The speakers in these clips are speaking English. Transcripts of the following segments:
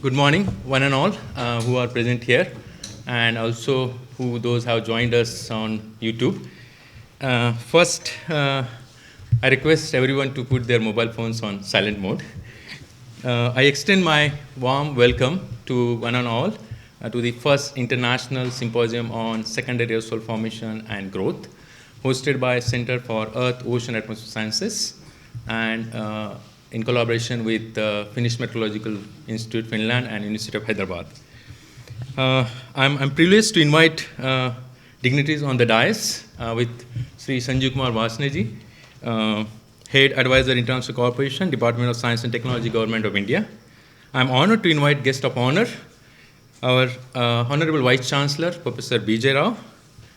Good morning, one and all who are present here, and also those have joined us on YouTube. First, I request everyone to put their mobile phones on silent mode. I extend my warm welcome to one and all to the first international symposium on secondary aerosol formation and growth, hosted by Center for Earth, Ocean, and Atmospheric Sciences, and in collaboration with Finnish Meteorological Institute, Finland, and University of Hyderabad. I'm privileged to invite dignitaries on the dais with Shri Sanjeev K Varshney, Head Advisor, International Cooperation, Department of Science and Technology, Government of India. I'm honored to invite guest of honor, our Honorable Vice Chancellor, Professor B.J. Rao.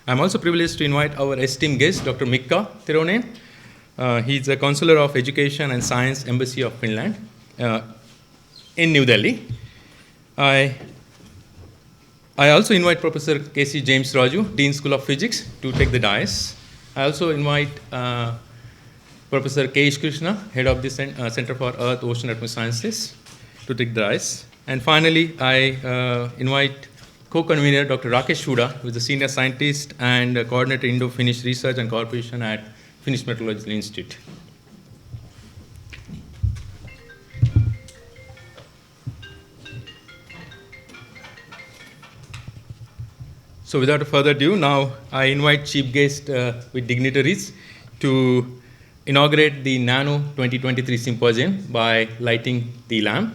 I'm also privileged to invite our esteemed guest, Dr. Mikka Tironen. He's a Counselor of Education and Science, Embassy of Finland in New Delhi. I also invite Professor K.C. James Raju, Dean School of Physics, to take the dais. I also invite Professor K. Krishna, Head of the Center for Earth, Ocean, and Atmospheric Sciences, to take the dais. And finally, I invite co-convener Dr. Rakesh Huda, who is a Senior Scientist and Coordinator Indo-Finnish Research and Cooperation at Finnish Meteorological Institute. So without further ado, now I invite chief guest with dignitaries to inaugurate the NANO 2023 symposium by lighting the lamp.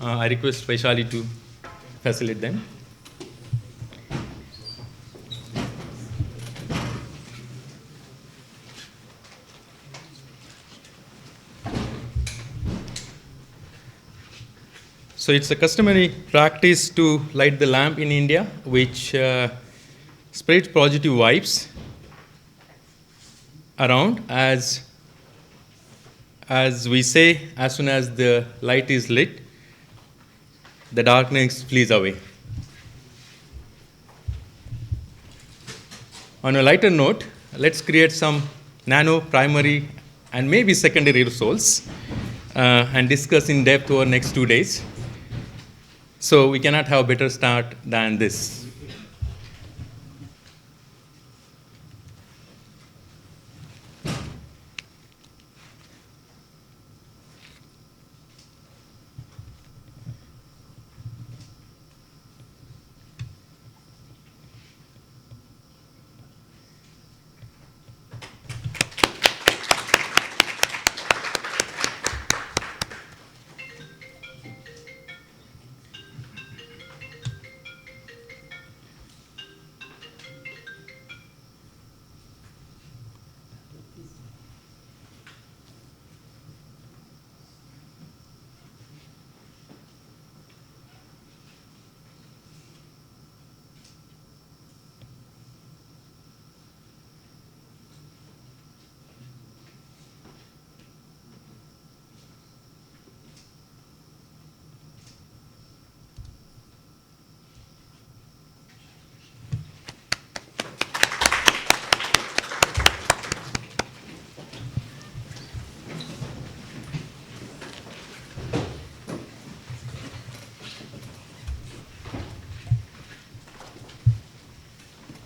I request Vaishali to facilitate them. So it's a customary practice to light the lamp in India, which spreads positive vibes around. As we say, as soon as the light is lit, the darkness flees away. On a lighter note, let's create some nano primary and maybe secondary aerosols and discuss in depth over next 2 days. So we cannot have a better start than this.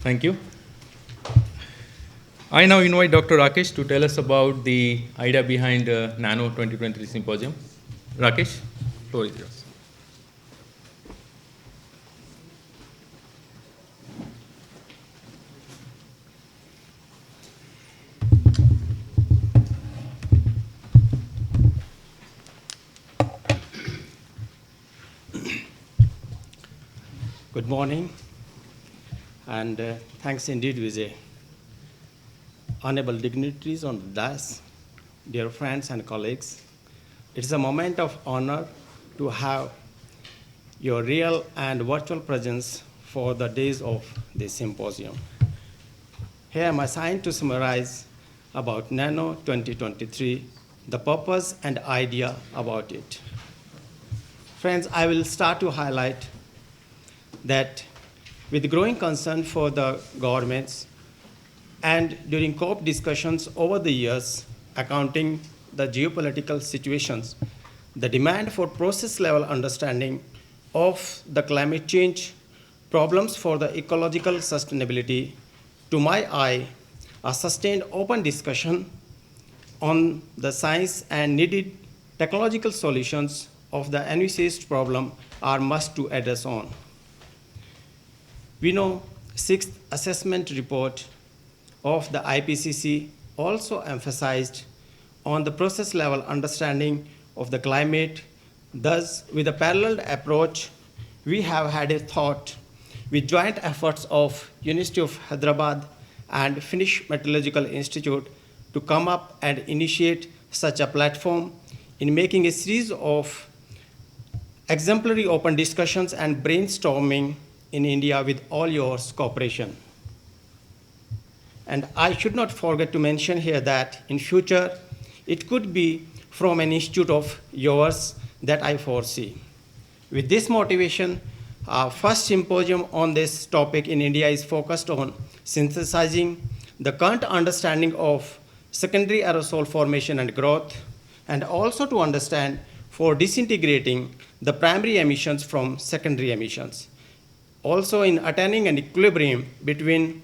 Thank you. I now invite Dr. Rakesh to tell us about the idea behind the NANO 2023 symposium. Rakesh, floor is yours. Good morning. And thanks indeed, Vijay. Honorable dignitaries on the dais, dear friends and colleagues, it is a moment of honor to have your real and virtual presence for the days of this symposium. Here am assigned to summarize about NANO 2023, the purpose and idea about it. Friends, I will start to highlight that with growing concern for the governments and during COP discussions over the years, accounting the geopolitical situations, the demand for process-level understanding of the climate change problems for the ecological sustainability, to my eye, a sustained open discussion on the science and needed technological solutions of the envisaged problem are must to address on. We know sixth assessment report of the IPCC also emphasized on the process level understanding of the climate. Thus, with a parallel approach, we have had a thought with joint efforts of University of Hyderabad and Finnish Meteorological Institute to come up and initiate such a platform in making a series of exemplary open discussions and brainstorming in India with all yours cooperation. And I should not forget to mention here that in future, it could be from an institute of yours that I foresee. With this motivation, our first symposium on this topic in India is focused on synthesizing the current understanding of secondary aerosol formation and growth, and also to understand for disintegrating the primary emissions from secondary emissions. Also in attaining an equilibrium between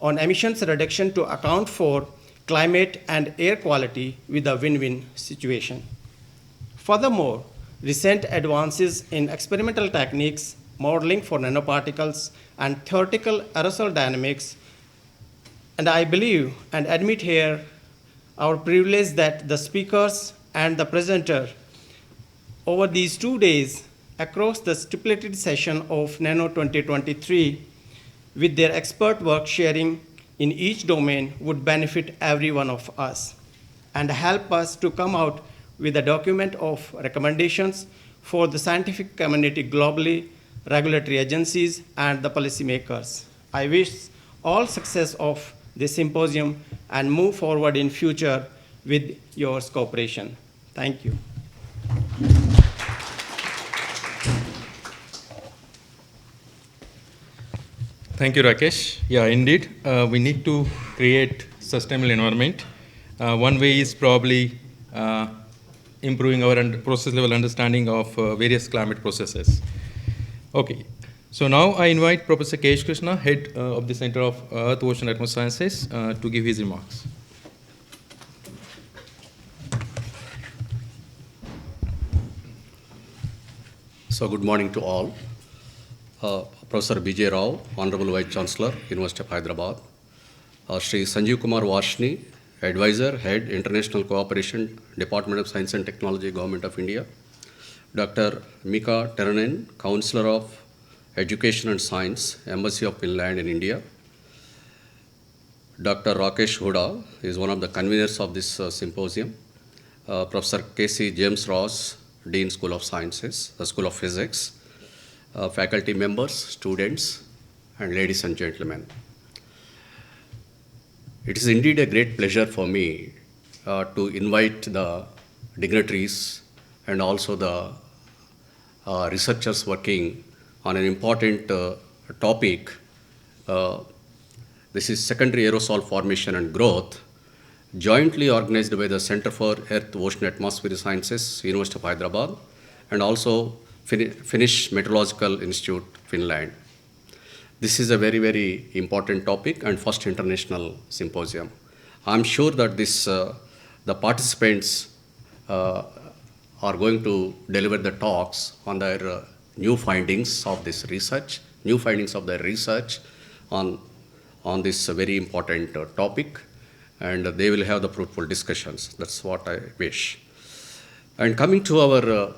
on emissions reduction to account for climate and air quality with a win-win situation. Furthermore, recent advances in experimental techniques, modeling for nanoparticles, and theoretical aerosol dynamics, and I believe and admit here our privilege that the speakers and the presenter over these 2 days across the stipulated session of NANO 2023 with their expert work sharing in each domain would benefit every one of us and help us to come out with a document of recommendations for the scientific community globally, regulatory agencies, and the policymakers. I wish all success of this symposium and move forward in future with your cooperation. Thank you. Thank you, Rakesh. Yeah, indeed, we need to create sustainable environment. One way is probably improving our process level understanding of various climate processes. Okay, so now I invite Professor K. Krishna, head of the Center of Earth, Ocean, and Atmosphere Sciences, to give his remarks. So good morning to all. Professor B.J. Rao, Honorable Vice Chancellor, University of Hyderabad. Shri Sanjeev Kumar Varshney, Advisor, Head, International Cooperation, Department of Science and Technology, Government of India. Dr. Mika Teranen, Counselor of Education and Science, Embassy of Finland in India. Dr. Rakesh Huda is one of the conveners of this symposium. Professor K.C. James Ross, Dean, School of Sciences, the School of Physics. Faculty members, students, and ladies and gentlemen. It is indeed a great pleasure for me to invite the dignitaries and also the researchers working on an important topic. This is secondary aerosol formation and growth, jointly organized by the Center for Earth, Ocean, Atmosphere Sciences, University of Hyderabad, and also Finnish Meteorological Institute, Finland. This is a very, very important topic and first international symposium. I'm sure that the participants are going to deliver the talks on their new findings of this research, on this very important topic, and they will have the fruitful discussions. That's what I wish. And coming to our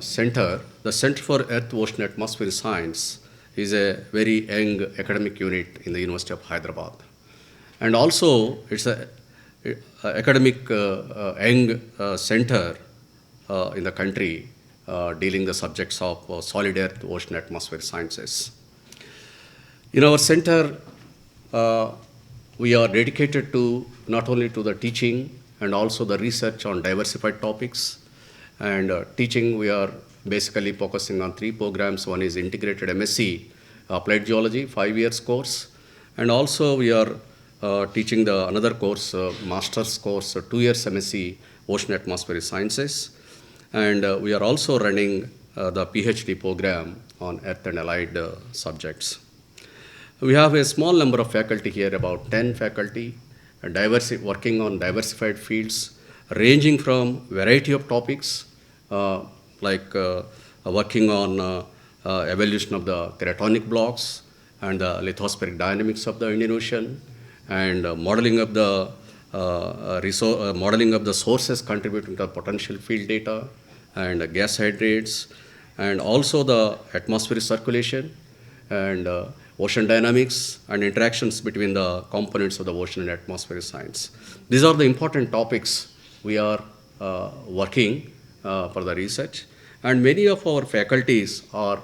center, the Center for Earth, Ocean, Atmosphere Science is a very young academic unit in the University of Hyderabad. And also, it's an academic young center in the country dealing the subjects of solid earth, ocean, atmosphere sciences. In our center, we are dedicated to not only to the teaching and also the research on diversified topics. And teaching, we are basically focusing on 3 programs. One is integrated MSc, Applied Geology, 5 years course. And also we are teaching another course, master's course, 2 years MSc, Ocean Atmosphere Sciences. And we are also running the PhD program on Earth and allied subjects. We have a small number of faculty here, about 10 faculty, working on diversified fields, ranging from variety of topics, like working on evolution of the keratonic blocks and the lithospheric dynamics of the Indian Ocean, and modeling of the sources contributing to potential field data, and gas hydrates, and also the atmospheric circulation, and ocean dynamics, and interactions between the components of the ocean and atmospheric science. These are the important topics we are working for the research, and many of our faculties are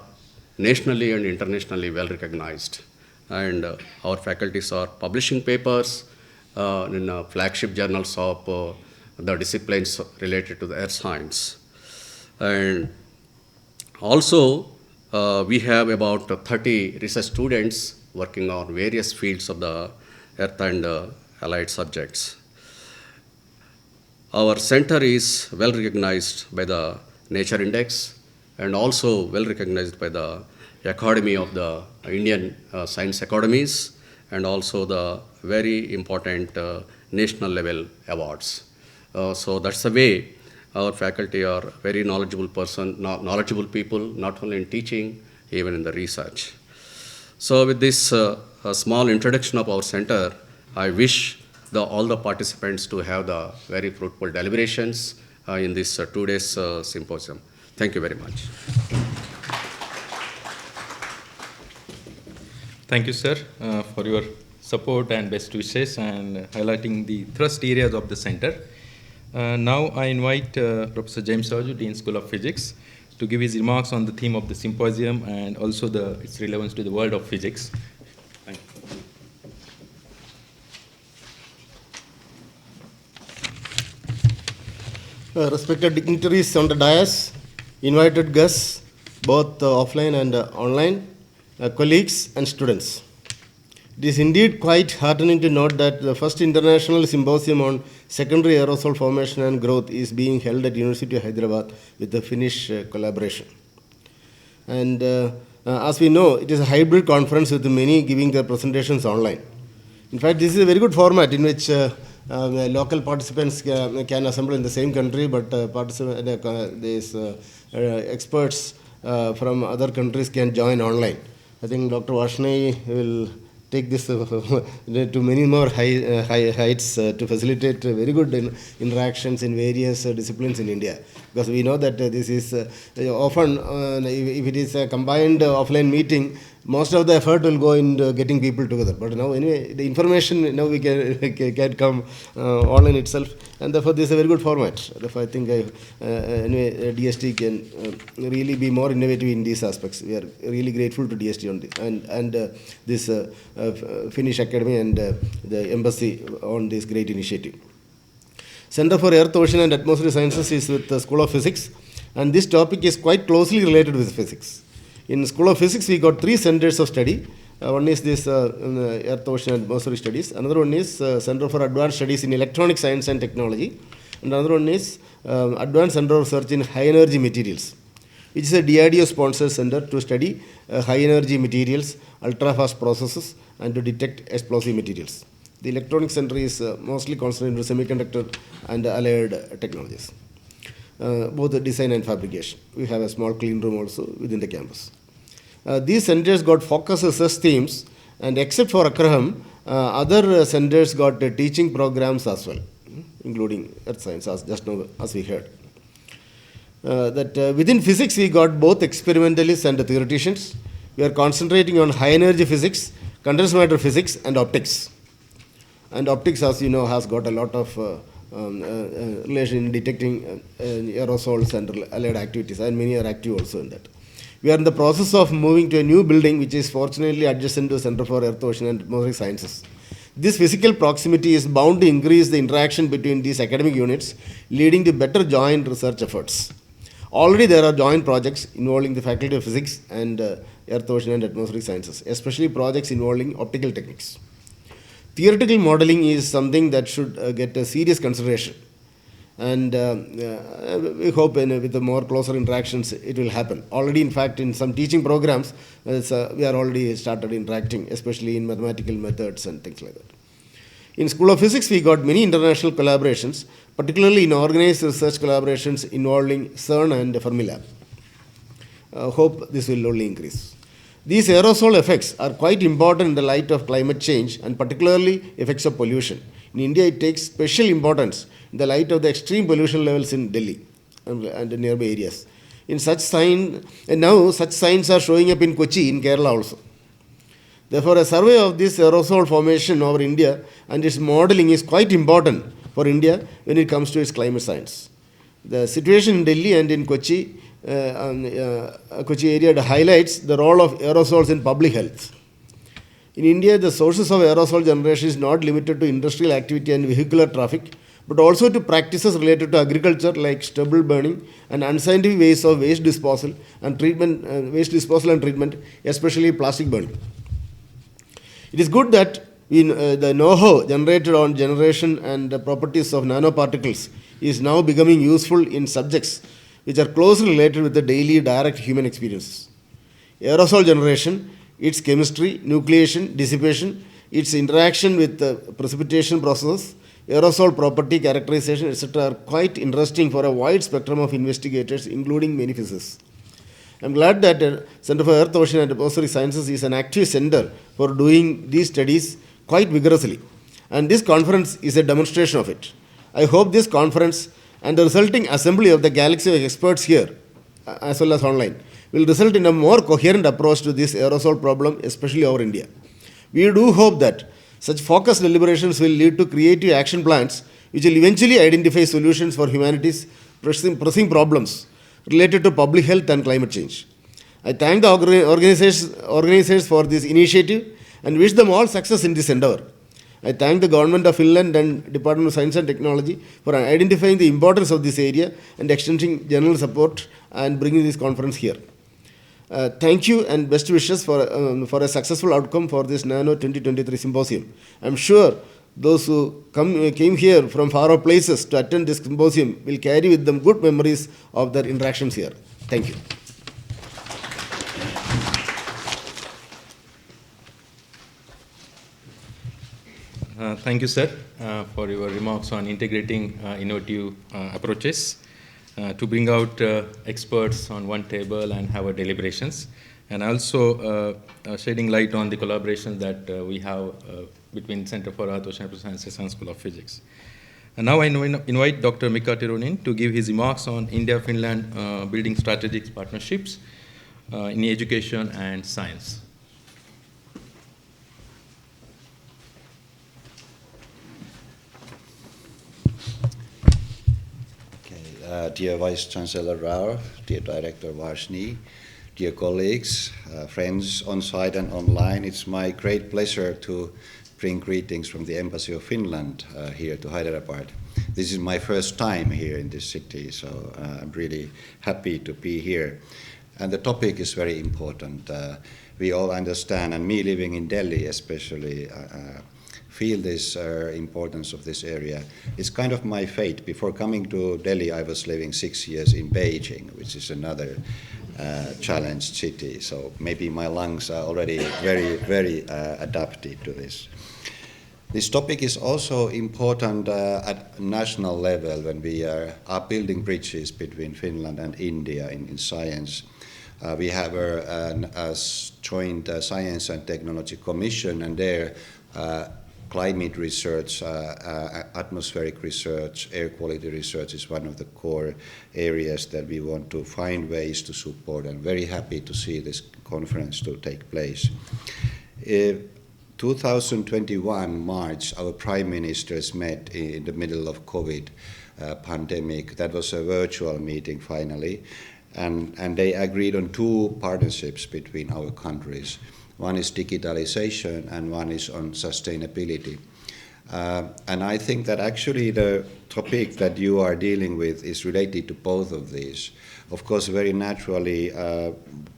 nationally and internationally well recognized. And our faculties are publishing papers in flagship journals of the disciplines related to the earth science. And also, we have about 30 research students working on various fields of the earth and allied subjects. Our center is well recognized by the Nature Index and also well recognized by the Academy of the Indian Science Academies, and also the very important national level awards. So that's the way our faculty are very knowledgeable people, not only in teaching, even in the research. So with this small introduction of our center, I wish all the participants to have the very fruitful deliberations in this 2 days symposium. Thank you very much. Thank you, sir, for your support and best wishes and highlighting the thrust areas of the center. Now I invite Professor James Raju, Dean School of Physics, to give his remarks on the theme of the symposium and also its relevance to the world of physics. Thank you. Respected dignitaries on the dais, invited guests, both offline and online, colleagues and students. It is indeed quite heartening to note that the first international symposium on secondary aerosol formation and growth is being held at University of Hyderabad with the Finnish collaboration. And as we know, it is a hybrid conference with many giving their presentations online. In fact, this is a very good format in which local participants can assemble in the same country, but these experts from other countries can join online. I think Dr. Varshney will take this to many more heights to facilitate very good interactions in various disciplines in India. Because we know that this is often, if it is a combined offline meeting, most of the effort will go into getting people together. But now, anyway, the information now we can come online itself, and therefore this is a very good format. Therefore, I think anyway, DST can really be more innovative in these aspects. We are really grateful to DST on this and this Finnish Academy and the Embassy on this great initiative. Center for Earth, Ocean and Atmospheric Sciences is with the School of Physics, and this topic is quite closely related with physics. In School of Physics, we got 3 centers of study. One is this Earth, Ocean and Atmospheric Studies. Another one is Center for Advanced Studies in Electronic Science and Technology. And another one is Advanced Center of Research in High Energy Materials, which is a DRDO-sponsored center to study high energy materials, ultra-fast processes, and to detect explosive materials. The Electronic Center is mostly concentrated into semiconductor and allied technologies, both the design and fabrication. We have a small clean room also within the campus. These centers got focus research themes, and except for Akraham, other centers got teaching programs as well, including earth science, as just now as we heard. Within physics, we got both experimentalists and theoreticians. We are concentrating on high energy physics, condensed matter physics, and optics. And optics, as you know, has got a lot of relation in detecting aerosols and allied activities, and many are active also in that. We are in the process of moving to a new building, which is fortunately adjacent to Center for Earth, Ocean and Atmospheric Sciences. This physical proximity is bound to increase the interaction between these academic units, leading to better joint research efforts. Already there are joint projects involving the Faculty of Physics and Earth, Ocean and Atmospheric Sciences, especially projects involving optical techniques. Theoretical modeling is something that should get a serious consideration. And we hope with the more closer interactions it will happen. Already, in fact, in some teaching programs, we are already started interacting, especially in mathematical methods and things like that. In School of Physics, we got many international collaborations, particularly in organized research collaborations involving CERN and Fermilab. Hope this will only increase. These aerosol effects are quite important in the light of climate change and particularly effects of pollution. In India, it takes special importance in the light of the extreme pollution levels in Delhi and the nearby areas. Now such signs are showing up in Kochi, in Kerala also. Therefore, a survey of this aerosol formation over India and its modeling is quite important for India when it comes to its climate science. The situation in Delhi and in Kochi area highlights the role of aerosols in public health. In India, the sources of aerosol generation is not limited to industrial activity and vehicular traffic, but also to practices related to agriculture like stubble burning and unscientific ways of waste disposal and treatment, especially plastic burning. It is good that the know-how generated on generation and the properties of nanoparticles is now becoming useful in subjects which are closely related with the daily direct human experiences. Aerosol generation, its chemistry, nucleation, dissipation, its interaction with the precipitation process, aerosol property characterization, etc. are quite interesting for a wide spectrum of investigators, including many physicists. I am glad that Center for Earth, Ocean and Atmospheric Sciences is an active center for doing these studies quite vigorously. And this conference is a demonstration of it. I hope this conference and the resulting assembly of the galaxy of experts here, as well as online, will result in a more coherent approach to this aerosol problem, especially over India. We do hope that such focused deliberations will lead to creative action plans which will eventually identify solutions for humanity's pressing problems related to public health and climate change. I thank the organizers for this initiative and wish them all success in this endeavor. I thank the Government of Finland and Department of Science and Technology for identifying the importance of this area and extending general support and bringing this conference here. Thank you and best wishes for a successful outcome for this NANO 2023 symposium. I'm sure those who came here from far off places to attend this symposium will carry with them good memories of their interactions here. Thank you. Thank you, sir, for your remarks on integrating innovative approaches to bring out experts on one table and have our deliberations, and also shedding light on the collaboration that we have between Center for Earth, Ocean and Sciences and School of Physics. And now I invite Dr. Mika Tirunen to give his remarks on India-Finland building strategic partnerships in education and science. Dear Vice Chancellor Rao, dear Director Varshney, dear colleagues, friends on site and online, it's my great pleasure to bring greetings from the Embassy of Finland here to Hyderabad. This is my first time here in this city, so I'm really happy to be here. And the topic is very important. We all understand, and me living in Delhi especially, feel this importance of this area. It's kind of my fate. Before coming to Delhi, I was living 6 years in Beijing, which is another challenged city. So maybe my lungs are already very adapted to this. This topic is also important at national level when we are building bridges between Finland and India in science. We have a joint Science and Technology Commission, and there climate research, atmospheric research, air quality research is one of the core areas that we want to find ways to support. I'm very happy to see this conference to take place. 2021 March, our prime ministers met in the middle of COVID pandemic. That was a virtual meeting finally, and they agreed on two partnerships between our countries. One is digitalization and one is on sustainability. And I think that actually the topic that you are dealing with is related to both of these. Of course, very naturally,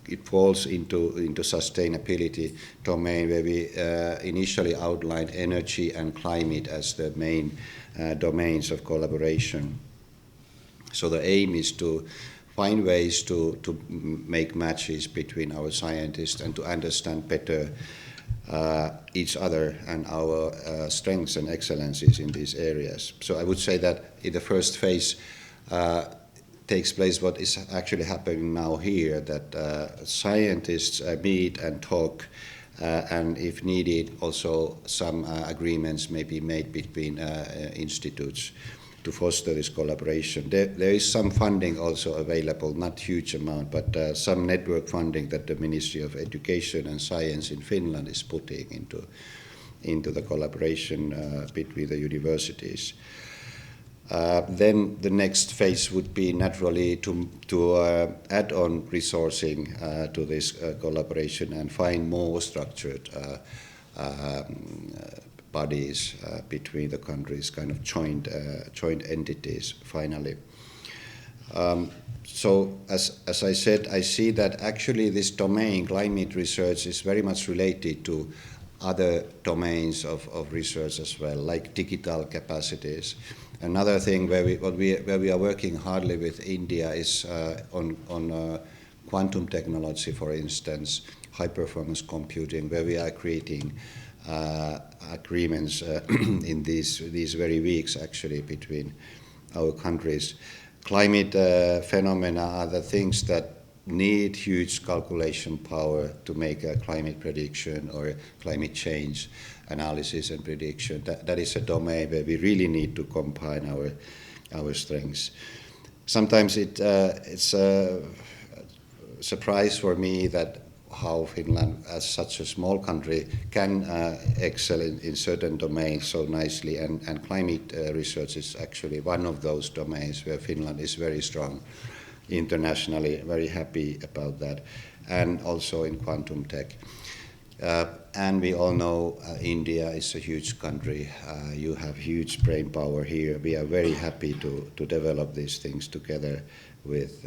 it falls into sustainability domain where we initially outlined energy and climate as the main domains of collaboration. So the aim is to find ways to make matches between our scientists and to understand better each other and our strengths and excellencies in these areas. So I would say that in the first phase takes place what is actually happening now here, that scientists meet and talk, and if needed, also some agreements may be made between institutes to foster this collaboration. There is some funding also available, not huge amount, but some network funding that the Ministry of Education and Science in Finland is putting into the collaboration between the universities. Then the next phase would be naturally to add on resourcing to this collaboration and find more structured bodies between the countries, kind of joint entities finally. So as I said, I see that actually this domain, climate research, is very much related to other domains of research as well, like digital capacities. Another thing where we are working hardly with India is on quantum technology, for instance, high performance computing, where we are creating agreements in these very weeks actually between our countries. Climate phenomena are the things that need huge calculation power to make a climate prediction or climate change analysis and prediction. That is a domain where we really need to combine our strengths. Sometimes it's a surprise for me that how Finland, as such a small country, can excel in certain domains so nicely, and climate research is actually one of those domains where Finland is very strong internationally, very happy about that, and also in quantum tech. And we all know India is a huge country. You have huge brain power here. We are very happy to develop these things together with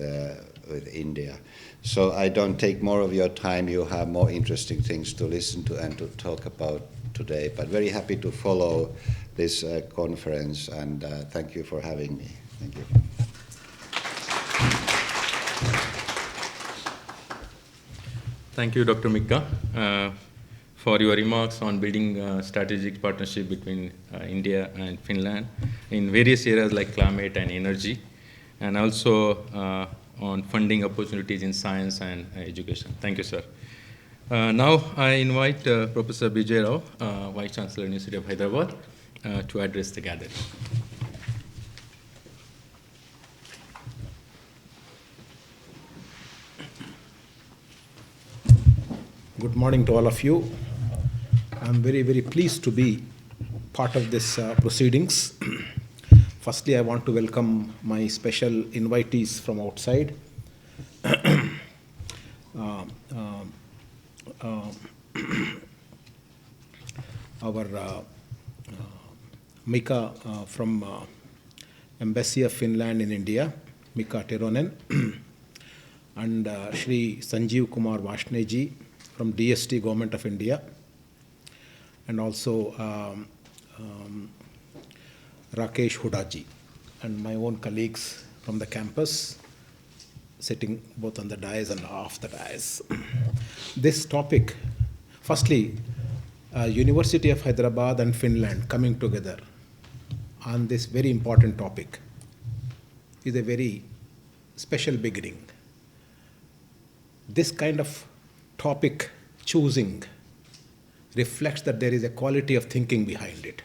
India. So I don't take more of your time. You have more interesting things to listen to and to talk about today. But very happy to follow this conference, and thank you for having me. Thank you. Thank you, Dr. Mikka, for your remarks on building a strategic partnership between India and Finland in various areas like climate and energy, and also on funding opportunities in science and education. Thank you, sir. Now I invite Professor Bijay Rao, Vice Chancellor, University of Hyderabad, to address the gathering. Good morning to all of you. I'm very, very pleased to be part of this proceedings. Firstly, I want to welcome my special invitees from outside. Our Mika from Embassy of Finland in India, Mika Tironen, and Shri Sanjeev K Varshney ji from DST, Government of India, and also Rakesh Hudaji, and my own colleagues from the campus, sitting both on the dais and off the dais. This topic, firstly, University of Hyderabad and Finland coming together on this very important topic is a very special beginning. This kind of topic choosing reflects that there is a quality of thinking behind it.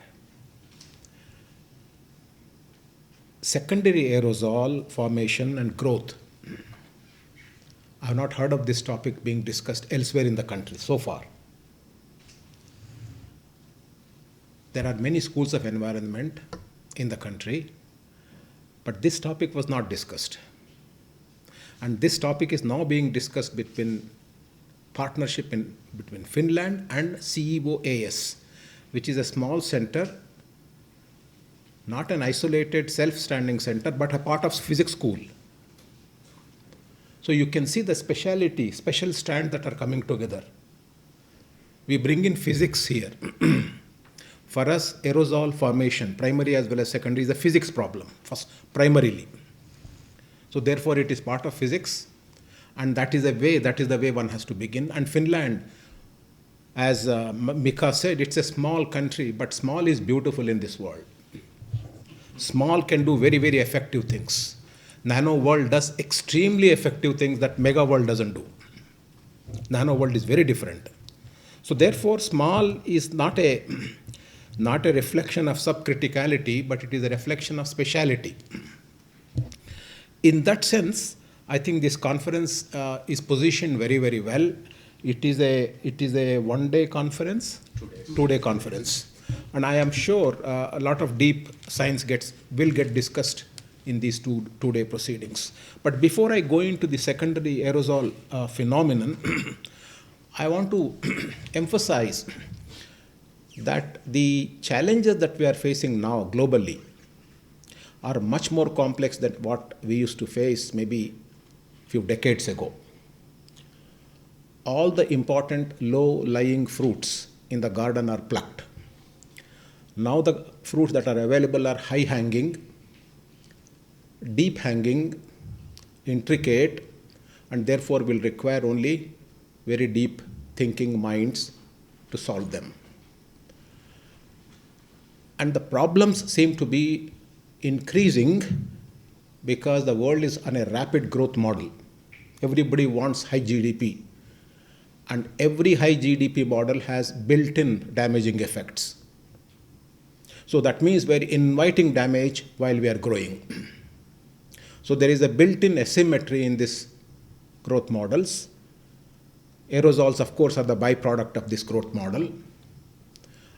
Secondary aerosol formation and growth. I have not heard of this topic being discussed elsewhere in the country so far. There are many schools of environment in the country, but this topic was not discussed. And this topic is now being discussed between partnership between Finland and CEOAS, which is a small center, not an isolated self-standing center, but a part of physics school. So you can see the special strands that are coming together. We bring in physics here. For us, aerosol formation, primary as well as secondary, is a physics problem, first, primarily. So therefore it is part of physics, and that is the way one has to begin. And Finland, as Mika said, it's a small country, but small is beautiful in this world. Small can do very, very effective things. Nano world does extremely effective things that mega world doesn't do. Nano world is very different. So therefore, small is not a reflection of subcriticality, but it is a reflection of speciality. In that sense, I think this conference is positioned very, very well. It is a one-day conference, two-day conference, and I am sure a lot of deep science will get discussed in these two-day proceedings. But before I go into the secondary aerosol phenomenon, I want to emphasize that the challenges that we are facing now globally are much more complex than what we used to face maybe a few decades ago. All the important low-lying fruits in the garden are plucked. Now the fruits that are available are high-hanging, deep-hanging, intricate, and therefore will require only very deep thinking minds to solve them. And the problems seem to be increasing because the world is on a rapid growth model. Everybody wants high GDP. And every high GDP model has built-in damaging effects. So that means we're inviting damage while we are growing. So there is a built-in asymmetry in these growth models. Aerosols, of course, are the byproduct of this growth model.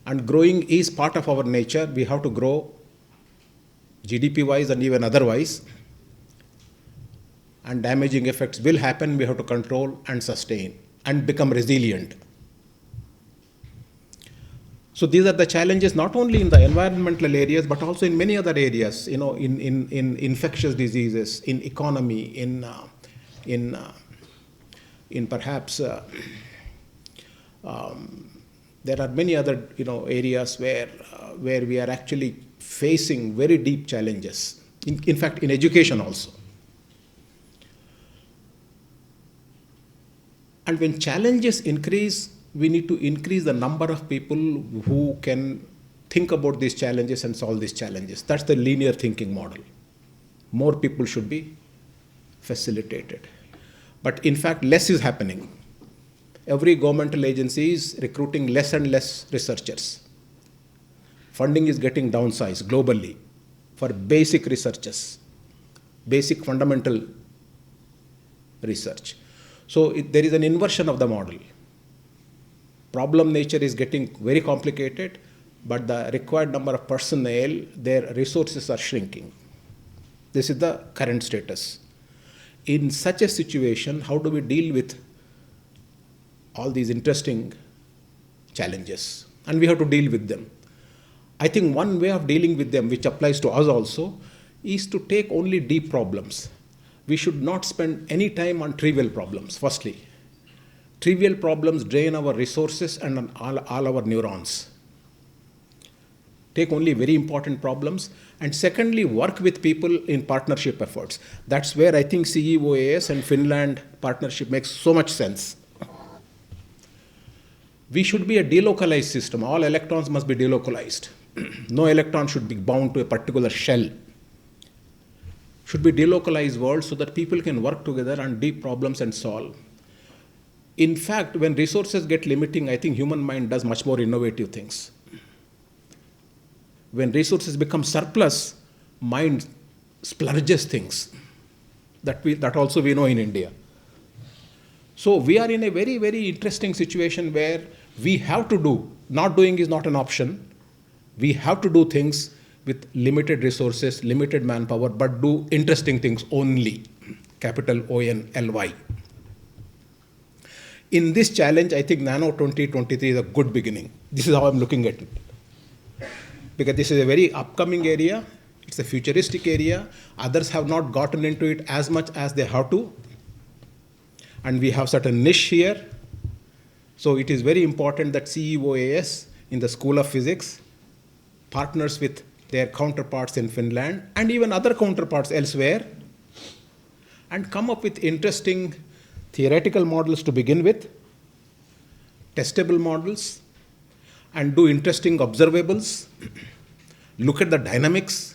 And growing is part of our nature. We have to grow GDP-wise and even otherwise. And damaging effects will happen. We have to control and sustain and become resilient. So these are the challenges not only in the environmental areas, but also in many other areas, in infectious diseases, in economy, in perhaps there are many other areas where we are actually facing very deep challenges. In fact, in education also. And when challenges increase, we need to increase the number of people who can think about these challenges and solve these challenges. That's the linear thinking model. More people should be facilitated. But in fact, less is happening. Every governmental agency is recruiting less and less researchers. Funding is getting downsized globally for basic researchers, basic fundamental research. So there is an inversion of the model. Problem nature is getting very complicated, but the required number of personnel, their resources are shrinking. This is the current status. In such a situation, how do we deal with all these interesting challenges? And we have to deal with them. I think one way of dealing with them, which applies to us also, is to take only deep problems. We should not spend any time on trivial problems, firstly. Trivial problems drain our resources and all our neurons. Take only very important problems. And secondly, work with people in partnership efforts. That's where I think CEOAS and Finland partnership makes so much sense. We should be a delocalized system. All electrons must be delocalized. No electron should be bound to a particular shell. Should be delocalized world so that people can work together on deep problems and solve. In fact, when resources get limiting, I think human mind does much more innovative things. When resources become surplus, mind splurges things. That also we know in India. So we are in a very, very interesting situation where we have to do, not doing is not an option. We have to do things with limited resources, limited manpower, but do interesting things only, capital ONLY. In this challenge, I think Nano 2023 is a good beginning. This is how I'm looking at it. Because this is a very upcoming area, it's a futuristic area, others have not gotten into it as much as they have to, and we have certain niche here. So it is very important that CEOAS in the School of Physics partners with their counterparts in Finland and even other counterparts elsewhere and come up with interesting theoretical models to begin with, testable models, and do interesting observables, look at the dynamics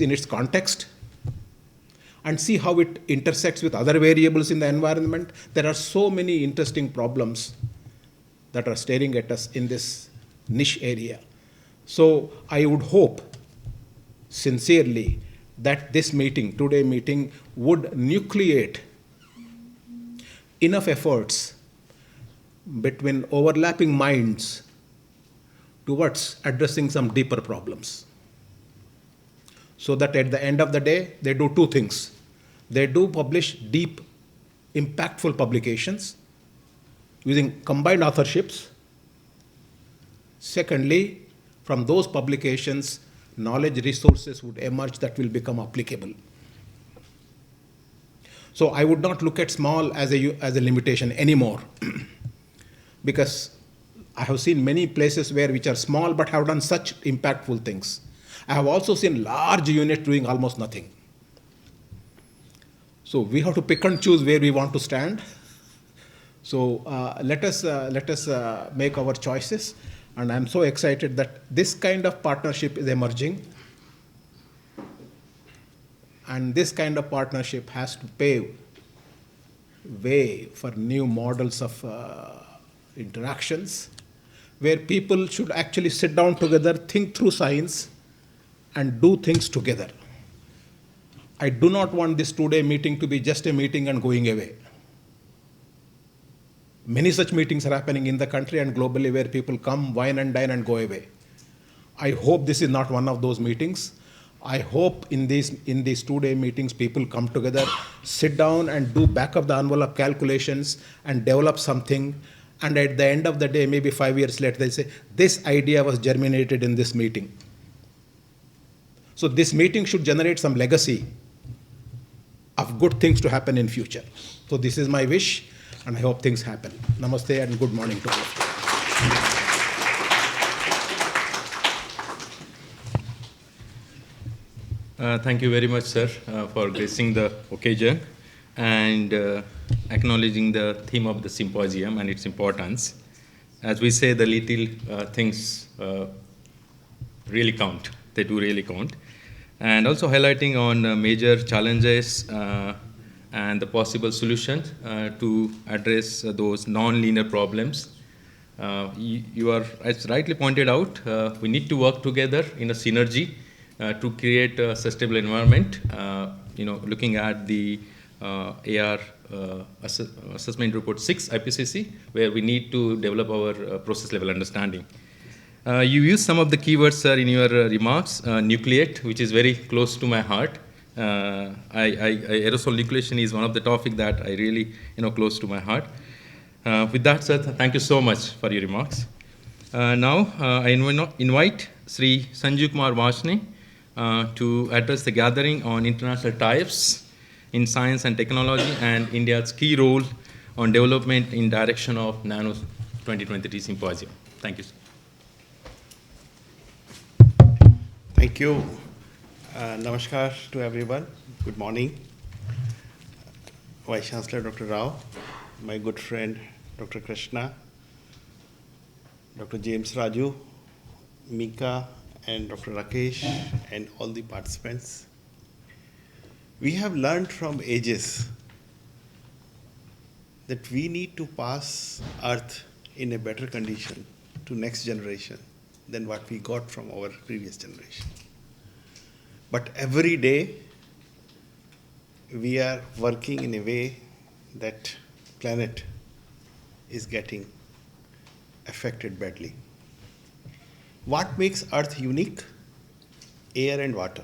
in its context, and see how it intersects with other variables in the environment. There are so many interesting problems that are staring at us in this niche area. So I would hope sincerely that this meeting, today meeting, would nucleate enough efforts between overlapping minds towards addressing some deeper problems. So that at the end of the day, they do two things. They do publish deep, impactful publications using combined authorships. Secondly, from those publications, knowledge resources would emerge that will become applicable. So I would not look at small as a limitation anymore, because I have seen many places which are small but have done such impactful things. I have also seen large units doing almost nothing. So we have to pick and choose where we want to stand. So let us make our choices. And I'm so excited that this kind of partnership is emerging. And this kind of partnership has to pave way for new models of interactions, where people should actually sit down together, think through science, and do things together. I do not want this two-day meeting to be just a meeting and going away. Many such meetings are happening in the country and globally where people come, wine and dine and go away. I hope this is not one of those meetings. I hope in these two-day meetings, people come together, sit down and do back of the envelope calculations and develop something. And at the end of the day, maybe 5 years later, they say, this idea was germinated in this meeting. So this meeting should generate some legacy of good things to happen in future. So this is my wish, and I hope things happen. Namaste and good morning to all of you. Thank you very much, sir, for gracing the occasion and acknowledging the theme of the symposium and its importance. As we say, the little things really count. They do really count. And also highlighting on major challenges and the possible solutions to address those non-linear problems. You are, as rightly pointed out, we need to work together in a synergy to create a sustainable environment. Looking at the AR Assessment Report 6 IPCC, where we need to develop our process level understanding. You used some of the keywords, sir, in your remarks. Nucleate, which is very close to my heart. Aerosol nucleation is one of the topics that I really, close to my heart. With that, sir, thank you so much for your remarks. Now, I invite Shri Sanjeev K Varshney to address the gathering on international ties in science and technology and India's key role on development in direction of NANO 2023 Symposium. Thank you, sir. Thank you. Namaskar to everyone. Good morning. Vice Chancellor Dr. Rao, my good friend Dr. Krishna, Dr. James Raju, Mika, and Dr. Rakesh, and all the participants. We have learned from ages that we need to pass Earth in a better condition to next generation than what we got from our previous generation. But every day, we are working in a way that planet is getting affected badly. What makes Earth unique? Air and water.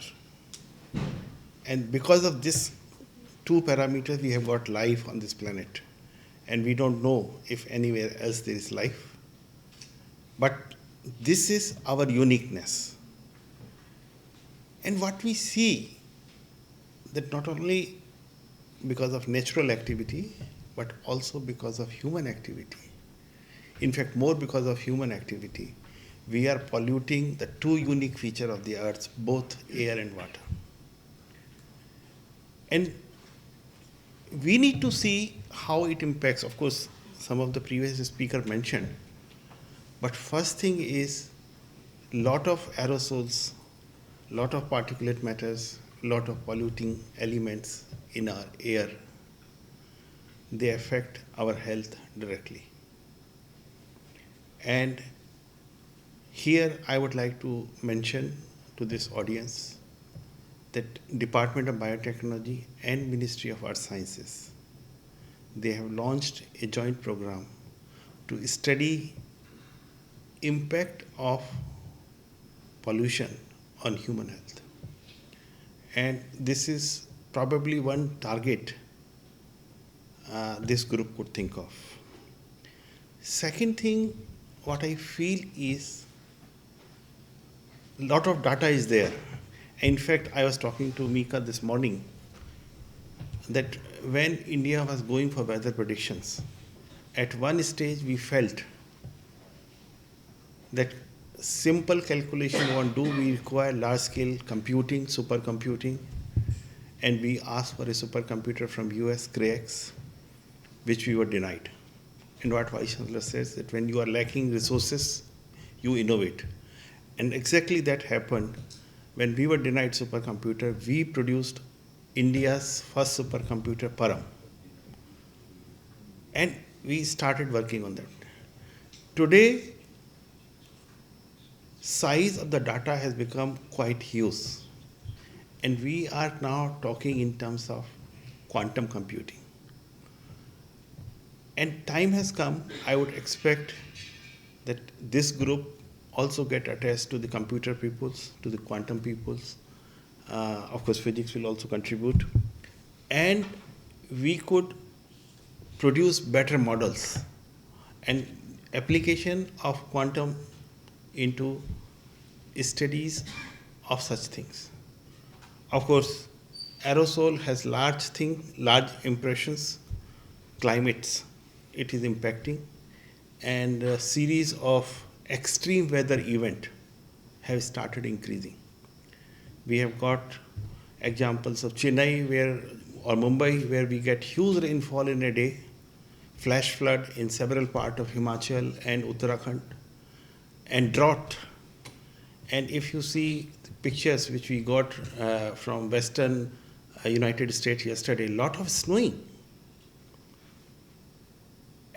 And because of these two parameters, we have got life on this planet. And we don't know if anywhere else there is life. But this is our uniqueness. And what we see, that not only because of natural activity, but also because of human activity. In fact, more because of human activity, we are polluting the two unique features of the earth, both air and water. And we need to see how it impacts. Of course, some of the previous speaker mentioned, but first thing is lot of aerosols, lot of particulate matters, lot of polluting elements in our air. They affect our health directly. And here I would like to mention to this audience that Department of Biotechnology and Ministry of Earth Sciences, they have launched a joint program to study impact of pollution on human health. And this is probably one target this group could think of. Second thing, what I feel is a lot of data is there. In fact, I was talking to Mika this morning that when India was going for weather predictions, at one stage we felt that simple calculation we want to do, we require large-scale computing, supercomputing, and we asked for a supercomputer from US, CREX, which we were denied. And what Vice Chancellor says that when you are lacking resources, you innovate. And exactly that happened. When we were denied supercomputer, we produced India's first supercomputer, Param. And we started working on that. Today, size of the data has become quite huge. And we are now talking in terms of quantum computing. And time has come, I would expect that this group also get attached to the computer peoples, to the quantum peoples. Of course, physics will also contribute. And we could produce better models and application of quantum into studies of such things. Of course, aerosol has large impressions, climates it is impacting, and a series of extreme weather event have started increasing. We have got examples of Chennai or Mumbai where we get huge rainfall in a day, flash flood in several parts of Himachal and Uttarakhand, and drought. And if you see the pictures which we got from western United States yesterday, a lot of snowing.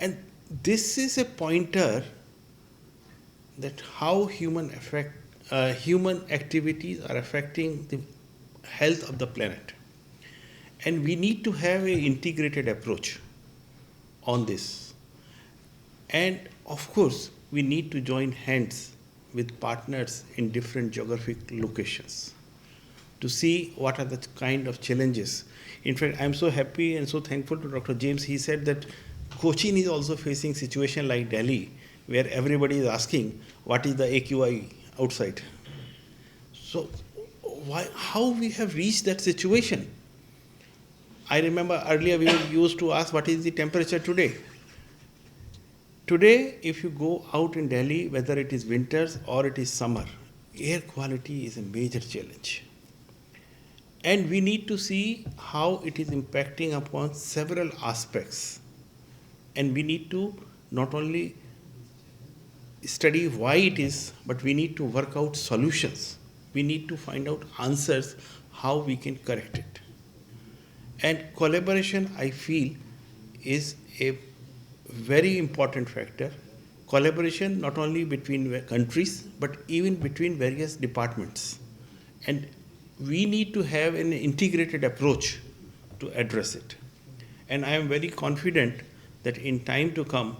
And this is a pointer that how human activities are affecting the health of the planet. And we need to have an integrated approach on this. And of course, we need to join hands with partners in different geographic locations to see what are the kind of challenges. In fact, I'm so happy and so thankful to Dr. James. He said that Cochin is also facing situation like Delhi, where everybody is asking, what is the AQI outside? So how we have reached that situation? I remember earlier we used to ask, what is the temperature today? Today, if you go out in Delhi, whether it is winters or it is summer, air quality is a major challenge. And we need to see how it is impacting upon several aspects. And we need to not only study why it is, but we need to work out solutions. We need to find out answers, how we can correct it. And collaboration, I feel, is a very important factor. Collaboration not only between countries, but even between various departments. And we need to have an integrated approach to address it. And I am very confident that in time to come,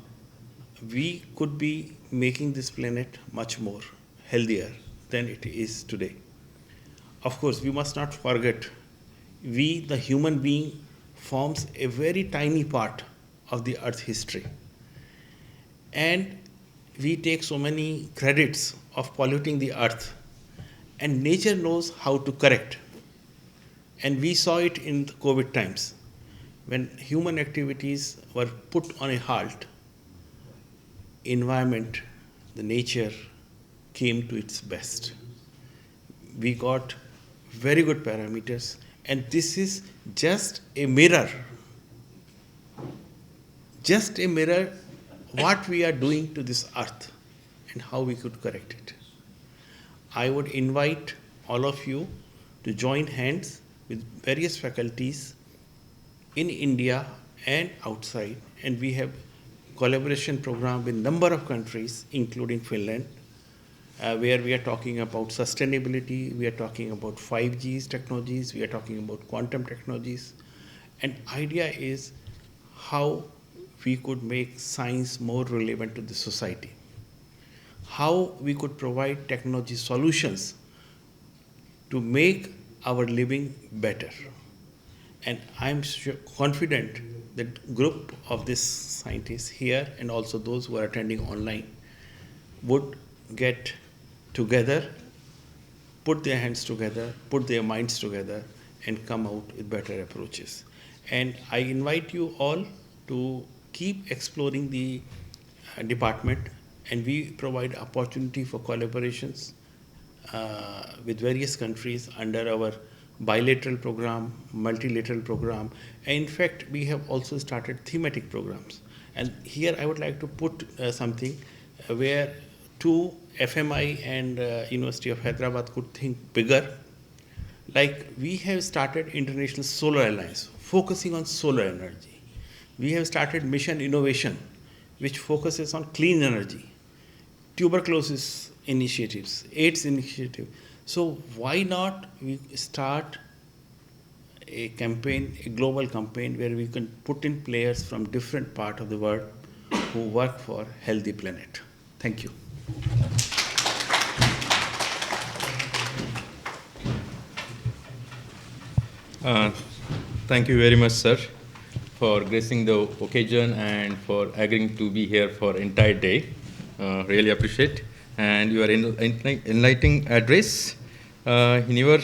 we could be making this planet much more healthier than it is today. Of course, we must not forget, we, the human being, forms a very tiny part of the Earth's history. And we take so many credits of polluting the Earth, and nature knows how to correct. And we saw it in the COVID times. When human activities were put on a halt, environment, the nature came to its best. We got very good parameters, And this is just a mirror what we are doing to this earth and how we could correct it. I would invite all of you to join hands with various faculties in India and outside, and we have collaboration program with number of countries, including Finland, where we are talking about sustainability, we are talking about 5G technologies, we are talking about quantum technologies. And idea is how we could make science more relevant to the society, how we could provide technology solutions to make our living better. And I'm confident that group of these scientists here and also those who are attending online would get together, put their hands together, put their minds together, and come out with better approaches. And I invite you all to keep exploring the department, and we provide opportunity for collaborations with various countries under our bilateral program, multilateral program. And in fact, we have also started thematic programs. And here I would like to put something where two FMI and University of Hyderabad could think bigger. Like we have started International Solar Alliance, focusing on solar energy. We have started Mission Innovation, which focuses on clean energy, tuberculosis initiatives, AIDS initiative. So why not we start a campaign, a global campaign, where we can put in players from different parts of the world who work for healthy planet. Thank you. Thank you very much, sir, for gracing the occasion and for agreeing to be here for entire day. Really appreciate. And your enlightening address. In your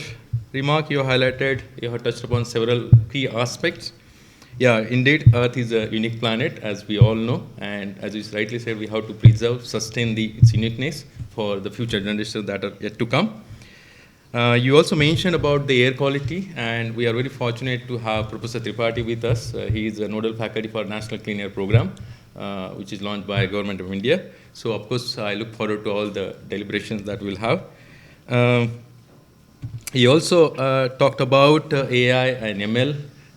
remark, you have touched upon several key aspects. Yeah, indeed, Earth is a unique planet, as we all know, and as you rightly said, we have to preserve, sustain its uniqueness for the future generations that are yet to come. You also mentioned about the air quality, and we are very fortunate to have Professor Tripathi with us. He is a nodal faculty for National Clean Air Program, which is launched by Government of India. So, of course, I look forward to all the deliberations that we'll have. He also talked about AI and ML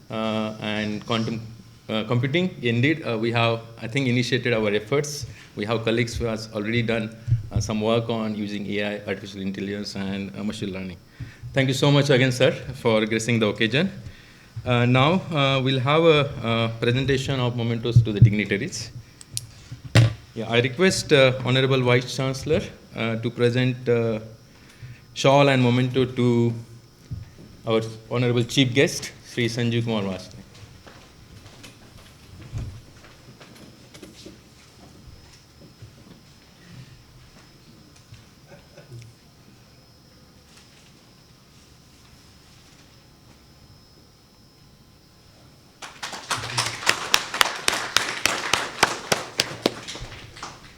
and quantum computing. Indeed, we have, I think, initiated our efforts. We have colleagues who have already done some work on using AI, artificial intelligence, and machine learning. Thank you so much again, sir, for gracing the occasion. Now, we'll have a presentation of mementos to the dignitaries. Yeah, I request Honorable Vice Chancellor to present shawl and memento to our Honorable Chief Guest, Shri Sanjeev K Varshney.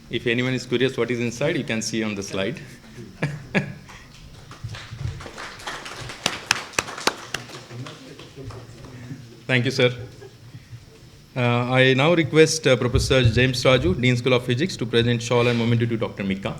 If anyone is curious what is inside, you can see on the slide. Thank you, sir. I now request Professor James Raju, Dean School of Physics, to present shawl and memento to Dr. Mika.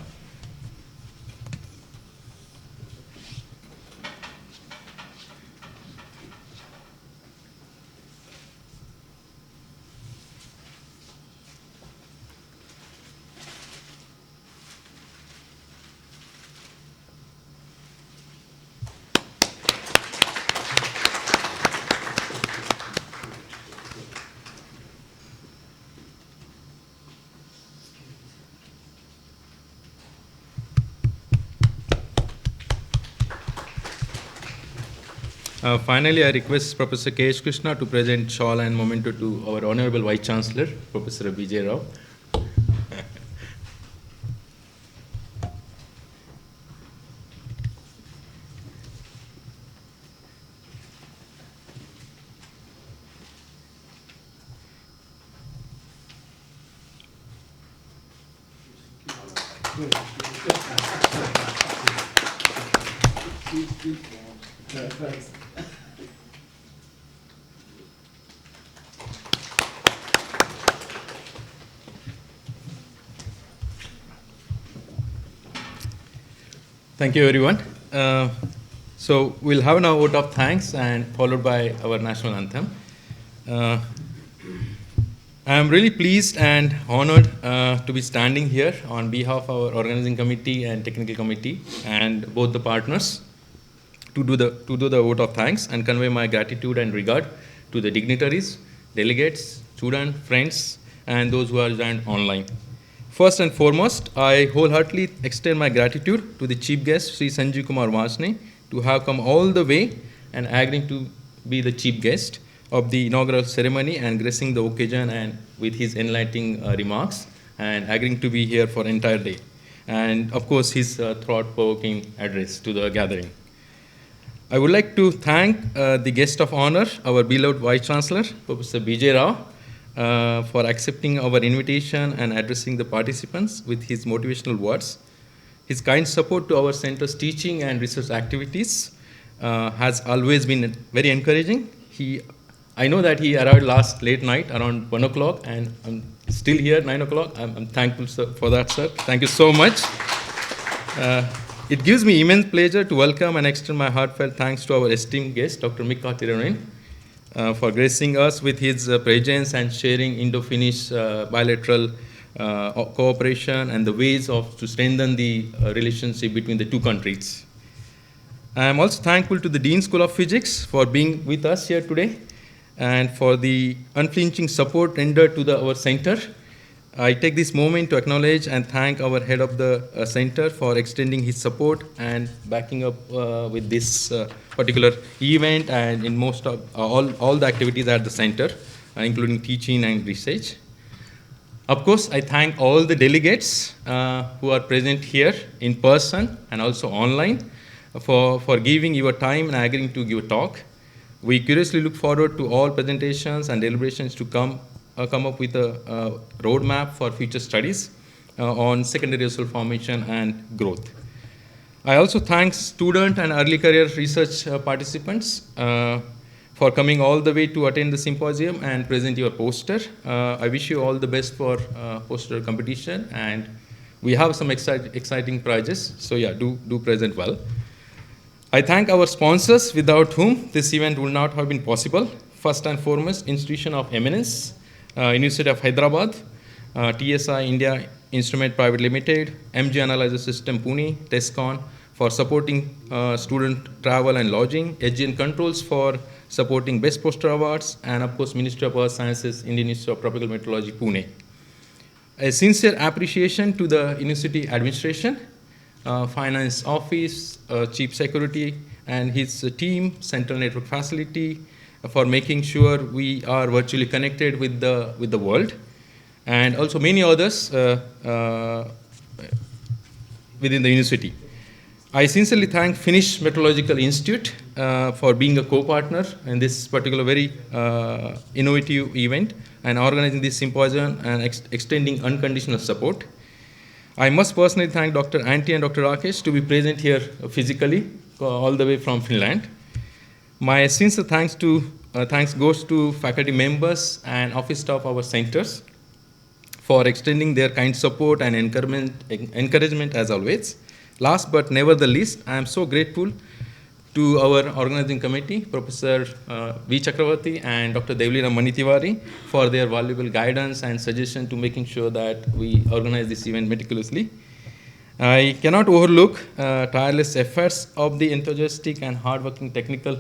Finally, I request Professor K. H. Krishna to present shawl and memento to our Honorable Vice Chancellor, Professor Vijay Rao. Thank you, everyone. So we'll have now a vote of thanks and followed by our national anthem. I am really pleased and honored to be standing here on behalf of our organizing committee and technical committee and both the partners to do the vote of thanks and convey my gratitude and regard to the dignitaries, delegates, students, friends, and those who are joined online. First and foremost, I wholeheartedly extend my gratitude to the chief guest, Shri Sanjeev K Varshney, to have come all the way and agreeing to be the chief guest of the inaugural ceremony and gracing the occasion and with his enlightening remarks and agreeing to be here for entire day. And of course, his thought-provoking address to the gathering. I would like to thank the guest of honor, our beloved Vice Chancellor, Professor B.J. Rao, for accepting our invitation and addressing the participants with his motivational words. His kind support to our center's teaching and research activities has always been very encouraging. I know that he arrived last late night around 1 o'clock and I'm still here 9 o'clock. I'm thankful for that, sir. Thank you so much. It gives me immense pleasure to welcome and extend my heartfelt thanks to our esteemed guest, Dr. Mikka Tirunen, for gracing us with his presence and sharing Indo-Finnish bilateral cooperation and the ways to strengthen the relationship between the two countries. I am also thankful to the Dean School of Physics for being with us here today and for the unflinching support rendered to our center. I take this moment to acknowledge and thank our head of the center for extending his support and backing up with this particular event and in most of all the activities at the center, including teaching and research. Of course, I thank all the delegates who are present here in person and also online for giving your time and agreeing to give a talk. We curiously look forward to all presentations and deliberations to come up with a roadmap for future studies on secondary resource formation and growth. I also thank student and early career research participants for coming all the way to attend the symposium and present your poster. I wish you all the best for poster competition, and we have some exciting prizes, so yeah, do present well. I thank our sponsors without whom this event would not have been possible. First and foremost, Institution of Eminence, University of Hyderabad, TSI India Instrument Private Limited, MG Analyzer System Pune, TESCON for supporting student travel and lodging, HGN Controls for supporting Best Poster Awards, and of course Ministry of Earth Sciences, Indian Institute of Tropical Meteorology, Pune. A sincere appreciation to the university administration, finance office, chief security and his team, central network facility, for making sure we are virtually connected with the world, and also many others within the university. I sincerely thank Finnish Meteorological Institute for being a co-partner in this particular very innovative event and organizing this symposium and extending unconditional support. I must personally thank Dr. Antti and Dr. Rakesh to be present here physically, all the way from Finland. My sincere thanks goes to faculty members and office staff of our centers for extending their kind support and encouragement as always. Last but never the least, I am so grateful to our organizing committee, Professor V. Chakravarti and Dr. Devlina Manitiwari for their valuable guidance and suggestion to making sure that we organize this event meticulously. I cannot overlook tireless efforts of the enthusiastic and hardworking technical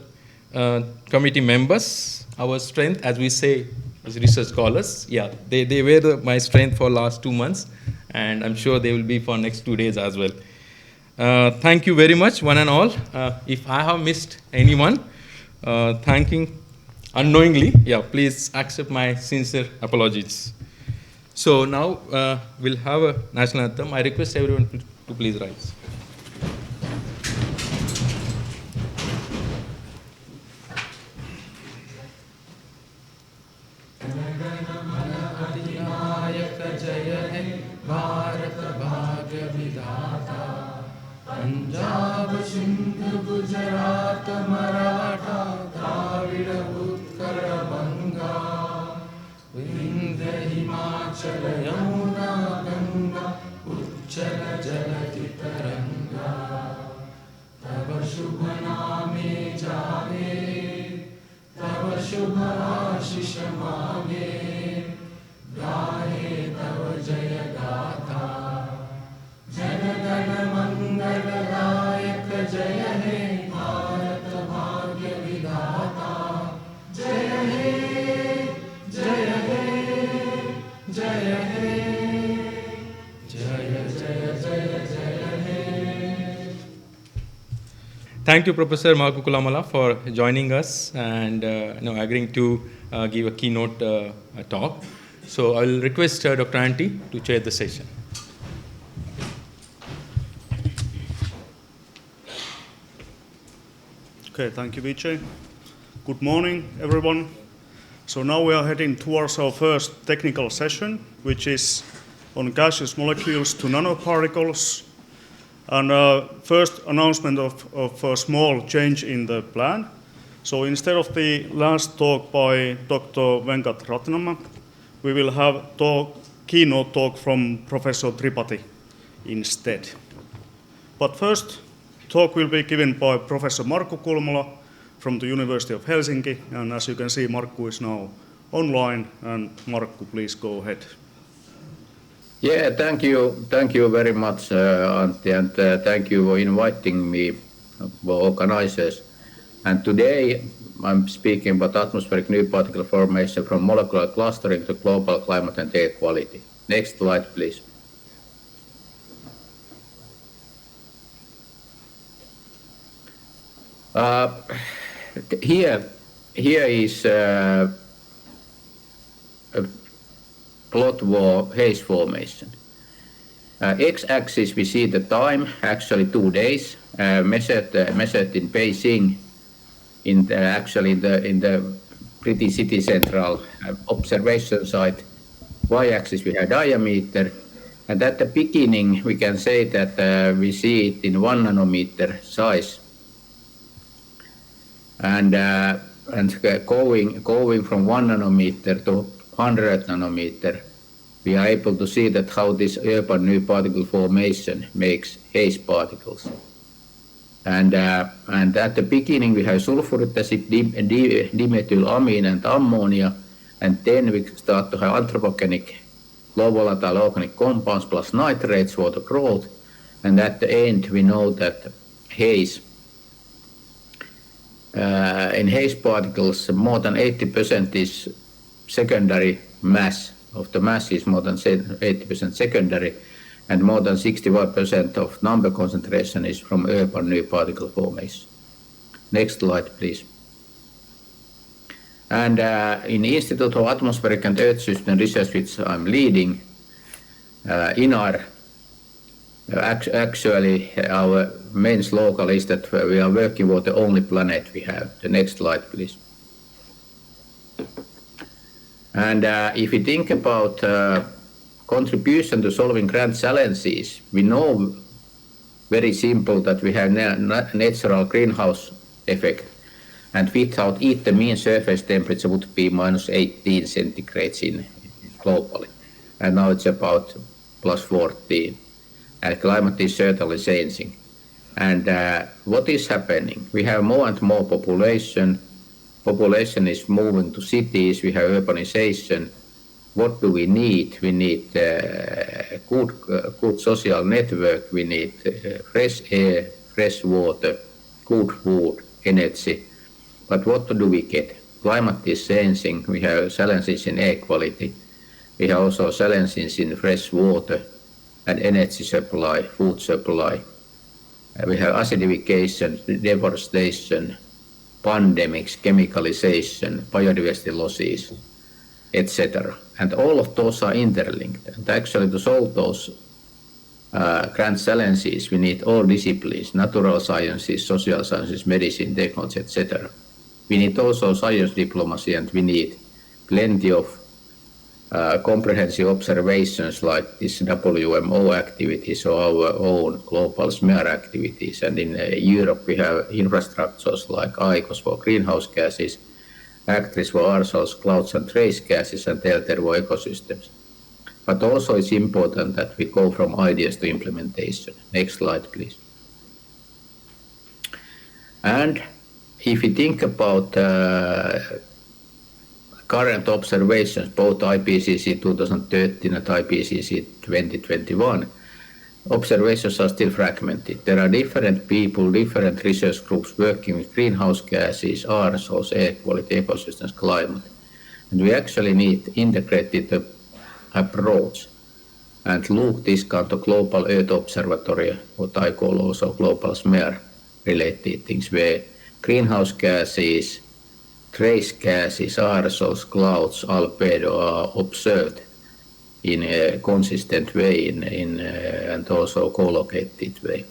committee members. Our strength, as we say as research scholars, yeah, they were my strength for last 2 months, and I'm sure they will be for next 2 days as well. Thank you very much, one and all. If I have missed anyone, thanking unknowingly, yeah, please accept my sincere apologies. So now we'll have a national anthem. I request everyone to please rise. Punjab Sindh Gujarat Maratha Dravida Utkal बंगा विंध्य हिमाचल यमुना गंगा उच्चल जलधि तरंगा शुभ नामे जागे, तव शुभ आशीष मांगे, गाहे तव जय गाथा। जन गण मंगलदायक जय हे भारत भाग्य विधाता। जय हे जय हे जय हे, जय जय जय जय हे। Thank you, Professor Marco Kulamala, for joining us and agreeing to give a keynote talk. So I will request Dr. Antti to chair the session. Okay, thank you, Vijay. Good morning, everyone. So now we are heading towards our first technical session, which is on gaseous molecules to nanoparticles. And first announcement of a small change in the plan. So instead of the last talk by Dr. Venkat Ratnama, we will have keynote talk from Professor Tripathi instead. But first, talk will be given by Professor Markku Kulmala from the University of Helsinki. And as you can see, Markku is now online. And Markku, please go ahead. Yeah, thank you very much, Antti, and thank you for inviting me, for organizers. And today I'm speaking about atmospheric new particle formation from molecular clustering to global climate and air quality. Next slide, please. Here is a plot for haze formation. X-axis we see the time, actually 2 days, measured in Beijing, in the pretty city central observation site. Y-axis we have diameter, and at the beginning we can say that we see it in 1 nanometer size, and going from 1 nanometer to 100 nanometer, we are able to see that how this urban new particle formation makes haze particles. And at the beginning we have sulfuric acid, dimethylamine and ammonia, and then we start to have anthropogenic low volatile organic compounds plus nitrates for the growth, and at the end we know that haze in haze particles more than 80% is secondary mass. Of the mass is more than 80% secondary, and more than 61% of number concentration is from urban new particle formation. Next slide, please. And in Institute of Atmospheric and Earth System Research, which I'm leading, INAR, actually our main slogan is that we are working for the only planet we have. The next slide, please. And if we think about contribution to solving grand challenges, we know very simple that we have natural greenhouse effect, and without it the mean surface temperature would be minus 18 centigrades globally, and now it's about plus 14, and climate is certainly changing. And what is happening? We have more and more population is moving to cities, we have urbanization. What do we need? We need good social network, we need fresh air, fresh water, good food, energy. But what do we get? Climate is changing, we have challenges in air quality, we have also challenges in fresh water and energy supply, food supply. We have acidification, deforestation, pandemics, chemicalization, biodiversity losses, etc. And all of those are interlinked. And actually to solve those grand challenges, we need all disciplines, natural sciences, social sciences, medicine, technology, etc. We need also science diplomacy, and we need plenty of comprehensive observations like this WMO activities or our own global SMEAR activities. And in Europe we have infrastructures like ICOS for greenhouse gases, Actris for aerosols, clouds and trace gases, and Telter for ecosystems. But also it's important that we go from ideas to implementation. Next slide, please. And if you think about current observations, both IPCC 2013 and IPCC 2021, observations are still fragmented. There are different people, different research groups working with greenhouse gases, aerosols, air quality, ecosystems, climate. And we actually need integrated approach and look this kind of global Earth Observatory, what I call also global SMER related things, where greenhouse gases, trace gases, aerosols, clouds, albedo are observed in a consistent way and also co-located way.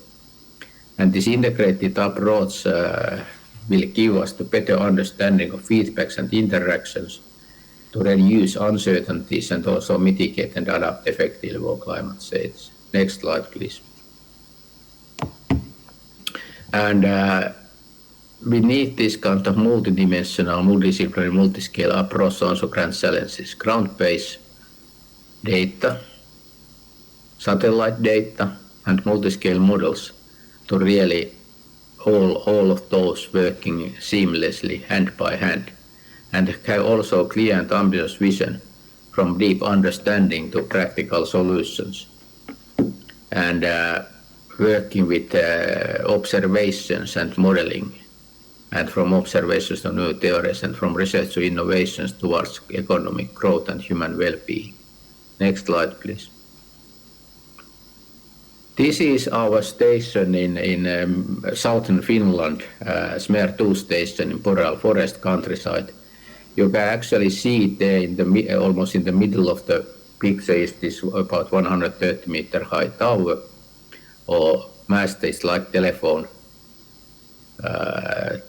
And this integrated approach will give us the better understanding of feedbacks and interactions to reduce uncertainties and also mitigate and adapt effectively for climate change. Next slide, please. And we need this kind of multidimensional, multidisciplinary, multi-scale approach to answer grand challenges. Ground-based data, satellite data, and multi-scale models to really all of those working seamlessly, hand by hand, and have also clear and ambitious vision from deep understanding to practical solutions. And working with observations and modeling, and from observations to new theories, and from research to innovations towards economic growth and human well-being. Next slide, please. This is our station in southern Finland, SMER 2 station in Boreal Forest countryside. You can actually see it there almost in the middle of the picture is this about 130 meter high tower, or mast is like telephone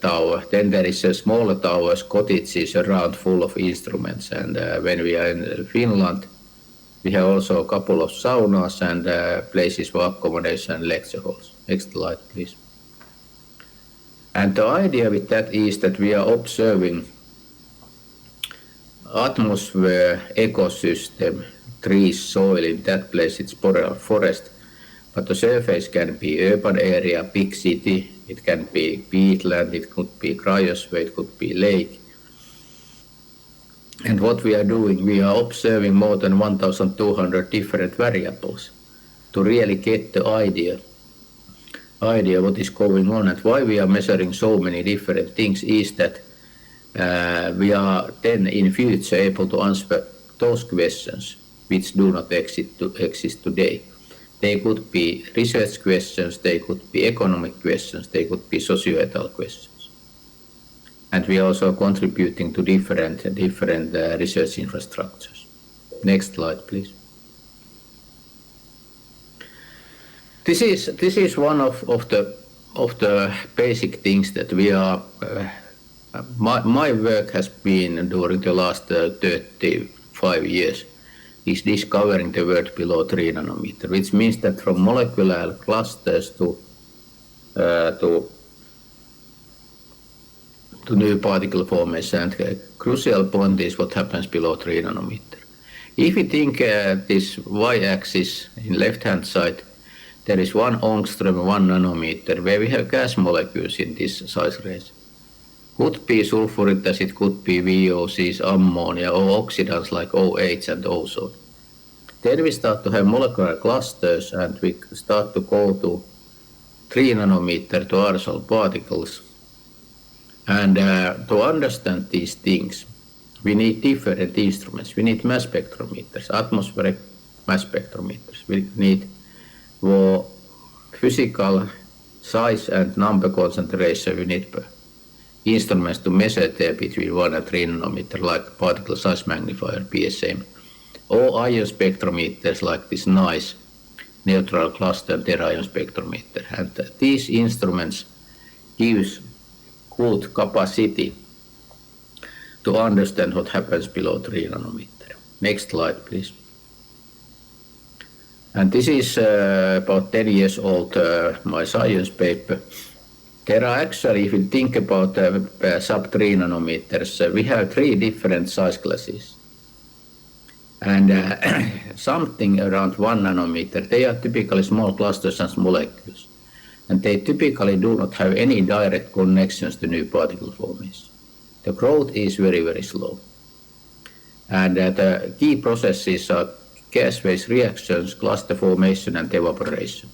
tower. Then there is a smaller towers, cottages around full of instruments. And when we are in Finland, we have also a couple of saunas and places for accommodation and lecture halls. Next slide, please. And the idea with that is that we are observing atmosphere, ecosystem, trees, soil. In that place it's boreal forest, but the surface can be urban area, big city, it can be peatland, it could be cryosphere, it could be lake. And what we are doing, we are observing more than 1,200 different variables to really get the idea what is going on. And why we are measuring so many different things is that we are then in future able to answer those questions which do not exist today. They could be research questions, they could be economic questions, they could be societal questions. And we are also contributing to different research infrastructures. Next slide, please. This is one of the basic things that we are. My work has been during the last 35 years is discovering the world below 3 nanometer, which means that from molecular clusters to new particle formation. And crucial point is what happens below 3 nanometer. If you think this y-axis in left-hand side, there is 1 angstrom, 1 nanometer, where we have gas molecules in this size range. Could be sulfuric acid, could be VOCs, ammonia, or oxidants like OH and ozone. Then we start to have molecular clusters, and we start to go to 3 nanometer to aerosol particles. And to understand these things, we need different instruments. We need mass spectrometers, atmospheric mass spectrometers. We need for physical size and number concentration. We need instruments to measure there between 1 and 3 nanometer, like particle size magnifier, PSM, or ion spectrometers like this nice neutral cluster ion spectrometer. And these instruments gives good capacity to understand what happens below 3 nanometer. Next slide, please. And this is about 10 years old, my science paper. There are actually, if you think about sub 3 nanometers, we have 3 different size classes. And something around 1 nanometer, they are typically small clusters and molecules. and they typically do not have any direct connections to new particle formation. The growth is very, very slow. And the key processes are gas-phase reactions, cluster formation, and evaporation.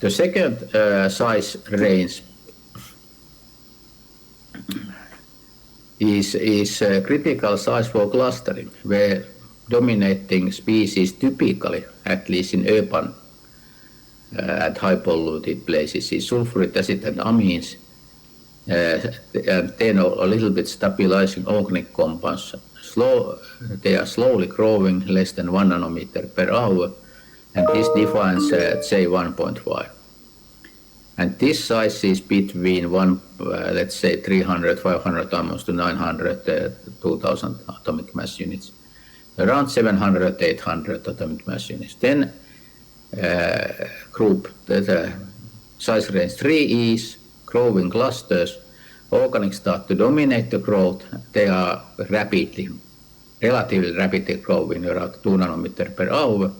The second size range is critical size for clustering, where dominating species typically, at least in urban and high polluted places, is sulfuric acid and amines, and then a little bit stabilizing organic compounds. They are slowly growing, less than 1 nanometer per hour, and this defines J1.5. And this size is between let's say 300, 500 almost to 900, 2000 atomic mass units, around 700, 800 atomic mass units. Then group, the size range 3 is growing clusters. Organics start to dominate the growth. They are relatively rapidly growing, around 2 nanometer per hour.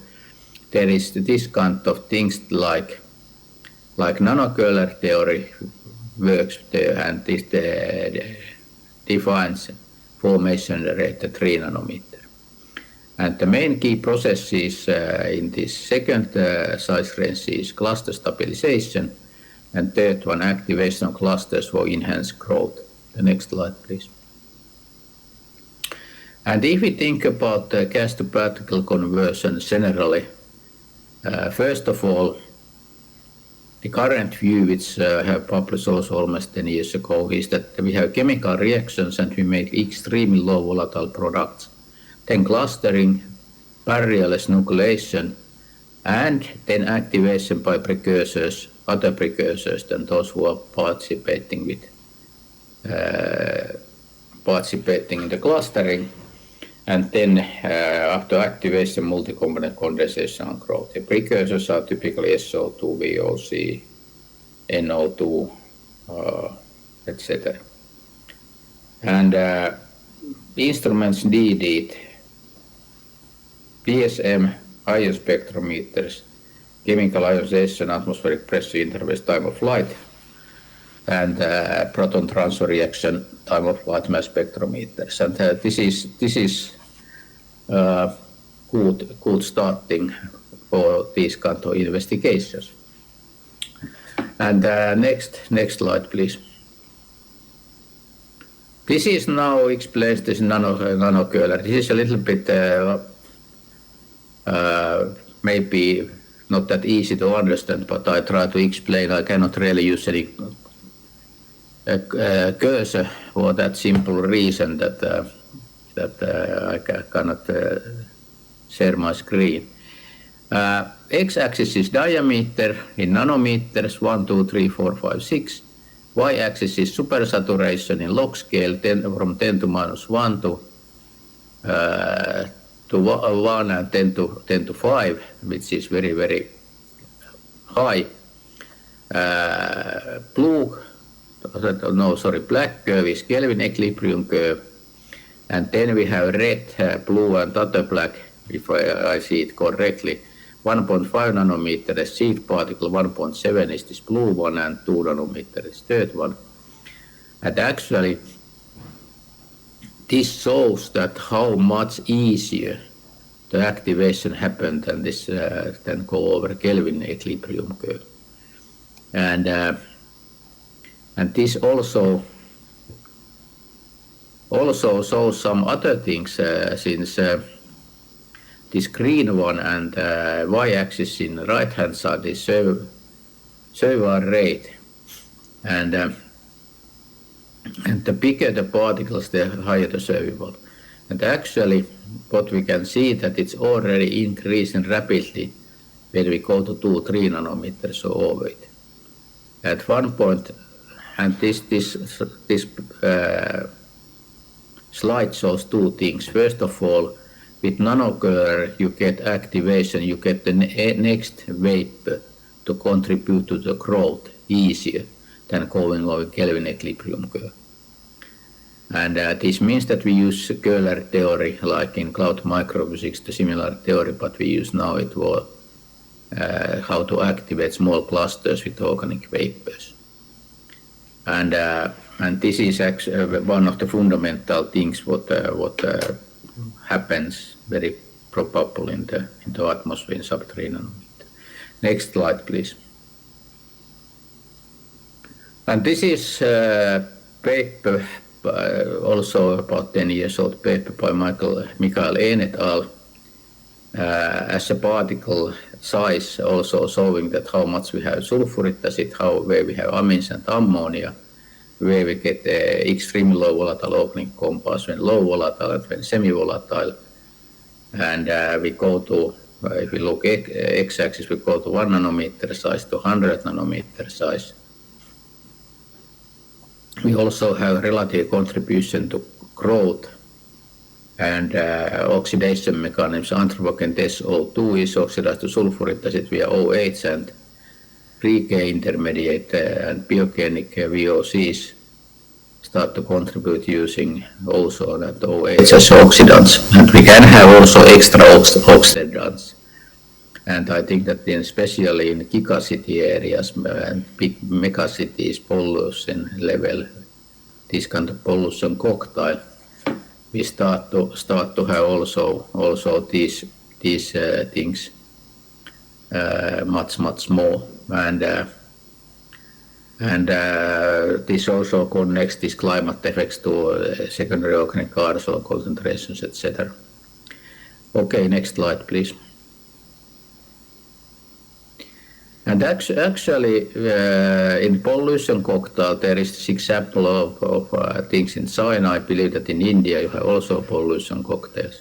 There is this kind of things like nano-curler theory works there, and this defines formation rate at 3 nanometer. And the main key processes in this second size range is cluster stabilization, and third one, activation of clusters for enhanced growth. The next slide, please. And if we think about the gas to particle conversion generally, first of all, the current view, which I have published also almost 10 years ago, is that we have chemical reactions and we make extremely low volatile products. Then clustering, barrierless nucleation, and then activation by precursors, other precursors than those who are participating in the clustering. And then after activation, multi-component condensation and growth. The precursors are typically SO2, VOC, NO2, etc. And instruments needed: PSM, ion spectrometers, chemical ionization, atmospheric pressure, interface, time of flight, and proton transfer reaction, time of flight, mass spectrometers. And this is good starting for these kind of investigations. And next slide, please. This is now explains this nano-curler. This is a little bit maybe not that easy to understand, but I try to explain. I cannot really use any cursor for that simple reason that I cannot share my screen. X-axis is diameter in nanometers, 1, 2, 3, 4, 5, 6. Y-axis is supersaturation in log scale, from 10 to minus 1 to 1 and 10 to 5, which is very, very high. Black curve is Kelvin equilibrium curve, and then we have red, blue, and other black, if I see it correctly. 1.5 nanometer is seed particle, 1.7 is this blue one, and 2 nanometer is third one. And actually, this shows that how much easier the activation happened than this than go over Kelvin equilibrium curve. And this also shows some other things, since this green one and y-axis in the right-hand side is serval rate, and the bigger the particles, the higher the serval. And actually, what we can see that it's already increasing rapidly when we go to 2-3 nanometers or over it. At one point, and this slide shows two things. First of all, with nano-curler, you get activation, you get the next vapor to contribute to the growth easier than going over Kelvin equilibrium curve. And this means that we use curler theory, like in cloud microphysics, the similar theory, but we use now it for how to activate small clusters with organic vapors. And this is actually one of the fundamental things what happens very probably in the atmosphere in sub-3 nanometer. Next slide, please. And this is paper, also about 10 years old paper by Michael Ehn et al. As a particle size, also showing that how much we have sulfuric acid, where we have amines and ammonia, where we get extremely low volatile organic compounds when low volatile and when semi-volatile. And we go to, if we look at x-axis, we go to 1 nanometer size to 100 nanometer size. We also have relative contribution to growth and oxidation mechanisms. Anthropogen SO2 is oxidized to sulfuric acid via OH, and pre-K intermediate and biogenic VOCs start to contribute using also that OH as oxidants. And we can have also extra oxidants. And I think that especially in gigacity areas and big megacities pollution level, this kind of pollution cocktail, we start to have also these things much more. And this also connects these climate effects to secondary organic aerosol concentrations, etc. Okay, next slide, please. And actually, in pollution cocktail, there is this example of things in China. I believe that in India you have also pollution cocktails.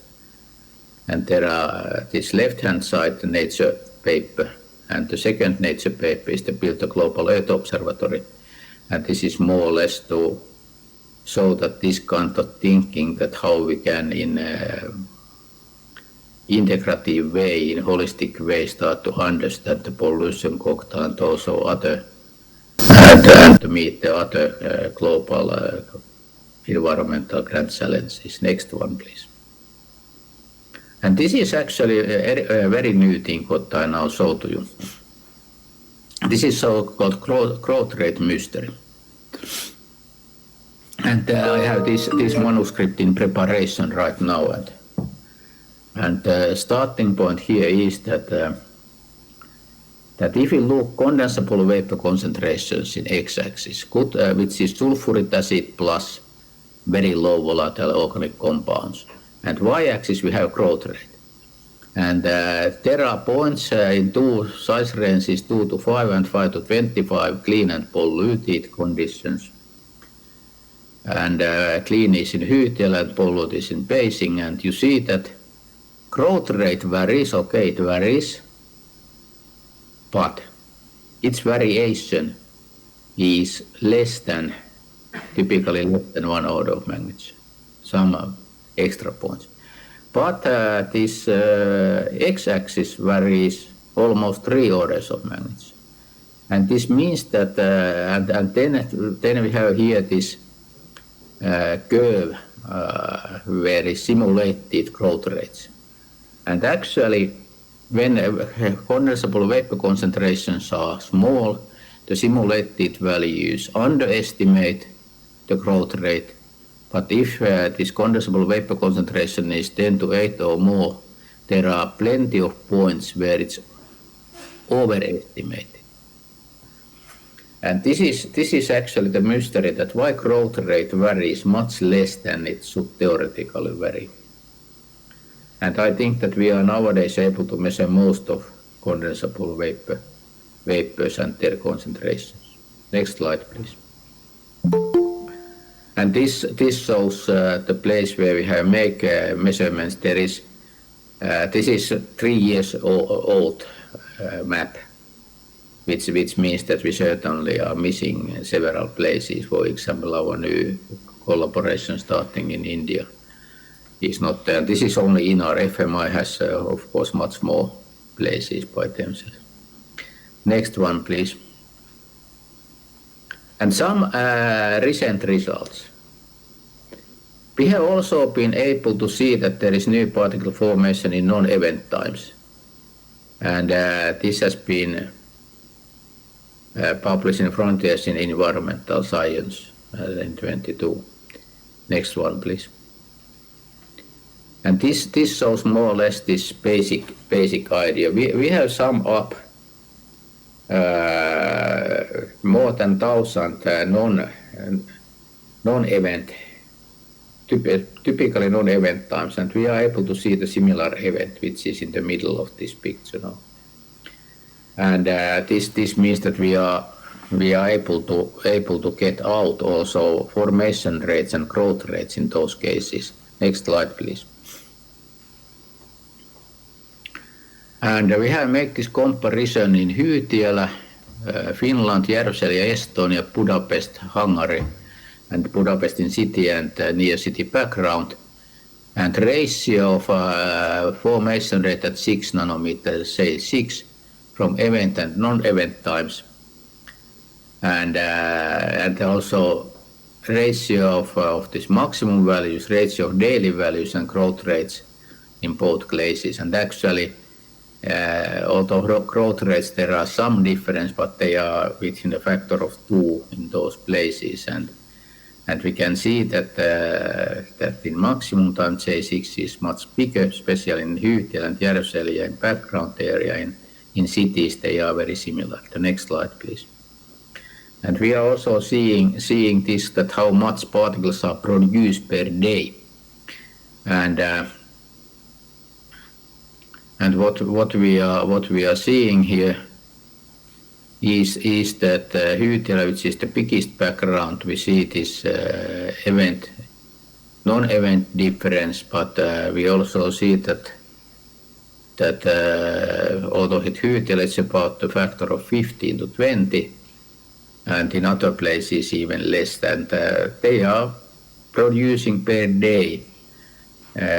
And there are this left-hand side, the Nature paper, and the second Nature paper is to build a global Earth observatory. And this is more or less to show that this kind of thinking, that how we can in integrative way, in holistic way, start to understand the pollution cocktail and also other, and to meet the other global environmental grand challenges. Next one, please. And this is actually a very new thing what I now show to you. This is so-called growth rate mystery. And I have this manuscript in preparation right now. And the starting point here is that if you look condensable vapor concentrations in x-axis, which is sulfuric acid plus very low volatile organic compounds, and y-axis we have growth rate. And there are points in two size ranges, 2 to 5 and 5 to 25, clean and polluted conditions. And clean is in Hütel and polluted is in Beijing, and you see that growth rate varies, okay, it varies, but its variation is typically less than 1 order of magnitude, some extra points. But this x-axis varies almost 3 orders of magnitude. And this means that, and then we have here this curve where is simulated growth rates. And actually, when condensable vapor concentrations are small, the simulated values underestimate the growth rate. But if this condensable vapor concentration is 10 to 8 or more, there are plenty of points where it's overestimated. And this is actually the mystery, that why growth rate varies much less than it should theoretically vary. And I think that we are nowadays able to measure most of condensable vapors and their concentrations. Next slide, please. And this shows the place where we have make measurements. There is this is a 3 years old map, which means that we certainly are missing several places. For example, our new collaboration starting in India is not there. This is only in our FMI has, of course, much more places by themselves. Next one, please. And some recent results. We have also been able to see that there is new particle formation in non-event times. And this has been published in Frontiers in Environmental Science in 22. Next one, please. And this shows more or less this basic idea. We have summed up more than 1,000 non-event, typically non-event times, and we are able to see the similar event which is in the middle of this picture now. And this means that we are able to get out also formation rates and growth rates in those cases. Next slide, please. And we have made this comparison in Hyytiälä, Finland, Järvsele, Estonia, Budapest, Hungary, and Budapest in city and near city background. And ratio of formation rate at 6 nanometers, say 6 from event and non-event times. And also ratio of this maximum values, ratio of daily values and growth rates in both cases. And actually, although growth rates, there are some difference, but they are within a factor of 2 in those places. And we can see that in maximum time J6 is much bigger, especially in Hyytiälä and Järvsele in background area. In cities, they are very similar. The next slide, please. And we are also seeing this, that how much particles are produced per day. And what we are seeing here is that Hyytiälä, which is the biggest background, we see this non-event difference, but we also see that although at Hyytiälä it's about the factor of 15 to 20, and in other places even less, and they are producing per day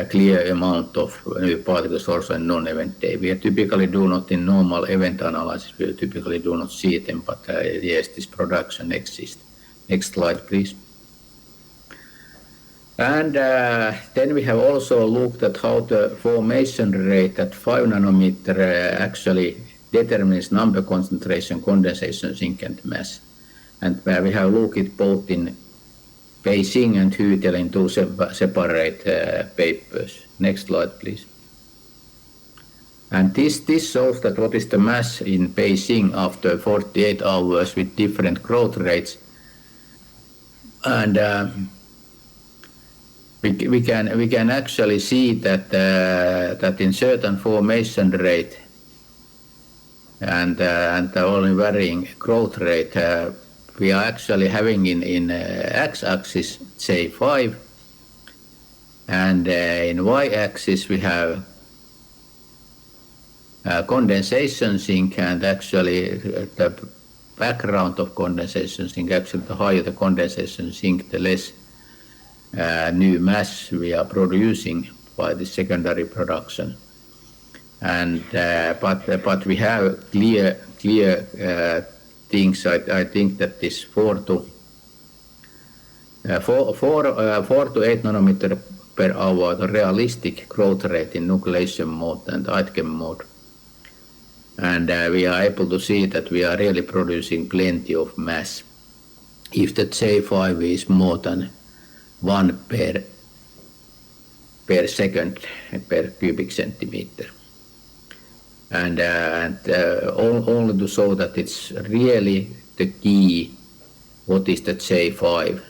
clear amount of new particles also in non-event day. We typically do not in normal event analysis, we typically do not see them, but yes, this production exists. Next slide, please. And then we have also looked at how the formation rate at 5 nanometer actually determines number, concentration, condensation, sink, and mass. And we have looked at both in Beijing and Hyytiälä in 2 separate papers. Next slide, please. And this shows that what is the mass in Beijing after 48 hours with different growth rates. And we can actually see that in certain formation rate and only varying growth rate, we are actually having in x-axis J5, and in y-axis we have condensation sink, and actually the background of condensation sink, actually the higher the condensation sink, the less new mass we are producing by the secondary production. And but we have clear things. I think that this 4 to 8 nanometer per hour, the realistic growth rate in nucleation mode and Aitken mode. And we are able to see that we are really producing plenty of mass. If the J5 is more than 1 per second per cubic centimeter. And only to show that it's really the key, what is the J5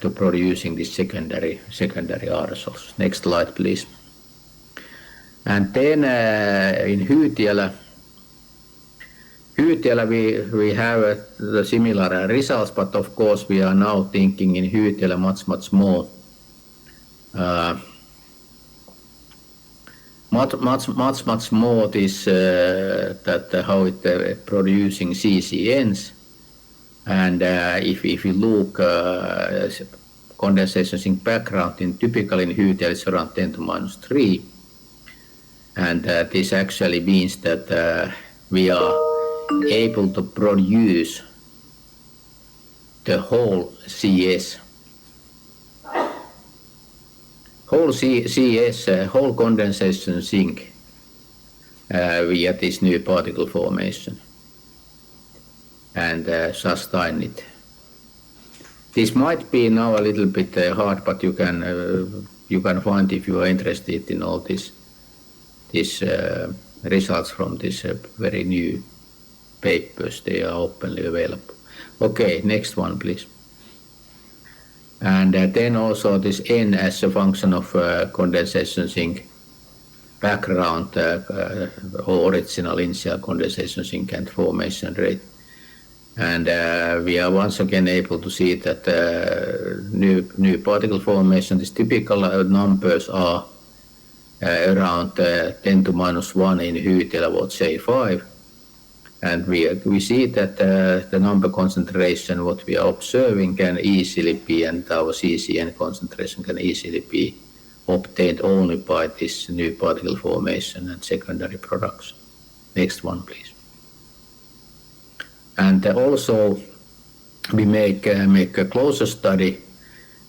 to producing this secondary aerosols. Next slide, please. And then in Hyytiälä we have the similar results, but of course we are now thinking in Hyytiälä much more this that how it producing CCNs, and if you look condensation sink background in typically in Hyytiälä it's around 10 to minus 3, and this actually means that we are able to produce the whole CS. Whole CS, whole condensation sink via this new particle formation and sustain it. This might be now a little bit hard, but you can find if you are interested in all these results from this very new papers. They are openly available. Okay, next one, please. And then also this N as a function of condensation sink background, or original initial condensation sink and formation rate. And we are once again able to see that new particle formation, these typical numbers are around 10 to minus 1 in Hydela, say 5. And we see that the number concentration, what we are observing, can easily be, and our CCN concentration can easily be obtained only by this new particle formation and secondary production. Next one, please. And also we make a closer study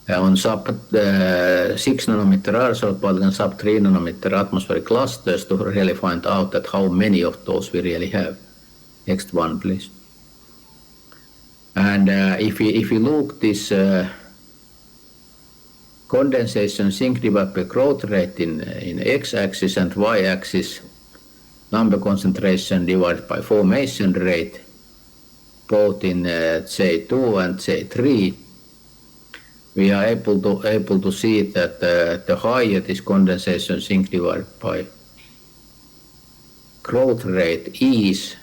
on sub 6 nanometer aerosol particle and sub 3 nanometer atmospheric clusters to really find out that how many of those we really have. Next one, please. And if we look this condensation sink divided by growth rate in x-axis and y-axis, number concentration divided by formation rate, both in J2 and J3, we are able to see that the higher this condensation sink divided by growth rate is,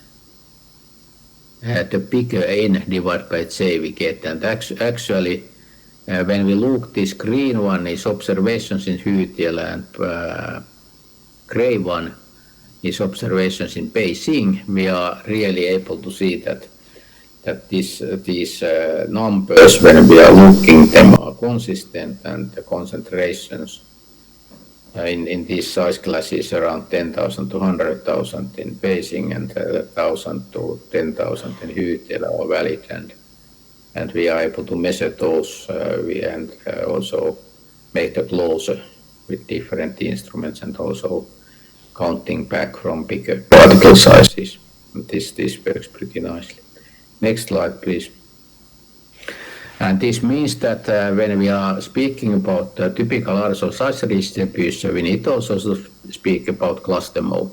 the bigger N divided by J we get. And actually, when we look, this green one is observations in Hydela and gray one is observations in Beijing. We are really able to see that these numbers, when we are looking, them are consistent, and the concentrations in these size classes around 10,000 to 100,000 in Beijing and 1,000 to 10,000 in Hydela are valid, and we are able to measure those and also make the closer with different instruments, and also counting back from bigger particle sizes. This works pretty nicely. Next slide, please. And this means that when we are speaking about typical aerosol size distribution, we need also to speak about cluster mode,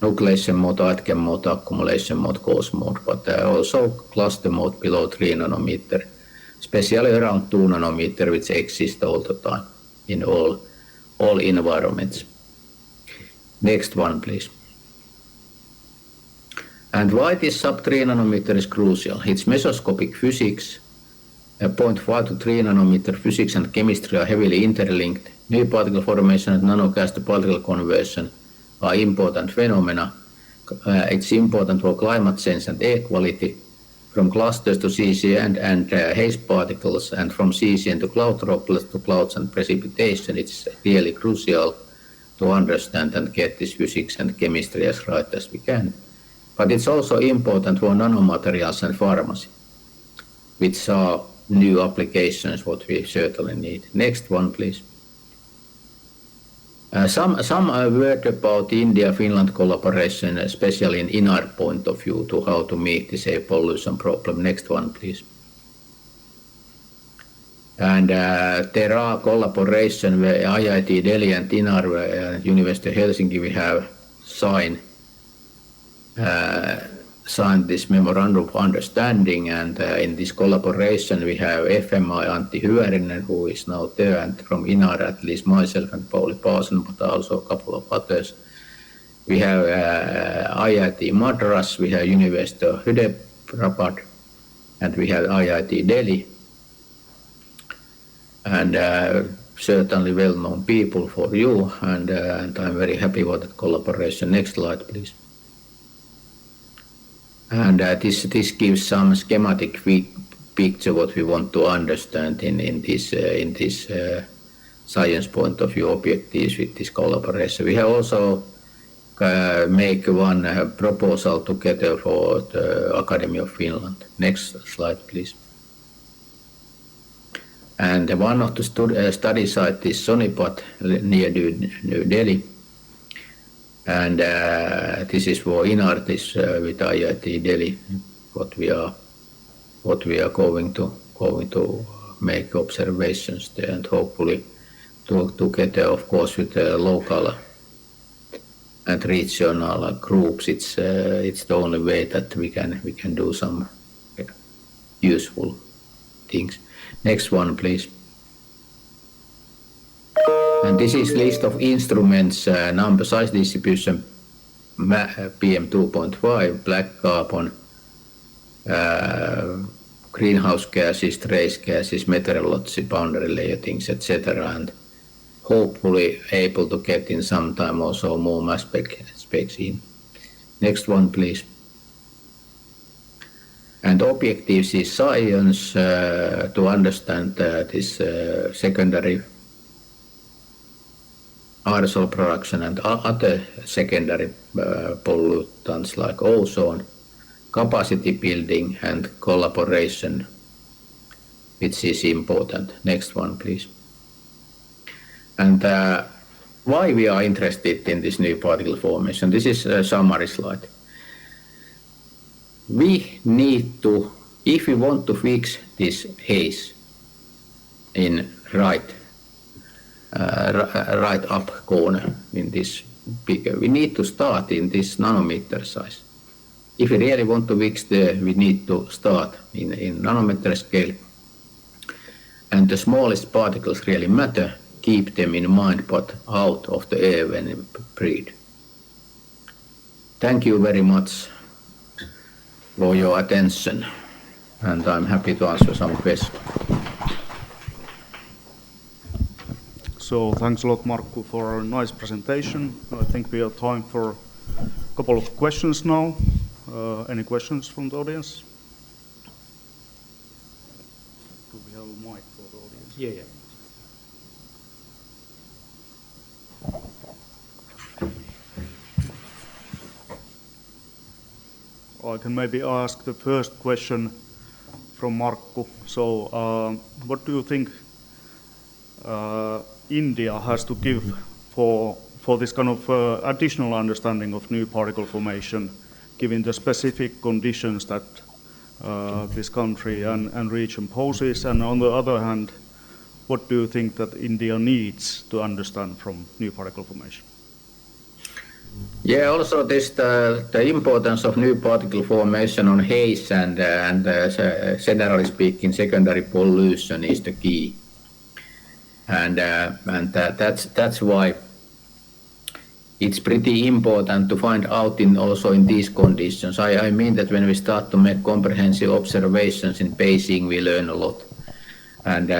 nucleation mode, Aitken mode, accumulation mode, cause mode, but also cluster mode below 3 nanometer, especially around 2 nanometer, which exists all the time in all environments. Next one, please. And why this sub 3 nanometer is crucial? It's mesoscopic physics. 0.5 to 3 nanometer physics and chemistry are heavily interlinked. New particle formation and nanogas to particle conversion are important phenomena. It's important for climate change and air quality, from clusters to CCN and haze particles, and from CCN to cloud droplets to clouds and precipitation. It's really crucial to understand and get this physics and chemistry as right as we can. But it's also important for nanomaterials and pharmacy, which are new applications what we certainly need. Next one, please. Some word about India-Finland collaboration, especially in our point of view, to how to meet this air pollution problem. Next one, please. And there are collaboration where IIT Delhi and INAR, University of Helsinki, we have signed this memorandum of understanding, and in this collaboration we have FMI Antti Hyörinen, who is now there, and from INAR at least myself and Pauli Paasen, but also a couple of others. We have IIT Madras, we have University of Hyderabad, and we have IIT Delhi, and certainly well-known people for you, and I'm very happy with that collaboration. Next slide, please. And this gives some schematic picture what we want to understand in this science point of view objectives with this collaboration. We have also make one proposal together for the Academy of Finland. Next slide, please. And one of the study sites is Sonipat near New Delhi. And this is for in-artists with IIT Delhi, what we are going to make observations there, and hopefully together, of course, with the local and regional groups. It's the only way that we can do some useful things. Next one, please. And this is list of instruments, number, size distribution, PM2.5, black carbon, greenhouse gases, trace gases, meteorology, boundary layer things, etc. And hopefully able to get in some time also more mass specs in. Next one, please. And objectives is science to understand this secondary aerosol production and other secondary pollutants like ozone, capacity building and collaboration, which is important. Next one, please. And why we are interested in this new particle formation. This is a summary slide. We need to, if we want to fix this haze in right up corner in this bigger, we need to start in this nanometer size. If we really want to fix we need to start in nanometer scale. And the smallest particles really matter. Keep them in mind, but out of the air when you breathe. Thank you very much for your attention, and I'm happy to answer some questions. So thanks a lot, Markku, for a nice presentation. I think we have time for a couple of questions now. Any questions from the audience? Do we have a mic for the audience? Yeah. I can maybe ask the first question from Markku. So, what do you think India has to give for this kind of additional understanding of new particle formation, given the specific conditions that this country and region poses? And on the other hand, what do you think that India needs to understand from new particle formation? Yeah, also this the importance of new particle formation on haze and generally speaking, secondary pollution is the key, and that's why it's pretty important to find out also in these conditions. I mean that when we start to make comprehensive observations in Beijing, we learn a lot, and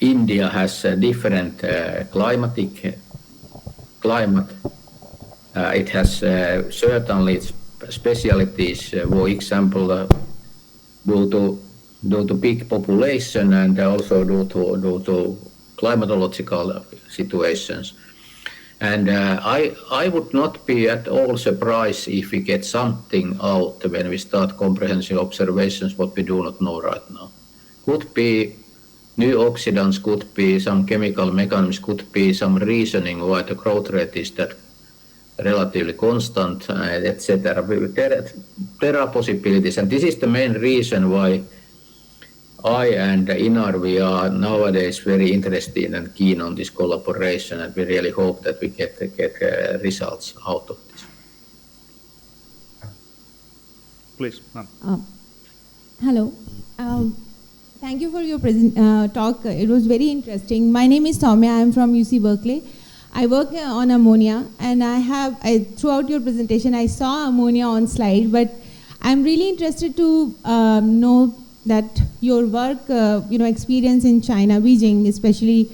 India has a different climate. It has certainly its specialties. For example, due to big population and also due to climatological situations. And I would not be at all surprised if we get something out when we start comprehensive observations what we do not know right now. Could be new oxidants, could be some chemical mechanisms, could be some reasoning why the growth rate is that relatively constant, etc. There are possibilities, and this is the main reason why I and Inar, we are nowadays very interested and keen on this collaboration, and we really hope that we get results out of this. Please, ma'am. Hello. Thank you for your talk. It was very interesting. My name is Soumya. I am from UC Berkeley. I work on ammonia, and throughout your presentation, I saw ammonia on slide, but I'm really interested to know that your work, experience in China, Beijing especially,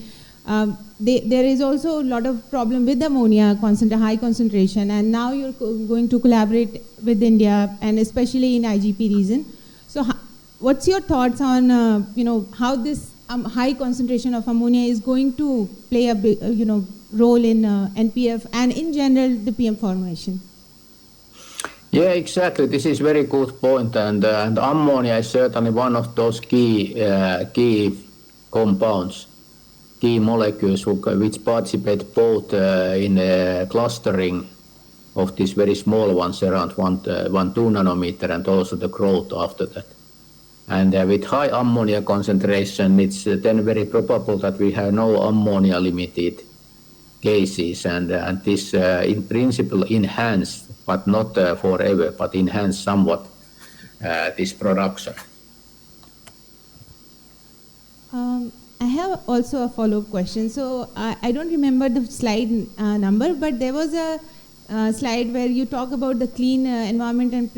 there is also a lot of problem with ammonia, high concentration, and now you're going to collaborate with India, and especially in IGP region. So what's your thoughts on, how this high concentration of ammonia is going to play a big, role in NPF and in general the PM formation? Yeah, exactly. This is very good point, and ammonia is certainly one of those key compounds key molecules which participate both in clustering of these very small ones around 1-2 nanometer and also the growth after that. And with high ammonia concentration, it's then very probable that we have no ammonia limited cases, and this in principle enhance, but not forever, but enhance somewhat this production. I have also a follow-up question. So I don't remember the slide number, but there was a slide where you talk about the clean environment and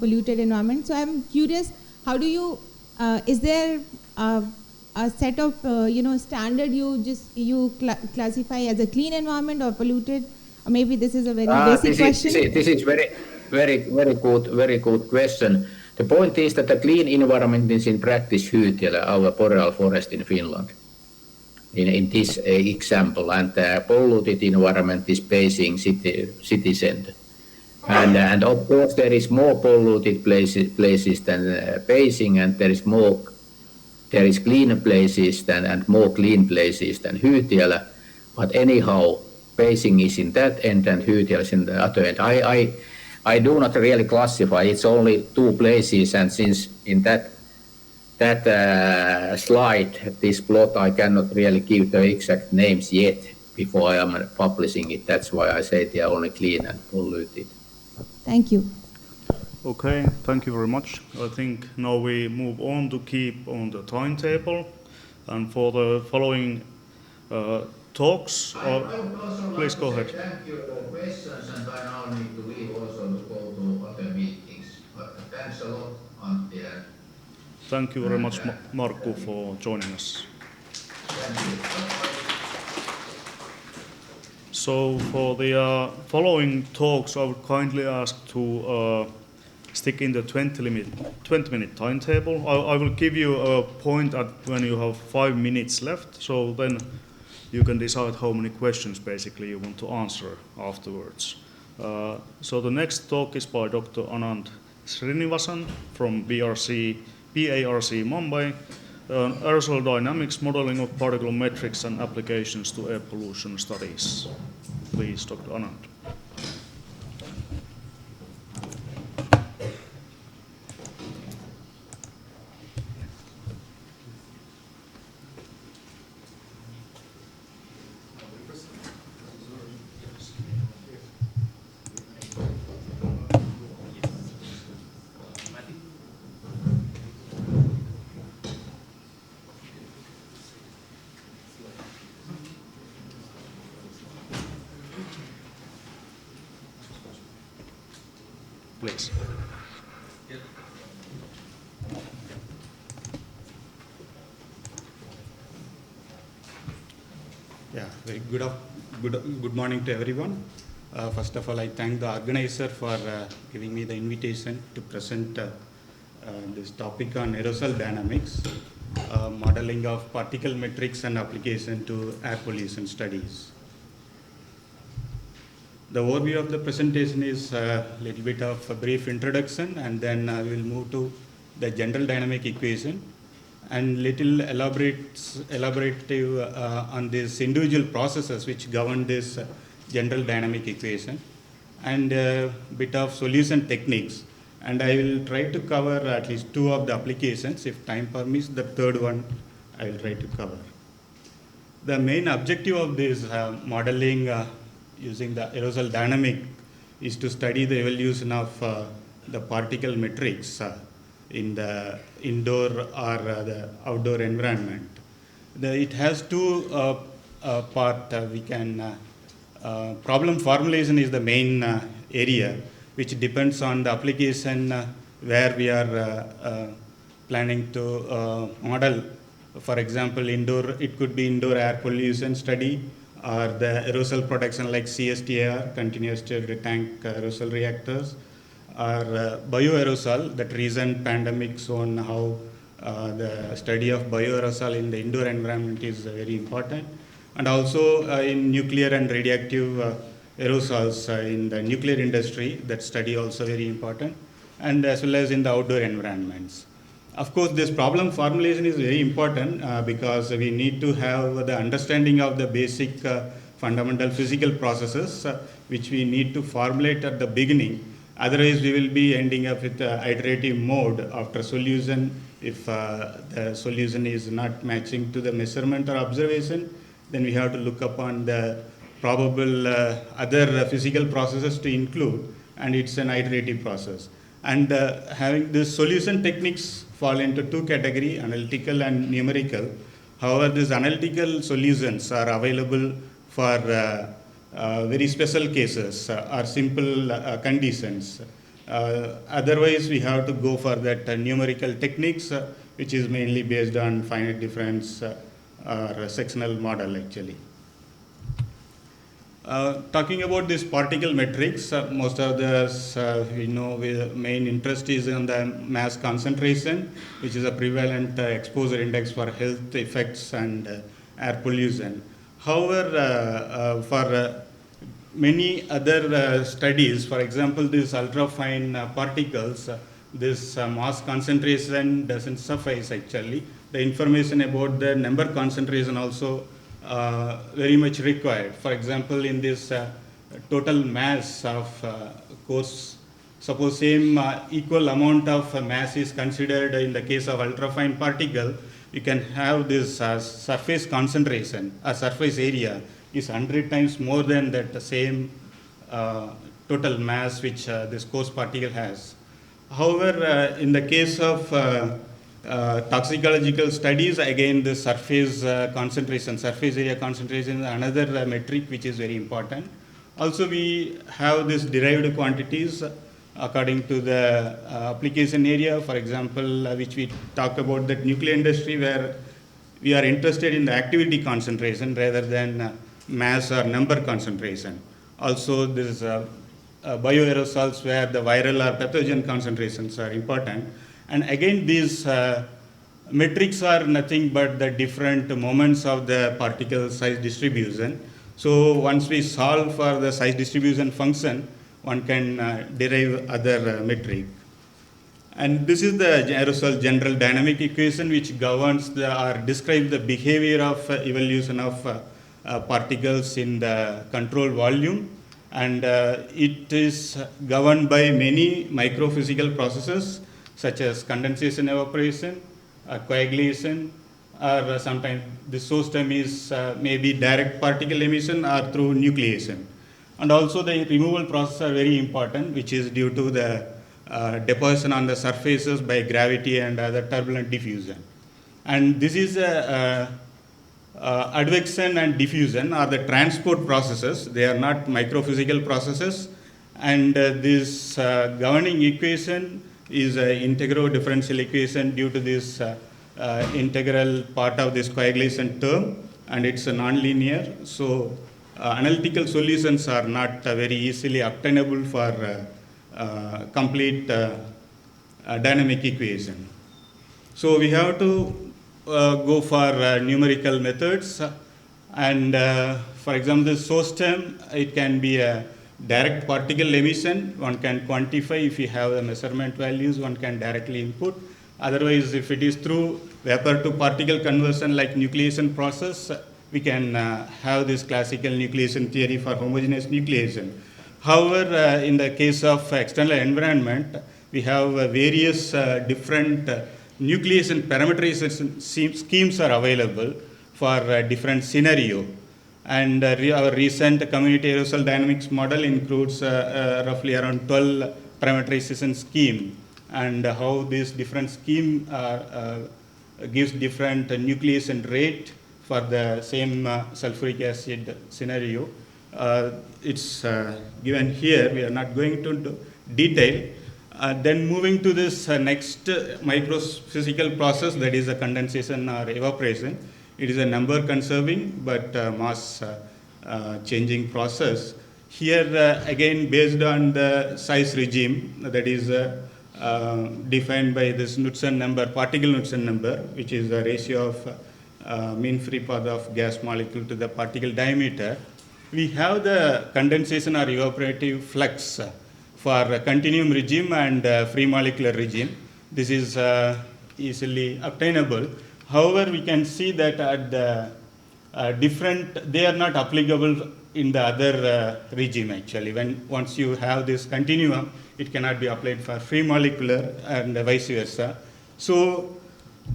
polluted environment. So I'm curious, how do you, is there a set of standard you classify as a clean environment or polluted? Or maybe this is a very basic question. This is very good question. The point is that the clean environment is in practice Hyytiälä, our boreal forest in Finland, in this example, and the polluted environment is Beijing city center. And of course there is more polluted places than Beijing, and there is clean places and more clean places than Hyytiälä. But anyhow, Beijing is in that end and Hyytiälä is in the other end. I do not really classify. It's only 2 places, and since in that slide, this plot, I cannot really give the exact names yet before I am publishing it. That's why I say they are only clean and polluted. Thank you. Okay, thank you very much. I think now we move on to keep on the timetable, and for the following talks. Please go ahead. Thank you for questions, and I now need to leave also to go to other meetings. But thanks a lot, Antti. Thank you very much, Markku, for joining us. Thank you. So for the following talks, I would kindly ask to stick in the 20-minute timetable. I will give you a point at when you have 5 minutes left, so then you can decide how many questions basically you want to answer afterwards. So the next talk is by Dr. Anand Srinivasan from BARC Mumbai, Aerosol Dynamics, Modeling of Particle Metrics and Applications to Air Pollution Studies. Please, Dr. Anand. Please. Yeah, very good morning to everyone. First of all, I thank the organizer for giving me the invitation to present this topic on aerosol dynamics, modeling of particle metrics and application to air pollution studies. The overview of the presentation is a little bit of a brief introduction, and then we will move to the general dynamic equation and little elaborative on these individual processes which govern this general dynamic equation, and a bit of solution techniques. And I will try to cover at least 2 of the applications. If time permits, the third one I will try to cover. The main objective of this modeling using the aerosol dynamic is to study the evolution of the particle metrics in the indoor or the outdoor environment. It has 2 parts. We can problem formulation is the main area, which depends on the application where we are planning to model. For example, indoor, it could be indoor air pollution study, or the aerosol production like CSTR, continuous stirred tank aerosol reactors, or bioaerosol, that recent pandemic shown how the study of bioaerosol in the indoor environment is very important. And also in nuclear and radioactive aerosols in the nuclear industry, that study also very important, and as well as in the outdoor environments. Of course, this problem formulation is very important because we need to have the understanding of the basic fundamental physical processes which we need to formulate at the beginning. Otherwise, we will be ending up with iterative mode after solution. If the solution is not matching to the measurement or observation, then we have to look upon the probable other physical processes to include, and it's an iterative process. And having the solution techniques fall into two categories, analytical and numerical. However, these analytical solutions are available for very special cases or simple conditions. Otherwise, we have to go for that numerical techniques, which is mainly based on finite difference or sectional model actually. Talking about this particle metrics, most of us, main interest is on the mass concentration, which is a prevalent exposure index for health effects and air pollution. However, for many other studies, for example, these ultrafine particles, this mass concentration doesn't suffice actually. The information about the number concentration also very much required. For example, in this total mass of course, suppose same equal amount of mass is considered in the case of ultrafine particle, you can have this surface concentration, surface area is 100 times more than that same total mass which this coarse particle has. However, in the case of toxicological studies, again the surface concentration, surface area concentration is another metric which is very important. Also, we have this derived quantities according to the application area. For example, which we talk about the nuclear industry, where we are interested in the activity concentration rather than mass or number concentration. Also, this bioaerosols, where the viral or pathogen concentrations are important. And again, these metrics are nothing but the different moments of the particle size distribution. So once we solve for the size distribution function, one can derive other metric. And this is the aerosol general dynamic equation which governs or describes the behavior of evolution of particles in the control volume. And it is governed by many microphysical processes such as condensation, evaporation, coagulation, or sometimes the source term is maybe direct particle emission or through nucleation. And also the removal processes are very important, which is due to the deposition on the surfaces by gravity and other turbulent diffusion. And this is advection and diffusion are the transport processes. They are not microphysical processes. And this governing equation is an integral differential equation due to this integral part of this coagulation term, and it's a nonlinear. So analytical solutions are not very easily obtainable for complete dynamic equation. So we have to go for numerical methods, and for example, the source term, it can be a direct particle emission. One can quantify if you have the measurement values, one can directly input. Otherwise, if it is through vapor to particle conversion like nucleation process, we can have this classical nucleation theory for homogeneous nucleation. However, in the case of external environment, we have various different nucleation parameterization schemes are available for different scenario. And our recent community aerosol dynamics model includes roughly around 12 parameterization scheme, and how this different scheme gives different nucleation rate for the same sulfuric acid scenario. It's given here. We are not going into detail. Then moving to this next microphysical process, that is a condensation or evaporation. It is a number conserving but mass changing process. Here again, based on the size regime, that is defined by this Knudsen number, particle Knudsen number, which is the ratio of mean free path of gas molecule to the particle diameter. We have the condensation or evaporative flux for continuum regime and free molecular regime. This is easily obtainable. However, we can see that at the they are not applicable in the other regime actually. Once you have this continuum, it cannot be applied for free molecular and vice versa. So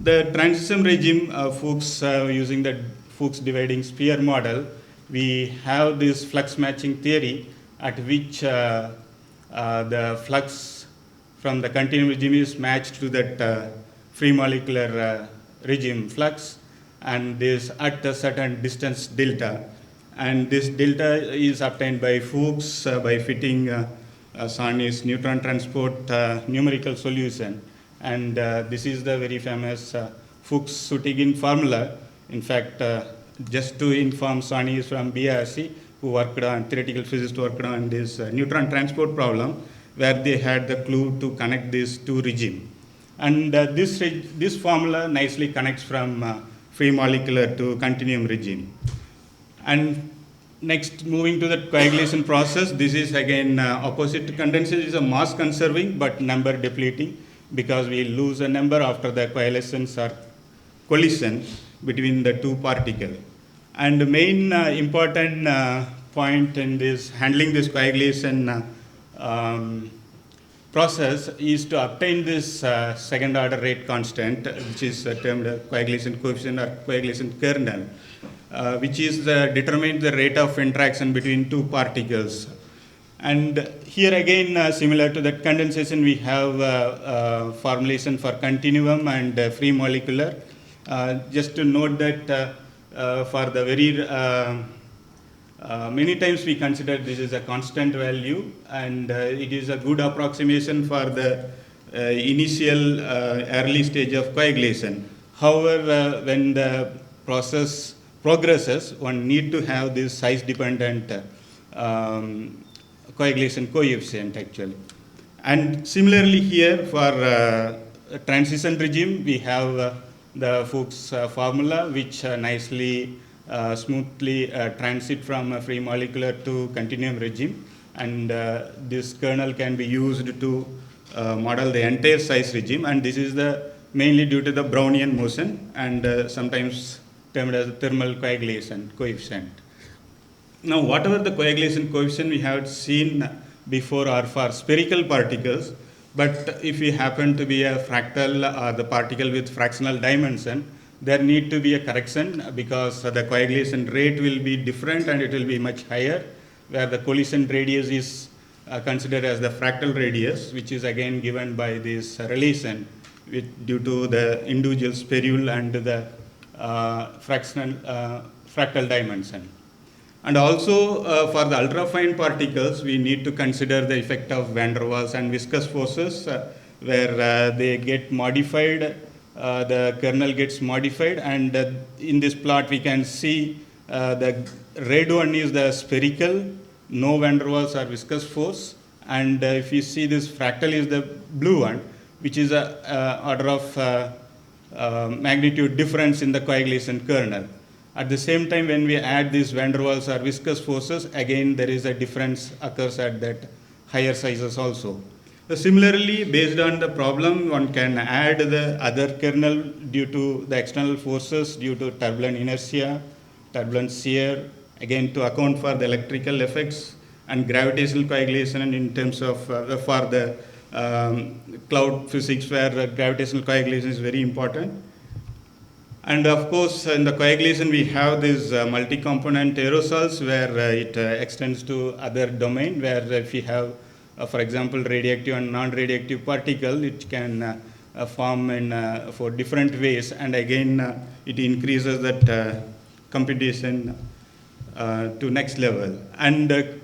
the transition regime Fuchs using the Fuchs dividing sphere model, we have this flux matching theory at which the flux from the continuum regime is matched to that free molecular regime flux, and this at a certain distance delta. And this delta is obtained by Fuchs by fitting Sarney's neutron transport numerical solution. And this is the very famous Fuchs-Suttigin formula. In fact, just to inform, Sarney is from BRC, who worked on, theoretical physicists worked on this neutron transport problem, where they had the clue to connect these two regimes. And this formula nicely connects from free molecular to continuum regime. And next, moving to the coagulation process, this is again opposite to condensation. Is a mass conserving but number depleting, because we lose a number after the coalescence or collision between the two particles. And the main important point in this handling this coagulation process is to obtain this second order rate constant, which is termed coagulation coefficient or coagulation kernel, which is determines the rate of interaction between two particles. And here again, similar to that condensation, we have formulation for continuum and free molecular. Just to note that for the very many times we consider this is a constant value, and it is a good approximation for the initial early stage of coagulation. However, when the process progresses, one need to have this size dependent coagulation coefficient actually. And similarly here for transition regime, we have the Fuchs formula, which nicely smoothly transit from a free molecular to continuum regime, and this kernel can be used to model the entire size regime, and this is the mainly due to the Brownian motion and sometimes termed as thermal coagulation coefficient. Now, whatever the coagulation coefficient we have seen before are for spherical particles, but if we happen to be a fractal or the particle with fractional dimension, there need to be a correction, because the coagulation rate will be different and it will be much higher, where the collision radius is considered as the fractal radius, which is again given by this relation due to the individual spherule and the fractal dimension. And also for the ultrafine particles, we need to consider the effect of van der Waals and viscous forces, where they get modified, the kernel gets modified, and in this plot we can see the red one is the spherical, no van der Waals or viscous force, and if you see this fractal is the blue one, which is a order of magnitude difference in the coagulation kernel. At the same time, when we add these van der Waals or viscous forces, again there is a difference occurs at that higher sizes also. So similarly, based on the problem, one can add the other kernel due to the external forces, due to turbulent inertia, turbulent shear, again to account for the electrical effects, and gravitational coagulation in terms of for the cloud physics, where gravitational coagulation is very important. And of course, in the coagulation, we have these multi-component aerosols, where it extends to other domain, where if you have, for example, radioactive and non-radioactive particle, it can form in for different ways, and again, it increases that computation to next level. And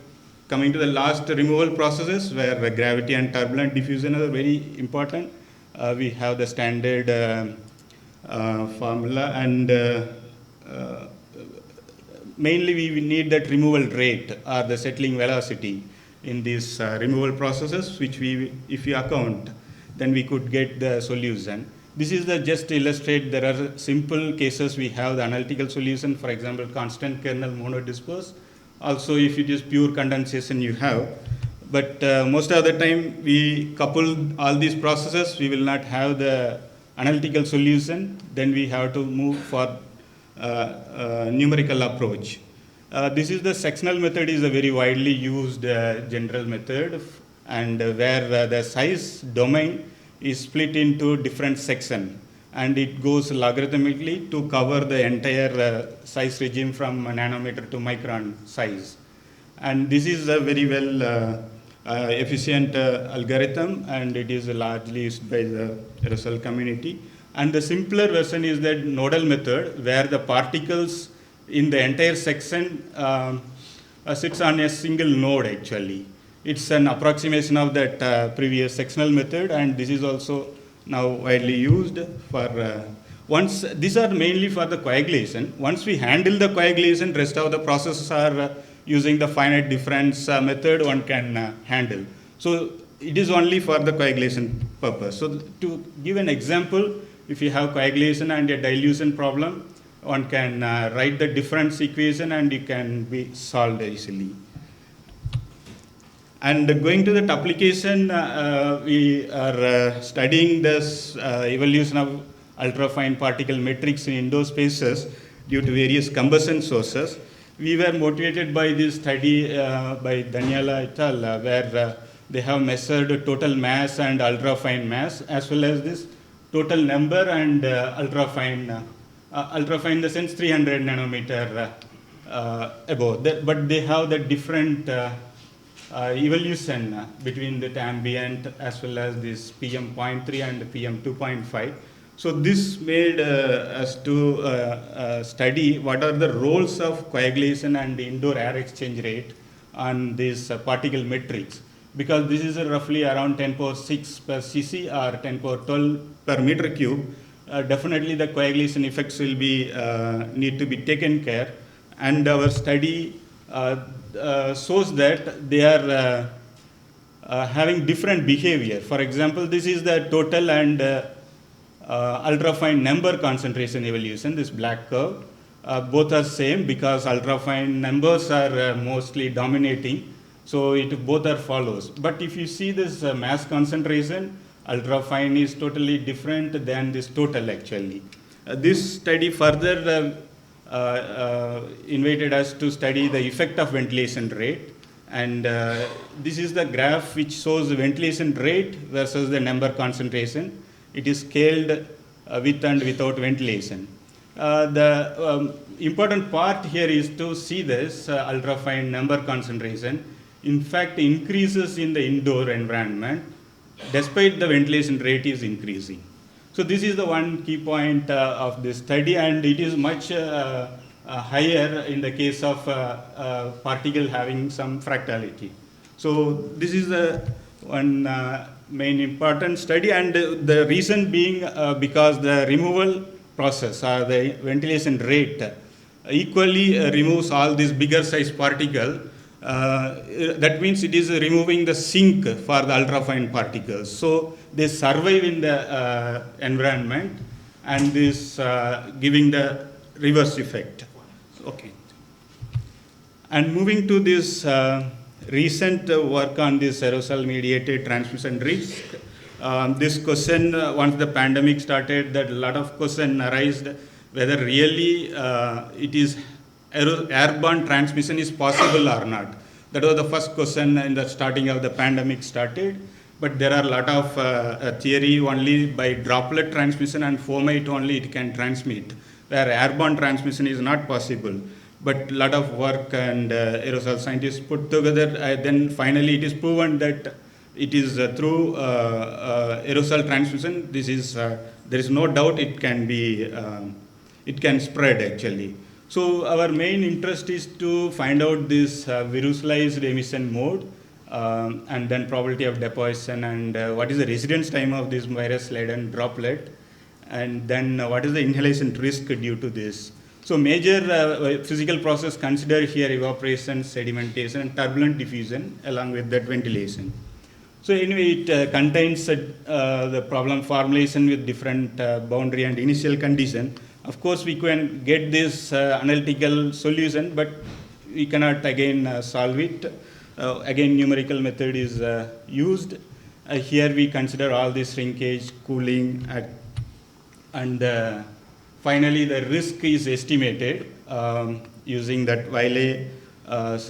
coming to the last removal processes, where gravity and turbulent diffusion are very important, we have the standard formula, and mainly we need that removal rate or the settling velocity in these removal processes, which if we account, then we could get the solution. This is just to illustrate there are simple cases we have the analytical solution, for example, constant kernel monodisperse. Also, if it is pure condensation you have, but most of the time we couple all these processes, we will not have the analytical solution, then we have to move for numerical approach. This is the sectional method is a very widely used general method, and where the size domain is split into different sections, and it goes logarithmically to cover the entire size regime from nanometer to micron size. And this is a very well efficient algorithm, and it is largely used by the Aerosol community. And the simpler version is the nodal method, where the particles in the entire section sits on a single node actually. It's an approximation of that previous sectional method, and this is also now widely used for these are mainly for the coagulation. Once we handle the coagulation, rest of the processes are using the finite difference method one can handle. So it is only for the coagulation purpose. So to give an example, if you have coagulation and a dilution problem, one can write the difference equation and it can be solved easily. And going to that application, we are studying this evolution of ultrafine particle matrix in indoor spaces due to various combustion sources. We were motivated by this study by Daniela et al., where they have measured total mass and ultrafine mass, as well as this total number and ultrafine in the sense 300 nanometer above. But they have the different evolution between the ambient as well as this PM.3 and PM2.5. So this made us to study what are the roles of coagulation and indoor air exchange rate on this particle matrix, because this is roughly around 10 power 6 per cc or 10 power 12 per meter cube. Definitely the coagulation effects will be need to be taken care, and our study shows that they are having different behavior. For example, this is the total and ultrafine number concentration evolution, this black curve. Both are same because ultrafine numbers are mostly dominating, so both are follows. But if you see this mass concentration, ultrafine is totally different than this total actually. This study further invited us to study the effect of ventilation rate, and this is the graph which shows the ventilation rate versus the number concentration. It is scaled with and without ventilation. The important part here is to see this ultrafine number concentration in fact increases in the indoor environment despite the ventilation rate is increasing. So this is the one key point of this study, and it is much higher in the case of particle having some fractality. So this is the one main important study, and the reason being because the removal process or the ventilation rate equally removes all these bigger size particle. That means it is removing the sink for the ultrafine particles. So they survive in the environment, and this giving the reverse effect. Okay. And moving to this recent work on this aerosol mediated transmission risk. This question, once the pandemic started, that a lot of question arose whether really it is airborne transmission is possible or not. That was the first question in the starting of the pandemic started. But there are a lot of theory only by droplet transmission and fomite only it can transmit, where airborne transmission is not possible. But a lot of work and aerosol scientists put together, then finally it is proven that it is through aerosol transmission. This is there is no doubt it can be it can spread actually. So our main interest is to find out this virusolized emission mode, and then probability of deposition, and what is the residence time of this virus-laden droplet, and then what is the inhalation risk due to this. So major physical process considered here evaporation, sedimentation, and turbulent diffusion along with that ventilation. So anyway, it contains the problem formulation with different boundary and initial condition. Of course, we can get this analytical solution, but we cannot again solve it. Again, numerical method is used. Here we consider all this shrinkage, cooling, and finally the risk is estimated using that Wiley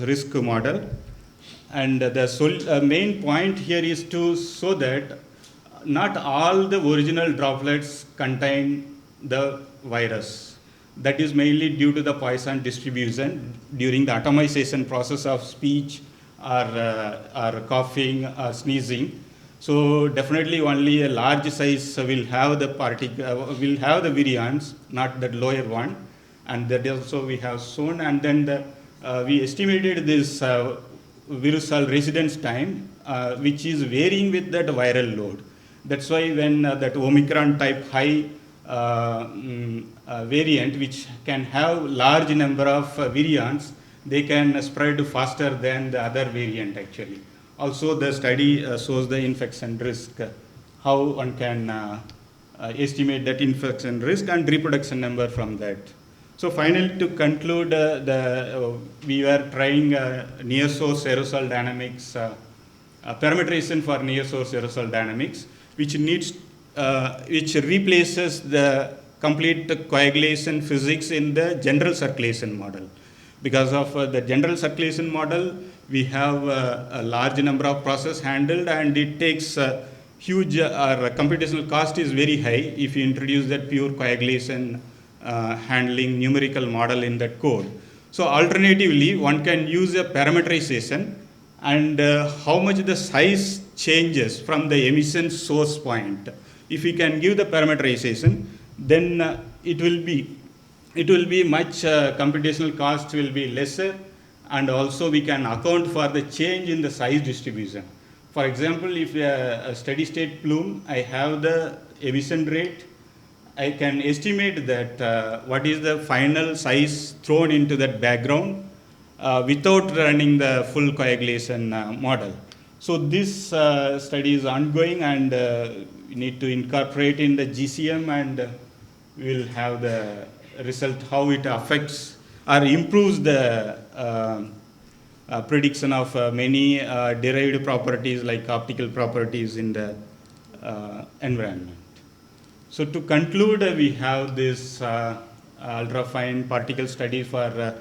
risk model. And the main point here is to show that not all the original droplets contain the virus. That is mainly due to the Poisson distribution during the atomization process of speech or coughing or sneezing. So definitely only a large size will have the will have the virions, not the lower one, and that also we have shown. And then we estimated this virusal residence time, which is varying with that viral load. That's why when that Omicron type high variant, which can have large number of virions, they can spread faster than the other variant actually. Also the study shows the infection risk, how one can estimate that infection risk and reproduction number from that. So finally, to conclude, we were trying near source aerosol dynamics, parameterization for near source aerosol dynamics, which replaces the complete coagulation physics in the general circulation model. Because of the general circulation model, we have a large number of processes handled, and it takes huge, computational cost is very high if you introduce that pure coagulation handling numerical model in that code. So alternatively, one can use a parameterization, and how much the size changes from the emission source point. If we can give the parameterization, then it will be much computational cost will be lesser, and also we can account for the change in the size distribution. For example, if a steady state plume, I have the emission rate, I can estimate that what is the final size thrown into that background without running the full coagulation model. So this study is ongoing, and we need to incorporate in the GCM, and we will have the result how it affects or improves the prediction of many derived properties like optical properties in the environment. So to conclude, we have this ultrafine particle study for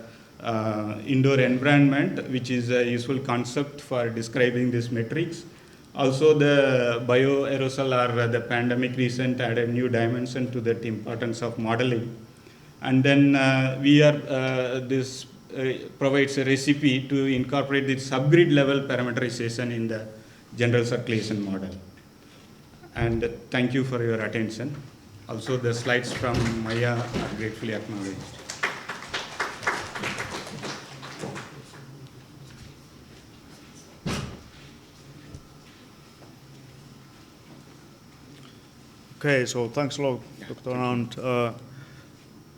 indoor environment, which is a useful concept for describing these metrics. Also the bioaerosol or the pandemic recent added new dimension to that importance of modeling. And then this provides a recipe to incorporate the subgrid level parameterization in the general circulation model. And thank you for your attention. Also the slides from Maya are gratefully acknowledged. Okay, so thanks a lot, Dr. Anand.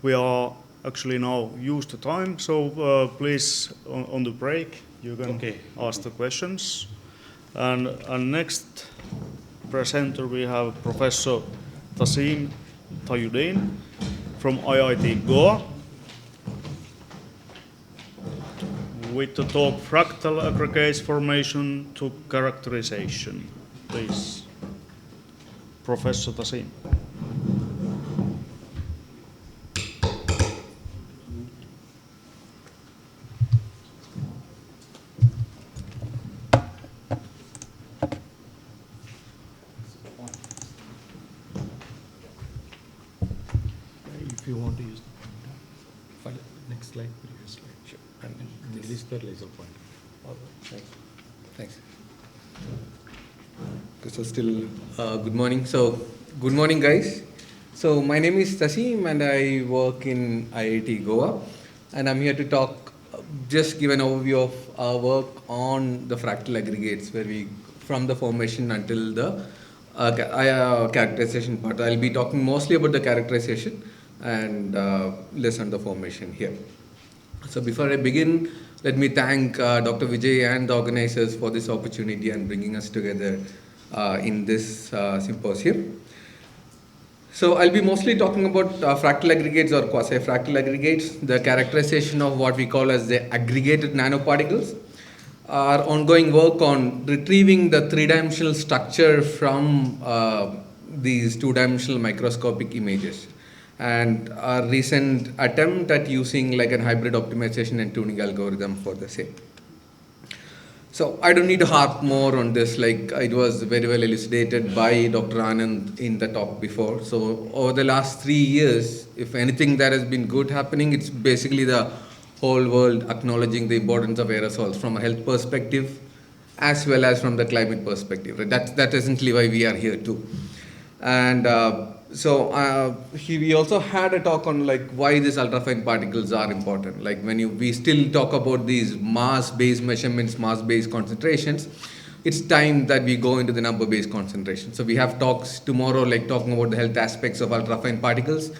We are actually now used to time, so please, on the break, you can ask the questions. And next presenter, we have Professor Tasim Tayuddin from IIT Goa with the talk Fractal Aggregates Formation to Characterization. Please, Professor Tasim. If you want to use the pointer. Next slide, previous slide. Sure. And this is the laser pointer. All right. Thanks. Okay, so still, good morning. So, good morning, guys. So, my name is Tasim, and I work in IIT Goa, and I'm here to talk, just give an overview of our work on the fractal aggregates, where we, from the formation until the characterization part. I'll be talking mostly about the characterization and less on the formation here. So before I begin, let me thank Dr. Vijay and the organizers for this opportunity and bringing us together in this symposium. So I'll be mostly talking about fractal aggregates or quasi-fractal aggregates, the characterization of what we call as the aggregated nanoparticles, our ongoing work on retrieving the three-dimensional structure from these two-dimensional microscopic images. And our recent attempt at using like an hybrid optimization and tuning algorithm for the same. So I don't need to harp more on this, like it was very well elucidated by Dr. Anand in the talk before. So over the last 3 years, if anything that has been good happening, it's basically the whole world acknowledging the importance of aerosols from a health perspective as well as from the climate perspective. Right? That's essentially why we are here too. And we also had a talk on like why these ultrafine particles are important. Like we still talk about these mass-based measurements, mass-based concentrations, it's time that we go into the number-based concentration. So we have talks tomorrow like talking about the health aspects of ultrafine particles,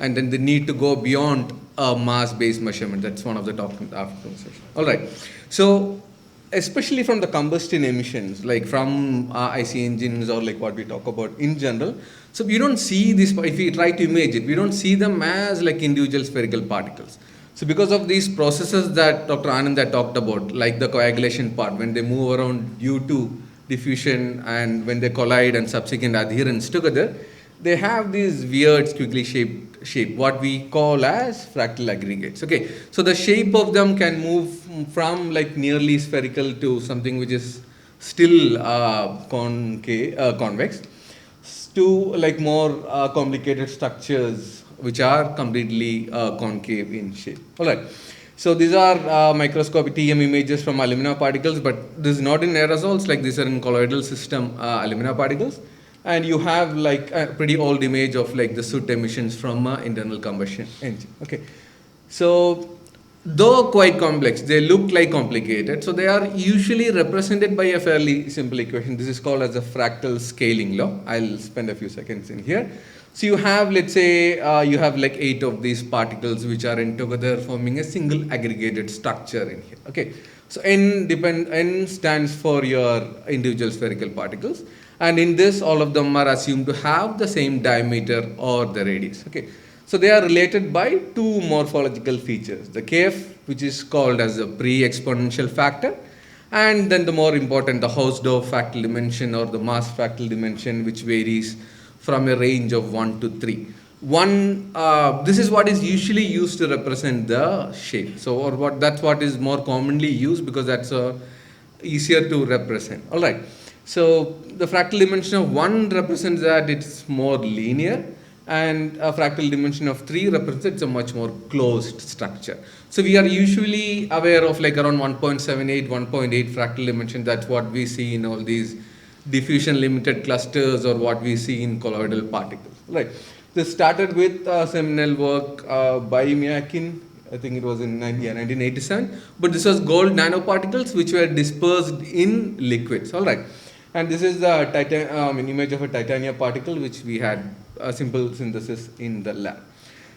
and then the need to go beyond a mass-based measurement. That's one of the talks in the afternoon session. All right. So especially from the combustion emissions, like from IC engines or like what we talk about in general. So we don't see this, if we try to image it, we don't see them as like individual spherical particles. So because of these processes that Dr. Anand had talked about, like the coagulation part, when they move around due to diffusion and when they collide and subsequent adherence together, they have these weird squiggly shape, what we call as fractal aggregates. Okay, so the shape of them can move from like nearly spherical to something which is still convex to like more complicated structures which are completely concave in shape. All right. So these are microscopic TM images from alumina particles, but this is not in aerosols, like these are in colloidal system alumina particles. And you have like a pretty old image of like the soot emissions from internal combustion engine. Okay, so though quite complex, they look like complicated. So they are usually represented by a fairly simple equation. This is called as a fractal scaling law. I'll spend a few seconds in here. So you have, let's say, you have like 8 of these particles which are in together forming a single aggregated structure in here. Okay, so N stands for your individual spherical particles. And in this, all of them are assumed to have the same diameter or the radius. Okay, so they are related by 2 morphological features: the Kf, which is called as the pre-exponential factor, and then the more important, the Hausdorff fractal dimension or the mass fractal dimension, which varies from a range of 1 to 3. This is what is usually used to represent the shape. So, that's what is more commonly used because that's easier to represent. All right. So the fractal dimension of 1 represents that it's more linear, and a fractal dimension of 3 represents a much more closed structure. So we are usually aware of like around 1.78, 1.8 fractal dimension. That's what we see in all these diffusion limited clusters or what we see in colloidal particles. Right. This started with seminal work by Miyakin. I think it was in 1987. But this was gold nanoparticles which were dispersed in liquids. All right. And this is the image of a titanium particle which we had a simple synthesis in the lab.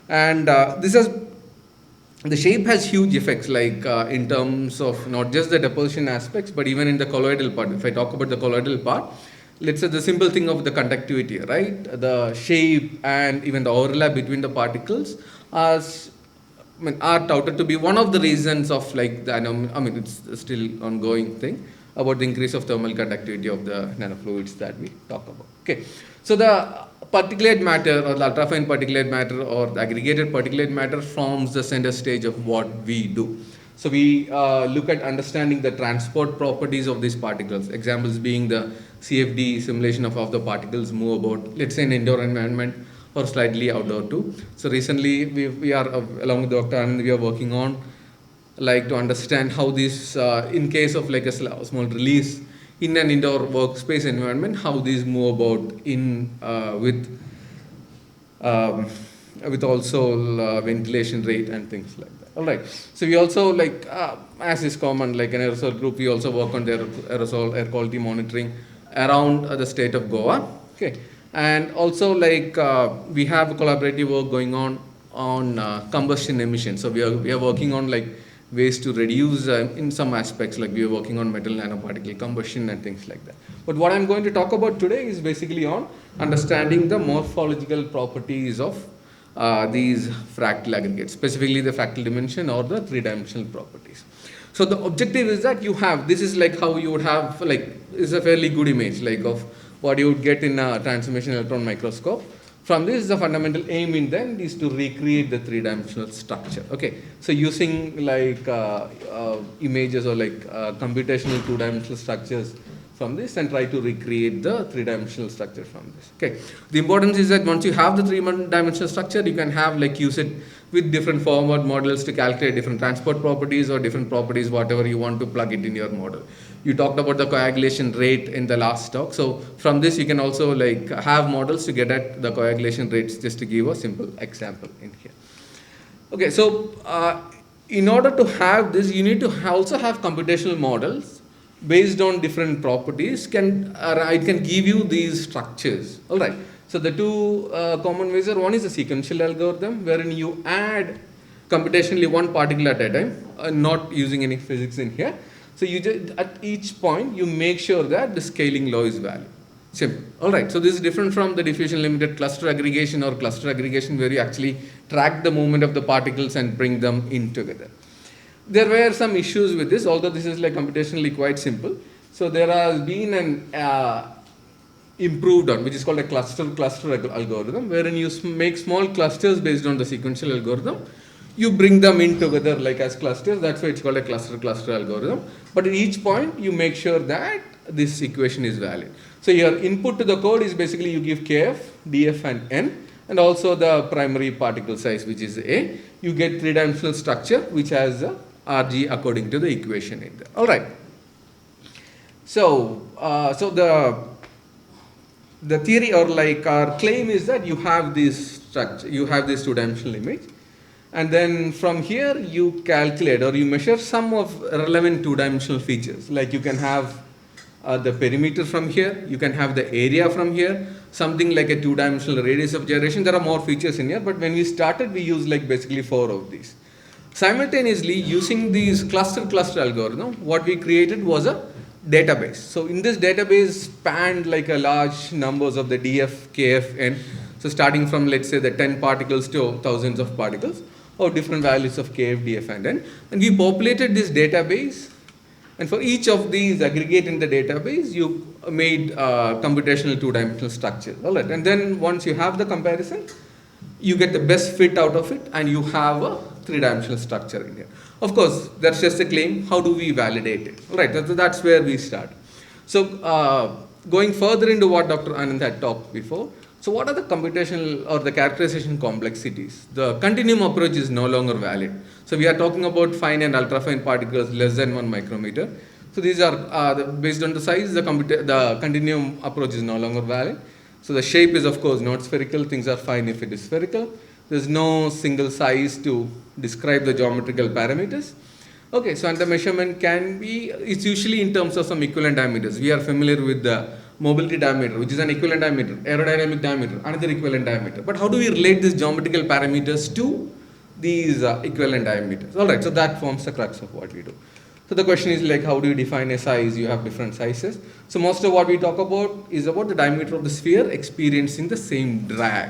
And the shape has huge effects, like in terms of not just the deposition aspects, but even in the colloidal part. If I talk about the colloidal part, let's say the simple thing of the conductivity, right? The shape and even the overlap between the particles are touted to be one of the reasons of like the, it's still ongoing thing about the increase of thermal conductivity of the nanofluids that we talk about. Okay, so the particulate matter or the ultrafine particulate matter or the aggregated particulate matter forms the center stage of what we do. So we look at understanding the transport properties of these particles. Examples being the CFD simulation of how the particles move about, let's say in indoor environment or slightly outdoor too. So recently we are along with Dr. Anand, we are working on like to understand how these, in case of like a small release in an indoor workspace environment, how these move about in with also ventilation rate and things like that. All right. So we also like, as is common, like an aerosol group, we also work on the aerosol air quality monitoring around the state of Goa. Okay. And also like we have collaborative work going on combustion emissions. So we are working on like ways to reduce in some aspects, like we are working on metal nanoparticle combustion and things like that. But what I'm going to talk about today is basically on understanding the morphological properties of these fractal aggregates, specifically the fractal dimension or the 3-dimensional properties. So the objective is that you have, this is like how you would have, like, is a fairly good image, like of what you would get in a transformation electron microscope. From this, the fundamental aim in then is to recreate the three-dimensional structure. Okay, so using like images or like computational two-dimensional structures from this and try to recreate the three-dimensional structure from this. Okay, the importance is that once you have the three-dimensional structure, you can have like use it with different forward models to calculate different transport properties or different properties, whatever you want to plug it in your model. You talked about the coagulation rate in the last talk. So from this, you can also like have models to get at the coagulation rates, just to give a simple example in here. Okay, so in order to have this, you need to also have computational models based on different properties. It can give you these structures. All right. So the two common ways are, one is a sequential algorithm, wherein you add computationally one particle at a time, not using any physics in here. So you just, at each point, you make sure that the scaling law is valid. Simple. All right. So this is different from the diffusion limited cluster aggregation or cluster aggregation, where you actually track the movement of the particles and bring them in together. There were some issues with this, although this is like computationally quite simple. So there has been an improved on, which is called a cluster algorithm, wherein you make small clusters based on the sequential algorithm. You bring them in together like as clusters. That's why it's called a cluster algorithm. But at each point, you make sure that this equation is valid. So your input to the code is basically you give kf, df, and n, and also the primary particle size, which is a. You get three-dimensional structure, which has a RG according to the equation in there. All right. So, the theory or like our claim is that you have this structure, you have this two-dimensional image, and then from here you calculate or you measure some of relevant two-dimensional features. Like you can have the perimeter from here, you can have the area from here, something like a two-dimensional radius of gyration. There are more features in here, but when we started, we used like basically 4 of these. Simultaneously, using these cluster algorithm, what we created was a database. So in this database spanned like a large numbers of the df, kf, n. So starting from, let's say, the 10 particles to thousands of particles, or different values of kf, df, and n. And we populated this database, and for each of these aggregate in the database, you made computational two-dimensional structure. All right. And then once you have the comparison, you get the best fit out of it, and you have a three-dimensional structure in here. Of course, that's just a claim. How do we validate it? All right. That's where we start. So going further into what Dr. Anand had talked before, so what are the computational or the characterization complexities? The continuum approach is no longer valid. So we are talking about fine and ultrafine particles less than 1 micrometer. So these are based on the size, the continuum approach is no longer valid. So the shape is of course not spherical. Things are fine if it is spherical. There's no single size to describe the geometrical parameters. Okay, so and the measurement can be, it's usually in terms of some equivalent diameters. We are familiar with the mobility diameter, which is an equivalent diameter, aerodynamic diameter, another equivalent diameter. But how do we relate these geometrical parameters to these equivalent diameters? All right, so that forms the crux of what we do. So the question is like, how do you define a size? You have different sizes. So most of what we talk about is about the diameter of the sphere experiencing the same drag.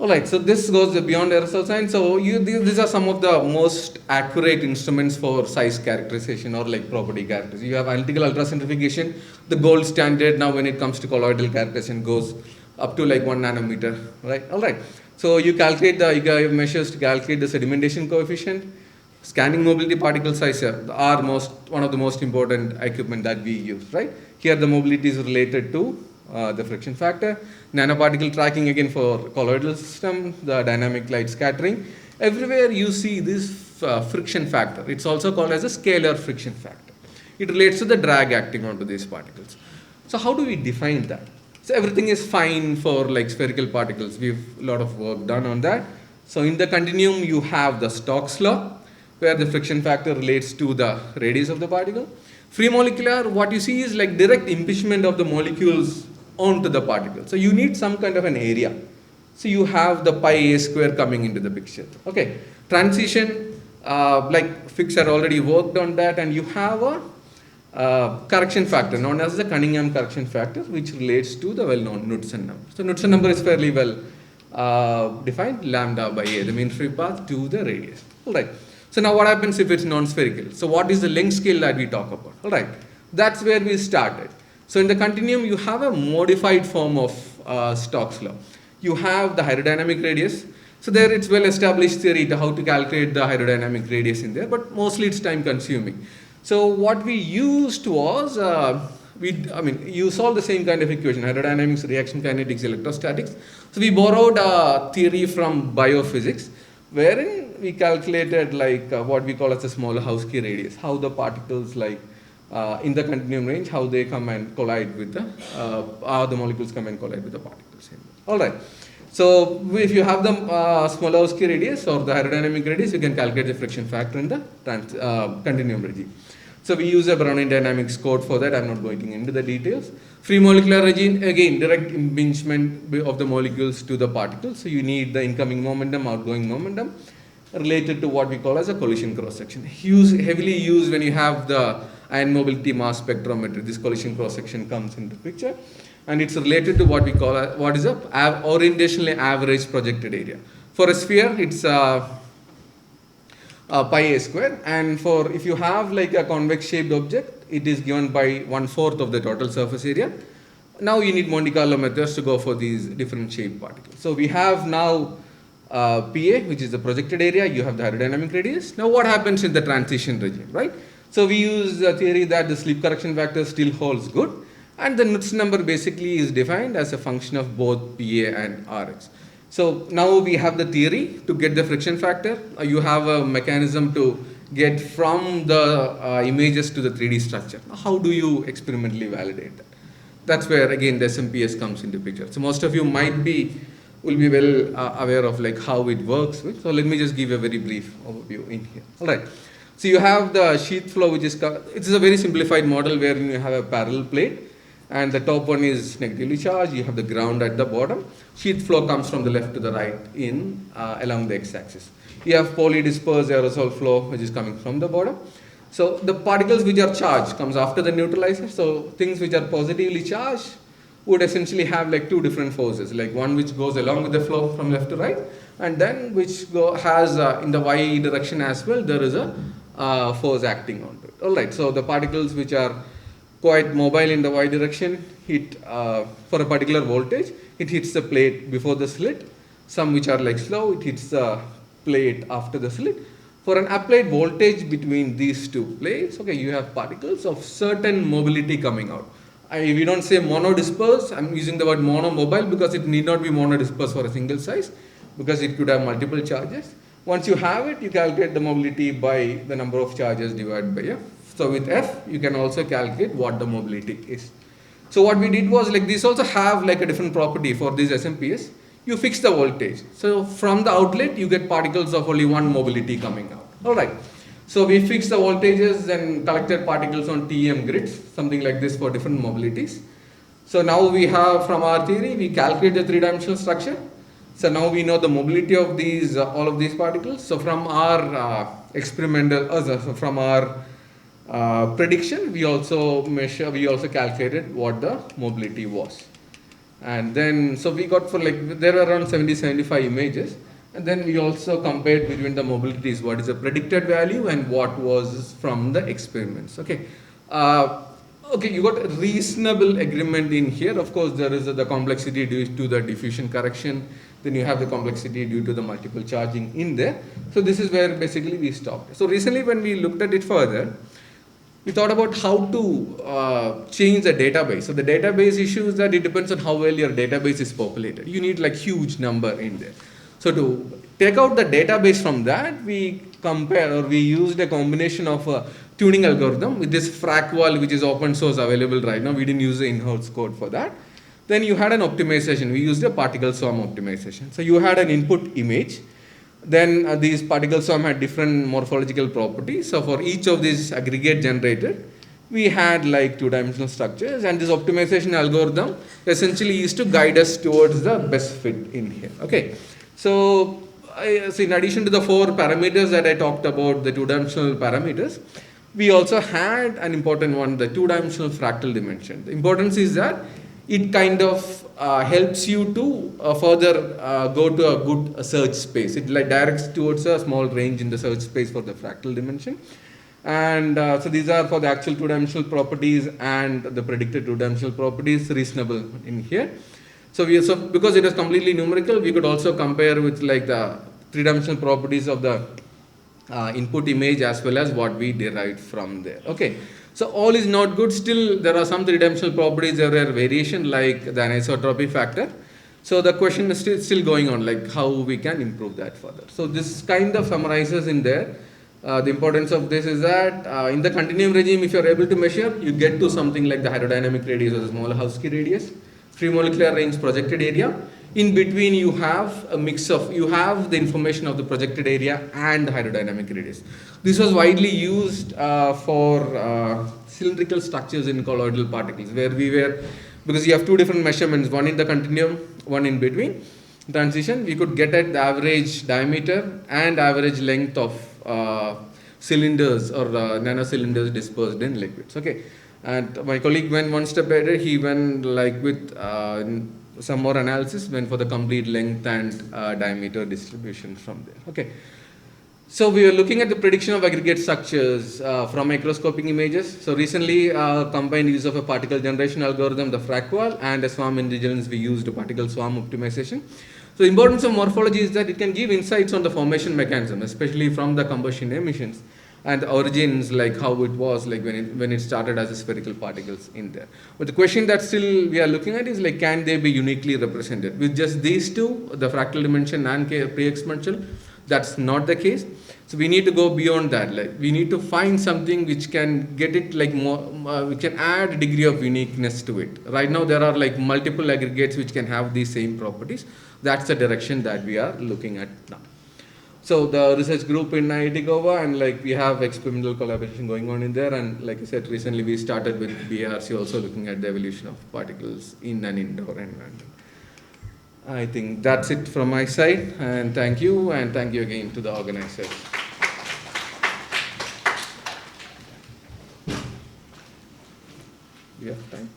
All right, so this goes beyond aerosol science. So these are some of the most accurate instruments for size characterization or like property characterization. You have analytical ultracentrifugation, the gold standard now when it comes to colloidal characterization goes up to like 1 nanometer, right? All right. So you calculate you have measures to calculate the sedimentation coefficient. Scanning mobility particle size are one of the most important equipment that we use, right? Here the mobility is related to the friction factor. Nanoparticle tracking again for colloidal system, the dynamic light scattering. Everywhere you see this friction factor. It's also called as a scalar friction factor. It relates to the drag acting onto these particles. So how do we define that? So everything is fine for like spherical particles. We have a lot of work done on that. So in the continuum you have the Stokes law, where the friction factor relates to the radius of the particle. Free molecular, what you see is like direct impingement of the molecules onto the particle. So you need some kind of an area. So you have the pi a square coming into the picture. Okay. Transition, like Fix had already worked on that, and you have a correction factor known as the Cunningham correction factor, which relates to the well-known Knudsen number. So Knudsen number is fairly well defined, lambda by a, the mean free path to the radius. All right. So now what happens if it's non-spherical? So what is the length scale that we talk about? All right. That's where we started. So in the continuum, you have a modified form of Stokes law. You have the hydrodynamic radius. So there it's well established theory to how to calculate the hydrodynamic radius in there, but mostly it's time consuming. So what we used was, you solve the same kind of equation, hydrodynamics, reaction kinetics, electrostatics. So we borrowed a theory from biophysics, wherein we calculated like what we call as the Smallowski radius, how the particles like in the continuum range, how they come and collide with the molecules come and collide with the particles. All right. So if you have the Smallowski radius or the hydrodynamic radius, you can calculate the friction factor in the continuum regime. So we use a Brownian dynamics code for that. I'm not going into the details. Free molecular regime, again, direct impingement of the molecules to the particles. So you need the incoming momentum, outgoing momentum, related to what we call as a collision cross section. Heavily used when you have the ion mobility mass spectrometry. This collision cross section comes into picture, and it's related to what we call what is a orientationally average projected area. For a sphere, it's pi a square, and for if you have like a convex shaped object, it is given by 1/4 of the total surface area. Now you need Monte Carlo methods to go for these different shaped particles. So we have now PA, which is the projected area. You have the hydrodynamic radius. Now what happens in the transition regime, right? So we use the theory that the slip correction factor still holds good, and the Knudsen number basically is defined as a function of both PA and Rx. So now we have the theory to get the friction factor. You have a mechanism to get from the images to the 3D structure. How do you experimentally validate that? That's where again the SMPS comes into picture. So most of you will be well aware of like how it works with. So let me just give a very brief overview in here. All right. So you have the sheath flow, which is it's a very simplified model where you have a parallel plate, and the top one is negatively charged. You have the ground at the bottom. Sheath flow comes from the left to the right in along the x-axis. You have polydispersed aerosol flow, which is coming from the bottom. So the particles which are charged comes after the neutralizer. So things which are positively charged would essentially have like two different forces, like one which goes along with the flow from left to right, and then which has in the y direction as well, there is a force acting onto it. All right, so the particles which are quite mobile in the y direction hit for a particular voltage, it hits the plate before the slit. Some which are like slow, it hits the plate after the slit. For an applied voltage between these two plates, okay, you have particles of certain mobility coming out. We don't say monodisperse. I'm using the word monomobile because it need not be monodisperse for a single size, because it could have multiple charges. Once you have it, you calculate the mobility by the number of charges divided by F. So with F, you can also calculate what the mobility is. So what we did was like these also have like a different property for these SMPS. You fix the voltage. So from the outlet, you get particles of only one mobility coming out. All right. So we fixed the voltages and collected particles on TEM grids, something like this for different mobilities. So now we have, from our theory, we calculate the three-dimensional structure. So now we know the mobility of these, all of these particles. So from our from our prediction, we also calculated what the mobility was. And then, so we got for like, there are around 75 images. And then we also compared between the mobilities, what is the predicted value and what was from the experiments. Okay. Okay, you got a reasonable agreement in here. Of course, there is the complexity due to the diffusion correction. Then you have the complexity due to the multiple charging in there. So this is where basically we stopped. So recently when we looked at it further, we thought about how to change the database. So the database issue is that it depends on how well your database is populated. You need like huge number in there. So to take out the database from that, we used a combination of a tuning algorithm with this FracWall, which is open source available right now. We didn't use the in-house code for that. Then you had an optimization. We used a particle swarm optimization. So you had an input image. Then these particle swarm had different morphological properties. So for each of these aggregate generated, we had like two-dimensional structures, and this optimization algorithm essentially used to guide us towards the best fit in here. Okay. So in addition to the 4 parameters that I talked about, the two-dimensional parameters, we also had an important one, the two-dimensional fractal dimension. The importance is that it kind of helps you to further go to a good search space. It like directs towards a small range in the search space for the fractal dimension. And so these are for the actual two-dimensional properties and the predicted two-dimensional properties reasonable in here. So because it is completely numerical, we could also compare with like the three-dimensional properties of the input image as well as what we derived from there. Okay, so all is not good. Still, there are some three-dimensional properties. There are variation like the anisotropy factor. So the question is still going on, like how we can improve that further. So this kind of summarizes in there. The importance of this is that in the continuum regime, if you are able to measure, you get to something like the hydrodynamic radius or the Smolowski radius, free molecular range projected area. In between, you have a mix of, you have the information of the projected area and the hydrodynamic radius. This was widely used for cylindrical structures in colloidal particles, where we were, because you have two different measurements, one in the continuum, one in between transition, we could get at the average diameter and average length of cylinders or nanocylinders dispersed in liquids. Okay, and my colleague went one step better. He went like with some more analysis, went for the complete length and diameter distribution from there. Okay, so we are looking at the prediction of aggregate structures from microscopic images. So recently, combined use of a particle generation algorithm, the FRACWAL, and a swarm intelligence, we used particle swarm optimization. So the importance of morphology is that it can give insights on the formation mechanism, especially from the combustion emissions and the origins, like how it was like when it started as a spherical particles in there. But the question that still we are looking at is like, can they be uniquely represented with just these two, the fractal dimension and pre-exponential? That's not the case. So we need to go beyond that. Like we need to find something which can get it like more, we can add a degree of uniqueness to it. Right now there are like multiple aggregates which can have these same properties. That's the direction that we are looking at now. So the research group in IIT Goa, and like we have experimental collaboration going on in there, and like I said, recently we started with BRC also looking at the evolution of particles in an indoor environment. I think that's it from my side, and thank you again to the organizers. We have time.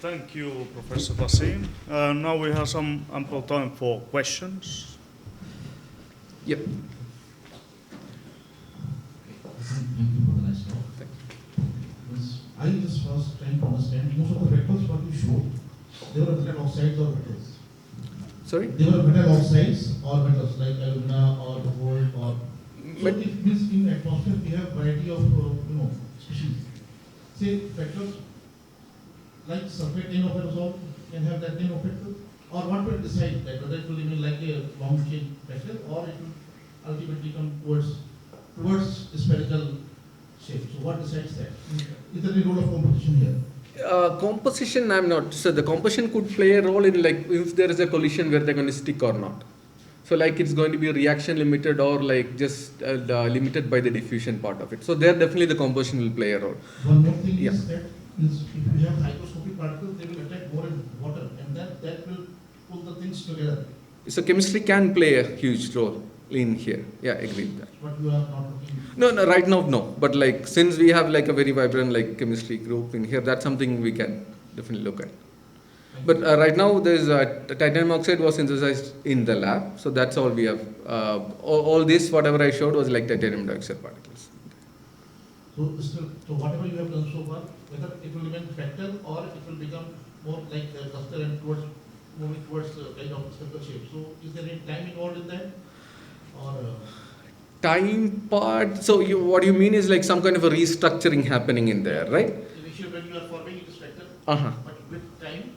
Thank you, Professor Tassim. Now we have some ample time for questions. Yep. Thank you for the nice talk. I just was trying to understand, most of the vectors what you showed, they were metal oxides or metals? Sorry? They were metal oxides or metals like alumina or gold or... So it means in atmosphere we have variety of species. Say vectors like sulfate aerosol can have that nanoparticle, or what will decide that whether it will remain like a long chain vector or it will ultimately come towards spherical shape. So what decides that? Is there any role of composition here? Composition, I'm not. So the composition could play a role in like if there is a collision where they're going to stick or not. So like it's going to be reaction limited or like just limited by the diffusion part of it. So there definitely the composition will play a role. One more thing is that if you have hygroscopic particles, they will attack more in water, and that will pull the things together. So chemistry can play a huge role in here. Yeah, I agree with that. But you are not looking. No, right now no. But like since we have like a very vibrant like chemistry group in here, that's something we can definitely look at. But right now there's titanium oxide was synthesized in the lab, so that's all we have. All this whatever I showed was like titanium dioxide particles. So whatever you have done so far, whether it will remain fractal or it will become more like the cluster and moving towards kind of spherical shape. So is there any time involved in that? Or time part, so what you mean is like some kind of a restructuring happening in there, right? Initially when you are forming it is fractal, but with time,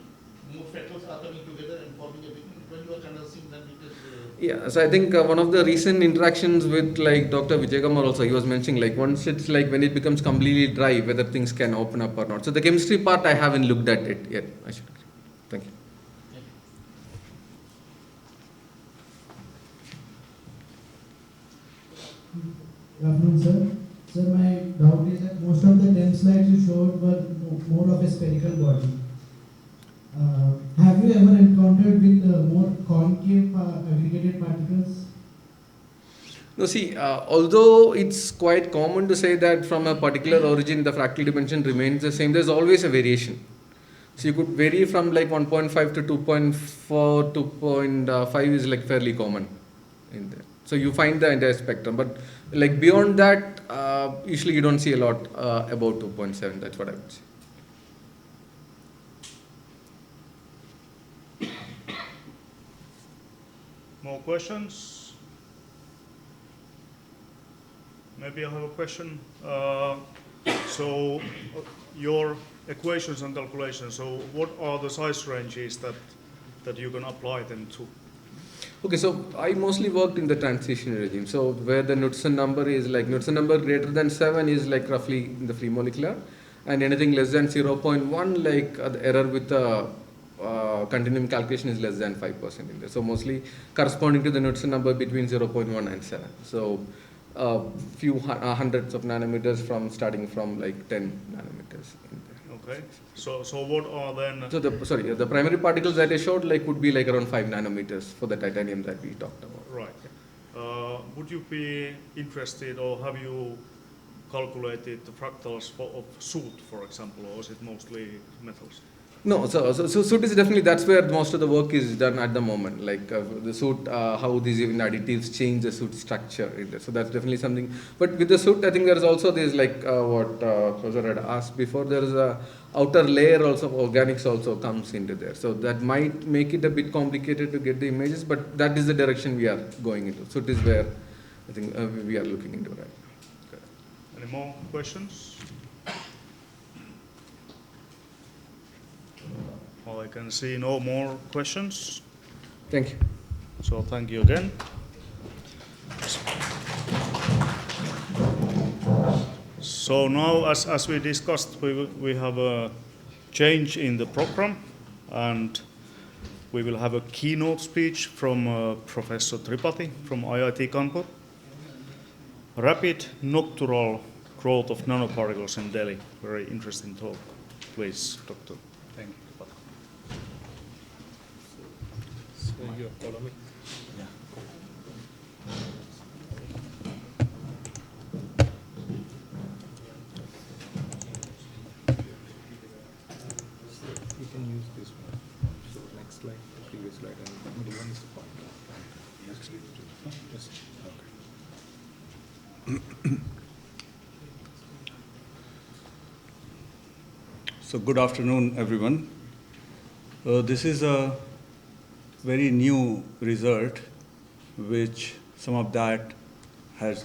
more fractals are coming together and forming a big, when you are condensing then it is... Yeah, so I think one of the recent interactions with like Dr. Vijay Kumar also, he was mentioning like once it's like when it becomes completely dry, whether things can open up or not. So the chemistry part I haven't looked at it yet. I should agree. Thank you. Good afternoon, sir. Sir, my doubt is that most of the 10 slides you showed were more of a spherical body. Have you ever encountered with more concave aggregated particles? No, see, although it's quite common to say that from a particular origin the fractal dimension remains the same, there's always a variation. So you could vary from like 1.5 to 2.4, 2.5 is like fairly common in there. So you find the entire spectrum, but like beyond that, usually you don't see a lot about 2.7. That's what I would say. More questions? Maybe I have a question. So your equations and calculations, so what are the size ranges that you can apply them to? Okay, so I mostly worked in the transition regime. So where the Knudsen number is like Knudsen number greater than 7 is like roughly in the free molecular, and anything less than 0.1, like the error with the continuum calculation is less than 5% in there. So mostly corresponding to the Knudsen number between 0.1 and 7. So few hundreds of nanometers from starting from like 10 nanometers in there. Okay. So what are then? So the primary particles that I showed like would be like around 5 nanometers for the titanium that we talked about. Right. Would you be interested, or have you calculated the fractals of soot, for example, or is it mostly metals? No, so soot is definitely, that's where most of the work is done at the moment. Like the soot, how these even additives change the soot structure in there. So that's definitely something. But with the soot, I think there is also this like what Professor had asked before. There is a outer layer also of organics also comes into there. So that might make it a bit complicated to get the images, but that is the direction we are going into. Soot is where I think we are looking into right now. Okay. Any more questions? Well, I can see no more questions. Thank you. So thank you again. So now, as we discussed, we have a change in the program, and we will have a keynote speech from Professor Tripathi from IIT Kanpur. Rapid nocturnal growth of nanoparticles in Delhi. Very interesting talk. Please, Doctor. Thank you. So you follow me? Yeah. You can use this one. So next slide, the previous slide, and the middle one is the point. Actually, just okay. So good afternoon, everyone. This is a very new result, which some of that has,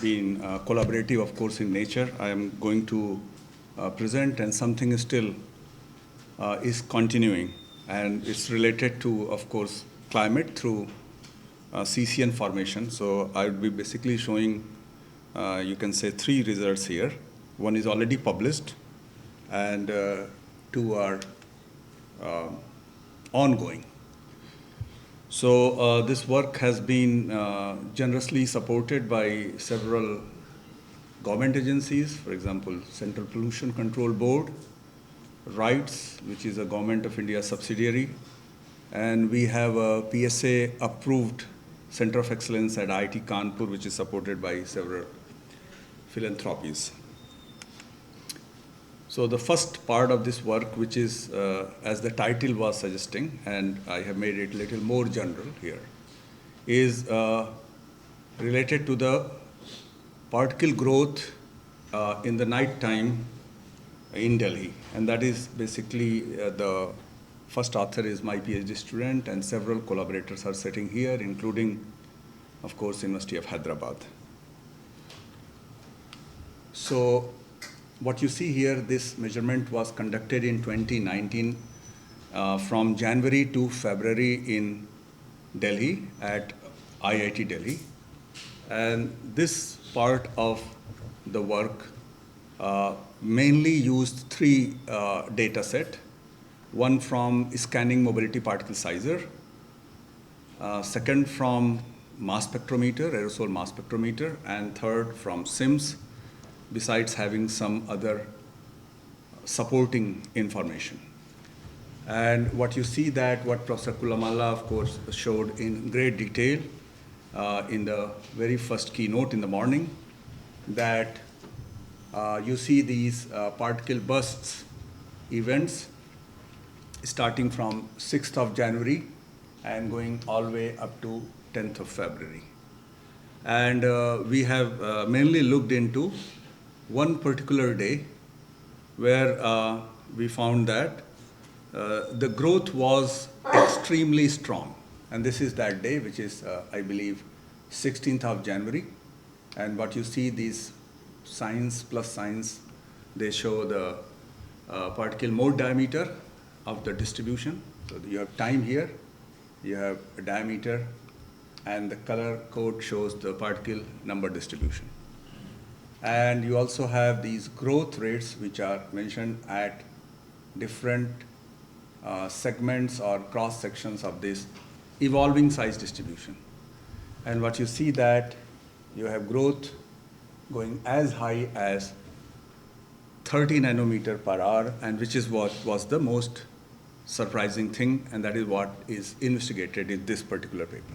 been collaborative, of course, in nature. I am going to present, and something is still is continuing, and it's related to, of course, climate through CCN formation. So I will be basically showing, you can say, 3 results here. One is already published, and 2 are ongoing. So this work has been generously supported by several government agencies, for example, Central Pollution Control Board, RITES, which is a Government of India subsidiary, and we have a PSA-approved Center of Excellence at IIT Kanpur, which is supported by several philanthropies. So the first part of this work, which is, as the title was suggesting, and I have made it a little more general here, is related to the particle growth in the night time in Delhi. And that is basically the first author is my PhD student, and several collaborators are sitting here, including, of course, University of Hyderabad. So what you see here, this measurement was conducted in 2019 from January to February in Delhi at IIT Delhi. And this part of the work mainly used 3 data set. One from scanning mobility particle sizer, second from mass spectrometer, aerosol mass spectrometer, and third from SIMS, besides having some other supporting information. And what you see that what Professor Kulamalla, of course, showed in great detail in the very first keynote in the morning, that you see these particle bursts events starting from 6th of January and going all the way up to 10th of February. And we have mainly looked into one particular day where we found that the growth was extremely strong. And this is that day, which is, I believe, 16th of January. And what you see, these signs, plus signs, they show the particle mode diameter of the distribution. So you have time here, you have a diameter, and the color code shows the particle number distribution. And you also have these growth rates, which are mentioned at different segments or cross sections of this evolving size distribution. And what you see that you have growth going as high as 30 nanometer per hour, and which is what was the most surprising thing, and that is what is investigated in this particular paper.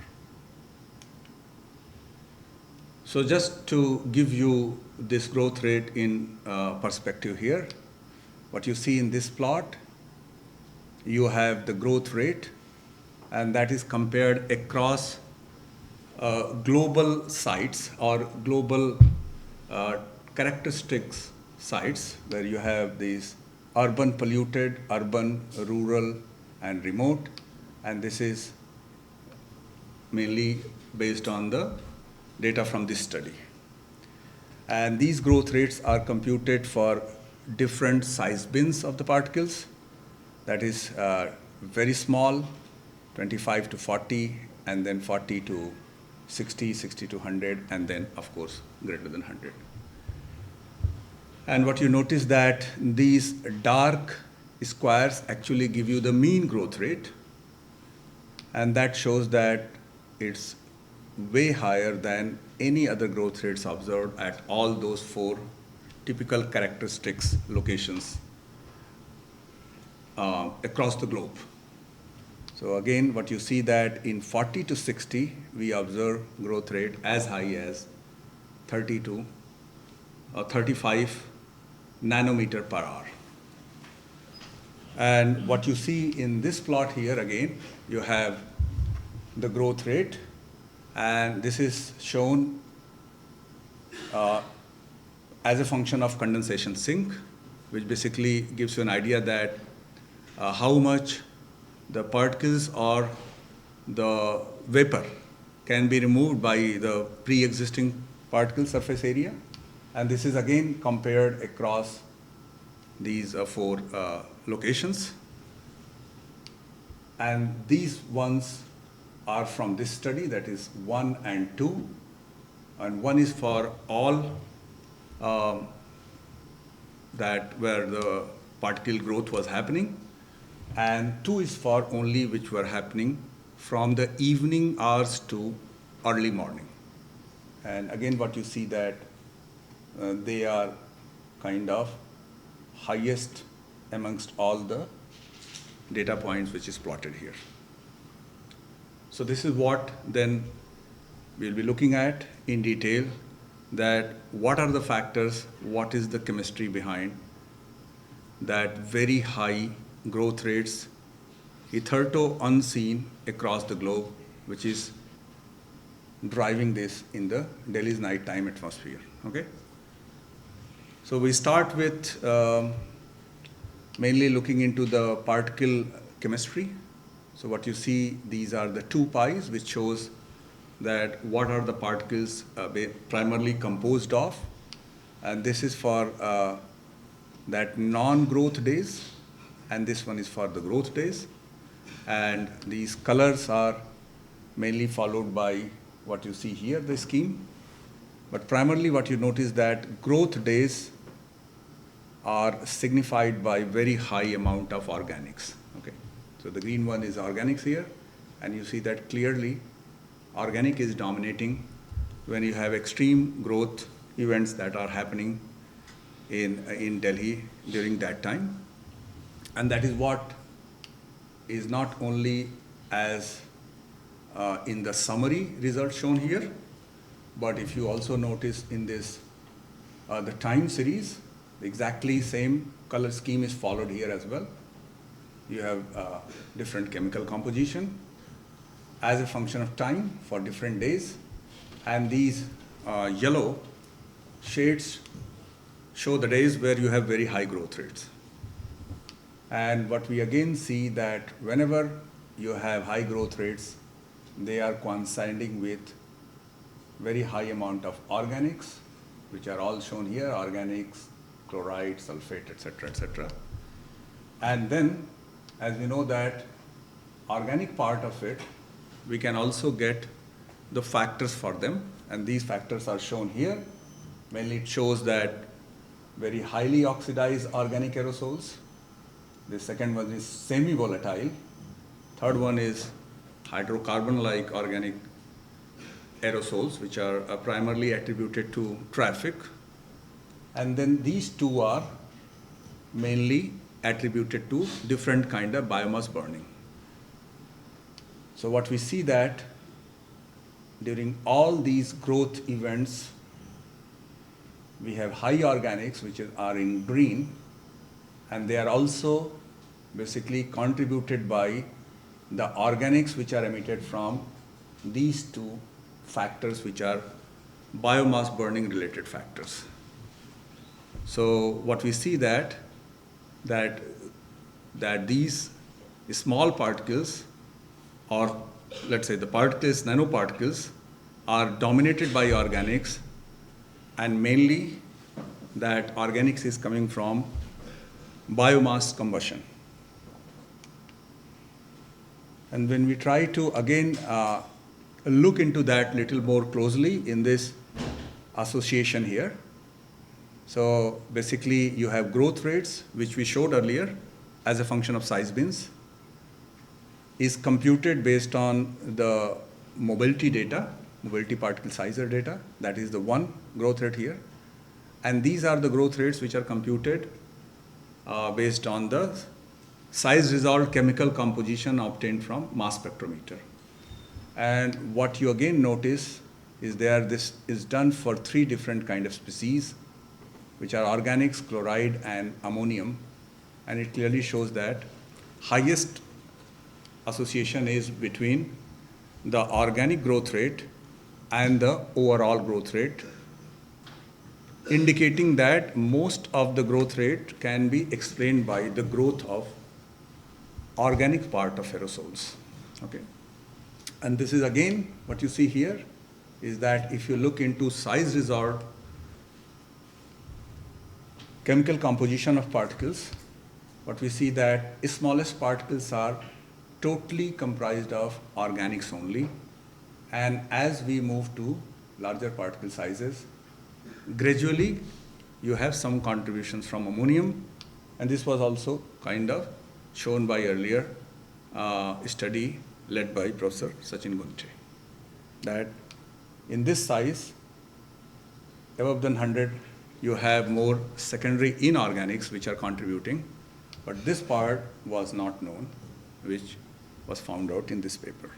So just to give you this growth rate in perspective here, what you see in this plot, you have the growth rate, and that is compared across global sites or global characteristics sites, where you have these urban polluted, urban, rural, and remote, and this is mainly based on the data from this study. And these growth rates are computed for different size bins of the particles, that is very small, 25 to 40, and then 40 to 60, 60 to 100, and then of course greater than 100. And what you notice that these dark squares actually give you the mean growth rate, and that shows that it's way higher than any other growth rates observed at all those 4 typical characteristics locations across the globe. So again, what you see that in 40 to 60, we observe growth rate as high as 30 to 35 nanometer per hour. And what you see in this plot here, again, you have the growth rate, and this is shown as a function of condensation sink, which basically gives you an idea that how much the particles or the vapor can be removed by the pre-existing particle surface area. And this is again compared across these 4 locations. And these ones are from this study, that is 1 and 2. And 1 is for all that where the particle growth was happening, and 2 is for only which were happening from the evening hours to early morning. And again, what you see that they are kind of highest amongst all the data points which is plotted here. So this is what then we'll be looking at in detail, that what are the factors, what is the chemistry behind that very high growth rates, hitherto unseen across the globe, which is driving this in the Delhi's nighttime atmosphere. Okay? So we start with mainly looking into the particle chemistry. So what you see, these are the 2 pies, which shows that what are the particles primarily composed of. And this is for that non-growth days, and this one is for the growth days. And these colors are mainly followed by what you see here, the scheme. But primarily what you notice that growth days are signified by very high amount of organics. Okay, so the green one is organics here, and you see that clearly organic is dominating when you have extreme growth events that are happening in Delhi during that time. And that is what is not only as in the summary results shown here, but if you also notice in this the time series, exactly same color scheme is followed here as well. You have different chemical composition, as a function of time for different days. And these yellow shades show the days where you have very high growth rates. And what we again see that whenever you have high growth rates, they are coinciding with very high amount of organics, which are all shown here, organics, chloride, sulfate, etc., etc. And then, as we know that organic part of it, we can also get the factors for them, and these factors are shown here. Mainly it shows that very highly oxidized organic aerosols. The second one is semi-volatile. Third one is hydrocarbon-like organic aerosols, which are primarily attributed to traffic. And then these two are mainly attributed to different kind of biomass burning. So what we see that during all these growth events, we have high organics, which are in green, and they are also basically contributed by the organics which are emitted from these two factors, which are biomass burning related factors. So what we see that these small particles, or let's say the particles, nanoparticles, are dominated by organics, and mainly that organics is coming from biomass combustion. And when we try to again look into that little more closely in this association here, so basically you have growth rates, which we showed earlier as a function of size bins, is computed based on the mobility data, mobility particle sizer data. That is the one growth rate here. And these are the growth rates which are computed based on the size resolved chemical composition obtained from mass spectrometer. And what you again notice is this is done for 3 different kind of species, which are organics, chloride, and ammonium. And it clearly shows that highest association is between the organic growth rate and the overall growth rate, indicating that most of the growth rate can be explained by the growth of organic part of aerosols. Okay. And this is again what you see here is that if you look into size resolved chemical composition of particles, what we see that smallest particles are totally comprised of organics only. And as we move to larger particle sizes, gradually you have some contributions from ammonium. And this was also kind of shown by earlier study led by Professor Sachin Gunte, that in this size, above than 100, you have more secondary inorganics which are contributing, but this part was not known, which was found out in this paper.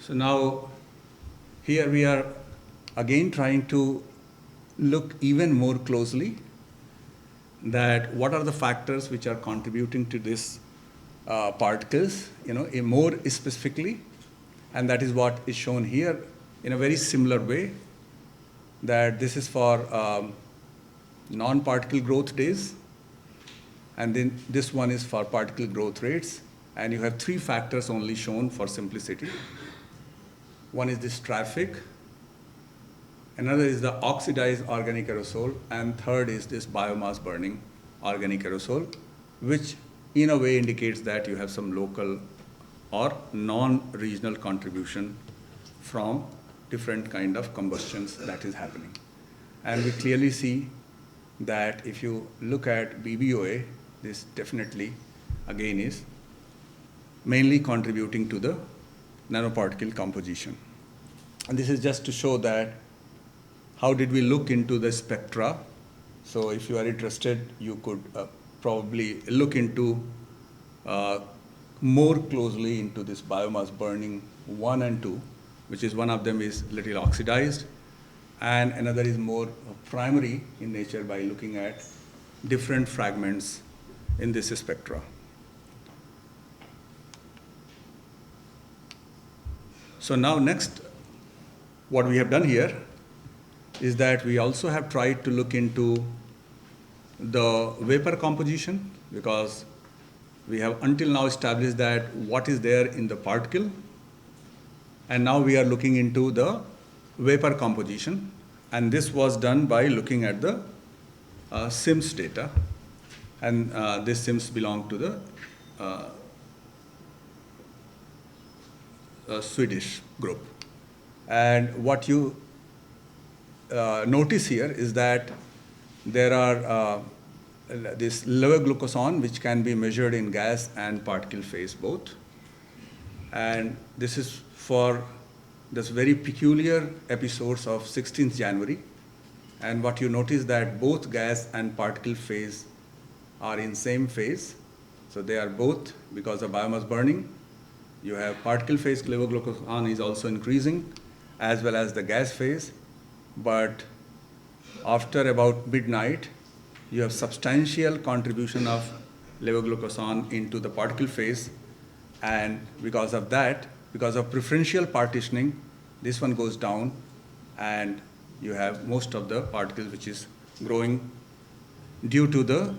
So now, here we are again trying to look even more closely that what are the factors which are contributing to this particles, more specifically, and that is what is shown here in a very similar way, that this is for non-particle growth days, and then this one is for particle growth rates, and you have 3 factors only shown for simplicity. One is this traffic, another is the oxidized organic aerosol, and third is this biomass burning organic aerosol, which in a way indicates that you have some local or non-regional contribution from different kind of combustions that is happening. And we clearly see that if you look at BBOA, this definitely again is mainly contributing to the nanoparticle composition. And this is just to show that how did we look into the spectra. So if you are interested, you could probably look into more closely into this biomass burning 1 and 2, which is one of them is little oxidized, and another is more primary in nature by looking at different fragments in this spectra. So now next, what we have done here is that we also have tried to look into the vapor composition, because we have until now established that what is there in the particle, and now we are looking into the vapor composition, and this was done by looking at the SIMS data, and this SIMS belong to the Swedish group. And what you notice here is that there are this level glucosan, which can be measured in gas and particle phase both. And this is for this very peculiar episodes of 16th January. And what you notice that both gas and particle phase are in same phase. So they are both, because of biomass burning, you have particle phase levoglucosan is also increasing, as well as the gas phase. But after about midnight, you have substantial contribution of levoglucosan into the particle phase, and because of that, because of preferential partitioning, this one goes down, and you have most of the particles which is growing due to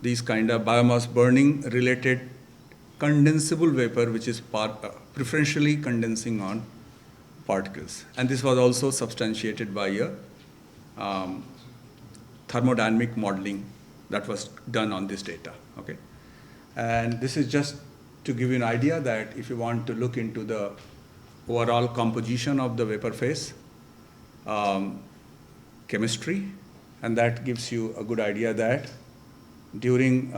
these kind of biomass burning related condensable vapor, which is preferentially condensing on particles. And this was also substantiated by a thermodynamic modeling that was done on this data. Okay, and this is just to give you an idea that if you want to look into the overall composition of the vapor phase chemistry, and that gives you a good idea that during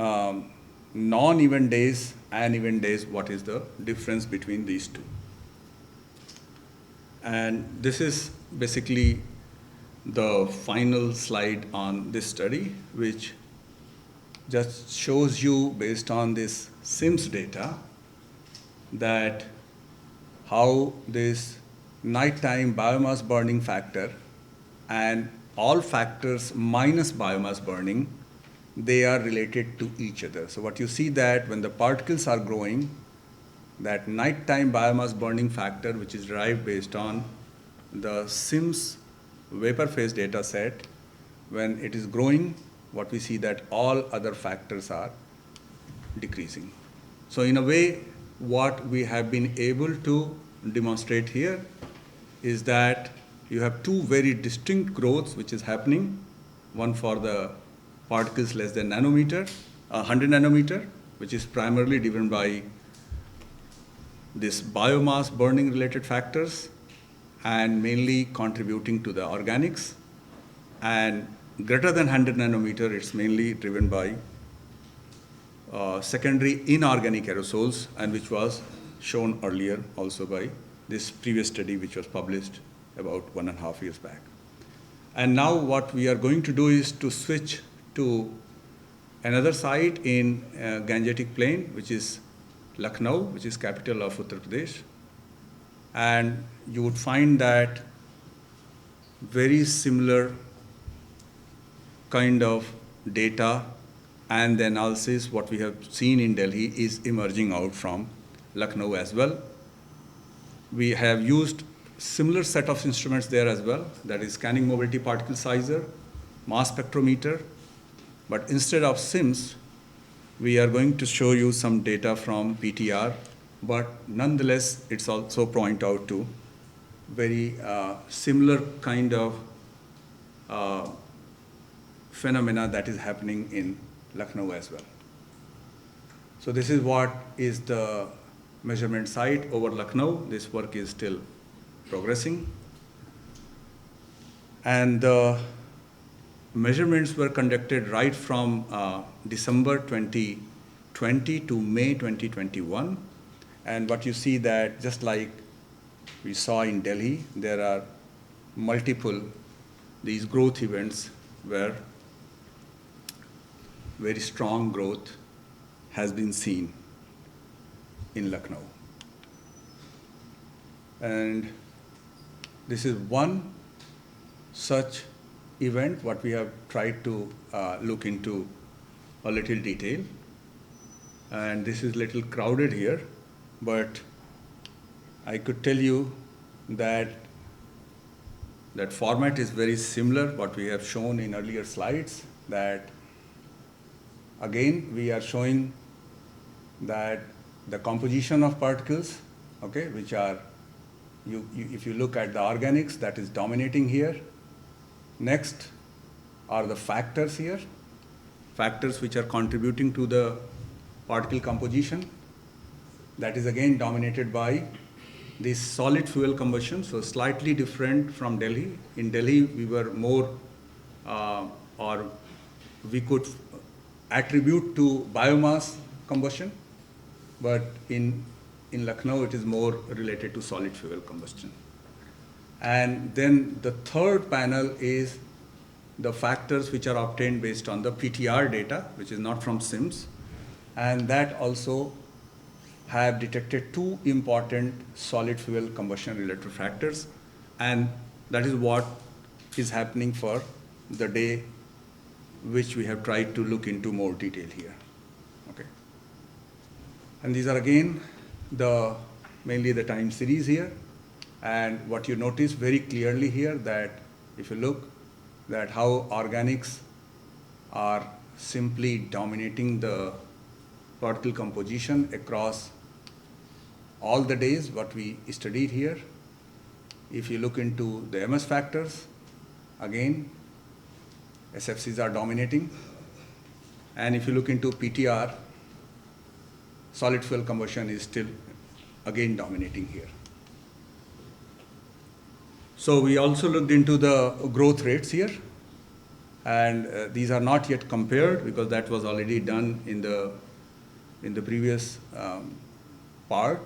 non-event days and event days, what is the difference between these two. And this is basically the final slide on this study, which just shows you, based on this SIMS data, that how this nighttime biomass burning factor and all factors minus biomass burning, they are related to each other. So what you see that when the particles are growing, that nighttime biomass burning factor, which is derived based on the SIMS vapor phase data set, when it is growing, what we see that all other factors are decreasing. So in a way, what we have been able to demonstrate here is that you have two very distinct growths which is happening, one for the particles less than nanometer, 100 nanometer, which is primarily driven by this biomass burning related factors and mainly contributing to the organics, and greater than 100 nanometer, it's mainly driven by secondary inorganic aerosols, and which was shown earlier also by this previous study which was published about 1.5 years back. And now what we are going to do is to switch to another site in Gangetic Plain, which is Lucknow, which is capital of Uttar Pradesh. And you would find that very similar kind of data and the analysis what we have seen in Delhi is emerging out from Lucknow as well. We have used similar set of instruments there as well, that is scanning mobility particle sizer, mass spectrometer, but instead of SIMS, we are going to show you some data from PTR, but nonetheless, it's also point out to very similar kind of phenomena that is happening in Lucknow as well. So this is what is the measurement site over Lucknow. This work is still progressing. And the measurements were conducted right from December 2020 to May 2021. And what you see that just like we saw in Delhi, there are multiple these growth events where very strong growth has been seen in Lucknow. And this is one such event what we have tried to look into a little detail. And this is little crowded here, but I could tell you that that format is very similar what we have shown in earlier slides, that again we are showing that the composition of particles, okay, which are, if you look at the organics, that is dominating here. Next are the factors here, factors which are contributing to the particle composition. That is again dominated by this solid fuel combustion, so slightly different from Delhi. In Delhi, we were more, or we could attribute to biomass combustion, but in Lucknow, it is more related to solid fuel combustion. And then the third panel is the factors which are obtained based on the PTR data, which is not from SIMS, and that also have detected two important solid fuel combustion related factors, and that is what is happening for the day which we have tried to look into more detail here. Okay. And these are again mainly the time series here, and what you notice very clearly here that if you look that how organics are simply dominating the particle composition across all the days what we studied here. If you look into the MS factors, again, SFCs are dominating. And if you look into PTR, solid fuel combustion is still again dominating here. So we also looked into the growth rates here, and these are not yet compared because that was already done in the previous part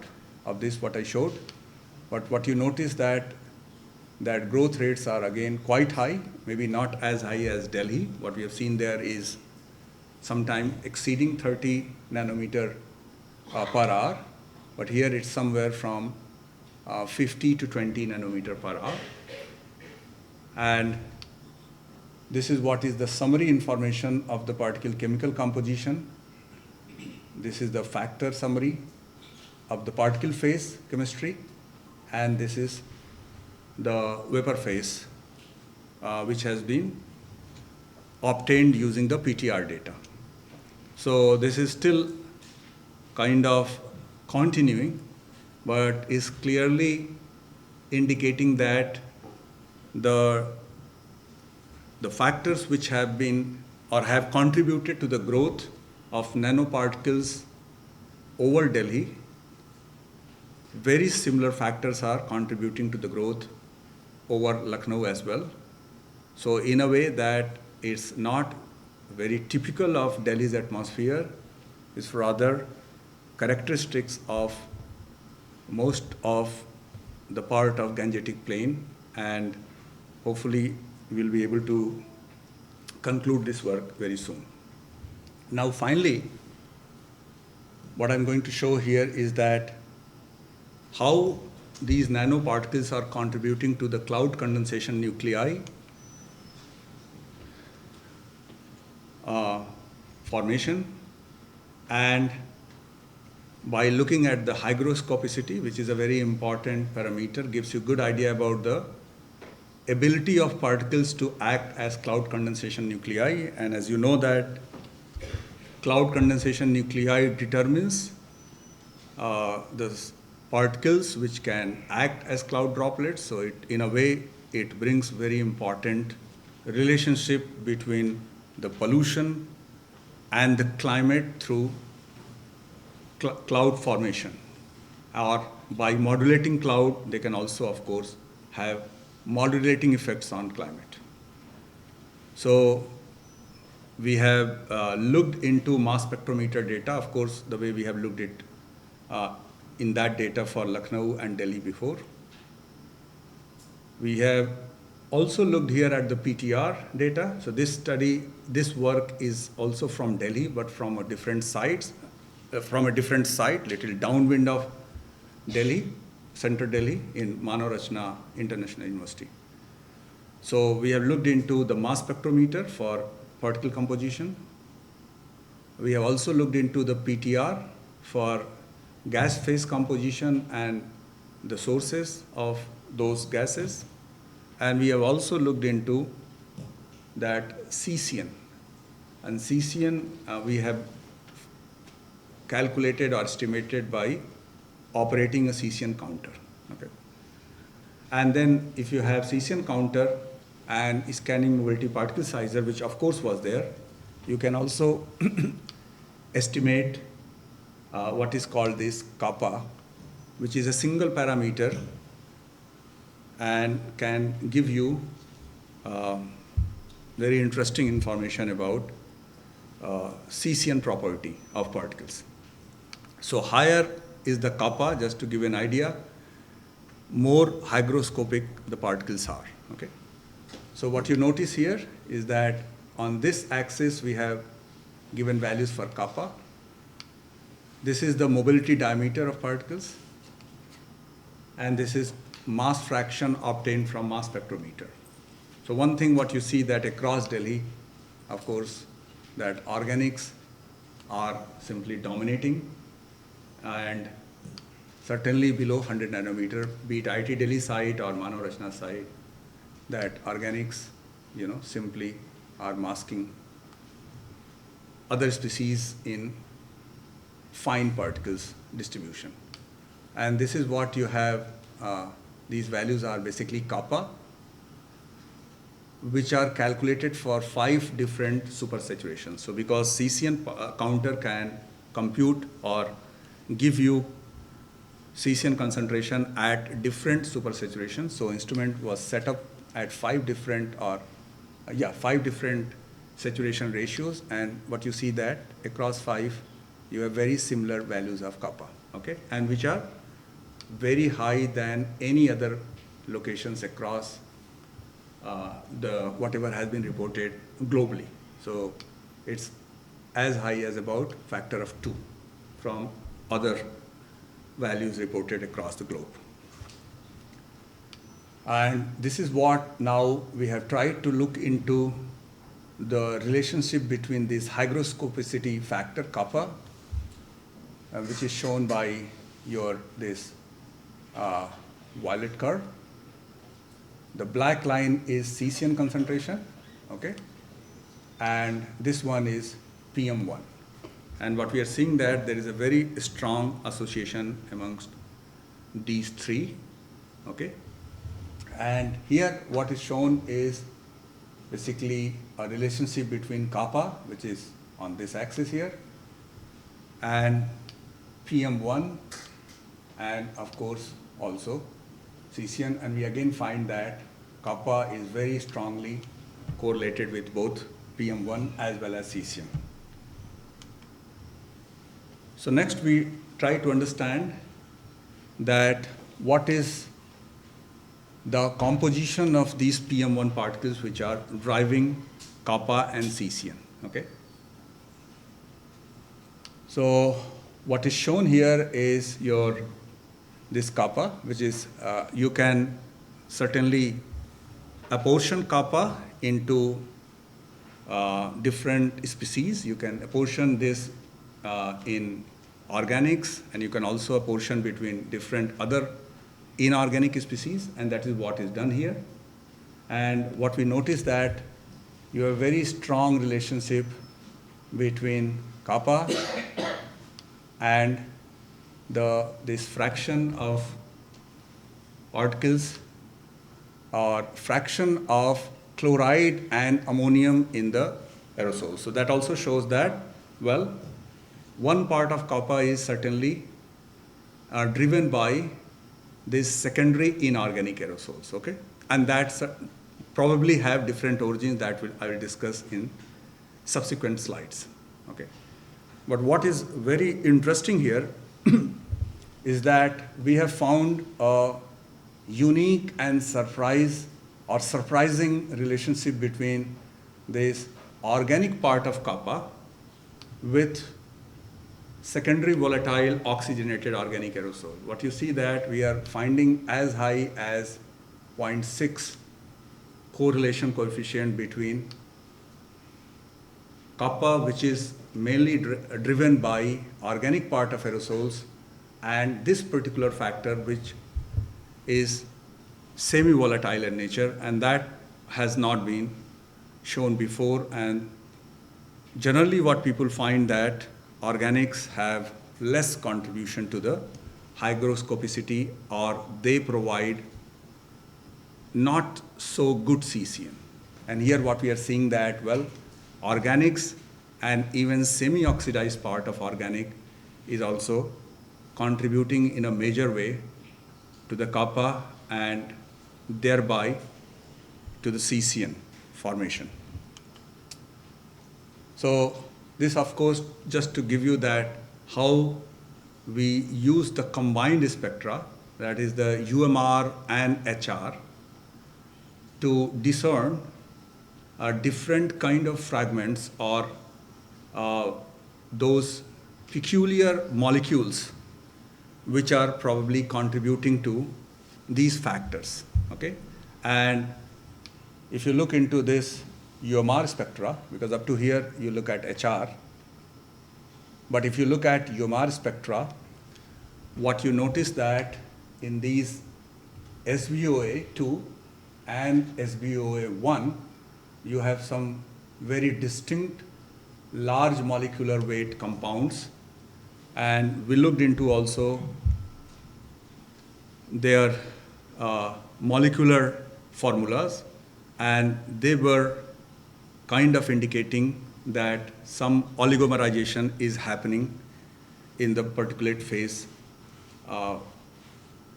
of this what I showed. But what you notice that growth rates are again quite high, maybe not as high as Delhi. What we have seen there is sometime exceeding 30 nanometer per hour, but here it's somewhere from 50 to 20 nanometer per hour. And this is what is the summary information of the particle chemical composition. This is the factor summary of the particle phase chemistry, and this is the vapor phase, which has been obtained using the PTR data. So this is still kind of continuing, but is clearly indicating that the factors which have been or have contributed to the growth of nanoparticles over Delhi, very similar factors are contributing to the growth over Lucknow as well. So in a way that it's not very typical of Delhi's atmosphere, it's rather characteristics of most of the part of Gangetic Plain, and hopefully we'll be able to conclude this work very soon. Now finally, what I'm going to show here is that how these nanoparticles are contributing to the cloud condensation nuclei formation, and by looking at the hygroscopicity, which is a very important parameter, gives you a good idea about the ability of particles to act as cloud condensation nuclei. And as you know that cloud condensation nuclei determines the particles which can act as cloud droplets. So in a way, it brings very important relationship between the pollution and the climate through cloud formation. Or by modulating cloud, they can also, of course, have modulating effects on climate. So we have looked into mass spectrometer data, of course, the way we have looked at in that data for Lucknow and Delhi before. We have also looked here at the PTR data. So this work is also from Delhi, but from a different site, little downwind of Delhi, Central Delhi in Manorachna International University. So we have looked into the mass spectrometer for particle composition. We have also looked into the PTR for gas phase composition and the sources of those gases, and we have also looked into that cesium. And cesium we have calculated or estimated by operating a cesium counter. Okay. And then if you have cesium counter and scanning mobility particle sizer, which of course was there, you can also estimate what is called this kappa, which is a single parameter and can give you very interesting information about cesium property of particles. So higher is the kappa, just to give an idea, more hygroscopic the particles are. Okay. So what you notice here is that on this axis we have given values for kappa. This is the mobility diameter of particles, and this is mass fraction obtained from mass spectrometer. So one thing what you see that across Delhi, of course, that organics are simply dominating, and certainly below 100 nanometer, be it IT Delhi site or Mano Rachna site, that organics, simply are masking other species in fine particles distribution. And this is what you have, these values are basically kappa, which are calculated for 5 different supersaturations. So because cesium counter can compute or give you cesium concentration at different supersaturations, so instrument was set up at 5 different saturation ratios, and what you see that across 5 you have very similar values of kappa, okay, and which are very high than any other locations across whatever has been reported globally. So it's as high as about factor of 2 from other values reported across the globe. And this is what now we have tried to look into the relationship between this hygroscopicity factor kappa, which is shown by this violet curve. The black line is cesium concentration, okay, and this one is PM1. And what we are seeing that there is a very strong association amongst these 3, okay. And here what is shown is basically a relationship between kappa, which is on this axis here, and PM1, and of course also cesium, and we again find that kappa is very strongly correlated with both PM1 as well as cesium. So next we try to understand that what is the composition of these PM1 particles which are driving kappa and cesium, okay. So what is shown here is this kappa, which is, you can certainly apportion kappa into different species. You can apportion this in organics, and you can also apportion between different other inorganic species, and that is what is done here. And what we notice that you have a very strong relationship between kappa and this fraction of particles or fraction of chloride and ammonium in the aerosol. So that also shows that, well, one part of kappa is certainly driven by these secondary inorganic aerosols, okay? And that probably have different origins that I will discuss in subsequent slides, okay? But what is very interesting here is that we have found a unique and surprising relationship between this organic part of kappa with secondary volatile oxygenated organic aerosol. What you see that we are finding as high as 0.6 correlation coefficient between kappa, which is mainly driven by organic part of aerosols, and this particular factor which is semi-volatile in nature, and that has not been shown before. And generally what people find that organics have less contribution to the hygroscopicity, or they provide not so good CCM. And here what we are seeing that, well, organics and even semi-oxidized part of organic is also contributing in a major way to the kappa and thereby to the CCM formation. So this, of course, just to give you that how we use the combined spectra, that is the UMR and HR, to discern different kind of fragments or those peculiar molecules which are probably contributing to these factors, okay? And if you look into this UMR spectra, because up to here you look at HR, but if you look at UMR spectra, what you notice that in these SVOA2 and SVOA1, you have some very distinct large molecular weight compounds. And we looked into also their molecular formulas, and they were kind of indicating that some oligomerization is happening in the particulate phase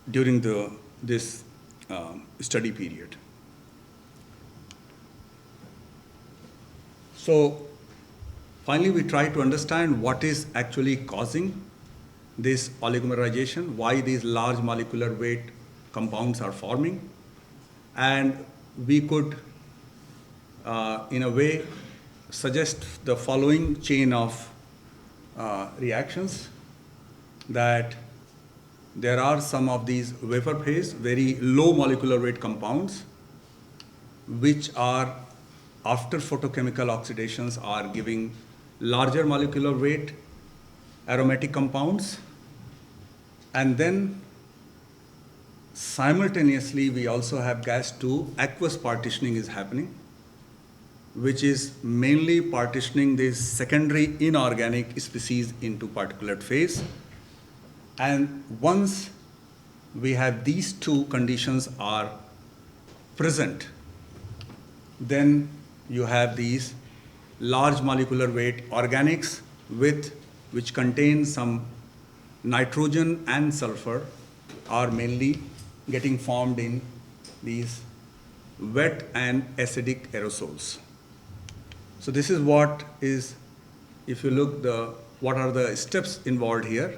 during this study period. So finally, we try to understand what is actually causing this oligomerization, why these large molecular weight compounds are forming. And we could, in a way, suggest the following chain of reactions, that there are some of these vapor phase, very low molecular weight compounds, which are after photochemical oxidations are giving larger molecular weight aromatic compounds. And then simultaneously we also have gas 2 aqueous partitioning is happening, which is mainly partitioning these secondary inorganic species into particulate phase. And once we have these two conditions are present, then you have these large molecular weight organics which contain some nitrogen and sulfur are mainly getting formed in these wet and acidic aerosols. So this is what is, if you look what are the steps involved here,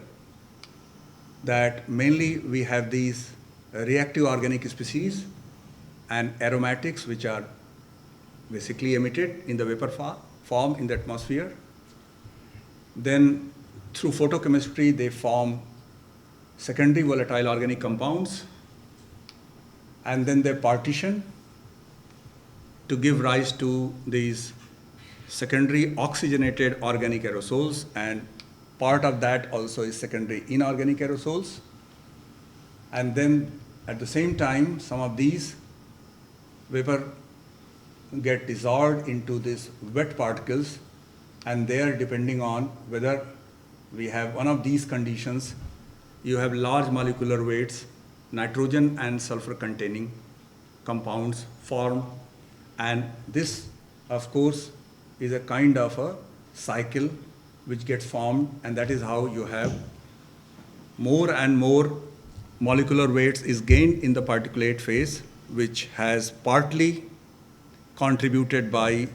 that mainly we have these reactive organic species and aromatics which are basically emitted in the vapor form in the atmosphere. Then through photochemistry they form secondary volatile organic compounds, and then they partition to give rise to these secondary oxygenated organic aerosols, and part of that also is secondary inorganic aerosols. And then at the same time, some of these vapor get dissolved into these wet particles, and there, depending on whether we have one of these conditions, you have large molecular weights, nitrogen and sulfur containing compounds form. And this, of course, is a kind of a cycle which gets formed, and that is how you have more and more molecular weights is gained in the particulate phase, which has partly contributed by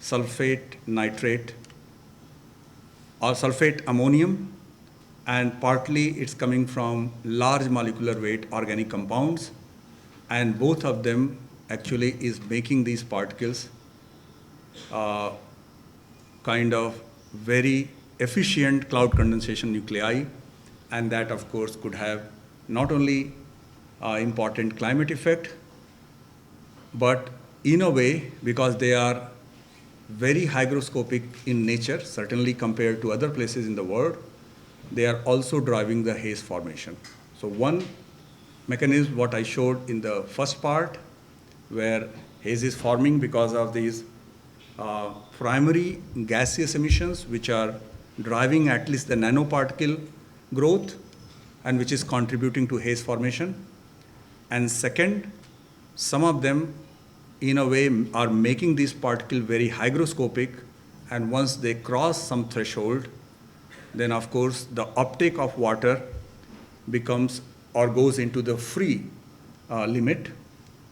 sulfate nitrate or sulfate ammonium, and partly it's coming from large molecular weight organic compounds, and both of them actually is making these particles kind of very efficient cloud condensation nuclei, and that of course could have not only important climate effect, but in a way, because they are very hygroscopic in nature, certainly compared to other places in the world, they are also driving the haze formation. So one mechanism what I showed in the first part, where haze is forming because of these primary gaseous emissions which are driving at least the nanoparticle growth and which is contributing to haze formation. And second, some of them in a way are making these particles very hygroscopic, and once they cross some threshold, then of course the uptake of water becomes or goes into the free limit,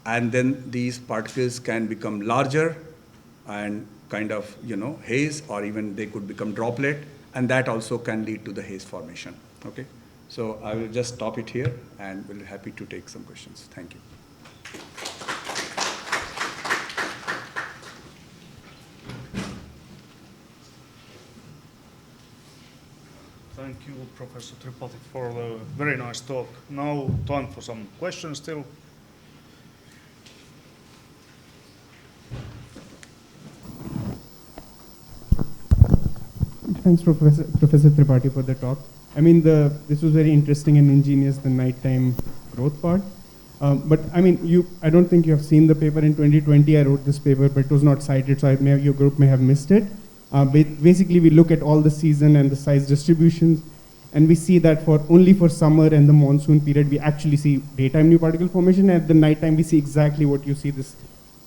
and then these particles can become larger and kind of, haze, or even they could become droplet, and that also can lead to the haze formation. Okay, so I will just stop it here, and we'll be happy to take some questions. Thank you. Thank you, Professor Tripathi, for the very nice talk. Now, time for some questions still. Thanks, Professor Tripathi, for the talk. I mean, this was very interesting and ingenious, the nighttime growth part. But I mean, I don't think you have seen the paper in 2020. I wrote this paper, but it was not cited, so your group may have missed it. Basically, we look at all the season and the size distributions, and we see that only for summer and the monsoon period, we actually see daytime new particle formation. At the nighttime, we see exactly what you see, this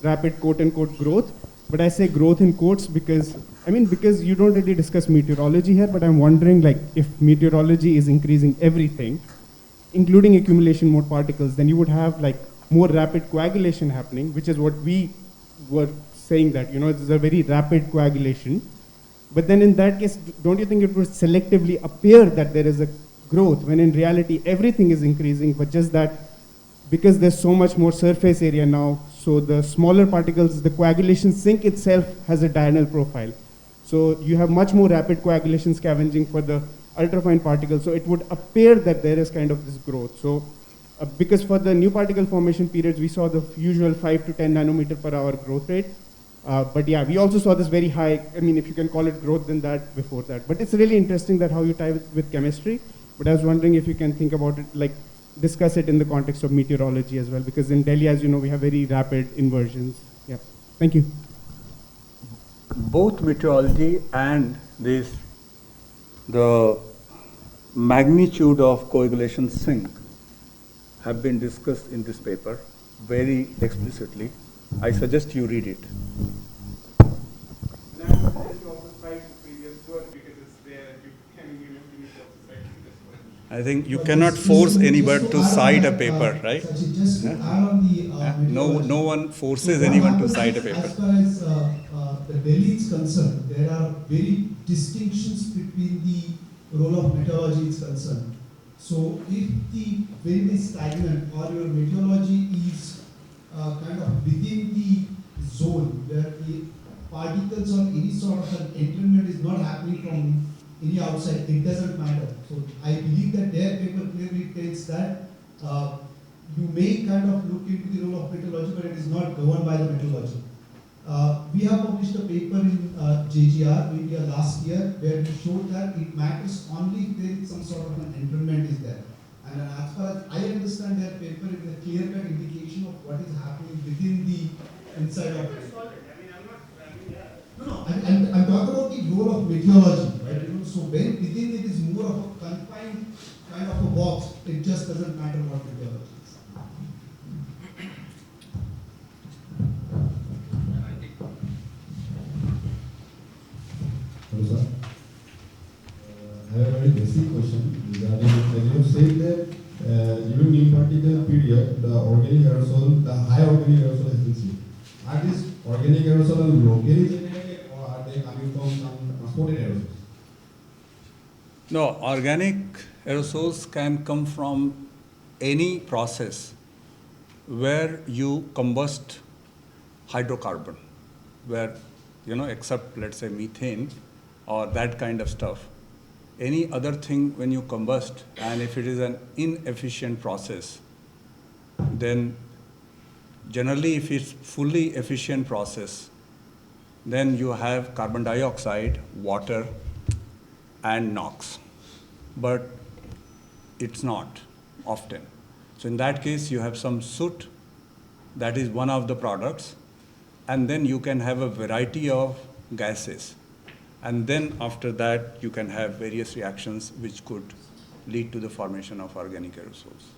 rapid quote-unquote growth. But I say growth in quotes because you don't really discuss meteorology here, but I'm wondering, like, if meteorology is increasing everything, including accumulation mode particles, then you would have like more rapid coagulation happening, which is what we were saying, that, it's a very rapid coagulation. But then in that case, don't you think it would selectively appear that there is a growth, when in reality everything is increasing, but just that because there's so much more surface area now, so the smaller particles, the coagulation sink itself has a diurnal profile. So you have much more rapid coagulation scavenging for the ultrafine particles. So it would appear that there is kind of this growth. So because for the new particle formation periods, we saw the usual 5 to 10 nanometer per hour growth rate. But yeah, we also saw this very high, if you can call it growth than that before that. But it's really interesting that how you tie with chemistry. But I was wondering if you can think about it, like discuss it in the context of meteorology as well, because in Delhi, as you know, we have very rapid inversions. Yeah, thank you. Both meteorology and the magnitude of coagulation sink have been discussed in this paper very explicitly. I suggest you read it. I think you cannot force anybody to cite a paper, right? No one forces anyone to cite a paper. As far as the Delhi is concerned, there are very distinctions between the role of meteorology is concerned. So if the wind is stagnant or your meteorology is kind of within the zone where the particles or any sort of an entrainment is not happening from any outside, it doesn't matter. So I believe that their paper clearly tells that you may kind of look into the role of meteorology, but it is not governed by the meteorology. We have published a paper in JGR India last year where we showed that it matters only if there is some sort of an entrainment is there. And as far as I understand their paper, it is a clear-cut indication of what is happening within the inside of it. No, I'm talking about the role of meteorology, right? So when within it is more of a confined kind of a box, it just doesn't matter what meteorology is. Hello, sir. I have a very basic question regarding, as you have said that during new particle period, the organic aerosol, the high organic aerosol has been seen. Are these organic aerosol locally generated, or are they coming from some transported aerosols? No, organic aerosols can come from any process where you combust hydrocarbon, where, except let's say methane or that kind of stuff. Any other thing when you combust, and if it is an inefficient process, then generally if it's fully efficient process, then you have carbon dioxide, water, and NOx. But it's not often. So in that case, you have some soot, that is one of the products, and then you can have a variety of gases. And then after that, you can have various reactions which could lead to the formation of organic aerosols.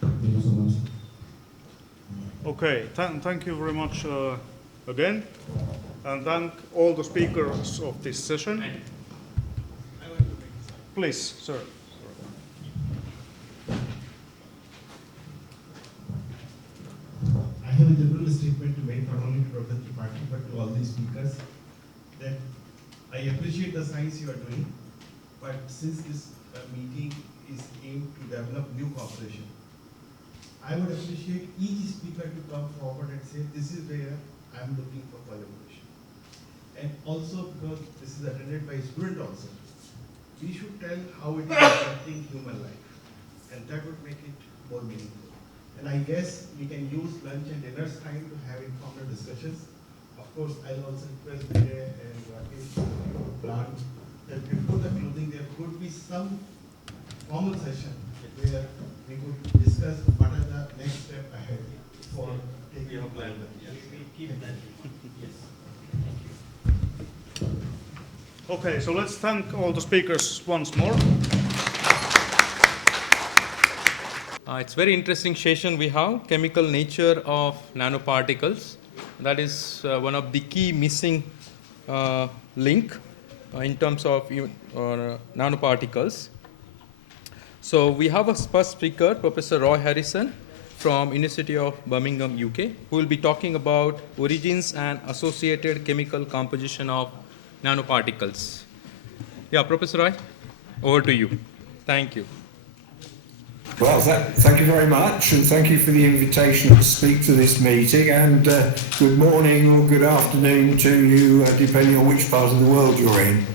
Thank you so much. Okay, thank you very much again, and thank all the speakers of this session. Please, sir. I have a general statement to make, not only to Dr. Tripathi, but to all these speakers, that I appreciate the science you are doing, but since this meeting is aimed to develop new cooperation, I would appreciate each speaker to come forward and say, this is where I am looking for collaboration. And also, because this is attended by a student also, we should tell how it is affecting human life, and that would make it more meaningful. And I guess we can use lunch and dinner's time to have informal discussions. Of course, I'll also request Vijay and Rakesh to plan that before the closing there could be some formal session where we could discuss what are the next step ahead for taking a plan. We keep that. Yes. Thank you. Okay, so let's thank all the speakers once more. It's very interesting session we have, chemical nature of nanoparticles. That is one of the key missing link in terms of nanoparticles. So we have a first speaker, Professor Roy Harrison from University of Birmingham, UK, who will be talking about origins and associated chemical composition of nanoparticles. Yeah, Professor Roy, over to you. Thank you. Well, thank you very much, and thank you for the invitation to speak to this meeting, and good morning or good afternoon to you, depending on which part of the world you're in.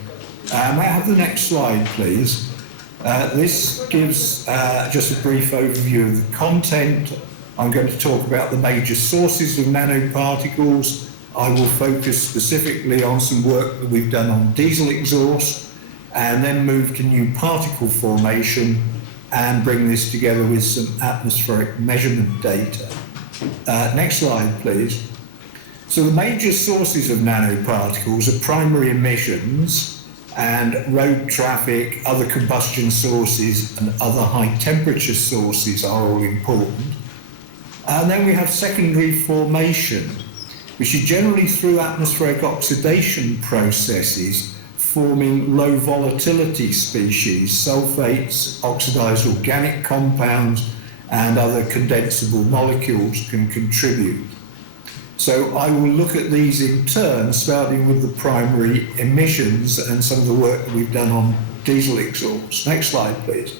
May I have the next slide, please? This gives just a brief overview of the content. I'm going to talk about the major sources of nanoparticles. I will focus specifically on some work that we've done on diesel exhaust, and then move to new particle formation and bring this together with some atmospheric measurement data. Next slide, please. So the major sources of nanoparticles are primary emissions and road traffic, other combustion sources and other high temperature sources are all important. And then we have secondary formation, which is generally through atmospheric oxidation processes forming low volatility species, sulfates, oxidized organic compounds, and other condensable molecules can contribute. So I will look at these in turn, starting with the primary emissions and some of the work that we've done on diesel exhaust. Next slide, please.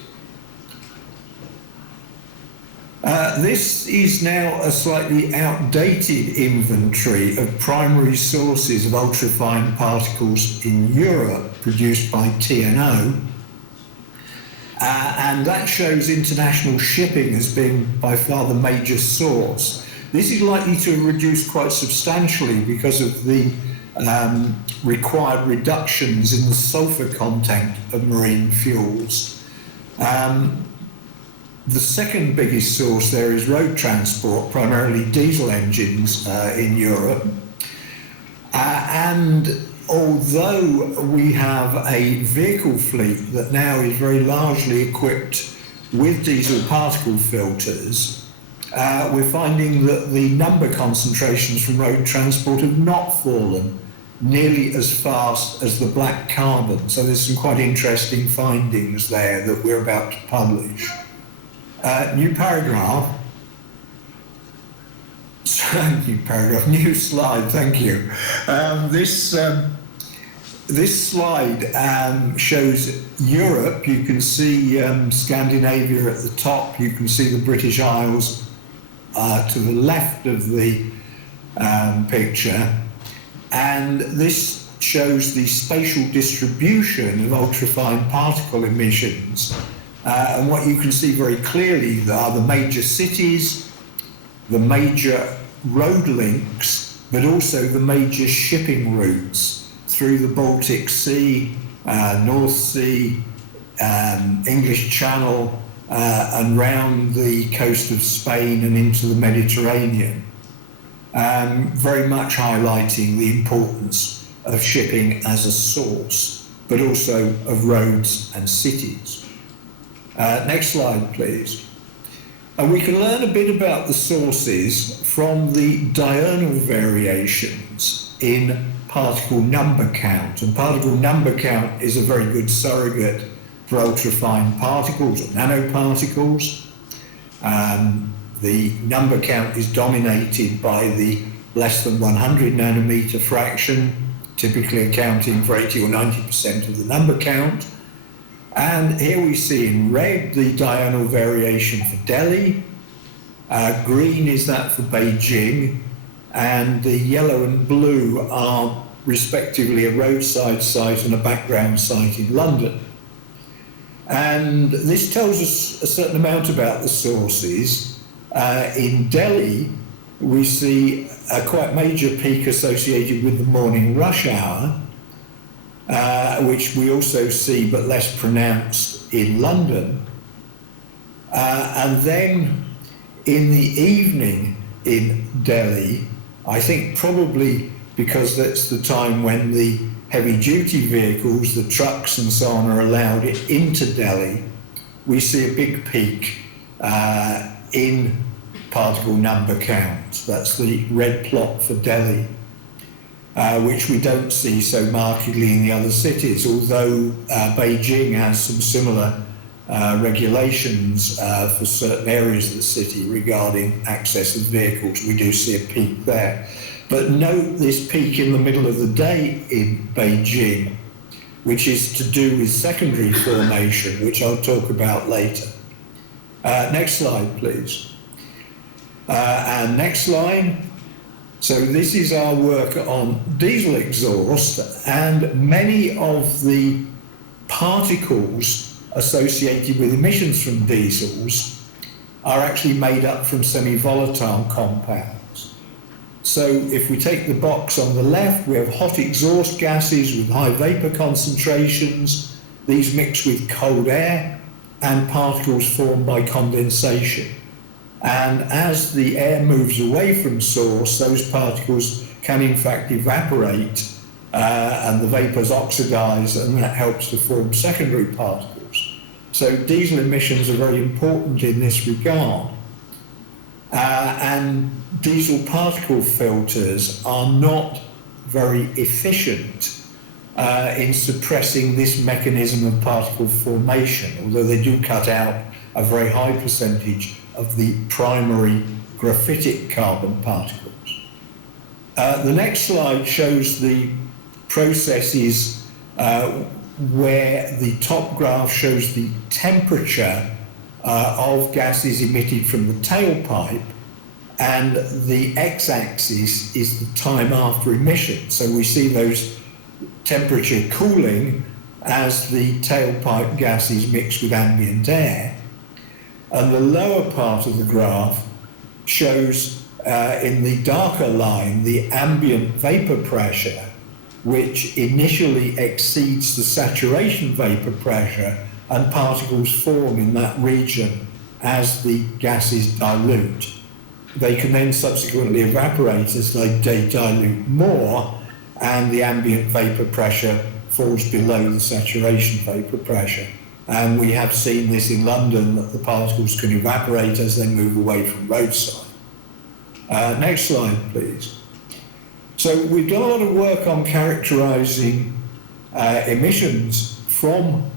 This is now a slightly outdated inventory of primary sources of ultrafine particles in Europe produced by TNO. And that shows international shipping as being by far the major source. This is likely to reduce quite substantially because of the required reductions in the sulfur content of marine fuels. The second biggest source there is road transport, primarily diesel engines in Europe. And although we have a vehicle fleet that now is very largely equipped with diesel particle filters, we're finding that the number concentrations from road transport have not fallen nearly as fast as the black carbon. So there's some quite interesting findings there that we're about to publish. New paragraph. New slide, thank you. This slide shows Europe. You can see Scandinavia at the top. You can see the British Isles to the left of the picture. And this shows the spatial distribution of ultrafine particle emissions. And what you can see very clearly are the major cities, the major road links, but also the major shipping routes through the Baltic Sea, North Sea, English Channel, and round the coast of Spain and into the Mediterranean, very much highlighting the importance of shipping as a source, but also of roads and cities. Next slide, please. And we can learn a bit about the sources from the diurnal variations in particle number count. And particle number count is a very good surrogate for ultrafine particles or nanoparticles. The number count is dominated by the less than 100 nanometer fraction, typically accounting for 80 or 90% of the number count. And here we see in red the diurnal variation for Delhi, green is that for Beijing, and the yellow and blue are respectively a roadside site and a background site in London. And this tells us a certain amount about the sources. In Delhi, we see a quite major peak associated with the morning rush hour, which we also see but less pronounced in London. And then in the evening in Delhi, I think probably because that's the time when the heavy-duty vehicles, the trucks and so on, are allowed into Delhi, we see a big peak in particle number count. That's the red plot for Delhi, which we don't see so markedly in the other cities, although Beijing has some similar regulations for certain areas of the city regarding access of vehicles. We do see a peak there. But note this peak in the middle of the day in Beijing, which is to do with secondary formation, which I'll talk about later. Next slide, please. And next slide. So this is our work on diesel exhaust, and many of the particles associated with emissions from diesels are actually made up from semi-volatile compounds. So if we take the box on the left, we have hot exhaust gases with high vapor concentrations. These mix with cold air and particles formed by condensation. And as the air moves away from source, those particles can in fact evaporate and the vapors oxidize, and that helps to form secondary particles. So diesel emissions are very important in this regard. And diesel particle filters are not very efficient in suppressing this mechanism of particle formation, although they do cut out a very high percentage of the primary graphitic carbon particles. The next slide shows the processes where the top graph shows the temperature of gases emitted from the tailpipe, and the x-axis is the time after emission. So we see those temperature cooling as the tailpipe gases mix with ambient air. And the lower part of the graph shows in the darker line the ambient vapor pressure, which initially exceeds the saturation vapor pressure, and particles form in that region as the gases dilute. They can then subsequently evaporate as they dilute more, and the ambient vapor pressure falls below the saturation vapor pressure. And we have seen this in London, that the particles can evaporate as they move away from roadside. Next slide, please. So we've done a lot of work on characterizing emissions from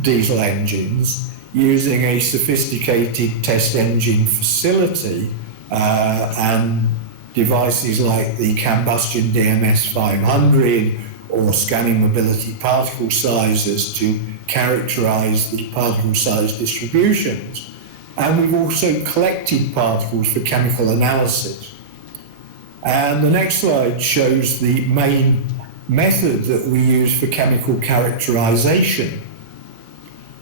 diesel engines using a sophisticated test engine facility and devices like the Combustion DMS 500 or scanning mobility particle sizes to characterize the particle size distributions. And we've also collected particles for chemical analysis. And the next slide shows the main method that we use for chemical characterization,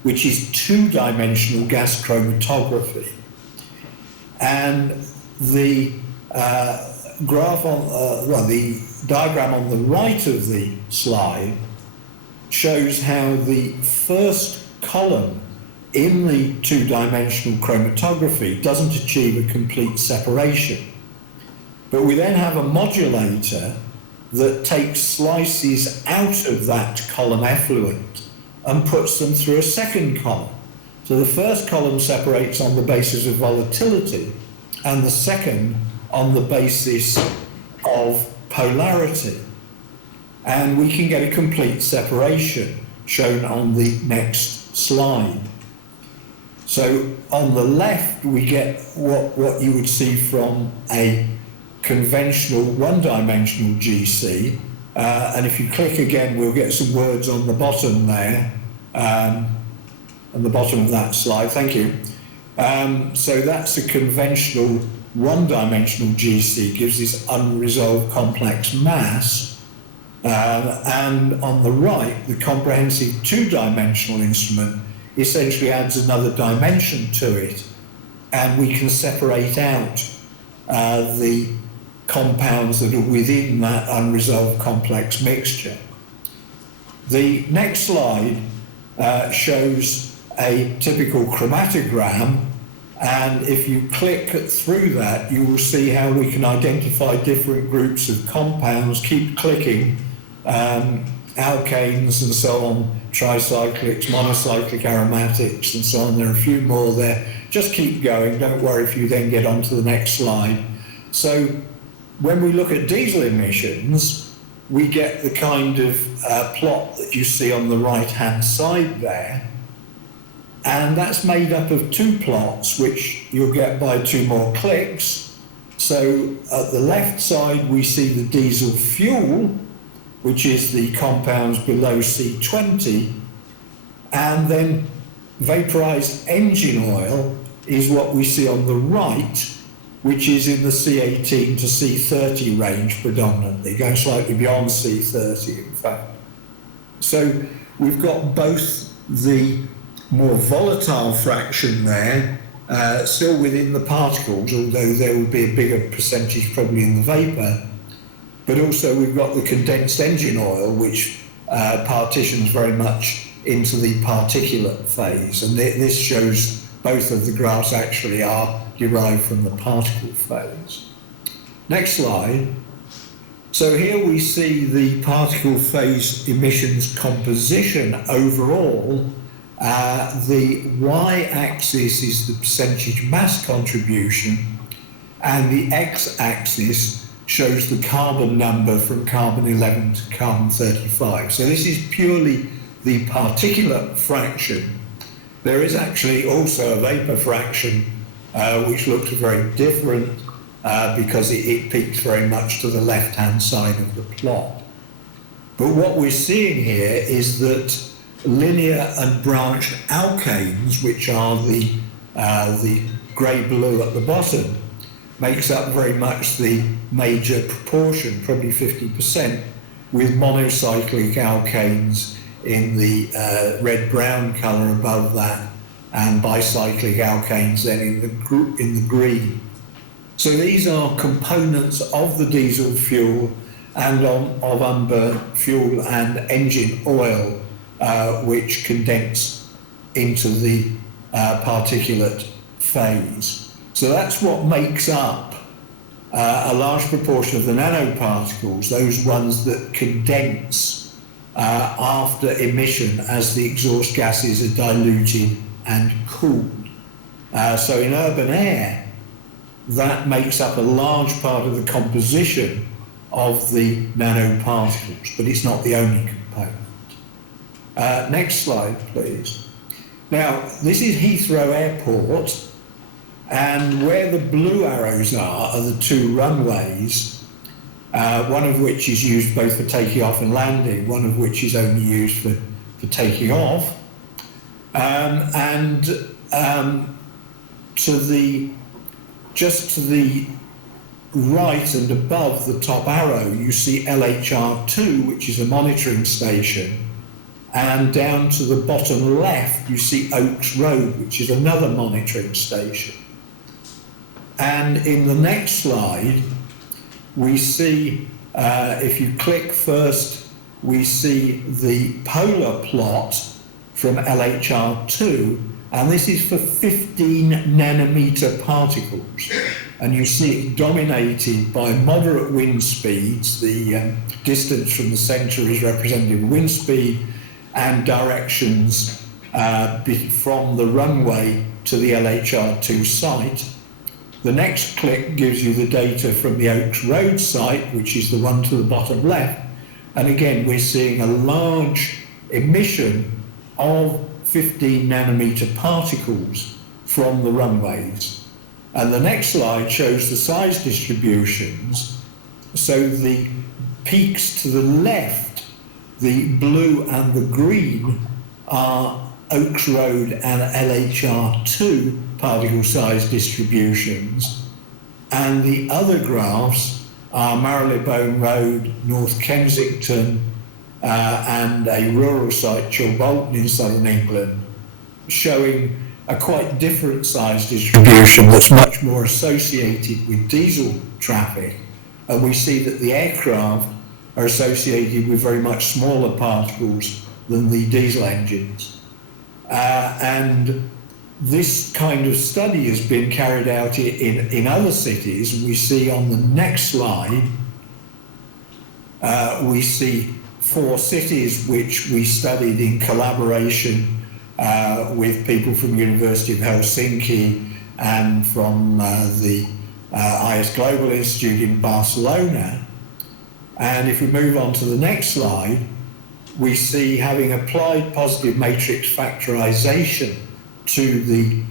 which is two-dimensional gas chromatography. And the graph on, the diagram on the right of the slide shows how the first column in the two-dimensional chromatography doesn't achieve a complete separation. But we then have a modulator that takes slices out of that column effluent and puts them through a second column. So the first column separates on the basis of volatility, and the second on the basis of polarity. And we can get a complete separation shown on the next slide. So on the left, we get what you would see from a conventional one-dimensional GC. And if you click again, we'll get some words on the bottom there, on the bottom of that slide. Thank you. So that's a conventional one-dimensional GC, gives this unresolved complex mass. And on the right, the comprehensive two-dimensional instrument essentially adds another dimension to it, and we can separate out the compounds that are within that unresolved complex mixture. The next slide shows a typical chromatogram, and if you click through that, you will see how we can identify different groups of compounds. Keep clicking, alkanes and so on, tricyclics, monocyclic aromatics and so on. There are a few more there. Just keep going, don't worry if you then get on to the next slide. So when we look at diesel emissions, we get the kind of plot that you see on the right-hand side there. And that's made up of two plots, which you'll get by two more clicks. So at the left side, we see the diesel fuel, which is the compounds below C20, and then vaporized engine oil is what we see on the right, which is in the C18 to C30 range predominantly, going slightly beyond C30 in fact. So we've got both the more volatile fraction there, still within the particles, although there will be a bigger percentage probably in the vapor, but also we've got the condensed engine oil, which partitions very much into the particulate phase, and this shows both of the graphs actually are derived from the particle phase. Next slide. So here we see the particle phase emissions composition overall. The y-axis is the percentage mass contribution, and the x-axis shows the carbon number from carbon 11 to carbon 35. So this is purely the particulate fraction. There is actually also a vapor fraction which looks very different because it peaks very much to the left-hand side of the plot. But what we're seeing here is that linear and branched alkanes, which are the grey blue at the bottom, makes up very much the major proportion, probably 50%, with monocyclic alkanes in the red-brown colour above that, and bicyclic alkanes then in the green. So these are components of the diesel fuel and of unburnt fuel and engine oil, which condense into the particulate phase. So that's what makes up a large proportion of the nanoparticles, those ones that condense after emission as the exhaust gases are diluted and cooled. So in urban air, that makes up a large part of the composition of the nanoparticles, but it's not the only component. Next slide, please. Now, this is Heathrow Airport, and where the blue arrows are the two runways, one of which is used both for taking off and landing, one of which is only used for taking off. Just to the right and above the top arrow, you see LHR2, which is a monitoring station, and down to the bottom left, you see Oaks Road, which is another monitoring station. And in the next slide, we see, if you click first, we see the polar plot from LHR2, And this is for 15 nanometer particles. And you see it dominated by moderate wind speeds. The distance from the centre is representative of wind speed and directions from the runway to the LHR2 site. The next click gives you the data from the Oaks Road site, which is the one to the bottom left. And again, we're seeing a large emission of 15 nanometer particles from the runways. And the next slide shows the size distributions. So the peaks to the left, the blue and the green, are Oaks Road and LHR2 particle size distributions, and the other graphs are Marylebone Road, North Kensington, and a rural site, Chilbolton in southern England, showing a quite different size distribution that's much more associated with diesel traffic. And we see that the aircraft are associated with very much smaller particles than the diesel engines. And this kind of study has been carried out in other cities, and we see on the next slide, we see 4 cities which we studied in collaboration with people from University of Helsinki and from the IS Global Institute in Barcelona. And if we move on to the next slide, we see, having applied positive matrix factorization to the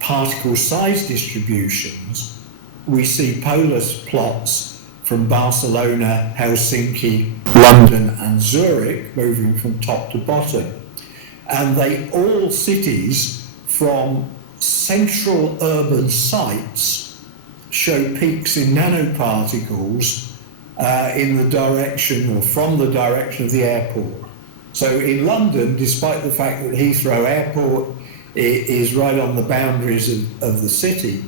particle size distributions, we see polar plots from Barcelona, Helsinki, London and Zurich, moving from top to bottom. And they all cities from central urban sites show peaks in nanoparticles in the direction, or from the direction of the airport. So in London, despite the fact that Heathrow Airport is right on the boundaries of the city,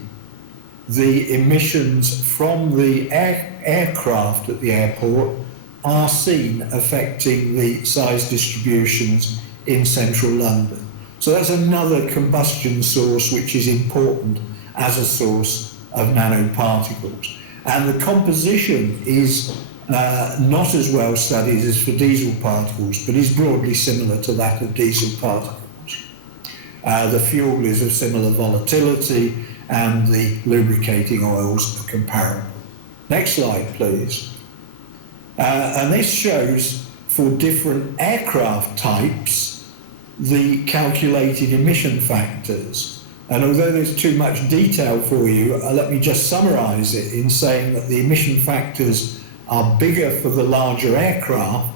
the emissions from the aircraft at the airport are seen affecting the size distributions in central London. So that's another combustion source which is important as a source of nanoparticles. And the composition is not as well studied as for diesel particles, but is broadly similar to that of diesel particles. The fuel is of similar volatility, and the lubricating oils are comparable. Next slide, please. And this shows, for different aircraft types, the calculated emission factors. And although there's too much detail for you, let me just summarize it in saying that the emission factors are bigger for the larger aircraft,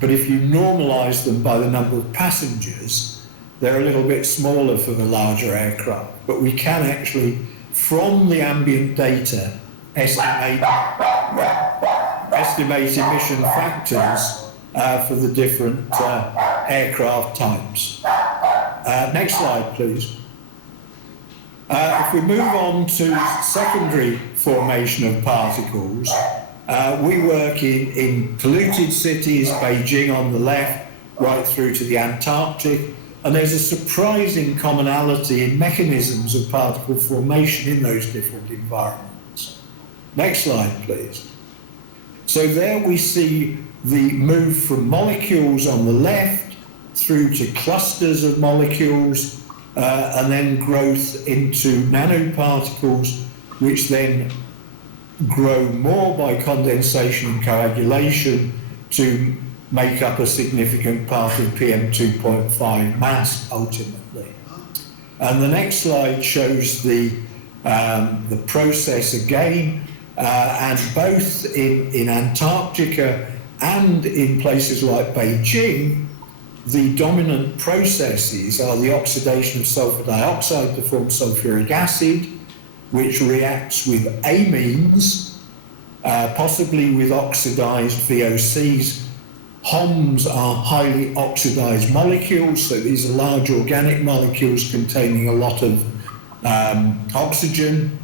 but if you normalize them by the number of passengers, they're a little bit smaller for the larger aircraft. But we can actually, from the ambient data, estimate emission factors for the different aircraft types. Next slide, please. If we move on to secondary formation of particles, we work in polluted cities, Beijing on the left, right through to the Antarctic, and there's a surprising commonality in mechanisms of particle formation in those different environments. Next slide, please. So there we see the move from molecules on the left through to clusters of molecules, and then growth into nanoparticles, which then grow more by condensation and coagulation to make up a significant part of PM2.5 mass ultimately. And the next slide shows the process again, and both in Antarctica and in places like Beijing, the dominant processes are the oxidation of sulfur dioxide to form sulfuric acid, which reacts with amines, possibly with oxidized VOCs. HOMs are highly oxidized molecules, so these are large organic molecules containing a lot of oxygen.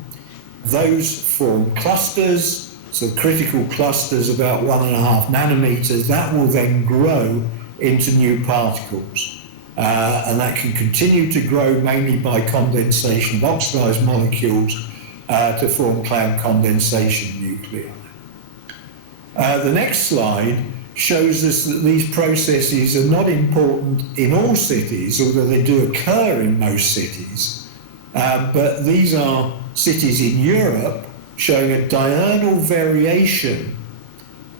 Those form clusters, so critical clusters about 1.5 nanometers. That will then grow into new particles. and that can continue to grow mainly by condensation of oxidized molecules to form cloud condensation nuclei. The next slide shows us that these processes are not important in all cities, although they do occur in most cities. But these are cities in Europe showing a diurnal variation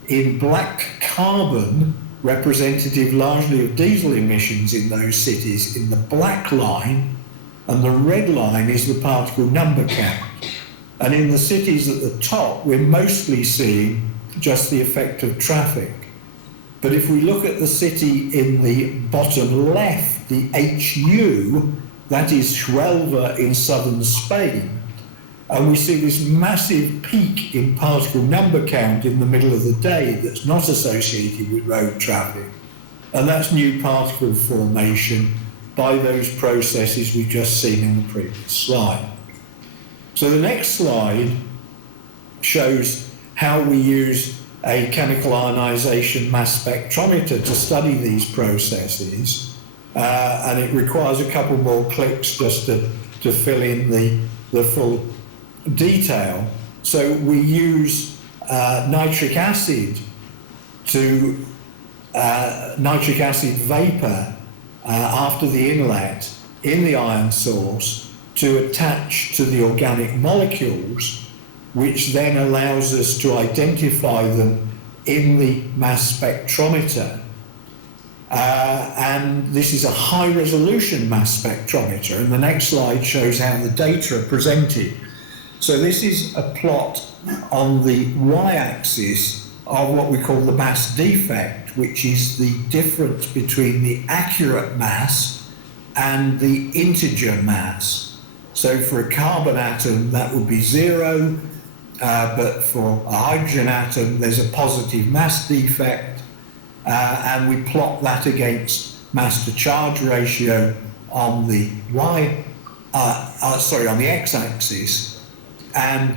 in black carbon, representative largely of diesel emissions in those cities, in the black line, and the red line is the particle number count. And in the cities at the top, we're mostly seeing just the effect of traffic. But if we look at the city in the bottom left, the HU, that is Huelva in southern Spain, and we see this massive peak in particle number count in the middle of the day that's not associated with road traffic. And that's new particle formation by those processes we've just seen in the previous slide. So the next slide shows how we use a chemical ionization mass spectrometer to study these processes. And it requires a couple more clicks just to fill in the full detail. So we use nitric acid vapor after the inlet in the ion source to attach to the organic molecules, which then allows us to identify them in the mass spectrometer. And this is a high resolution mass spectrometer, and the next slide shows how the data are presented. So this is a plot on the y-axis of what we call the mass defect, which is the difference between the accurate mass and the integer mass. So for a carbon atom, that would be 0, but for a hydrogen atom, there's a positive mass defect, and we plot that against mass to charge ratio on the on the x-axis. And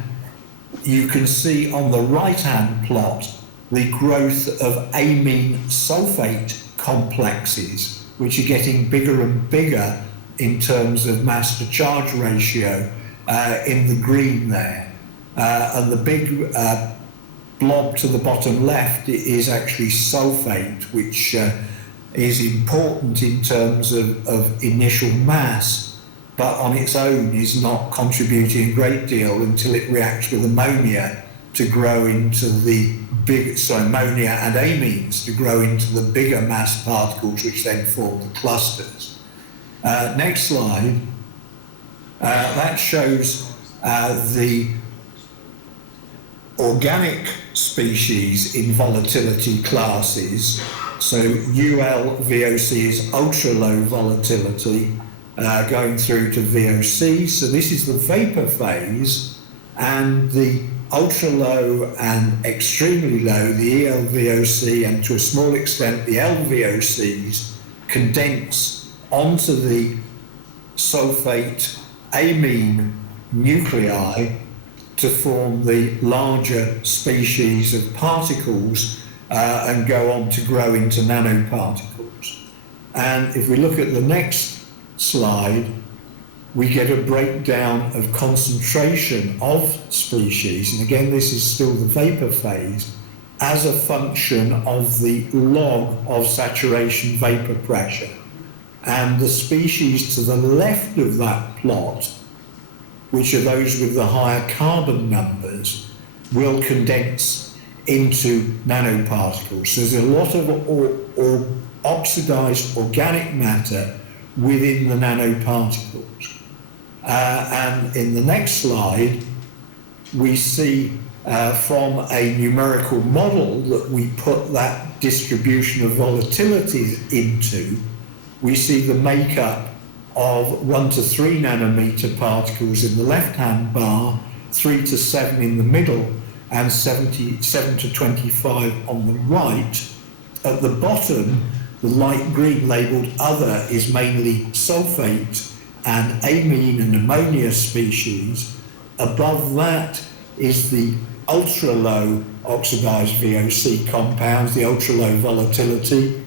you can see on the right-hand plot the growth of amine sulfate complexes, which are getting bigger and bigger in terms of mass to charge ratio in the green there. And the big blob to the bottom left is actually sulfate, which is important in terms of initial mass, but on its own is not contributing a great deal until it reacts with ammonia to grow into the ammonia and amines to grow into the bigger mass particles, which then form the clusters. Next slide. That shows the organic species in volatility classes. So UL VOC is ultra low volatility, going through to VOC. So this is the vapor phase, and the ultra low and extremely low, the ELVOC, and to a small extent the LVOCs, condense onto the sulfate amine nuclei to form the larger species of particles and go on to grow into nanoparticles. And if we look at the next slide, we get a breakdown of concentration of species, and again this is still the vapor phase, as a function of the log of saturation vapor pressure. And the species to the left of that plot, which are those with the higher carbon numbers, will condense into nanoparticles. So there's a lot of oxidized organic matter within the nanoparticles. And in the next slide, we see from a numerical model that we put that distribution of volatilities into, we see the makeup of 1 to 3 nanometer particles in the left-hand bar, 3 to 7 in the middle, and 7 to 25 on the right. At the bottom, the light green labelled other is mainly sulfate and amine and ammonia species. Above that is the ultra-low oxidized VOC compounds, the ultra-low volatility.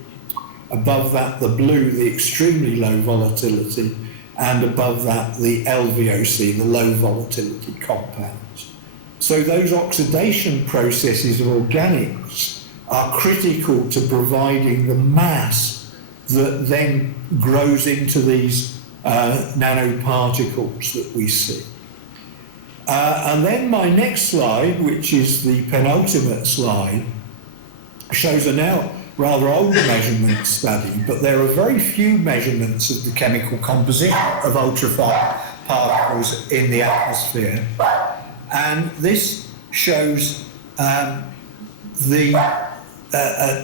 above that the blue, the extremely low volatility, and above that the LVOC, the low volatility compounds. So those oxidation processes of organics are critical to providing the mass that then grows into these nanoparticles that we see. And then my next slide, which is the penultimate slide, shows a now rather old measurement study, but there are very few measurements of the chemical composition of ultrafine particles in the atmosphere. And this shows the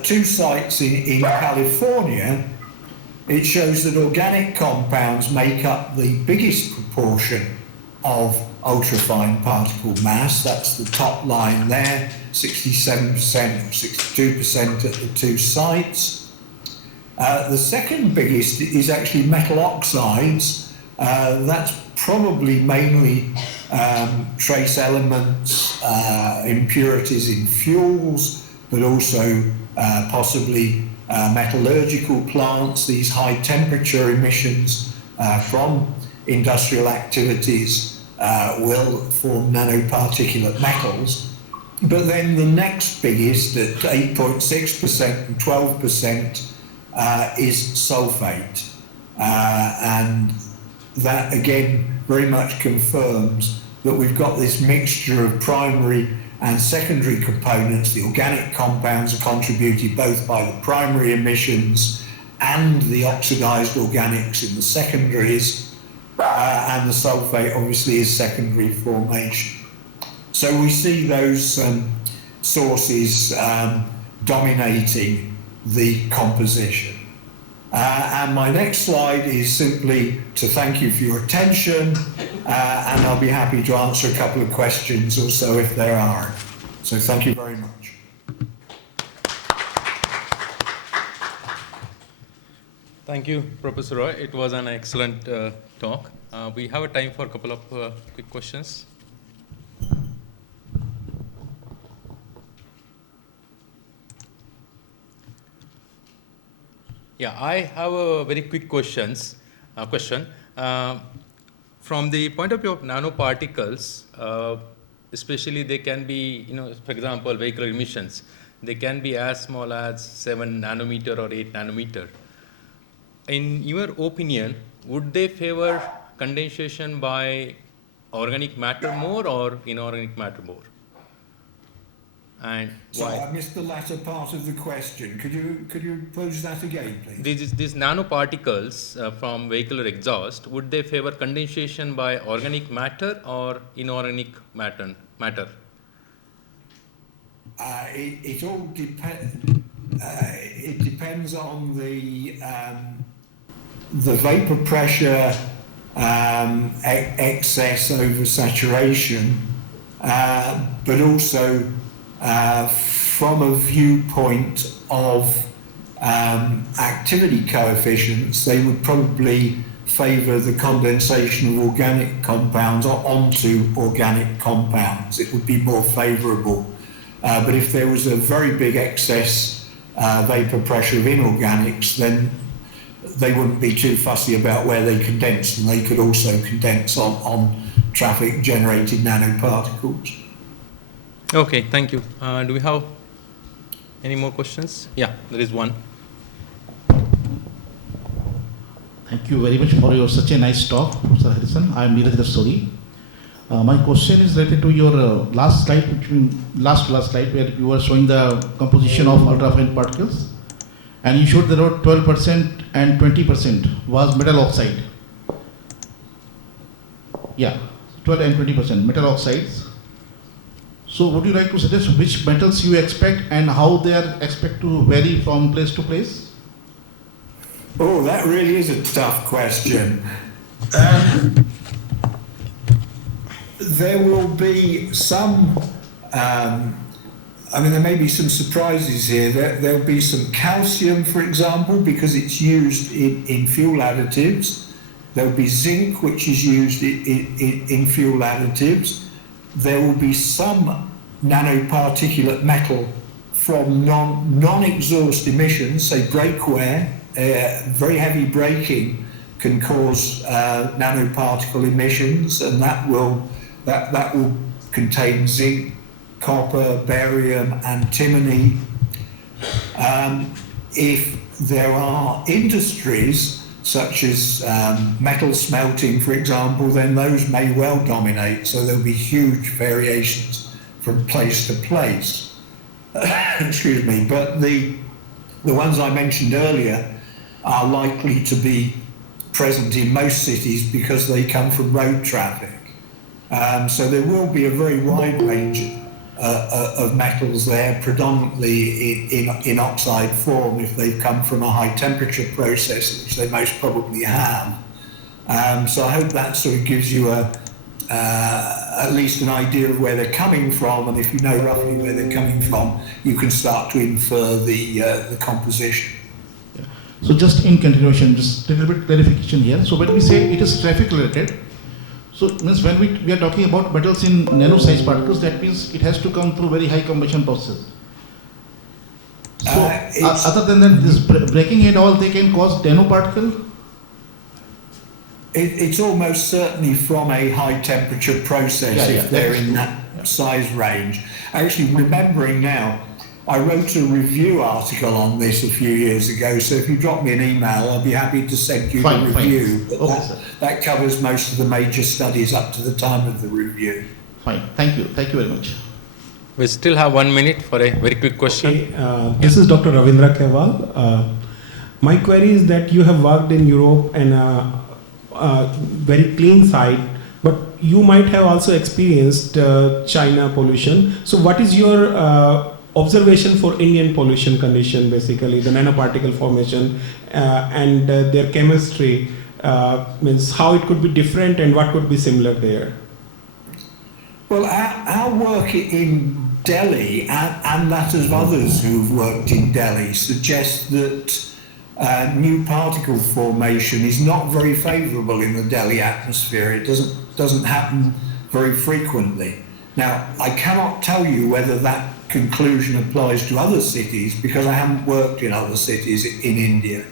two sites in California. It shows that organic compounds make up the biggest proportion of ultrafine particle mass. That's the top line there, 67%, 62% at the two sites. The second biggest is actually metal oxides. That's probably mainly trace elements, impurities in fuels, but also possibly metallurgical plants. These high temperature emissions from industrial activities will form nanoparticulate metals. But then the next biggest at 8.6% and 12% is sulfate. And that again very much confirms that we've got this mixture of primary and secondary components. The organic compounds are contributed both by the primary emissions and the oxidized organics in the secondaries, and the sulfate obviously is secondary formation. So we see those sources dominating the composition. And my next slide is simply to thank you for your attention, and I'll be happy to answer a couple of questions or so if there are. So thank you very much. Thank you, Professor Roy. It was an excellent talk. We have a time for a couple of quick questions. Yeah, I have a very quick question. From the point of view of nanoparticles, especially they can be, for example, vehicular emissions, they can be as small as 7 nanometer or 8 nanometer. In your opinion, would they favor condensation by organic matter more or inorganic matter more? And Sorry, why? I missed the latter part of the question. Could you pose that again, please? These nanoparticles from vehicular exhaust, would they favor condensation by organic matter or inorganic matter? It all depends. It depends on the vapor pressure, excess over saturation, but also from a viewpoint of activity coefficients, they would probably favour the condensation of organic compounds onto organic compounds. It would be more favourable. But if there was a very big excess vapor pressure of inorganics, then they wouldn't be too fussy about where they condensed, and they could also condense on traffic-generated nanoparticles. Okay, thank you. Do we have any more questions? Yeah, there is one. Thank you very much for such a nice talk, Professor Harrison. I am Neeraj Rastori. My question is related to your last slide, last slide, where you were showing the composition of ultrafine particles, and you showed that about 12% and 20% was metal oxide. Yeah, 12 and 20% metal oxides. So would you like to suggest which metals you expect and how they are expected to vary from place to place? Oh, that really is a tough question. There will be some, there may be some surprises here. There'll be some calcium, for example, because it's used in fuel additives. There'll be zinc, which is used in fuel additives. There will be some nanoparticulate metal from non-exhaust emissions, say brake wear, very heavy braking can cause nanoparticle emissions, and that will contain zinc, copper, barium, antimony. If there are industries such as metal smelting, for example, then those may well dominate, so there'll be huge variations from place to place. Excuse me, but the ones I mentioned earlier are likely to be present in most cities because they come from road traffic. So there will be a very wide range of metals there, predominantly in oxide form if they've come from a high temperature process, which they most probably have. So I hope that sort of gives you at least an idea of where they're coming from, and if you know roughly where they're coming from, you can start to infer the composition. So just in continuation, just a little bit clarification here. So when we say it is traffic related, so it means when we are talking about metals in nano size particles, that means it has to come through very high combustion process. So other than that, this breaking and all, they can cause nanoparticle? It's almost certainly from a high temperature process if they're in that size range. Actually, remembering now, I wrote a review article on this a few years ago, so if you drop me an email, I'll be happy to send you the review. That covers most of the major studies up to the time of the review. Fine, thank you very much. We still have 1 minute for a very quick question. Okay, this is Dr. Ravindra Keval. My query is that you have worked in Europe and very clean side, but you might have also experienced China pollution. So what is your observation for Indian pollution condition, basically the nanoparticle formation and their chemistry, means how it could be different and what could be similar there? Well, our work in Delhi and that of others who've worked in Delhi suggests that new particle formation is not very favourable in the Delhi atmosphere. It doesn't happen very frequently. Now, I cannot tell you whether that conclusion applies to other cities because I haven't worked in other cities in India.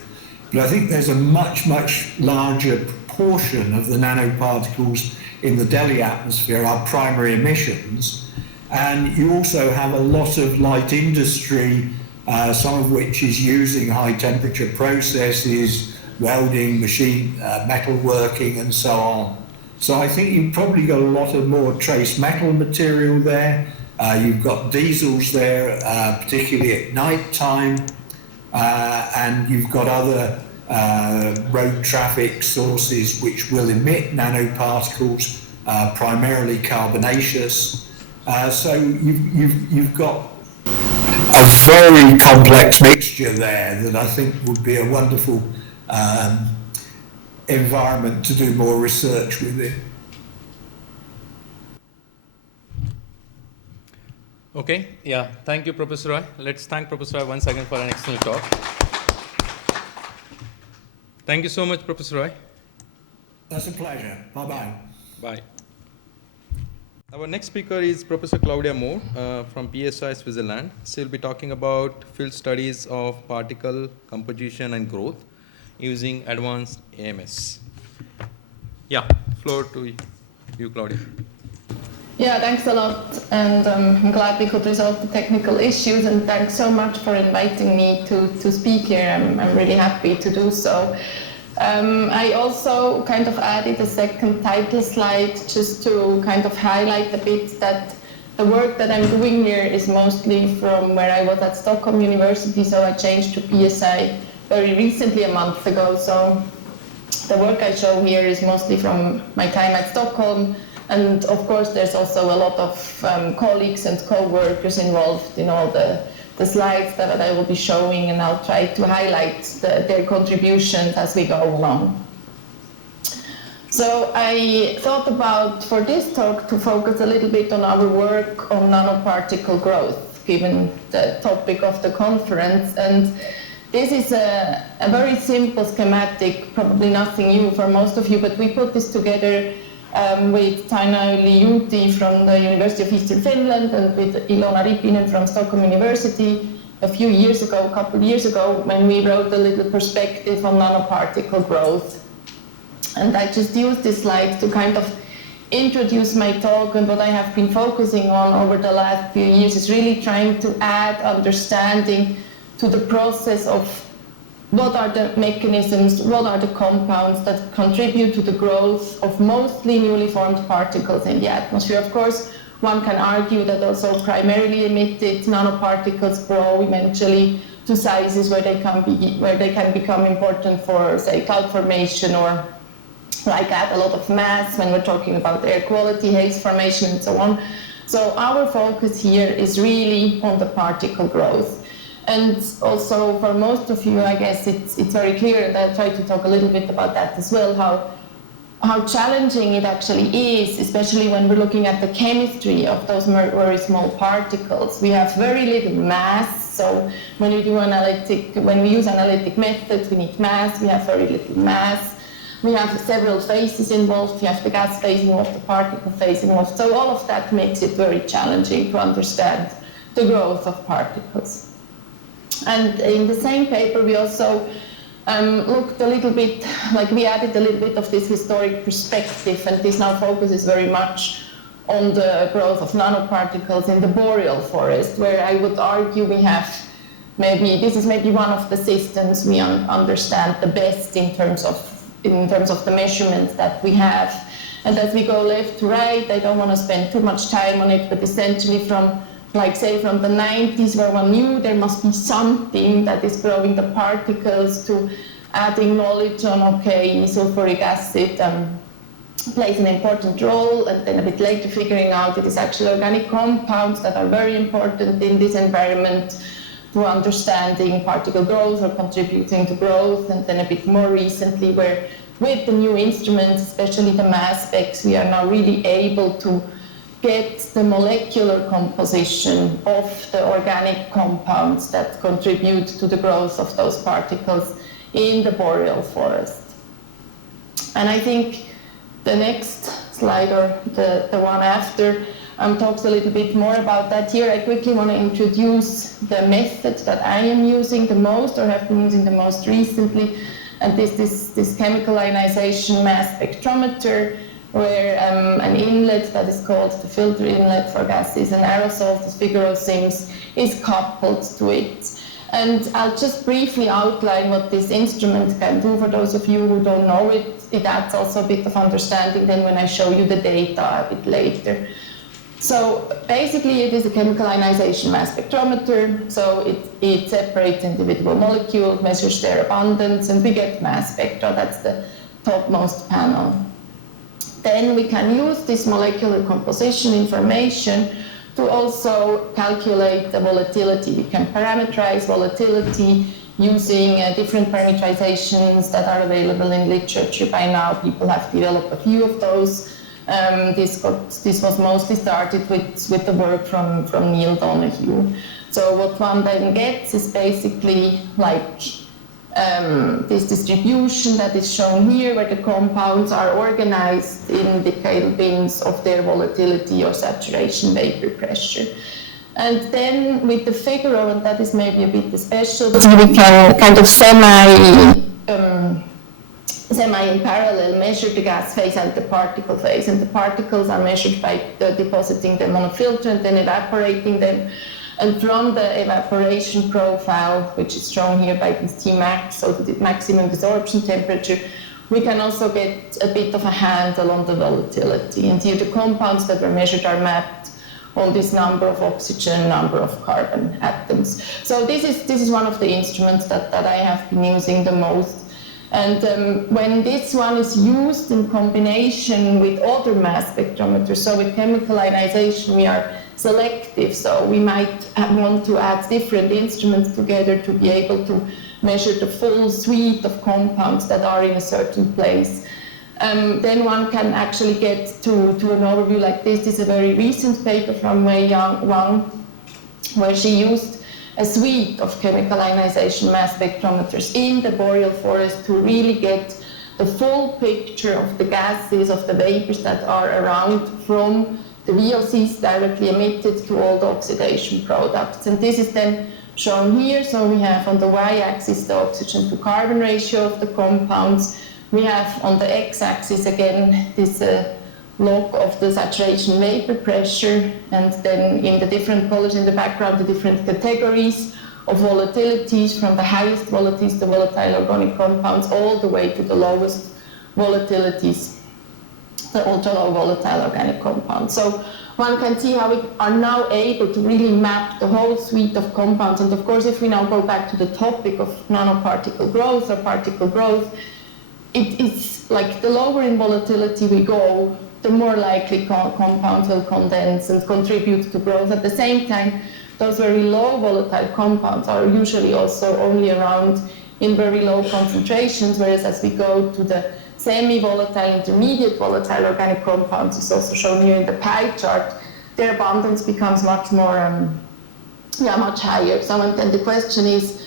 But I think there's a much, much larger proportion of the nanoparticles in the Delhi atmosphere are primary emissions. And you also have a lot of light industry, some of which is using high temperature processes, welding, machine, metalworking, and so on. So I think you've probably got a lot of more trace metal material there. You've got diesels there, particularly at night time, and you've got other road traffic sources which will emit nanoparticles, primarily carbonaceous. So you've got a very complex mixture there that I think would be a wonderful environment to do more research with it. Okay, yeah, thank you, Professor Roy. Let's thank Professor Roy once again for an excellent talk. Thank you so much, Professor Roy. That's a pleasure. Bye-bye. Bye. Our next speaker is Professor Claudia Moore from PSI, Switzerland. She will be talking about field studies of particle composition and growth using advanced AMS. Yeah, floor to you, Claudia. Yeah, thanks a lot, and I'm glad we could resolve the technical issues, and thanks so much for inviting me to speak here. I'm really happy to do so. I also kind of added a second title slide just to kind of highlight a bit that the work that I'm doing here is mostly from where I was at Stockholm University, so I changed to PSI very recently, a month ago. So the work I show here is mostly from my time at Stockholm. And of course, there's also a lot of colleagues and co-workers involved in all the slides that I will be showing, and I'll try to highlight their contributions as we go along. So I thought about, for this talk, to focus a little bit on our work on nanoparticle growth, given the topic of the conference. And this is a very simple schematic, probably nothing new for most of you, but we put this together with Taina Liuti from the University of Eastern Finland and with Ilona Ripinen from Stockholm University a couple of years ago, when we wrote a little perspective on nanoparticle growth. And I just used this slide to kind of introduce my talk, and what I have been focusing on over the last few years is really trying to add understanding to the process of what are the mechanisms, what are the compounds that contribute to the growth of mostly newly formed particles in the atmosphere. Of course, one can argue that also primarily emitted nanoparticles grow eventually to sizes where they can become important for, say, cloud formation, or like add a lot of mass when we're talking about air quality, haze formation, and so on. So our focus here is really on the particle growth. And also for most of you, I guess it's very clear, and I'll try to talk a little bit about that as well, how challenging it actually is, especially when we're looking at the chemistry of those very small particles. We have very little mass, so when we use analytic methods, we need mass, we have very little mass. We have several phases involved. We have the gas phase involved, the particle phase involved. So all of that makes it very challenging to understand the growth of particles. And in the same paper, we also looked a little bit, we added a little bit of this historic perspective, and this now focuses very much on the growth of nanoparticles in the boreal forest, where I would argue we have this is maybe one of the systems we understand the best in terms of the measurements that we have. And as we go left to right, I don't want to spend too much time on it, but essentially from the 90s, where one knew there must be something that is growing the particles, to adding knowledge on, okay, sulfuric acid plays an important role, and then a bit later figuring out it is actually organic compounds that are very important in this environment to understanding particle growth or contributing to growth, and then a bit more recently where with the new instruments, especially the mass specs, we are now really able to get the molecular composition of the organic compounds that contribute to the growth of those particles in the boreal forest. And I think the next slide, or the one after, talks a little bit more about that. Here I quickly want to introduce the method that I am using the most, or have been using the most recently, and this chemical ionization mass spectrometer, where an inlet that is called the filter inlet for gases and aerosols, this figure of things, is coupled to it. And I'll just briefly outline what this instrument can do for those of you who don't know it. It adds also a bit of understanding then when I show you the data a bit later. So basically it is a chemical ionization mass spectrometer, so it separates individual molecules, measures their abundance, and we get mass spectra. That's the topmost panel. Then we can use this molecular composition information to also calculate the volatility. We can parameterize volatility using different parameterizations that are available in literature by now. People have developed a few of those. This was mostly started with the work from Neil Donahue. So what one then gets is basically this distribution that is shown here, where the compounds are organized in the kelvins of their volatility or saturation vapor pressure. And then with the Figaro, and that is maybe a bit special, we can kind of semi-in parallel measure the gas phase and the particle phase. And the particles are measured by depositing them on a filter and then evaporating them. And from the evaporation profile, which is shown here by this Tmax, so the maximum absorption temperature, we can also get a bit of a handle on the volatility. And here the compounds that were measured are mapped on this number of oxygen, number of carbon atoms. So this is one of the instruments that I have been using the most. And when this one is used in combination with other mass spectrometers, so with chemical ionization, we are selective, so we might want to add different instruments together to be able to measure the full suite of compounds that are in a certain place. Then one can actually get to an overview like this. This is a very recent paper from Wei Wang, where she used a suite of chemical ionization mass spectrometers in the boreal forest to really get the full picture of the gases, of the vapors that are around from the VOCs directly emitted to all the oxidation products. And this is then shown here. So we have on the y-axis the oxygen to carbon ratio of the compounds. We have on the x-axis again this log of the saturation vapor pressure, and then in the different colors in the background the different categories of volatilities, from the highest volatilities, the volatile organic compounds, all the way to the lowest volatilities, the ultra-low volatile organic compounds. So one can see how we are now able to really map the whole suite of compounds. And of course, if we now go back to the topic of nanoparticle growth or particle growth, it is like the lower in volatility we go, the more likely compounds will condense and contribute to growth. At the same time, those very low volatile compounds are usually also only around in very low concentrations, whereas as we go to the semi-volatile, intermediate volatile organic compounds, is also shown here in the pie chart, their abundance becomes much more, much higher. So then the question is,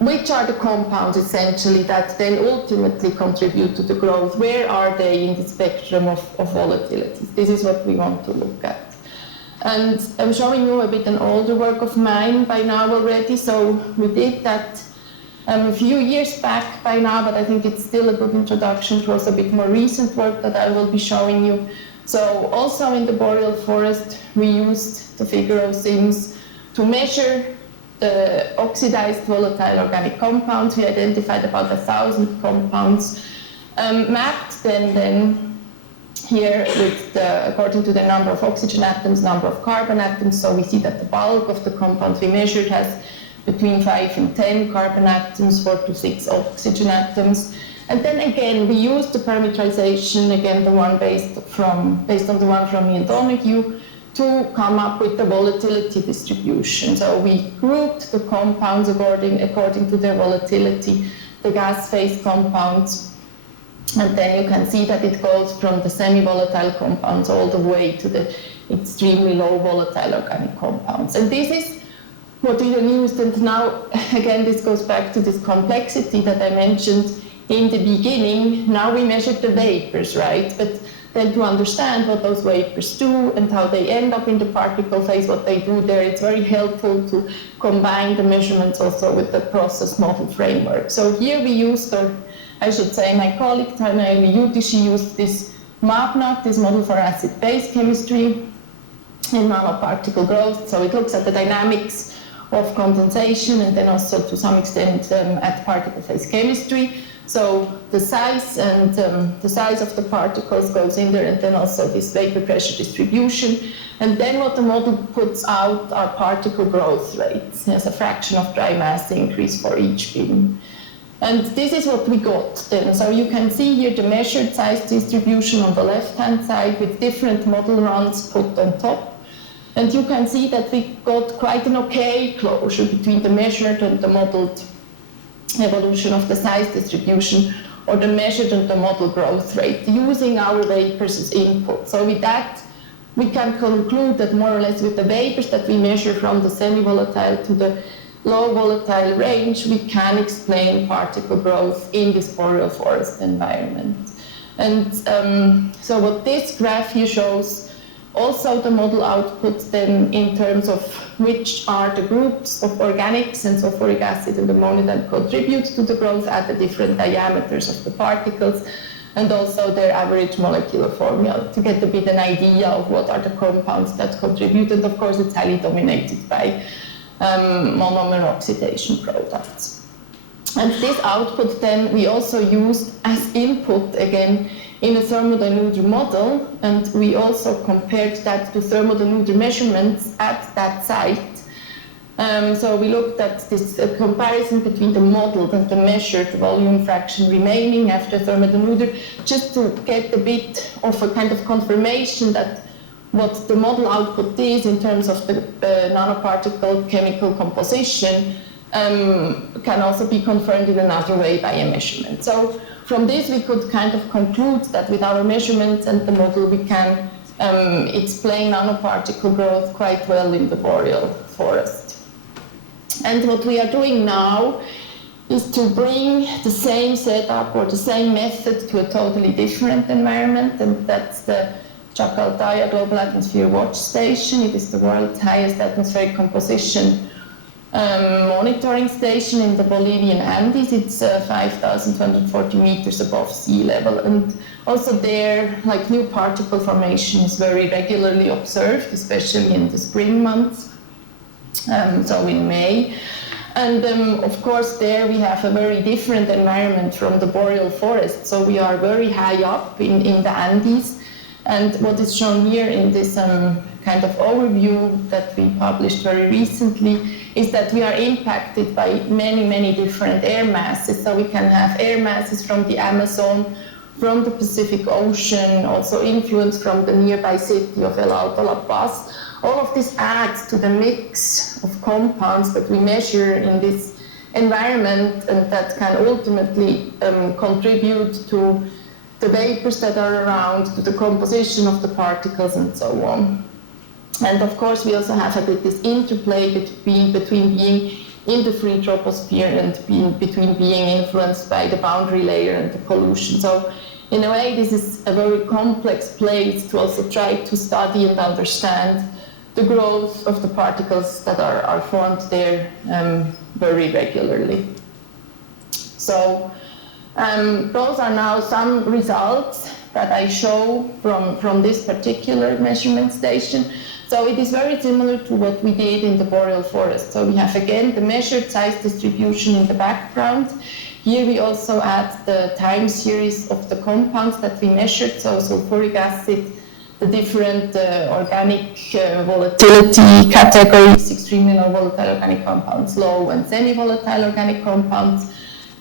which are the compounds essentially that then ultimately contribute to the growth? Where are they in the spectrum of volatilities? This is what we want to look at. And I'm showing you a bit an older work of mine by now already. So we did that a few years back by now, but I think it's still a good introduction to also a bit more recent work that I will be showing you. So also in the boreal forest, we used the Figaro SIMS to measure the oxidized volatile organic compounds. We identified about 1,000 compounds, mapped then here with according to the number of oxygen atoms, number of carbon atoms. So we see that the bulk of the compounds we measured has between 5 and 10 carbon atoms, 4 to 6 oxygen atoms. And then again, we used the parameterization, again, the one based on the one from Ian Donoghue, to come up with the volatility distribution. So we grouped the compounds according to their volatility, the gas phase compounds, and then you can see that it goes from the semi-volatile compounds all the way to the extremely low volatile organic compounds. And this is what we then used, and now again this goes back to this complexity that I mentioned in the beginning. Now we measured the vapors, right? But then to understand what those vapors do and how they end up in the particle phase, what they do there, it's very helpful to combine the measurements also with the process model framework. So here we used, or I should say my colleague Taina Eliuti, she used this MAPNOC, this model for acid-base chemistry in nanoparticle growth. So it looks at the dynamics of condensation and then also to some extent at particle phase chemistry. So the size and the size of the particles goes in there, and then also this vapor pressure distribution. And then what the model puts out are particle growth rates as a fraction of dry mass increase for each bin. And this is what we got then. So you can see here the measured size distribution on the left-hand side with different model runs put on top. And you can see that we got quite an okay closure between the measured and the modeled evolution of the size distribution, or the measured and the model growth rate, using our vapors as input. So with that, we can conclude that more or less with the vapors that we measure from the semi-volatile to the low volatile range, we can explain particle growth in this boreal forest environment. And so what this graph here shows, also the model output then in terms of which are the groups of organics and sulfuric acid and ammonia that contribute to the growth at the different diameters of the particles, and also their average molecular formula to get a bit an idea of what are the compounds that contribute. And of course it's highly dominated by monomer oxidation products. And this output then we also used as input again in a thermodynamic model, and we also compared that to thermodynamic measurements at that site. So we looked at this comparison between the modeled and the measured volume fraction remaining after thermodynamic, just to get a bit of a kind of confirmation that what the model output is in terms of the nanoparticle chemical composition can also be confirmed in another way by a measurement. So from this we could kind of conclude that with our measurements and the model we can explain nanoparticle growth quite well in the boreal forest. And what we are doing now is to bring the same setup or the same method to a totally different environment, and that's the Jakarta Global Atmosphere Watch Station. It is the world's highest atmospheric composition monitoring station in the Bolivian Andes. It's 5,240 meters above sea level, and also there, like, new particle formation is very regularly observed, especially in the spring months, so in May. And of course there we have a very different environment from the boreal forest, so we are very high up in the Andes. And what is shown here in this kind of overview that we published very recently is that we are impacted by many, many different air masses. So we can have air masses from the Amazon, from the Pacific Ocean, also influence from the nearby city of El Alto La Paz. All of this adds to the mix of compounds that we measure in this environment, and that can ultimately contribute to the vapors that are around, to the composition of the particles, and so on. And of course, we also have a bit this interplay between being in the free troposphere and between being influenced by the boundary layer and the pollution. So in a way, this is a very complex place to also try to study and understand the growth of the particles that are formed there very regularly. So those are now some results that I show from this particular measurement station. So it is very similar to what we did in the boreal forest. So we have again the measured size distribution in the background. Here we also add the time series of the compounds that we measured, so sulfuric acid, the different organic volatility categories, extremely low volatile organic compounds, low and semi-volatile organic compounds,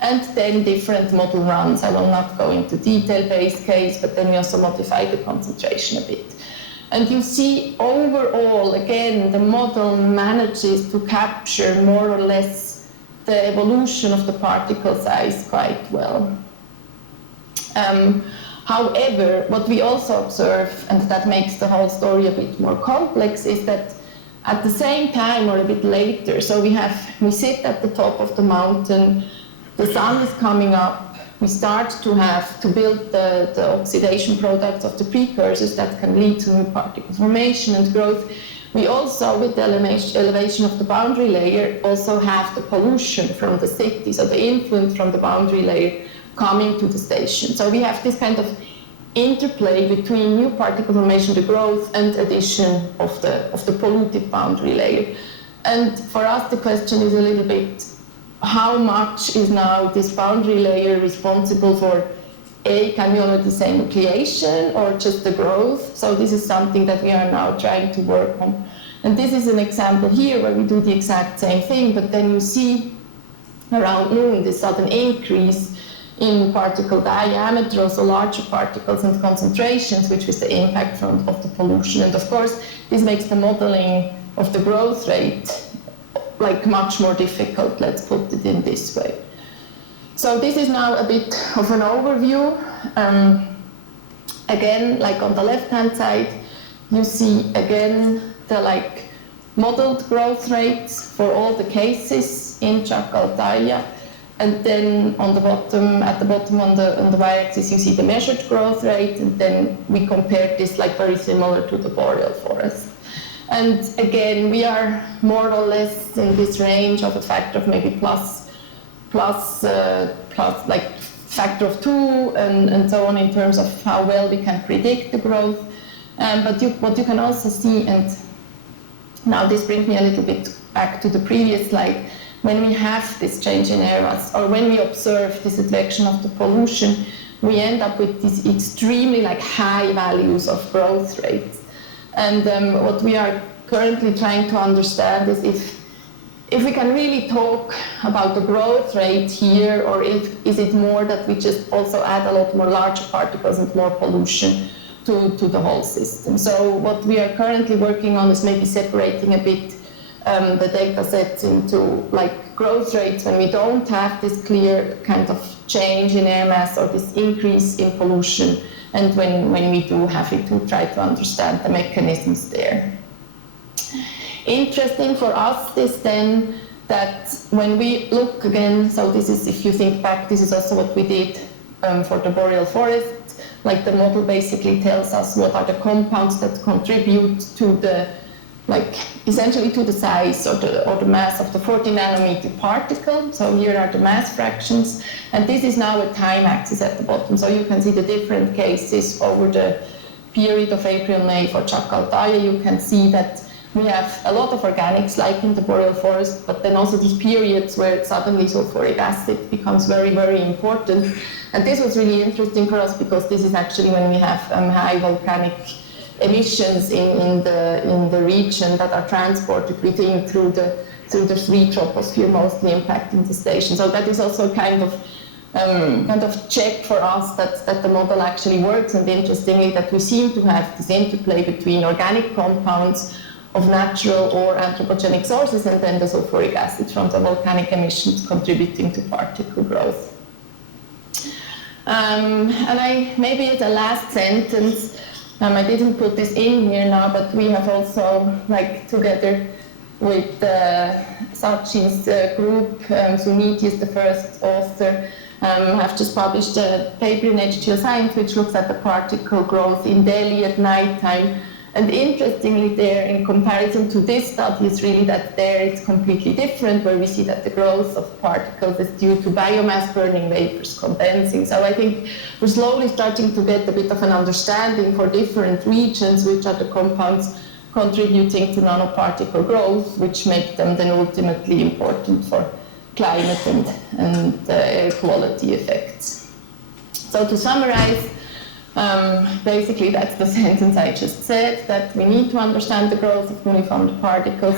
and then different model runs. I will not go into detail base case, but then we also modify the concentration a bit. And you see overall, again, the model manages to capture more or less the evolution of the particle size quite well. However, what we also observe, and that makes the whole story a bit more complex, is that at the same time or a bit later, so we sit at the top of the mountain, the sun is coming up, we start to have to build the oxidation products of the precursors that can lead to new particle formation and growth. We also, with the elevation of the boundary layer, also have the pollution from the city, so the influence from the boundary layer coming to the station. So we have this kind of interplay between new particle formation, the growth, and addition of the polluted boundary layer. And for us, the question is a little bit, how much is now this boundary layer responsible for can we already say nucleation or just the growth? So this is something that we are now trying to work on. And this is an example here where we do the exact same thing, but then you see around noon this sudden increase in particle diameter, also larger particles and concentrations, which is the impact of the pollution. And of course, this makes the modeling of the growth rate like much more difficult, let's put it in this way. So this is now a bit of an overview. Again, like on the left-hand side, you see again the modeled growth rates for all the cases in Jakarta. And then on the bottom, at the bottom on the y-axis, you see the measured growth rate, and then we compare this very similar to the boreal forest. And again, we are more or less in this range of a factor of maybe plus factor of 2 and so on in terms of how well we can predict the growth. But what you can also see, and now this brings me a little bit back to the previous slide, when we have this change in air mass, or when we observe this advection of the pollution, we end up with these extremely high values of growth rates. And what we are currently trying to understand is if we can really talk about the growth rate here, or is it more that we just also add a lot more larger particles and more pollution to the whole system. So what we are currently working on is maybe separating a bit the data sets into growth rates when we don't have this clear kind of change in air mass or this increase in pollution, and when we do have it, to try to understand the mechanisms there. Interesting for us is then that when we look again, so this is, if you think back, this is also what we did for the boreal forest. Like the model basically tells us what are the compounds that contribute to the, like essentially to the size or the mass of the 40 nanometer particle. So here are the mass fractions, and this is now a time axis at the bottom. So you can see the different cases over the period of April-May for Chakaltaya. You can see that we have a lot of organics, like in the boreal forest, but then also these periods where suddenly sulfuric acid becomes very, very important. And this was really interesting for us because this is actually when we have high volcanic emissions in the region that are transported within through the three troposphere, mostly impacting the station. So that is also kind of check for us that the model actually works, and interestingly that we seem to have this interplay between organic compounds of natural or anthropogenic sources and then the sulfuric acid from the volcanic emissions contributing to particle growth. And maybe as a last sentence, I didn't put this in here now, but we have also, like together with Sachin's group, Suniti is the first author, have just published a paper in Nature Geoscience which looks at the particle growth in Delhi at night time. And interestingly there, in comparison to this study, is really that there it's completely different, where we see that the growth of particles is due to biomass burning vapors condensing. So I think we're slowly starting to get a bit of an understanding for different regions, which are the compounds contributing to nanoparticle growth, which make them then ultimately important for climate and air quality effects. So to summarize, basically that's the sentence I just said, that we need to understand the growth of uniform particles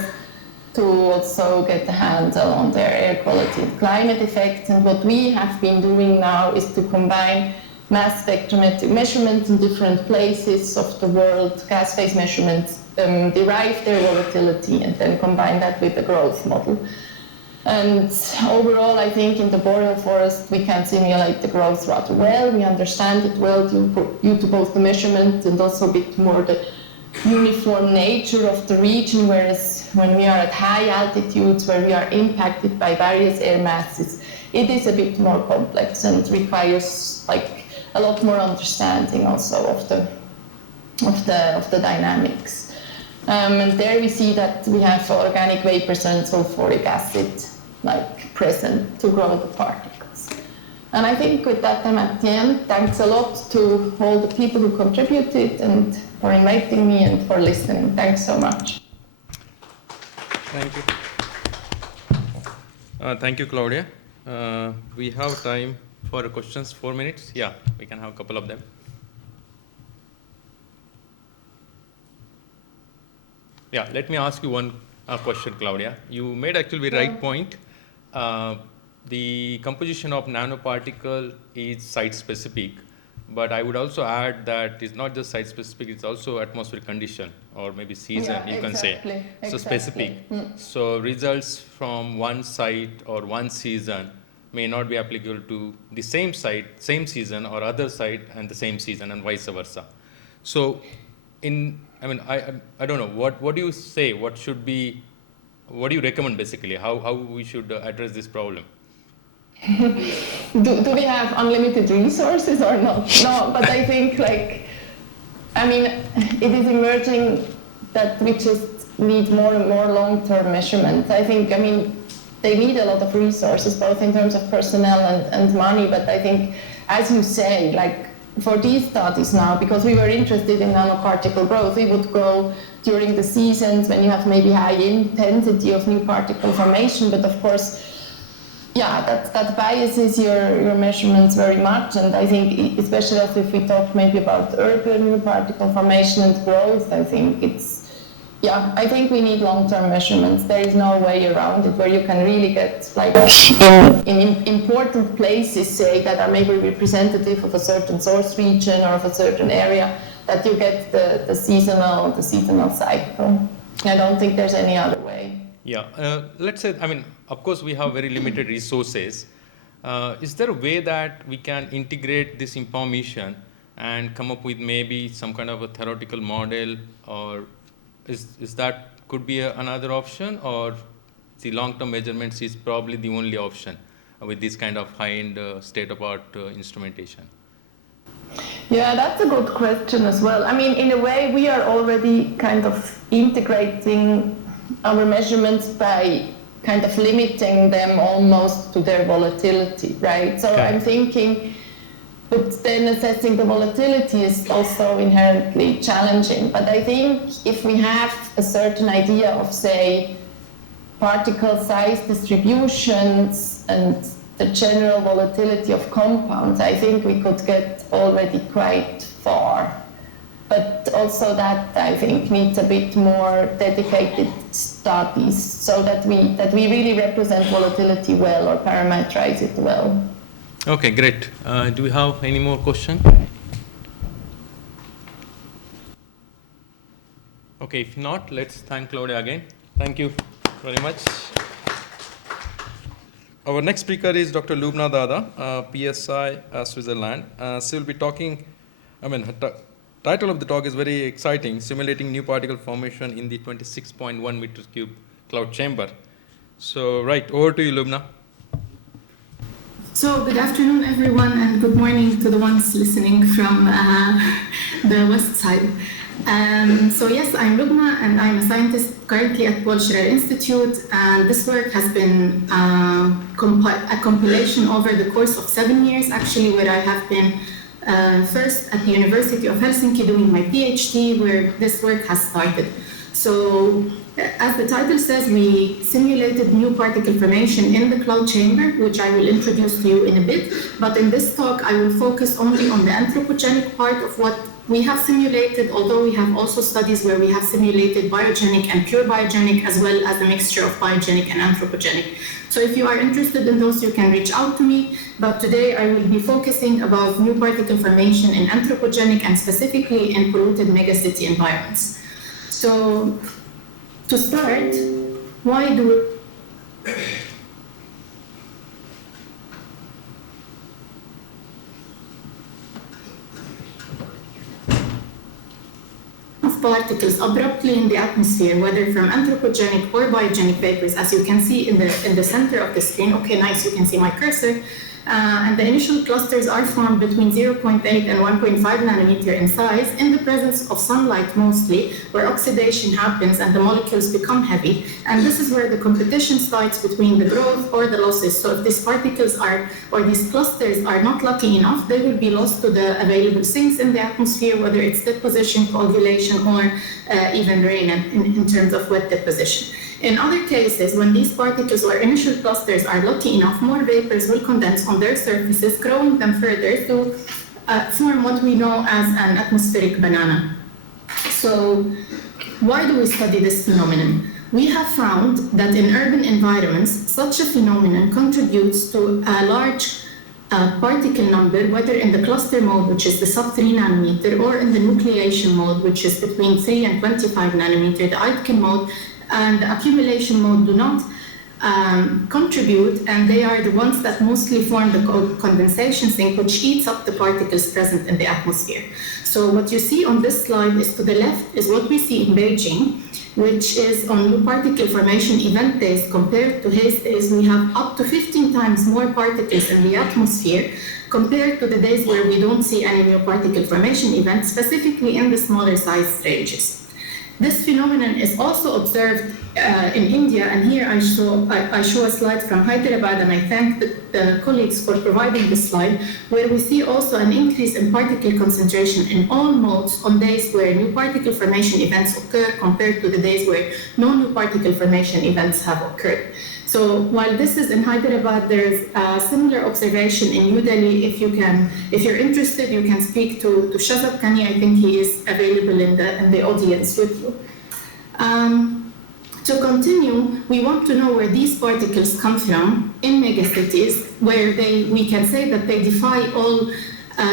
to also get a handle on their air quality and climate effects. And what we have been doing now is to combine mass spectrometric measurements in different places of the world, gas phase measurements, derive their volatility, and then combine that with the growth model. And overall, I think in the boreal forest we can simulate the growth rather well. We understand it well due to both the measurement and also a bit more the uniform nature of the region, whereas when we are at high altitudes where we are impacted by various air masses, it is a bit more complex and requires like a lot more understanding also of the dynamics. And there we see that we have organic vapors and sulfuric acid like present to grow the particles. And I think with that I'm at the end. Thanks a lot to all the people who contributed and for inviting me and for listening. Thanks so much. Thank you. Thank you, Claudia. We have time for questions, 4 minutes. Yeah, we can have a couple of them. Yeah, let me ask you one question, Claudia. You made actually the right point. The composition of nanoparticle is site-specific, but I would also add that it's not just site-specific, it's also atmospheric condition or maybe season, you can say. So specific. So results from one site or one season may not be applicable to the same site, same season, or other site and the same season, and vice versa. So I don't know, what do you say, what do you recommend basically, how we should address this problem? Do we have unlimited resources or not? No, but I think it is emerging that we just need more and more long-term measurements. I think, they need a lot of resources, both in terms of personnel and money, but I think, as you say, for these studies now, because we were interested in nanoparticle growth, we would go during the seasons when you have maybe high intensity of new particle formation, but of course, yeah, that biases your measurements very much, and I think, especially also if we talk maybe about urban new particle formation and growth, I think I think we need long-term measurements. There is no way around it, where you can really get, in important places, say, that are maybe representative of a certain source region or of a certain area, that you get the seasonal cycle. I don't think there's any other way. Yeah, let's say, of course we have very limited resources. Is there a way that we can integrate this information and come up with maybe some kind of a theoretical model, or is that could be another option, or the long-term measurements is probably the only option with this kind of high-end state-of-art instrumentation? Yeah, that's a good question as well. I mean, in a way, we are already kind of integrating our measurements by kind of limiting them almost to their volatility, right? So I'm thinking, but then assessing the volatility is also inherently challenging. But I think if we have a certain idea of, say, particle size distributions and the general volatility of compounds, I think we could get already quite far. But also that, I think, needs a bit more dedicated studies so that we really represent volatility well or parameterize it well. Okay, great. Do we have any more questions? Okay, if not, let's thank Claudia again. Thank you very much. Our next speaker is Dr. Lubna Dada, PSI, Switzerland. She will be talking, her title of the talk is very exciting, Simulating New Particle Formation in the 26.1 meters cube cloud chamber. So, right, over to you, Lubna. So, good afternoon, everyone, and good morning to the ones listening from the west side. So yes, I'm Lubna, and I'm a scientist currently at Paul Scherrer Institute, and this work has been a compilation over the course of 7 years, actually, where I have been first at the University of Helsinki doing my PhD, where this work has started. So, as the title says, we simulated new particle formation in the cloud chamber, which I will introduce to you in a bit. But in this talk, I will focus only on the anthropogenic part of what we have simulated, although we have also studies where we have simulated biogenic and pure biogenic, as well as a mixture of biogenic and anthropogenic. So if you are interested in those, you can reach out to me. But today I will be focusing about new particle formation in anthropogenic and specifically in polluted megacity environments. So to start, why do particles abruptly in the atmosphere, whether from anthropogenic or biogenic vapors, as you can see in the center of the screen. Okay, nice, you can see my cursor. And the initial clusters are formed between 0.8 and 1.5 nanometer in size in the presence of sunlight mostly, where oxidation happens and the molecules become heavy. And this is where the competition starts between the growth or the losses. So if these particles or these clusters are not lucky enough, they will be lost to the available sinks in the atmosphere, whether it's deposition, coagulation, or even rain in terms of wet deposition. In other cases, when these particles or initial clusters are lucky enough, more vapors will condense on their surfaces, growing them further to form what we know as an atmospheric banana. So, why do we study this phenomenon? We have found that in urban environments, such a phenomenon contributes to a large particle number, whether in the cluster mode, which is the sub 3 nanometer, or in the nucleation mode, which is between 3 and 25 nanometer, the Aitken mode, and the accumulation mode do not contribute, and they are the ones that mostly form the condensation sink, which eats up the particles present in the atmosphere. So what you see on this slide is to the left is what we see in Beijing, which is on new particle formation event days compared to haze days. We have up to 15 times more particles in the atmosphere compared to the days where we don't see any new particle formation events, specifically in the smaller size ranges. This phenomenon is also observed in India, and here I show a slide from Hyderabad, and I thank the colleagues for providing this slide, where we see also an increase in particle concentration in all modes on days where new particle formation events occur compared to the days where no new particle formation events have occurred. So while this is in Hyderabad, there is a similar observation in New Delhi. If you're interested, you can speak to Shazad Kani. I think he is available in the audience with you. To continue, we want to know where these particles come from in megacities, where we can say that they defy all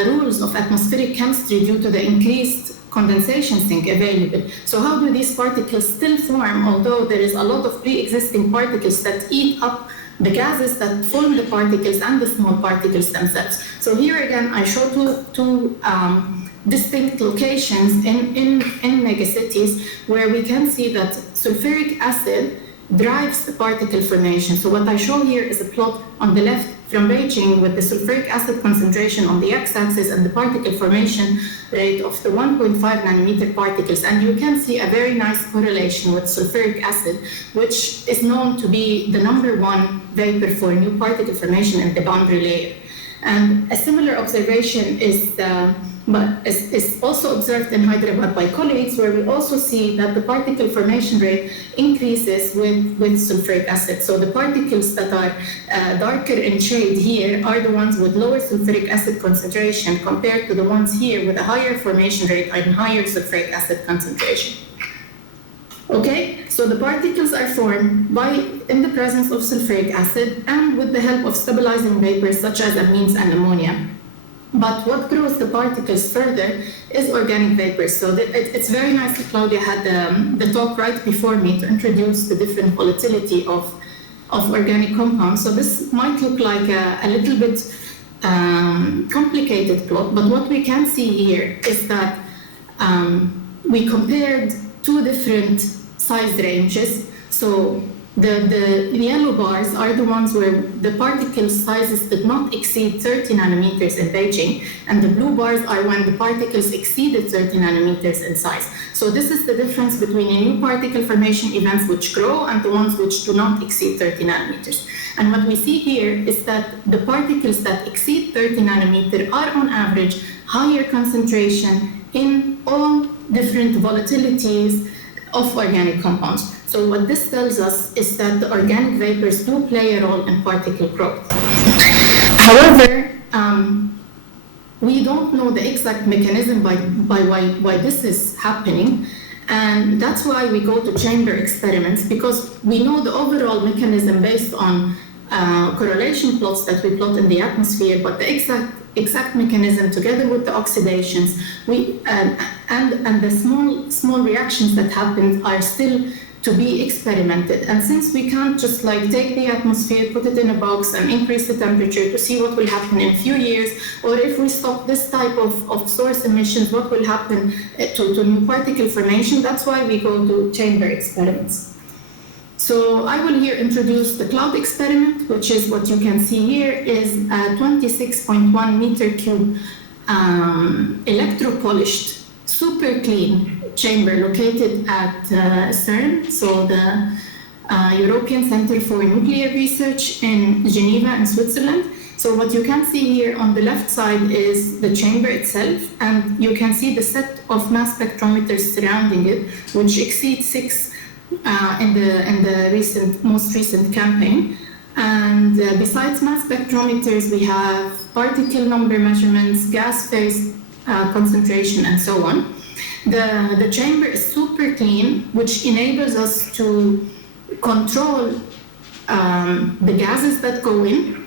rules of atmospheric chemistry due to the increased condensation sink available. So how do these particles still form, although there is a lot of pre-existing particles that eat up the gases that form the particles and the small particles themselves? So here again, I show two distinct locations in megacities where we can see that sulfuric acid drives the particle formation. So what I show here is a plot on the left from Beijing with the sulfuric acid concentration on the x-axis and the particle formation rate of the 1.5 nanometer particles. And you can see a very nice correlation with sulfuric acid, which is known to be the #1 vapor for new particle formation in the boundary layer. And a similar observation is also observed in Hyderabad by colleagues, where we also see that the particle formation rate increases with sulfuric acid. So the particles that are darker in shade here are the ones with lower sulfuric acid concentration compared to the ones here with a higher formation rate and higher sulfuric acid concentration. Okay, so the particles are formed in the presence of sulfuric acid and with the help of stabilizing vapors such as amines and ammonia. But what grows the particles further is organic vapors. So it's very nice that Claudia had the talk right before me to introduce the different volatility of organic compounds. So this might look like a little bit complicated plot, but what we can see here is that we compared two different size ranges. So the yellow bars are the ones where the particle sizes did not exceed 30 nanometers in Beijing, and the blue bars are when the particles exceeded 30 nanometers in size. So this is the difference between a new particle formation events which grow and the ones which do not exceed 30 nanometers. And what we see here is that the particles that exceed 30 nanometer are on average higher concentration in all different volatilities of organic compounds. So what this tells us is that the organic vapors do play a role in particle growth. However, we don't know the exact mechanism by why this is happening, and that's why we go to chamber experiments, because we know the overall mechanism based on correlation plots that we plot in the atmosphere, but the exact mechanism together with the oxidations and the small reactions that happen are still to be experimented. And since we can't just take the atmosphere, put it in a box and increase the temperature to see what will happen in a few years, or if we stop this type of source emissions, what will happen to new particle formation, that's why we go to chamber experiments. So I will here introduce the cloud experiment, which is what you can see here is a 26.1 meter cube electropolished, super clean chamber located at CERN, so the European Center for Nuclear Research in Geneva in Switzerland. So what you can see here on the left side is the chamber itself, and you can see the set of mass spectrometers surrounding it, which exceeds 6 in the most recent campaign. And besides mass spectrometers, we have particle number measurements, gas phase concentration, and so on. The chamber is super clean, which enables us to control the gases that go in.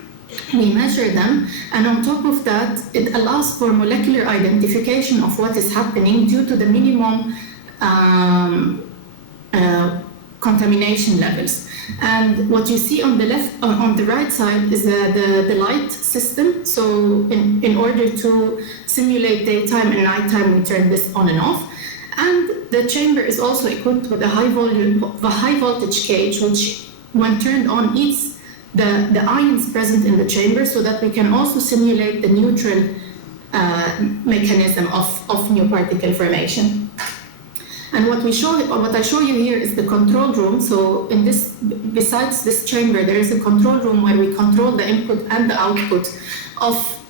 We measure them, and on top of that, it allows for molecular identification of what is happening due to the minimum contamination levels. And what you see on the right side is the light system. So in order to simulate daytime and nighttime, we turn this on and off. And the chamber is also equipped with a high voltage cage, which when turned on eats the ions present in the chamber, so that we can also simulate the neutral mechanism of new particle formation. And what I show you here is the control room. So besides this chamber, there is a control room where we control the input and the output of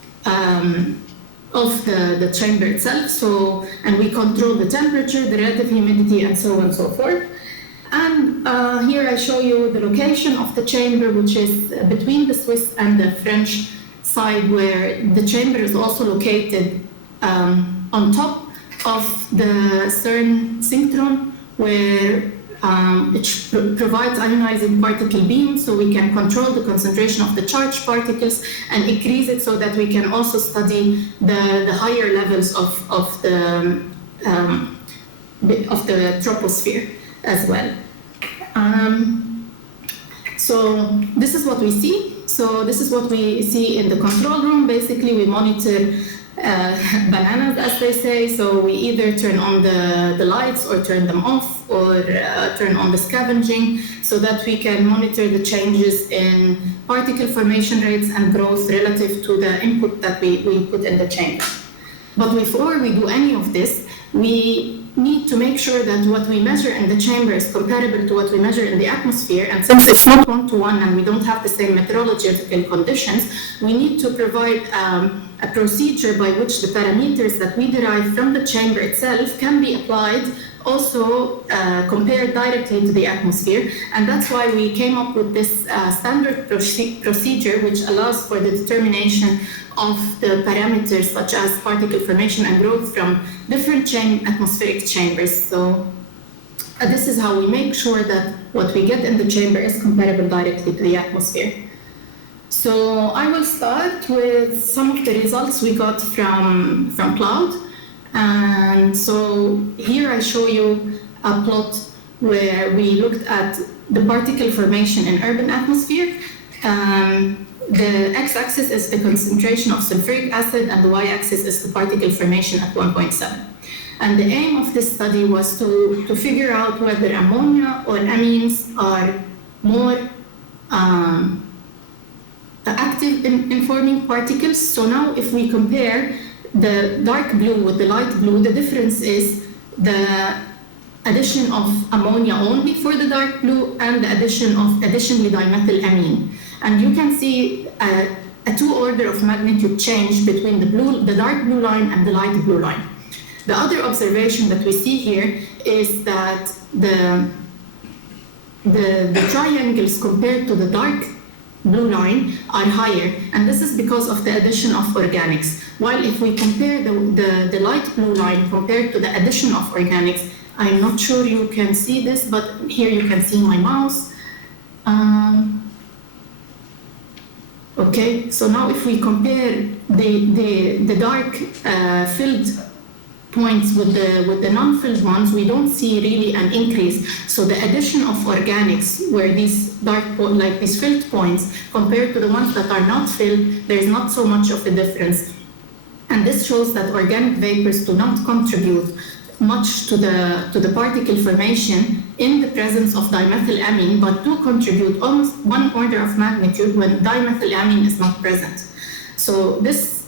the chamber itself. So, and we control the temperature, the relative humidity, and so on and so forth. And here I show you the location of the chamber, which is between the Swiss and the French side, where the chamber is also located on top of the CERN synchrotron, where it provides ionizing particle beams, so we can control the concentration of the charged particles and increase it so that we can also study the higher levels of the troposphere as well. So this is what we see. So this is what we see in the control room. Basically, we monitor bananas, as they say. So we either turn on the lights or turn them off, or turn on the scavenging, so that we can monitor the changes in particle formation rates and growth relative to the input that we put in the chamber. But before we do any of this, we need to make sure that what we measure in the chamber is comparable to what we measure in the atmosphere. And since it's not one-to-one and we don't have the same meteorological conditions, we need to provide a procedure by which the parameters that we derive from the chamber itself can be applied, also compared directly to the atmosphere. And that's why we came up with this standard procedure, which allows for the determination of the parameters such as particle formation and growth from different atmospheric chambers. So this is how we make sure that what we get in the chamber is comparable directly to the atmosphere. So I will start with some of the results we got from cloud. And so here I show you a plot where we looked at the particle formation in urban atmosphere. The x-axis is the concentration of sulfuric acid and the y-axis is the particle formation at 1.7. And the aim of this study was to figure out whether ammonia or amines are more active in forming particles. So now if we compare the dark blue with the light blue, the difference is the addition of ammonia only for the dark blue and the addition of additionally dimethylamine. And you can see a 2 order of magnitude change between the dark blue line and the light blue line. The other observation that we see here is that the triangles compared to the dark blue line are higher, and this is because of the addition of organics. While if we compare the light blue line compared to the addition of organics, I'm not sure you can see this, but here you can see my mouse. Okay, so now if we compare the dark filled points with the non-filled ones, we don't see really an increase. So the addition of organics, where these like these filled points, compared to the ones that are not filled, there's not so much of a difference. And this shows that organic vapors do not contribute much to the particle formation in the presence of dimethylamine, but do contribute almost 1 order of magnitude when dimethylamine is not present. So this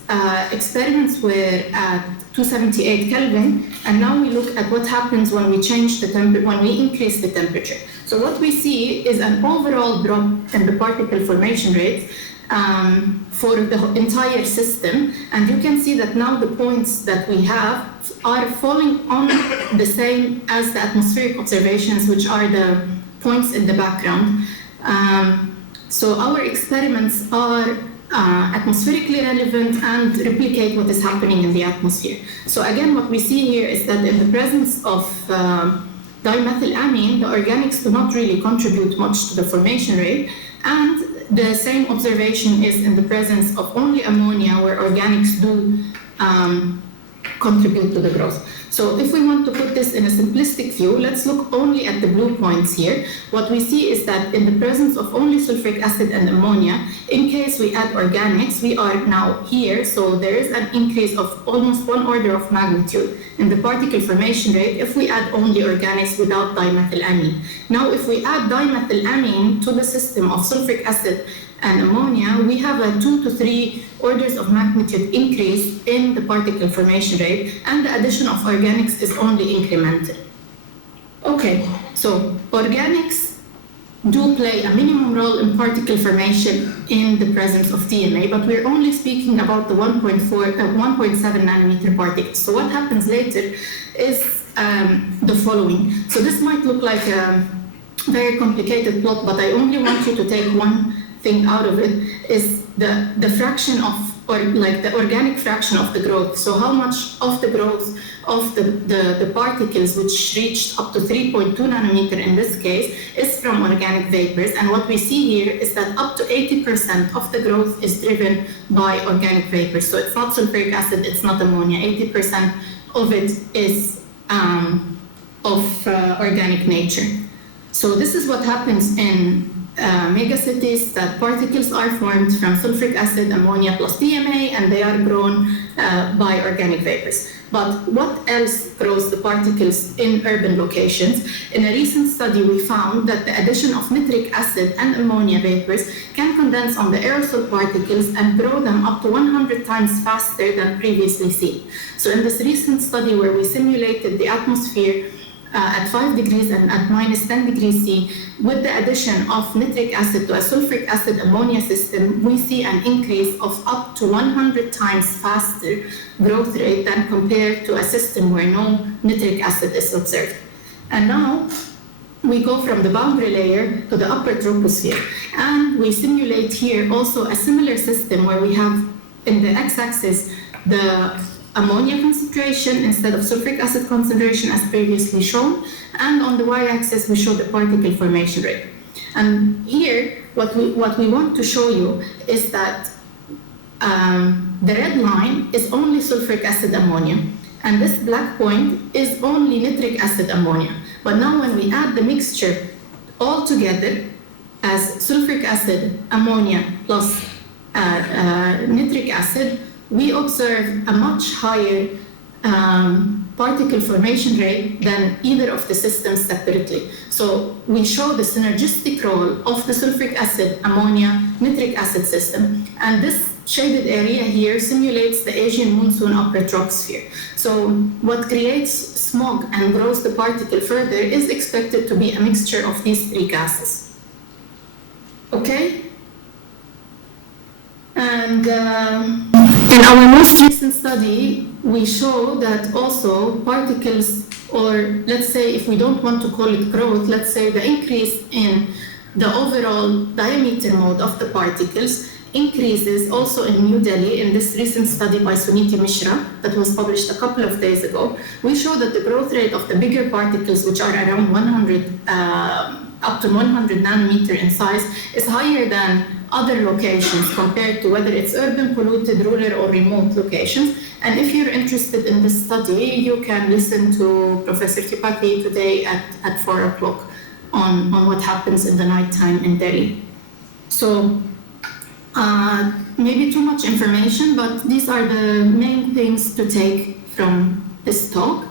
experiments were at 278 Kelvin, and now we look at what happens when we change the when we increase the temperature. So what we see is an overall drop in the particle formation rate for the entire system, and you can see that now the points that we have are falling on the same as the atmospheric observations, which are the points in the background. So our experiments are atmospherically relevant and replicate what is happening in the atmosphere. So again, what we see here is that in the presence of dimethylamine, the organics do not really contribute much to the formation rate, and the same observation is in the presence of only ammonia, where organics do contribute to the growth. So if we want to put this in a simplistic view, let's look only at the blue points here. What we see is that in the presence of only sulfuric acid and ammonia, in case we add organics, we are now here. So there is an increase of almost 1 order of magnitude in the particle formation rate if we add only organics without dimethylamine. Now, if we add dimethylamine to the system of sulfuric acid and ammonia, we have a 2 to 3 orders of magnitude increase in the particle formation rate, and the addition of organics is only incremental. Okay, so organics do play a minimum role in particle formation in the presence of DNA, but we're only speaking about the 1.7 nanometer particles. So what happens later is the following. So this might look like a very complicated plot, but I only want you to take one thing out of it, is the fraction of, or like the organic fraction of the growth. So how much of the growth of the particles, which reached up to 3.2 nanometer in this case, is from organic vapors. And what we see here is that up to 80% of the growth is driven by organic vapors. So it's not sulfuric acid, it's not ammonia. 80% of it is of organic nature. So this is what happens in megacities that particles are formed from sulfuric acid, ammonia plus DMA, and they are grown by organic vapors. But what else grows the particles in urban locations? In a recent study, we found that the addition of nitric acid and ammonia vapors can condense on the aerosol particles and grow them up to 100 times faster than previously seen. So in this recent study where we simulated the atmosphere at 5 degrees and at minus 10 degrees C, with the addition of nitric acid to a sulfuric acid ammonia system, we see an increase of up to 100 times faster growth rate than compared to a system where no nitric acid is observed. And now we go from the boundary layer to the upper troposphere, and we simulate here also a similar system where we have in the x-axis the ammonia concentration instead of sulfuric acid concentration as previously shown, and on the y-axis we show the particle formation rate. And here what we want to show you is that the red line is only sulfuric acid ammonia, and this black point is only nitric acid ammonia. But now when we add the mixture all together as sulfuric acid ammonia plus nitric acid, we observe a much higher particle formation rate than either of the systems separately. So we show the synergistic role of the sulfuric acid, ammonia, nitric acid system. And this shaded area here simulates the Asian monsoon upper troposphere. So what creates smog and grows the particle further is expected to be a mixture of these three gases. Okay? And in our most recent study, we show that also particles, or let's say if we don't want to call it growth, let's say the increase in the overall diameter mode of the particles increases also in New Delhi in this recent study by Suniti Mishra that was published a couple of days ago. We show that the growth rate of the bigger particles, which are around 100, up to 100 nanometer in size, is higher than other locations compared to whether it's urban, polluted, rural, or remote locations. And if you're interested in this study, you can listen to Professor Tripathi today at 4 o'clock on what happens in the nighttime in Delhi. So maybe too much information, but these are the main things to take from this talk.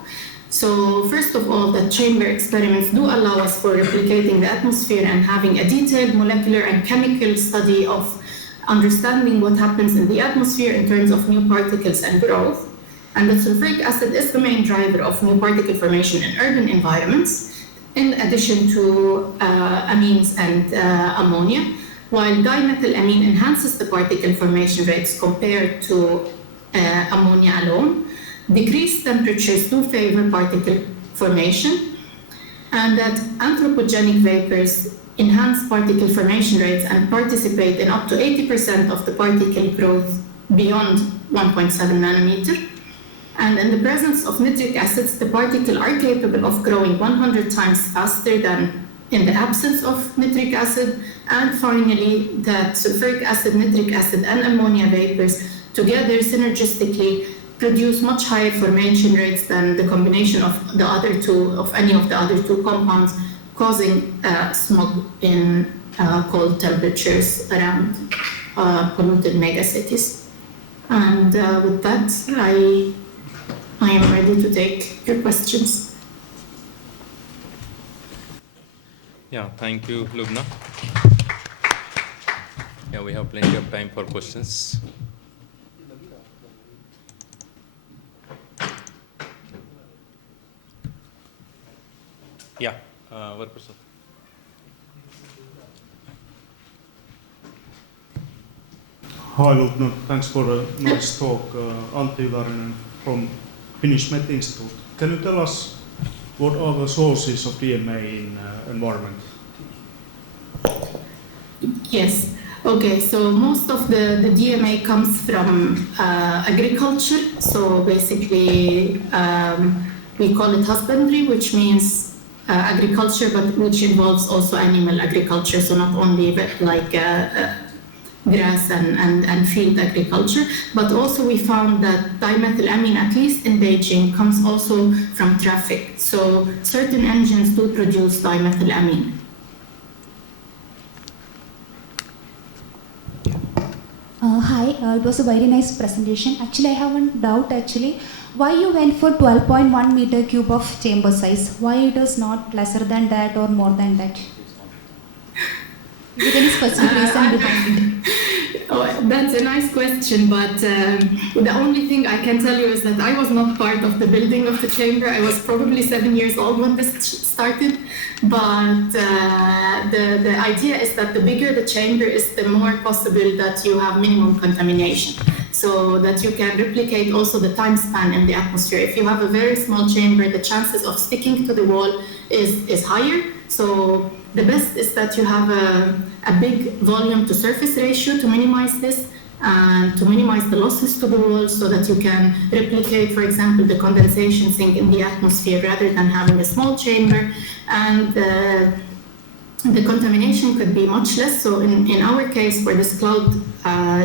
So first of all, the chamber experiments do allow us for replicating the atmosphere and having a detailed molecular and chemical study of understanding what happens in the atmosphere in terms of new particles and growth. And the sulfuric acid is the main driver of new particle formation in urban environments, in addition to amines and ammonia, while dimethylamine enhances the particle formation rates compared to ammonia alone. Decreased temperatures do favor particle formation, and that anthropogenic vapors enhance particle formation rates and participate in up to 80% of the particle growth beyond 1.7 nanometer. And in the presence of nitric acids, the particles are capable of growing 100 times faster than in the absence of nitric acid. And finally, that sulfuric acid, nitric acid, and ammonia vapors together synergistically produce much higher formation rates than the combination of the other two, of any of the other two compounds, causing smog in cold temperatures around polluted megacities. And with that, I am ready to take your questions. Yeah, thank you, Lubna. Yeah, we have plenty of time for questions. Yeah, workers. Hi, Lubna. Thanks for a nice talk. Antti Varinen from Finnish Met Institute. Can you tell us what are the sources of DMA in environment? Yes. Okay, so most of the DMA comes from agriculture. So basically, we call it husbandry, which means agriculture, but which involves also animal agriculture. So not only like grass and field agriculture, but also we found that dimethylamine, at least in Beijing, comes also from traffic. So certain engines do produce dimethylamine. It was a very nice presentation. Actually, I have one doubt actually. Why you went for 12.1 meter cube of chamber size? Why it is not lesser than that or more than that? Is there any specific reason behind it? Oh, that's a nice question, but the only thing I can tell you is that I was not part of the building of the chamber. I was probably 7 years old when this started, but the idea is that the bigger the chamber is, the more possible that you have minimum contamination, so that you can replicate also the time span in the atmosphere. If you have a very small chamber, the chances of sticking to the wall is higher. So the best is that you have a big volume to surface ratio to minimize this and to minimize the losses to the wall, so that you can replicate, for example, the condensation sink in the atmosphere rather than having a small chamber. And the contamination could be much less. So in our case, for this cloud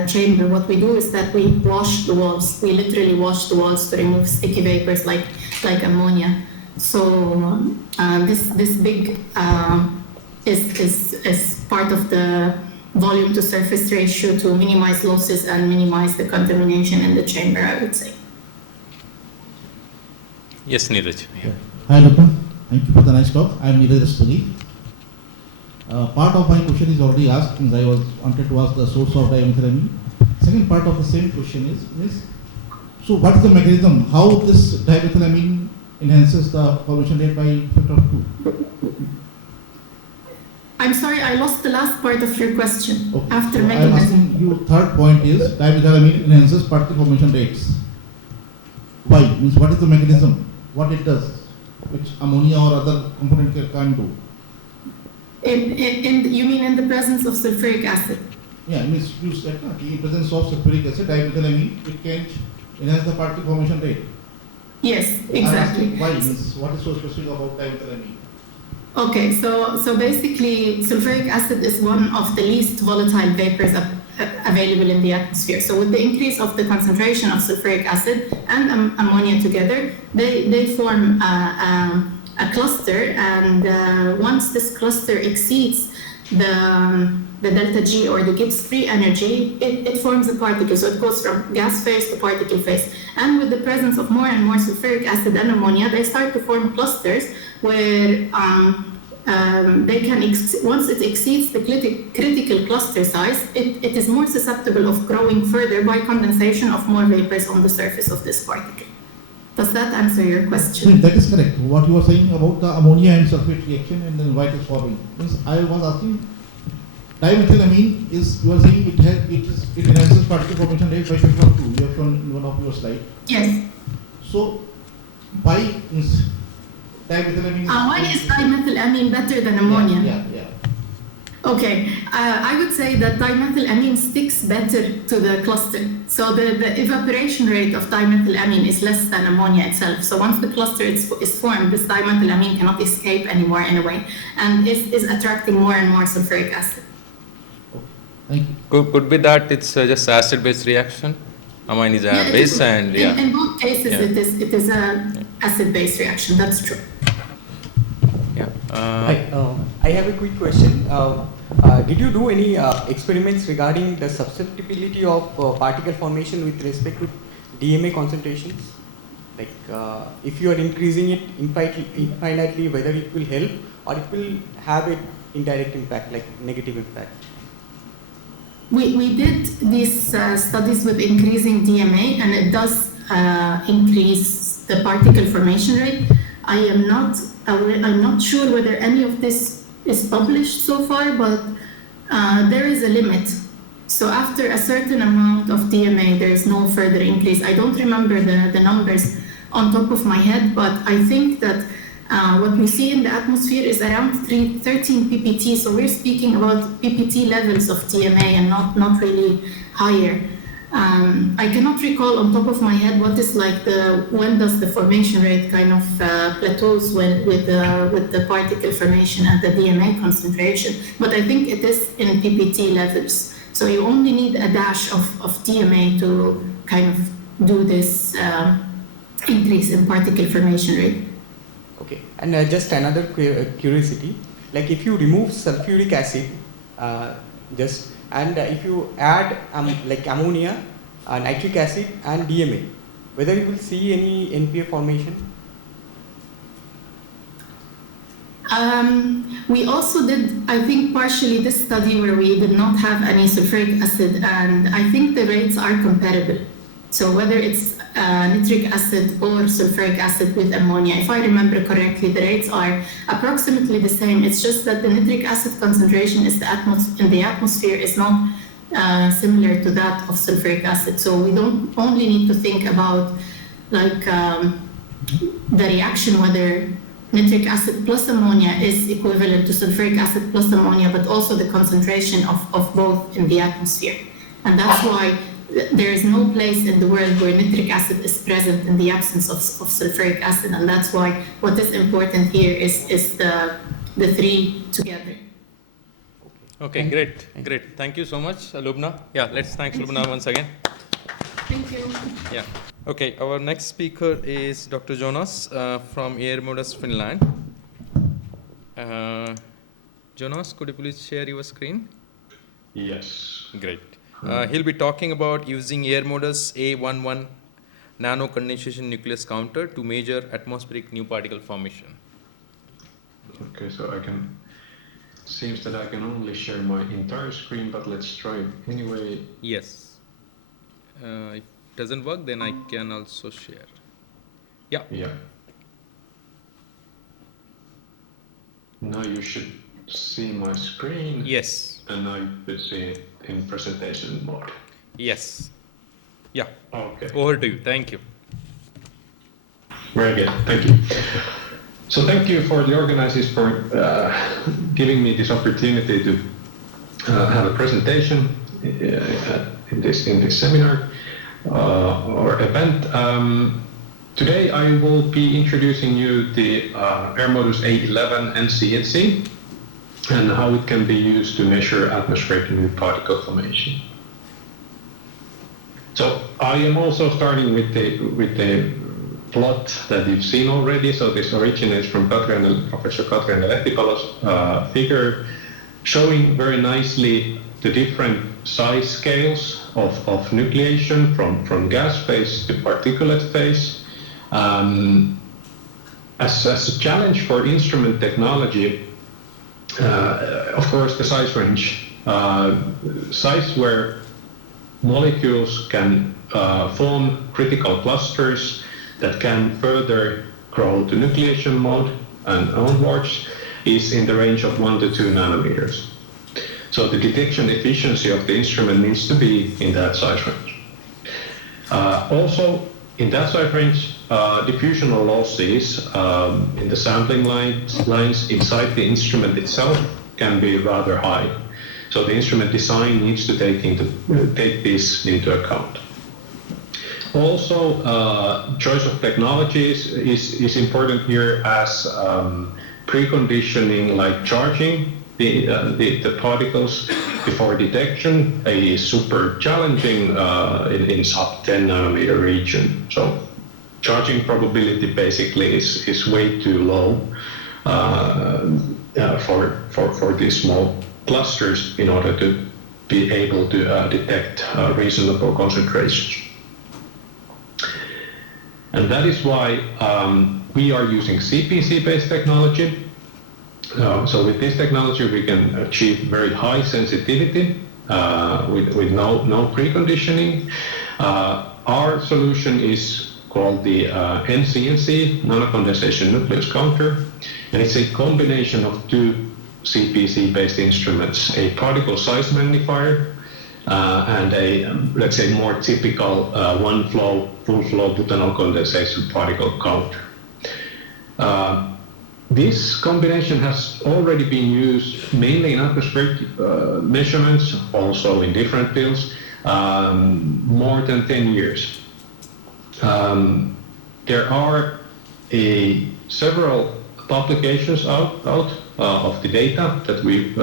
chamber, what we do is that we wash the walls. We literally wash the walls to remove sticky vapors like ammonia. So this big is part of the volume to surface ratio to minimize losses and minimize the contamination in the chamber, I would say. Yes, Neeraj. Yeah. Hi, Doctor. Thank you for the nice talk. I am Neeraj Rastogi. Part of my question is already asked, since I wanted to ask the source of dimethylamine. Second part of the same question is, so what is the mechanism, how this dimethylamine enhances the formation rate by factor of 2? I'm sorry, I lost the last part of your question. Okay. After so mechanism. I'm asking you, third point is dimethylamine enhances particle formation rates. Why? Means what is the mechanism? What it does, which ammonia or other component can't do? You mean in the presence of sulfuric acid? Yeah, means you said in presence of sulfuric acid, dimethylamine, it can enhance the particle formation rate. Yes, exactly. Why? Means what is so specific about dimethylamine? Okay, so basically sulfuric acid is one of the least volatile vapors available in the atmosphere. So with the increase of the concentration of sulfuric acid and ammonia together, they form a cluster, and once this cluster exceeds the delta G or the Gibbs free energy, it forms a particle. So it goes from gas phase to particle phase. And with the presence of more and more sulfuric acid and ammonia, they start to form clusters where they can, once it exceeds the critical cluster size, it is more susceptible of growing further by condensation of more vapors on the surface of this particle. Does that answer your question? That is correct. What you were saying about the ammonia and sulfate reaction and then why it is forming. Means I was asking, dimethylamine is, you are saying it enhances particle formation rate by factor of 2. You have shown in one of your slides. Yes. So why is dimethylamine? Why is dimethylamine better than ammonia? Yeah. Okay, I would say that dimethylamine sticks better to the cluster. So the evaporation rate of dimethylamine is less than ammonia itself. So once the cluster is formed, this dimethylamine cannot escape anymore in a way, and is attracting more and more sulfuric acid. Thank you. Could be that it's just acid-base reaction. Amine is a base, and yeah. In both cases, it is a acid-base reaction. That's true. Yeah. Hi, I have a quick question. Did you do any experiments regarding the susceptibility of particle formation with respect to DMA concentrations? Like if you are increasing it infinitely, whether it will help or it will have an indirect impact, like negative impact? We did these studies with increasing DMA, and it does increase the particle formation rate. I'm not sure whether any of this is published so far, but there is a limit. So after a certain amount of DMA, there is no further increase. I don't remember the numbers on top of my head, but I think that what we see in the atmosphere is around 13 ppt. So we're speaking about ppt levels of DMA and not really higher. I cannot recall on top of my head what is like when does the formation rate kind of plateaus with the particle formation and the DMA concentration, but I think it is in ppt levels. So you only need a dash of DMA to kind of do this increase in particle formation rate. Okay, and just another curiosity, like if you remove sulfuric acid, just and if you add like ammonia, nitric acid and DMA, whether you will see any NPA formation? We also did, I think, partially this study where we did not have any sulfuric acid, and I think the rates are comparable. So whether it's nitric acid or sulfuric acid with ammonia, if I remember correctly, the rates are approximately the same. It's just that the nitric acid concentration is in the atmosphere is not similar to that of sulfuric acid. So we don't only need to think about like the reaction whether nitric acid plus ammonia is equivalent to sulfuric acid plus ammonia, but also the concentration of both in the atmosphere. And that's why there is no place in the world where nitric acid is present in the absence of sulfuric acid, and that's why what is important here is the three together. Okay, great. Thank you so much, Lubna. Yeah, let's thank Lubna once again. Thank you. Yeah. Okay, our next speaker is Dr. Jonas from Aerosol, Finland. Jonas, could you please share your screen? Yes. Great. He'll be talking about using Aerosol A11 nano condensation nucleus counter to measure atmospheric new particle formation. Okay, so seems that I can only share my entire screen, but let's try anyway. Yes. If it doesn't work, then I can also share. Yeah. Yeah. Now you should see my screen. Yes. And now you should see it in presentation mode. Yes. Yeah. Okay. Over to you. Thank you. Very good. Thank you. So thank you for the organizers for giving me this opportunity to have a presentation in this seminar or event. Today I will be introducing you the Aerosol A11 NCNC and how it can be used to measure atmospheric new particle formation. So I am also starting with the plot that you've seen already. So this originates from Professor Katriana Lehtipalo's figure, showing very nicely the different size scales of nucleation from gas phase to particulate phase. As a challenge for instrument technology, of course, the size range, size where molecules can form critical clusters that can further grow to nucleation mode and onwards is in the range of 1 to 2 nanometers. So the detection efficiency of the instrument needs to be in that size range. Also, in that size range, diffusional losses in the sampling lines inside the instrument itself can be rather high. So the instrument design needs to take this into account. Also, choice of technologies is important here as preconditioning, like charging the particles before detection is super challenging in sub 10 nanometer region. So charging probability basically is way too low for these small clusters in order to be able to detect reasonable concentrations. And that is why we are using CPC-based technology. So with this technology, we can achieve very high sensitivity with no preconditioning. Our solution is called the NCNC, nano condensation nucleus counter, and it's a combination of two CPC-based instruments, a particle size magnifier and a, let's say, more typical full flow butanol condensation particle counter. This combination has already been used mainly in atmospheric measurements, also in different fields, more than 10 years. There are several publications out of the data that we've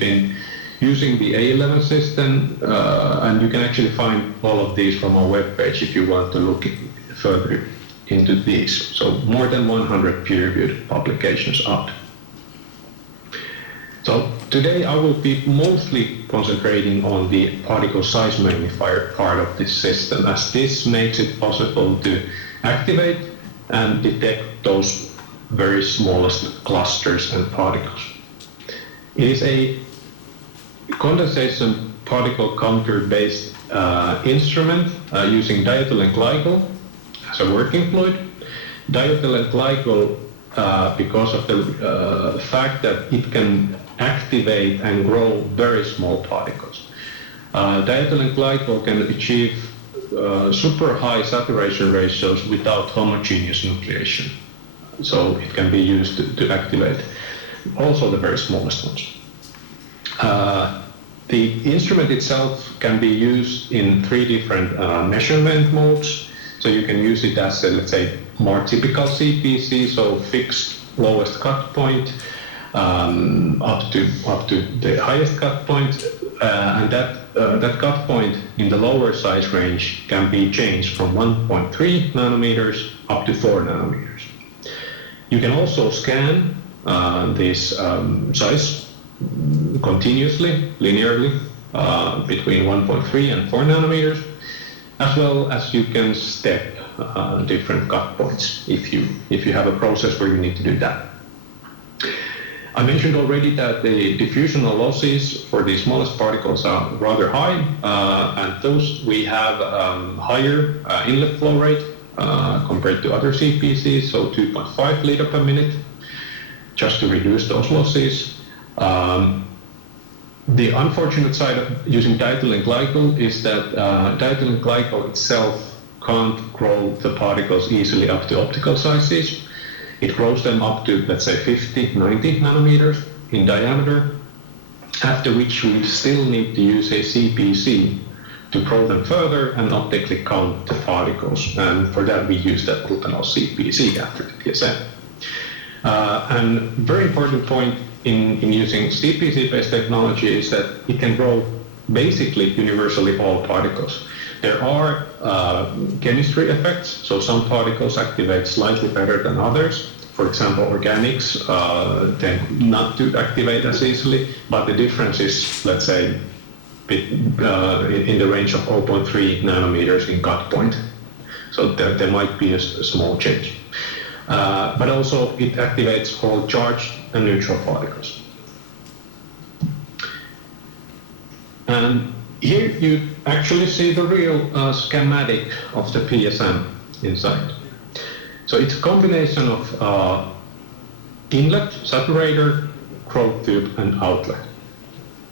been using the A11 system, and you can actually find all of these from our webpage if you want to look further into these. So more than 100 peer-reviewed publications out. So today I will be mostly concentrating on the particle size magnifier part of this system, as this makes it possible to activate and detect those very smallest clusters and particles. It is a condensation particle counter based instrument using diethylene glycol as a working fluid. Diethylene glycol, because of the fact that it can activate and grow very small particles. Diethylene glycol can achieve super high saturation ratios without homogeneous nucleation. So it can be used to activate also the very smallest ones. The instrument itself can be used in 3 different measurement modes. So you can use it as, let's say, more typical CPC, so fixed lowest cut point, up to the highest cut point, and that cut point in the lower size range can be changed from 1.3 nanometers up to 4 nanometers. You can also scan this size continuously, linearly, between 1.3 and 4 nanometers, as well as you can step different cut points if you have a process where you need to do that. I mentioned already that the diffusional losses for the smallest particles are rather high, and those we have higher inlet flow rate compared to other CPCs, so 2.5 liter per minute, just to reduce those losses. The unfortunate side of using diethylene glycol is that diethylene glycol itself can't grow the particles easily up to optical sizes. It grows them up to, let's say, 50, 90 nanometers in diameter, after which we still need to use a CPC to probe them further and optically count the particles. And for that, we use that glutenol CPC after the PSM. And very important point in using CPC-based technology is that it can grow basically universally all particles. There are chemistry effects, so some particles activate slightly better than others. For example, organics tend not to activate as easily, but the difference is, let's say, in the range of 0.3 nanometers in cut point. So there might be a small change. But also it activates all charged and neutral particles. And here you actually see the real schematic of the PSM inside. So it's a combination of inlet, saturator, growth tube, and outlet.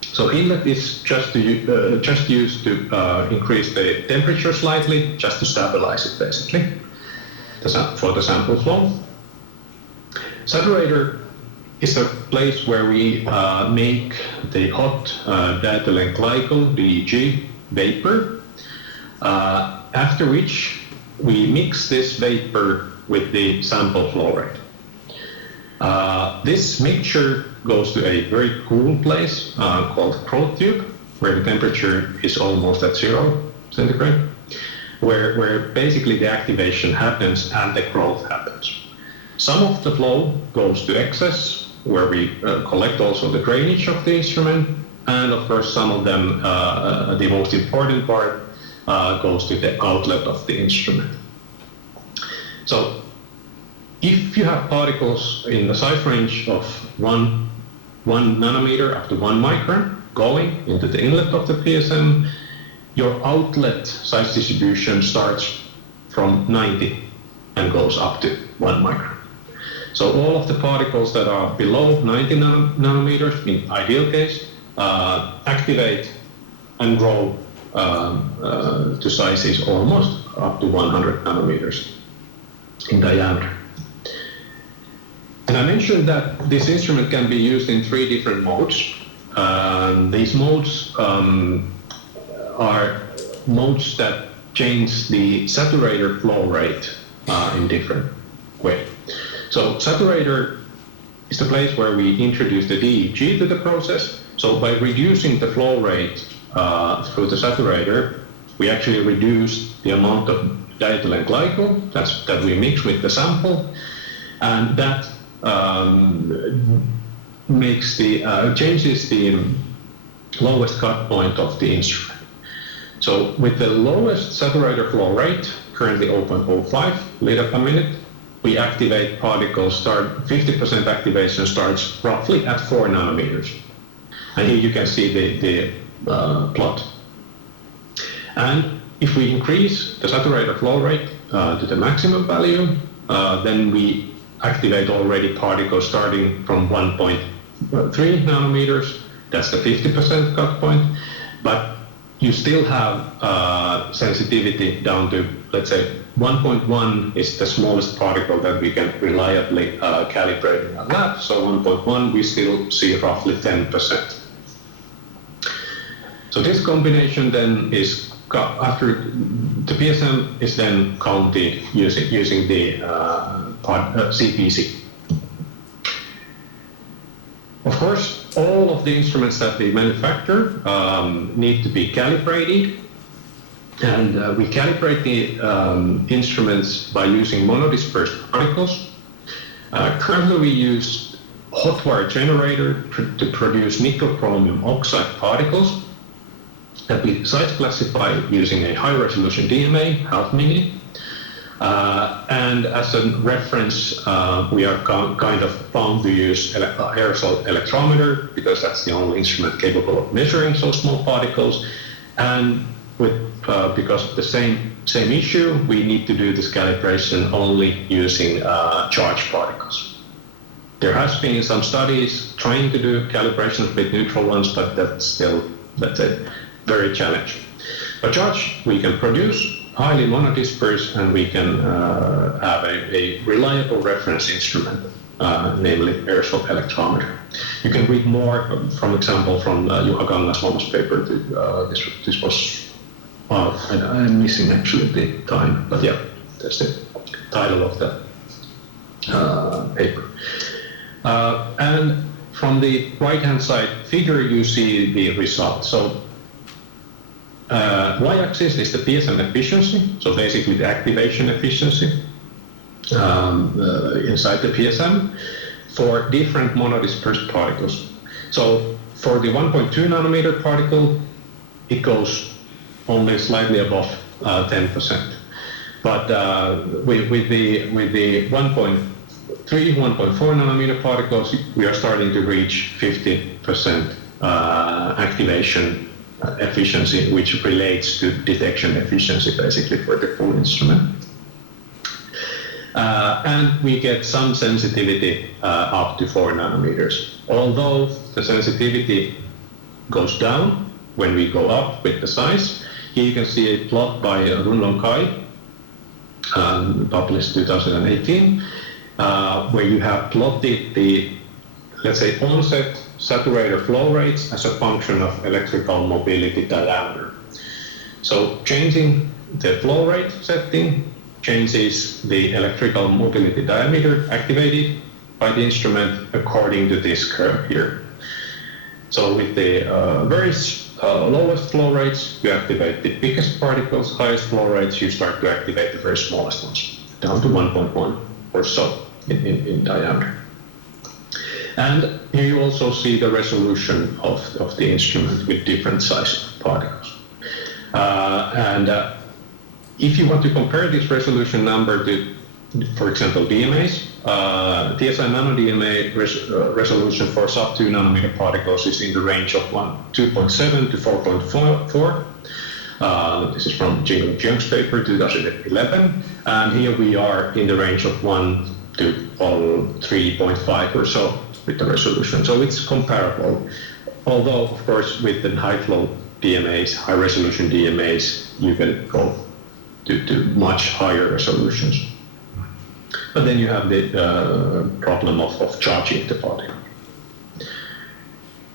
So inlet is just used to increase the temperature slightly, just to stabilize it basically, for the sample flow. Saturator is a place where we make the hot diethylene glycol, DEG, vapor, after which we mix this vapor with the sample flow rate. This mixture goes to a very cool place called growth tube, where the temperature is almost at 0 centigrade, where basically the activation happens and the growth happens. Some of the flow goes to excess, where we collect also the drainage of the instrument, and of course some of them, the most important part, goes to the outlet of the instrument. So if you have particles in the size range of 1 nanometer up to 1 micron going into the inlet of the PSM, your outlet size distribution starts from 90 and goes up to 1 micron. So all of the particles that are below 90 nanometers, in ideal case, activate and grow to sizes almost up to 100 nanometers in diameter. And I mentioned that this instrument can be used in 3 different modes. These modes are modes that change the saturator flow rate in different way. So saturator is the place where we introduce the DEG to the process. So by reducing the flow rate through the saturator, we actually reduce the amount of diethylene glycol that we mix with the sample, and that changes the lowest cut point of the instrument. So with the lowest saturator flow rate, currently 0.05 liter per minute, we activate particles, 50% activation starts roughly at 4 nanometers. And here you can see the plot. And if we increase the saturator flow rate to the maximum value, then we activate already particles starting from 1.3 nanometers. That's the 50% cut point. But you still have sensitivity down to, let's say, 1.1 is the smallest particle that we can reliably calibrate in our lab. So 1.1, we still see roughly 10%. So this combination then is, after the PSM is then counted using the CPC. Of course, all of the instruments that we manufacture need to be calibrated, and we calibrate the instruments by using monodispersed particles. Currently, we use hot wire generator to produce nickel chromium oxide particles that we size classify using a high resolution DMA, half mini. And as a reference, we are kind of bound to use aerosol electrometer because that's the only instrument capable of measuring so small particles. And because of the same issue, we need to do this calibration only using charged particles. There has been some studies trying to do calibration with neutral ones, but that's still, let's say, very challenging. But charged, we can produce highly monodispersed, and we can have a reliable reference instrument, namely aerosol electrometer. You can read more, from example, from Juha Kangasluoma's paper. This was, I'm missing actually the time, but yeah, that's the title of the paper. And from the right-hand side figure, you see the result. So y-axis is the PSM efficiency, so basically the activation efficiency inside the PSM for different monodispersed particles. So for the 1.2 nanometer particle, it goes only slightly above 10%. But with the 1.3, 1.4 nanometer particles, we are starting to reach 50% activation efficiency, which relates to detection efficiency basically for the full instrument. And we get some sensitivity up to 4 nanometers. Although the sensitivity goes down when we go up with the size. Here you can see a plot by Runlong Kai, published 2018, where you have plotted the, let's say, onset saturator flow rates as a function of electrical mobility diameter. So changing the flow rate setting changes the electrical mobility diameter activated by the instrument according to this curve here. So with the very lowest flow rates, you activate the biggest particles. Highest flow rates, you start to activate the very smallest ones, down to 1.1 or so in diameter. And here you also see the resolution of the instrument with different size particles. If you want to compare this resolution number to, for example, DMAs, TSI nano DMA resolution for sub 2 nanometer particles is in the range of 2.7 to 4.4. This is from Jing Jiang's paper, 2011. And here we are in the range of 1 to 3.5 or so with the resolution. So it's comparable. Although, of course, with the high flow DMAs, high resolution DMAs, you can go to much higher resolutions. But then you have the problem of charging the particle.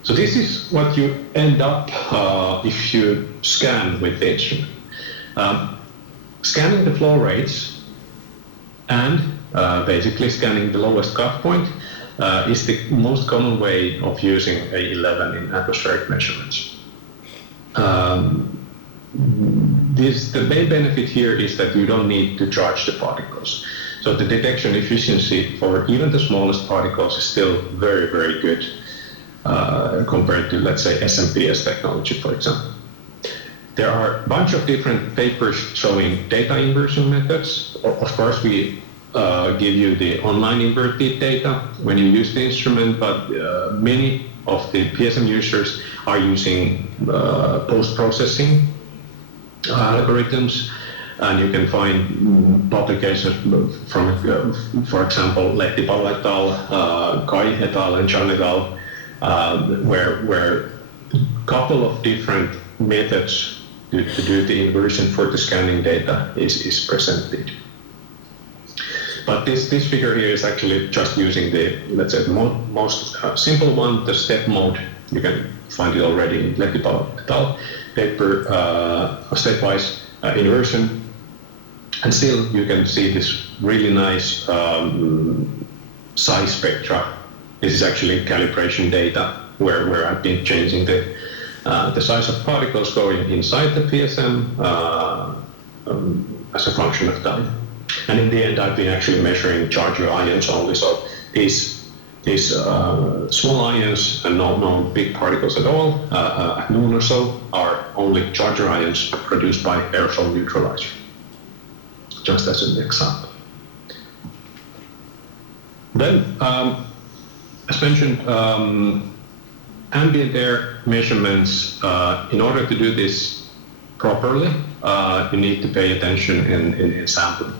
So this is what you end up if you scan with the instrument. Scanning the flow rates and basically scanning the lowest cut point is the most common way of using A11 in atmospheric measurements. The main benefit here is that you don't need to charge the particles. So the detection efficiency for even the smallest particles is still very, very good compared to, let's say, SMPS technology, for example. There are a bunch of different papers showing data inversion methods. Of course, we give you the online inverted data when you use the instrument, but many of the PSM users are using post-processing algorithms, and you can find publications from, for example, Lehtipalo et al., Kai et al., and Chan et al., where a couple of different methods to do the inversion for the scanning data is presented. But this figure here is actually just using the, let's say, the most simple one, the step mode. You can find it already in Lehtipalo et al. Paper, stepwise inversion. And still you can see this really nice size spectra. This is actually calibration data where I've been changing the size of particles going inside the PSM as a function of time. And in the end, I've been actually measuring charger ions only. So these small ions and no big particles at all at noon or so are only charger ions produced by aerosol neutralizer, just as an example. Then, as mentioned, ambient air measurements, in order to do this properly, you need to pay attention in sampling.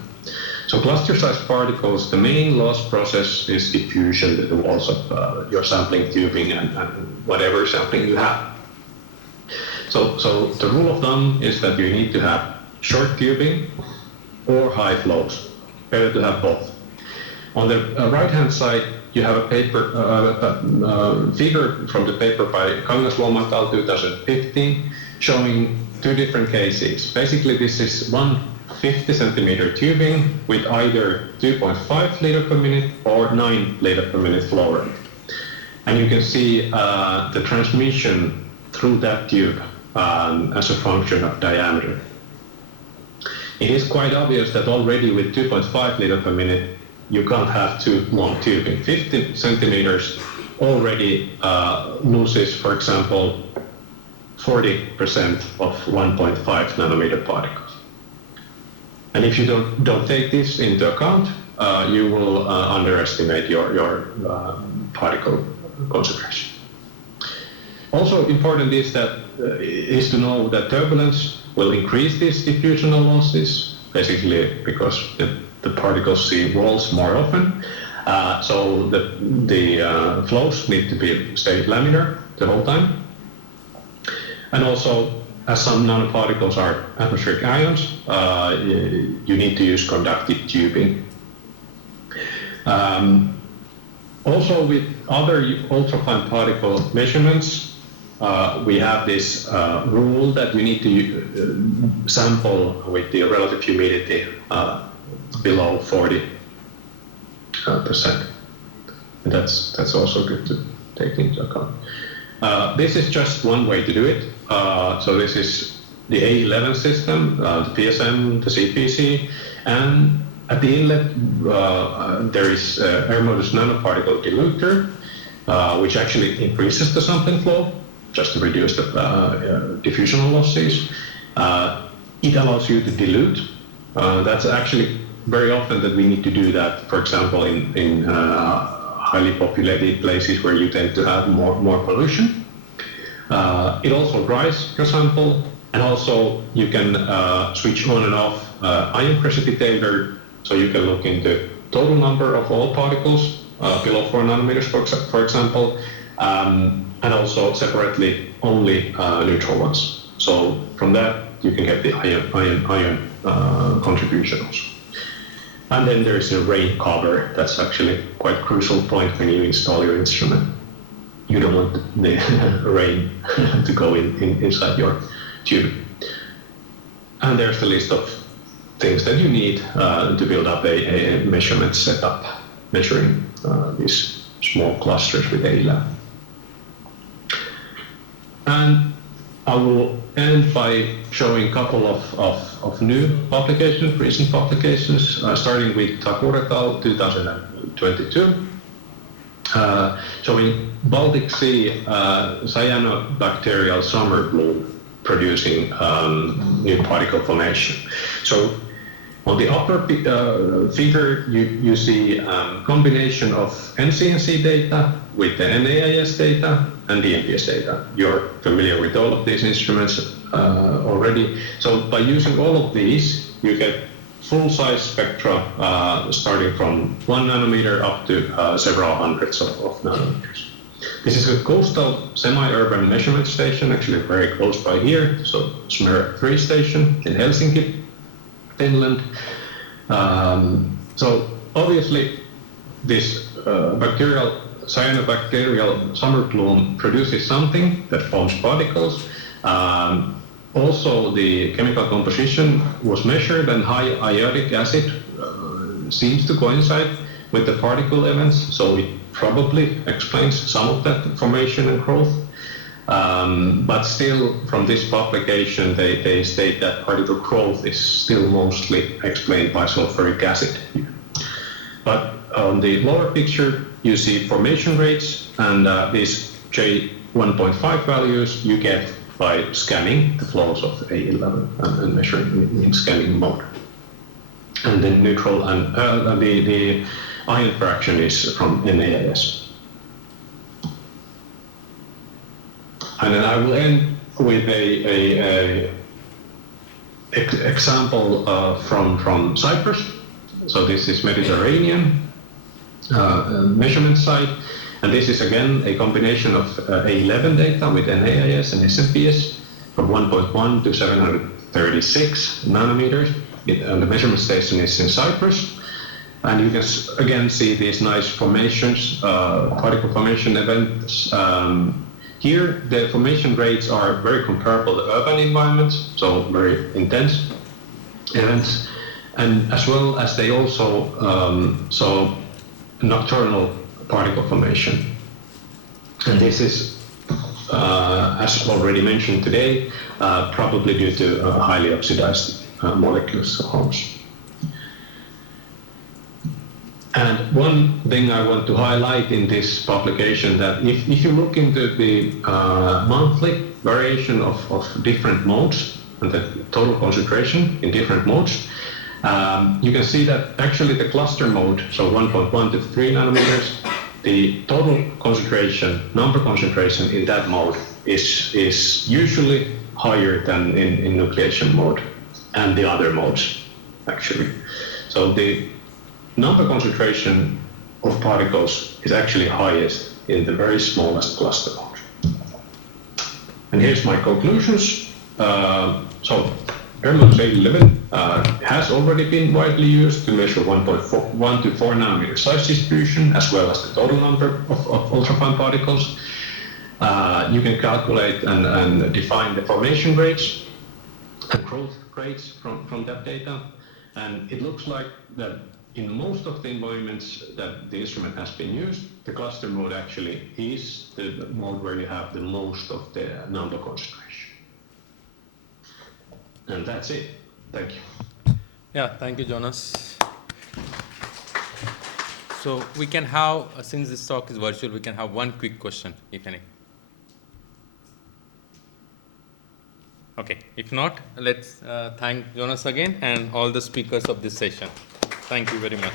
So cluster-sized particles, the main loss process is diffusion to the walls of your sampling tubing and whatever sampling you have. So the rule of thumb is that you need to have short tubing or high flows. Better to have both. On the right-hand side, you have a paper, figure from the paper by Kangasluoma et al. 2015 showing two different cases. Basically, this is one 50 centimeter tubing with either 2.5 liter per minute or 9 liter per minute flow rate. And you can see the transmission through that tube as a function of diameter. It is quite obvious that already with 2.5 liter per minute, you can't have too long tubing. 50 centimeters already loses, for example, 40% of 1.5 nanometer particles. And if you don't take this into account, you will underestimate your particle concentration. Also important is to know that turbulence will increase these diffusional losses, basically because the particles see walls more often. So the flows need to stay laminar the whole time. And also, as some nanoparticles are atmospheric ions, you need to use conductive tubing. Also, with other ultrafine particle measurements, we have this rule that you need to sample with the relative humidity below 40%. And that's also good to take into account. This is just one way to do it. So this is the A11 system, the PSM, the CPC, and at the inlet there is air modus nanoparticle diluter, which actually increases the sampling flow just to reduce the diffusional losses. It allows you to dilute. That's actually very often that we need to do that, for example, in highly populated places where you tend to have more pollution. It also dries your sample, and also you can switch on and off ion precipitator, so you can look into total number of all particles below 4 nanometers, for example, and also separately only neutral ones. So from that you can get the ion contribution also. And then there is a rain cover. That's actually quite a crucial point when you install your instrument. You don't want the rain to go inside your tube. And there's the list of things that you need to build up a measurement setup, measuring these small clusters with A-lab. And I will end by showing a couple of new publications, recent publications, starting with Takura et al. 2022, showing Baltic Sea cyanobacterial summer bloom producing new particle formation. So on the upper figure, you see combination of NCNC data with the NAIS data and the MPS data. You're familiar with all of these instruments already. So by using all of these, you get full-size spectra starting from 1 nanometer up to several hundreds of nanometers. This is a coastal semi-urban measurement station, actually very close by here, so Smera 3 station in Helsinki, Finland. So obviously this cyanobacterial summer bloom produces something that forms particles. Also the chemical composition was measured, and high iodic acid seems to coincide with the particle events, so it probably explains some of that formation and growth. But still, from this publication, they state that particle growth is still mostly explained by sulfuric acid. But on the lower picture, you see formation rates, and these J1.5 values you get by scanning the flows of A11 and measuring in scanning mode. And then neutral and the ion fraction is from NAIS. And then I will end with a example from Cyprus. So this is Mediterranean measurement site, and this is again a combination of A11 data with NAIS and SMPS from 1.1 to 736 nanometers. And the measurement station is in Cyprus. And you can again see these nice formations, particle formation events. Here, the formation rates are very comparable to urban environments, so very intense events, and as well as they also saw nocturnal particle formation. And this is, as already mentioned today, probably due to highly oxidized molecules of homes. And one thing I want to highlight in this publication, that if you look into the monthly variation of different modes and the total concentration in different modes, you can see that actually the cluster mode, so 1.1 to 3 nanometers, the total concentration, number concentration in that mode is usually higher than in nucleation mode and the other modes, actually. So the number concentration of particles is actually highest in the very smallest cluster mode. And here's my conclusions. So Hermann's A11 has already been widely used to measure 1 to 4 nanometer size distribution, as well as the total number of ultrafine particles. You can calculate and define the formation rates and growth rates from that data. And it looks like that in most of the environments that the instrument has been used, the cluster mode actually is the mode where you have the most of the number concentration. And that's it. Thank you. Yeah, thank you, Jonas. So we can have, since this talk is virtual, we can have one quick question, if any. Okay, if not, let's thank Jonas again and all the speakers of this session. Thank you very much.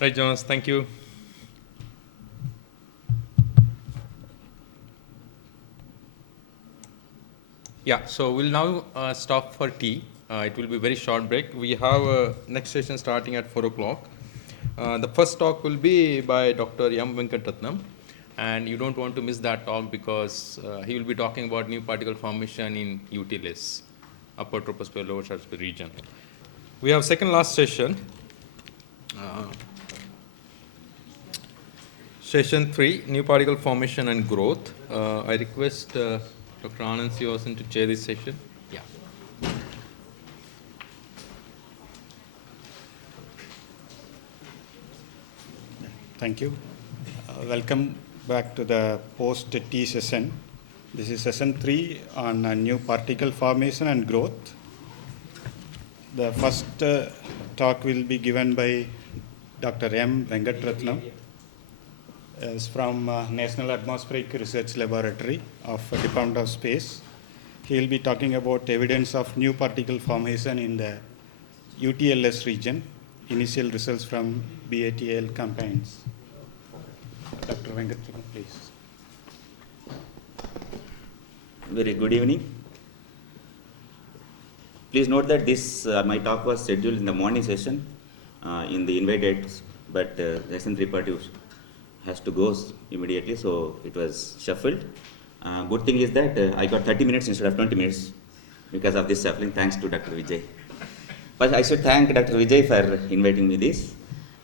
Right, Jonas, thank you. Yeah, so we'll now stop for tea. It will be a very short break. We have a next session starting at 4 o'clock. The first talk will be by Dr. M. Venkatratnam, and you don't want to miss that talk because he will be talking about new particle formation in UTLS, upper troposphere, lower stratosphere region. We have second last session, session 3, new particle formation and growth. I request Dr. Anand Sivasan to chair this session. Yeah. Thank you. Welcome back to the post-tea session. This is session 3 on new particle formation and growth. The first talk will be given by Dr. M. Vengatratnam. Is from National Atmospheric Research Laboratory of Department of Space. He will be talking about evidence of new particle formation in the UTLS region, initial results from BATL campaigns. Dr. Vengatratnam, please. Very good evening. Please note that this my talk was scheduled in the morning session in the invited, but the session 3 party has to go immediately, so it was shuffled. Good thing is that I got 30 minutes instead of 20 minutes because of this shuffling, thanks to Dr. Vijay. But I should thank Dr. Vijay for inviting me this.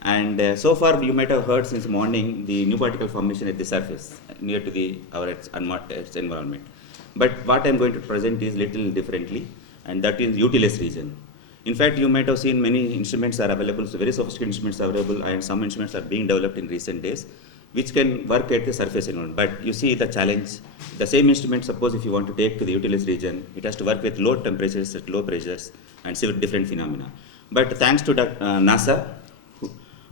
And so far you might have heard since morning the new particle formation at the surface near to our Earth's environment. But what I am going to present is little differently, and that is UTLS region. In fact, you might have seen many instruments are available, so very sophisticated instruments are available, and some instruments are being developed in recent days, which can work at the surface environment. But you see the challenge, the same instrument, suppose if you want to take to the UTLS region, it has to work with low temperatures at low pressures and see with different phenomena. But thanks to NASA,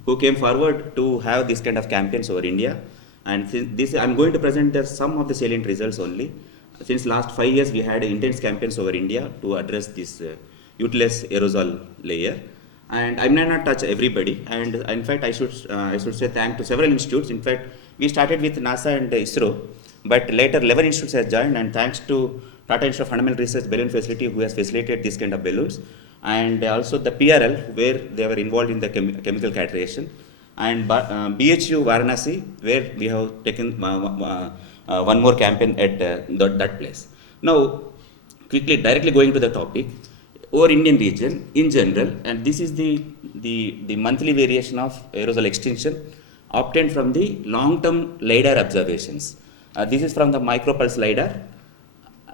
who came forward to have this kind of campaigns over India, and this I'm going to present some of the salient results only. Since last 5 years, we had intense campaigns over India to address this UTLS aerosol layer. And I may not touch everybody, and in fact I should say thank to several institutes. In fact, we started with NASA and ISRO, but later 11 institutes has joined, and thanks to Tata Institute of Fundamental Research Balloon Facility, who has facilitated this kind of balloons, and also the PRL, where they were involved in the chemical catalysis, and BHU Varanasi, where we have taken one more campaign at that place. Now, quickly, directly going to the topic. Over Indian region in general, and this is the monthly variation of aerosol extinction obtained from the long-term LiDAR observations. This is from the micropulse LiDAR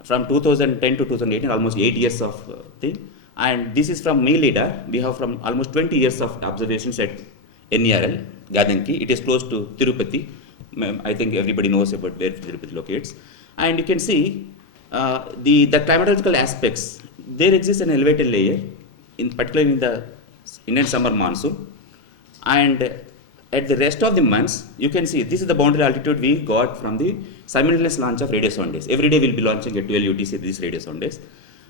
from 2010 to 2018, almost 8 years of thing. And this is from ME LiDAR. We have from almost 20 years of observations at NERL, Gadanki. It is close to Tirupati. I think everybody knows about where Tirupati locates. And you can see the climatological aspects. There exists an elevated layer, particularly in the Indian summer monsoon, and at the rest of the months, you can see this is the boundary altitude we got from the simultaneous launch of radio sondes. Every day we will be launching at 12 UTC these radio sondes,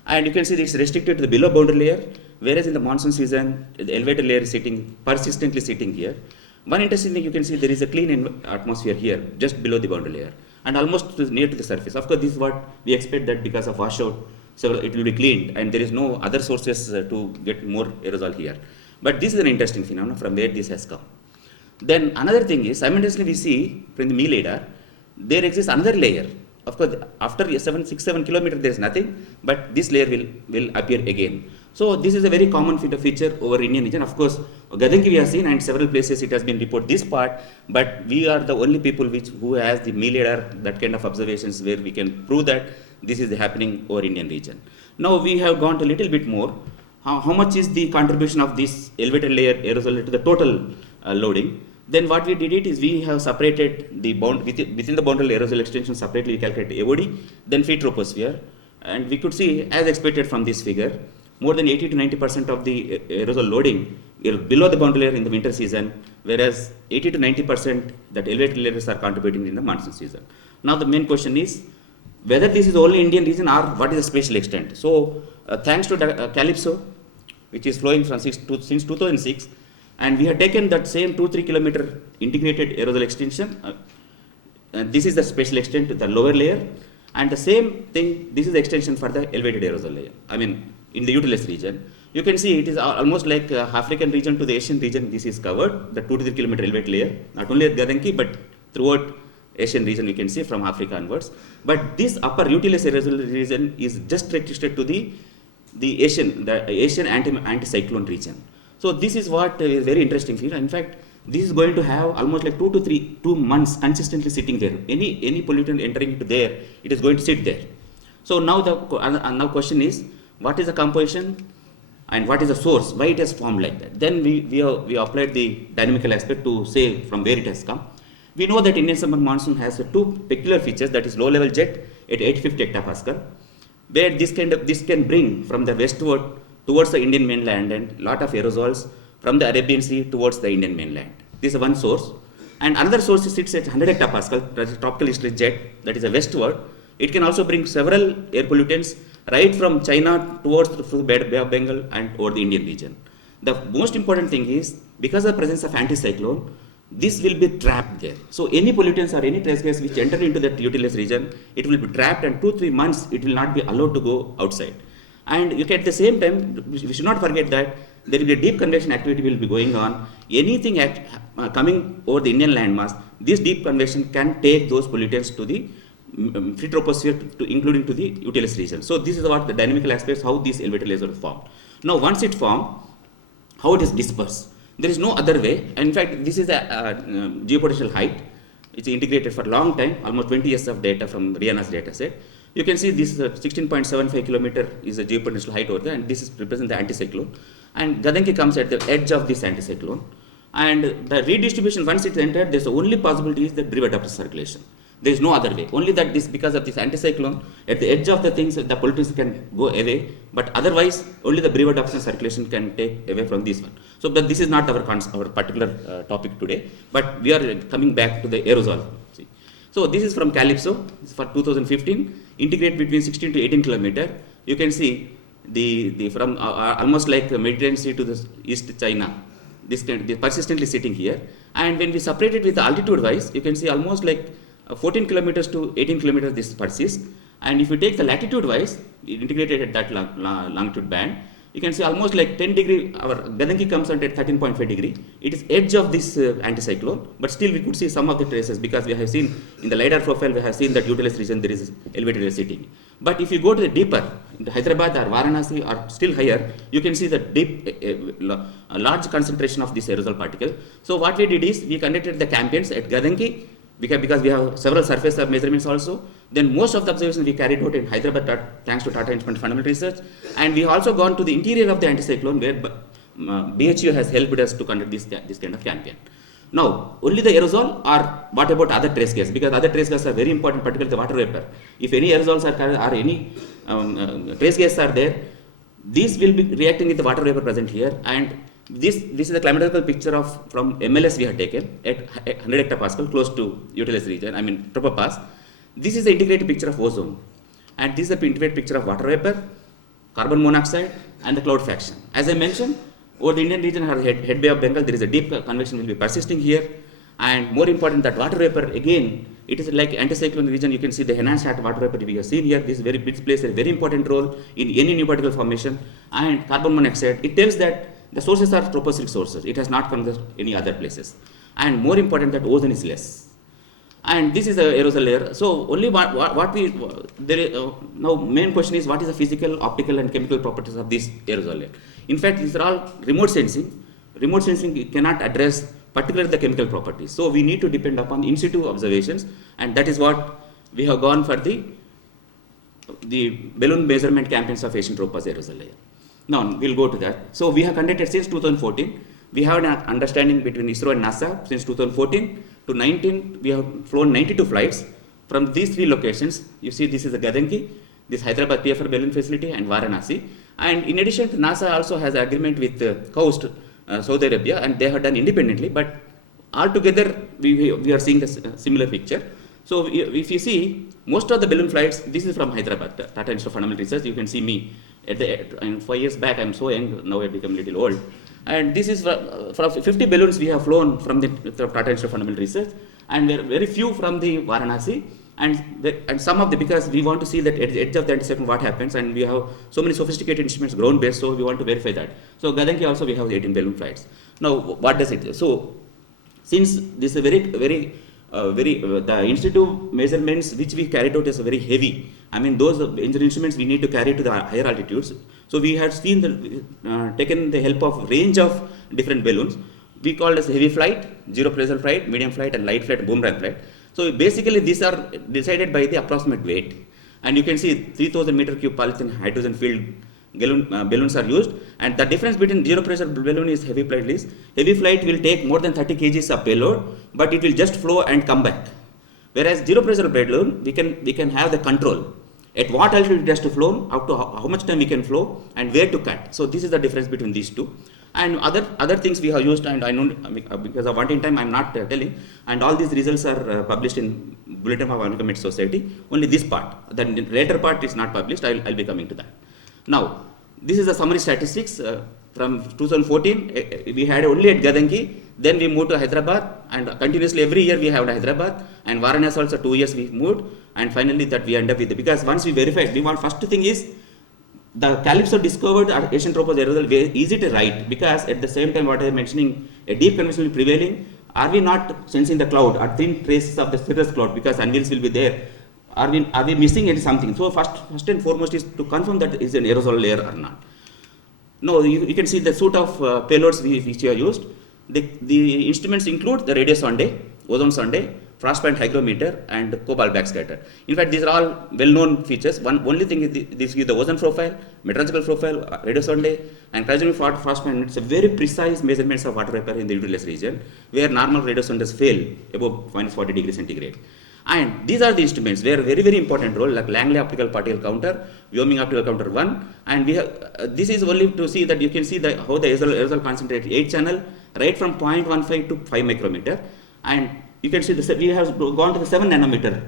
and you can see it's restricted to the below boundary layer, whereas in the monsoon season, the elevated layer is persistently sitting here. One interesting thing, you can see there is a clean atmosphere here, just below the boundary layer, and almost near to the surface. Of course, this is what we expect, that because of washout, so it will be cleaned, and there is no other sources to get more aerosol here. But this is an interesting phenomenon from where this has come. Then another thing is, simultaneously we see from the ME LiDAR, there exists another layer. Of course, after 6-7 kilometers there is nothing, but this layer will appear again. So this is a very common feature over Indian region. Of course, Gadanki we have seen, and several places it has been reported this part, but we are the only people who has the ME LiDAR, that kind of observations where we can prove that this is happening over Indian region. Now we have gone to a little bit more. How much is the contribution of this elevated layer aerosol to the total loading? Then what we did is we have separated the within the boundary aerosol extension separately. We calculated AOD, then free troposphere, and we could see, as expected from this figure, more than 80 to 90% of the aerosol loading is below the boundary layer in the winter season, whereas 80 to 90% that elevated layers are contributing in the monsoon season. Now the main question is whether this is only Indian region or what is the spatial extent. So thanks to Calypso, which is flowing from since 2006, and we have taken that same 2-3 kilometer integrated aerosol extension. And this is the spatial extent to the lower layer, and the same thing, this is the extension for the elevated aerosol layer. I mean, in the UTLS region, you can see it is almost like African region to the Asian region. This is covered, the 2-3 kilometer elevated layer, not only at Gadanki, but throughout Asian region, we can see from Africa onwards. But this upper UTLS aerosol region is just restricted to the Asian anticyclone region. So this is what is very interesting here. In fact, this is going to have almost like 2 months consistently sitting there. Any pollutant entering into there, it is going to sit there. So now the question is, what is the composition and what is the source? Why it has formed like that? Then we applied the dynamical aspect to say from where it has come. We know that Indian summer monsoon has two peculiar features, that is low level jet at 850 hectopascal, where this can bring from the westward towards the Indian mainland and lot of aerosols from the Arabian Sea towards the Indian mainland. This is one source. And another source sits at 100 hectopascal, that is tropical easterly jet, that is a westward. It can also bring several air pollutants right from China towards the Bay of Bengal and over the Indian region. The most important thing is, because of the presence of anticyclone, this will be trapped there. So any pollutants or any trace gas which enter into that utilized region, it will be trapped, and 2-3 months it will not be allowed to go outside. And you can, at the same time, we should not forget that there will be a deep convection activity will be going on. Anything coming over the Indian landmass, this deep convection can take those pollutants to the free troposphere, including to the utilized region. So this is about the dynamical aspects, how these elevator layers are formed. Now once it formed, how it is dispersed. There is no other way. And in fact, this is a geopotential height. It's integrated for a long time, almost 20 years of data from Rihanna's data set. You can see this 16.75 kilometer is a geopotential height over there, and this represents the anticyclone. And Gadanki comes at the edge of this anticyclone. And the redistribution, once it's entered, there's the only possibility is the derivative adaptive circulation. There is no other way. Only that this, because of this anticyclone, at the edge of the things, the pollutants can go away, but otherwise, only the brevet adaptation circulation can take away from this one. So, but this is not our particular topic today, but we are coming back to the aerosol. See. So, this is from Calypso, this is for 2015, integrate between 16 to 18 kilometer. You can see the from almost like the Mediterranean Sea to the East China. This can be persistently sitting here, and when we separate it with the altitude wise, you can see almost like 14 kilometers to 18 kilometers this persists, and if you take the latitude wise, integrated at that longitude band, you can see almost like 10 degree, our Gadanki comes out at 13.5 degree. It is edge of this anticyclone, but still we could see some of the traces, because we have seen in the LiDAR profile, we have seen that utilized region there is elevated air sitting. But if you go to the deeper, in Hyderabad or Varanasi or still higher, you can see the deep, a large concentration of this aerosol particle. So what we did is, we conducted the campaigns at Gadanki, because we have several surface measurements also. Then most of the observations we carried out in Hyderabad thanks to Tata Instrument Fundamental Research, and we also gone to the interior of the anticyclone, where BHU has helped us to conduct this kind of campaign. Now, only the aerosol, or what about other trace gas? Because other trace gases are very important, particularly the water vapor. If any aerosols are any trace gases are there, these will be reacting with the water vapor present here, and this is the climatological picture from MLS we have taken at 100 hectopascal, close to utilized region, I mean tropopause. This is the integrated picture of ozone, and this is the integrated picture of water vapor, carbon monoxide, and the cloud fraction. As I mentioned, over the Indian region or head Bay of Bengal, there is a deep convection will be persisting here, and more important, that water vapor, again, it is like anticyclone region. You can see the enhanced water vapor we have seen here. This plays a very important role in any new particle formation. And carbon monoxide, it tells that the sources are tropospheric sources. It has not come from any other places. And more important, that ozone is less. And this is the aerosol layer. So only now main question is, what is the physical, optical, and chemical properties of this aerosol layer? In fact, these are all remote sensing. Remote sensing cannot address particularly the chemical properties. So we need to depend upon in situ observations, and that is what we have gone for the balloon measurement campaigns of Asian tropopause aerosol layer. Now we'll go to that. So we have conducted since 2014. We have an understanding between ISRO and NASA since 2014 to 19. We have flown 92 flights from these three locations. You see, this is the Gadanki, this Hyderabad PFR balloon facility, and Varanasi. And in addition, NASA also has an agreement with Coast, Saudi Arabia, and they have done independently. But altogether, we are seeing a similar picture. So if you see, most of the balloon flights, this is from Hyderabad, Tata Institute of Fundamental Research. You can see me at 5 years back. I'm so young now. I become a little old. And this is for 50 balloons we have flown from the Tata Institute of Fundamental Research, and very few from the Varanasi. And some of the, because we want to see that at the edge of the anticyclone what happens, and we have so many sophisticated instruments, ground based, so we want to verify that. So Gadanki also we have 18 balloon flights. Now what does it do? So since this is the institute measurements which we carried out is very heavy. I mean, those instruments we need to carry to the higher altitudes. So we have seen taken the help of range of different balloons. We call as heavy flight, zero pressure flight, medium flight, and light flight, boomerang flight. So basically these are decided by the approximate weight. And you can see 3000 meter cube polyethylene hydrogen filled balloons are used, and the difference between zero pressure balloon is heavy flight is, heavy flight will take more than 30 kgs of payload, but it will just flow and come back. Whereas zero pressure balloon, we can have the control. At what altitude it has to flow, up to how much time we can flow, and where to cut. So this is the difference between these two. And other things we have used, and I know because of wanting time, I'm not telling. And all these results are published in Bulletin of Uncommit Society. Only this part, the later part is not published. I'll be coming to that. Now, this is the summary statistics. From 2014, we had only at Gadangi. Then we moved to Hyderabad, and continuously every year we have Hyderabad, and Varanasi also 2 years we moved, and finally that we end up with it. Because once we verified, first thing is the Calypso discovered Asian tropos aerosol very easy to write, because at the same time what I am mentioning, a deep convection will be prevailing. Are we not sensing the cloud or thin traces of the cirrus cloud, because anvils will be there? Are we missing something? So first and foremost is to confirm that is an aerosol layer or not. No, you can see the suite of payloads which you have used. The instruments include the radio sonde, ozone sonde, frostband hygrometer, and cobalt backscatter. In fact, these are all well-known features. Only thing is this is the ozone profile, meteorological profile, radio sonde, and cryogenic frostband. It's a very precise measurements of water vapor in the utilities region, where normal radio sondes fail above -40 degrees centigrade. And these are the instruments where very, very important role, like Langley optical particle counter, Wyoming optical counter 1, and we have this is only to see that you can see how the aerosol concentrate 8 channel right from 0.15 to 5 micrometer, and you can see we have gone to the 7 nanometer.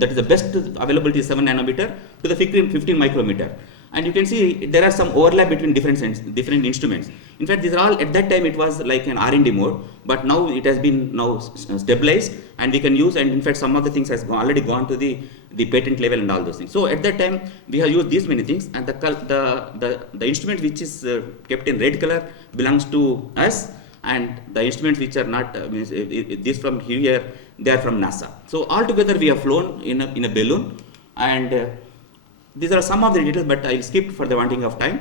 That is the best availability 7 nanometer to the 15 micrometer. And you can see there are some overlap between different instruments. In fact, these are all, at that time it was like an R&D mode, but now it has been stabilized, and we can use, and in fact some of the things has already gone to the patent level and all those things. So at that time we have used these many things, and the instrument which is kept in red color belongs to us, and the instruments which are not this from here, they are from NASA. So altogether we have flown in a balloon, and these are some of the details, but I'll skip for the wanting of time.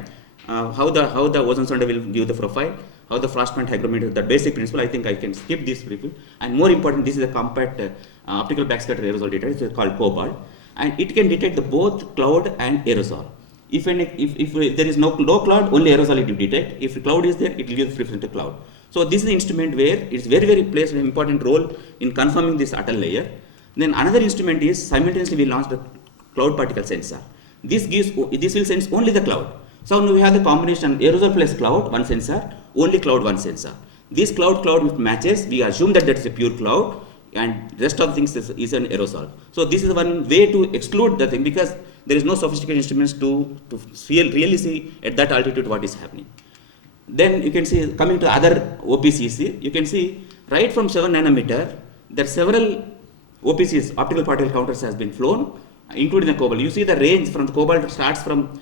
How the ozone sonde will give the profile, how the frostband hygrometer, the basic principle. I think I can skip this briefly. And more important, this is a compact optical backscatter aerosol detector. It's called cobalt, and it can detect both cloud and aerosol. If there is no cloud, only aerosol it will detect. If the cloud is there, it will give preference to cloud. So this is the instrument where it's very, very plays an important role in confirming this atoll layer. Then another instrument is simultaneously we launched the cloud particle sensor. This will sense only the cloud. So now we have the combination aerosol plus cloud, one sensor, only cloud, one sensor. This cloud matches, we assume that is a pure cloud, and rest of things is an aerosol. So this is one way to exclude the thing, because there is no sophisticated instruments to really see at that altitude what is happening. Then you can see, coming to other OPCs, you can see right from 7 nanometer, there are several OPCs, optical particle counters, has been flown, including the cobalt. You see the range from the cobalt starts from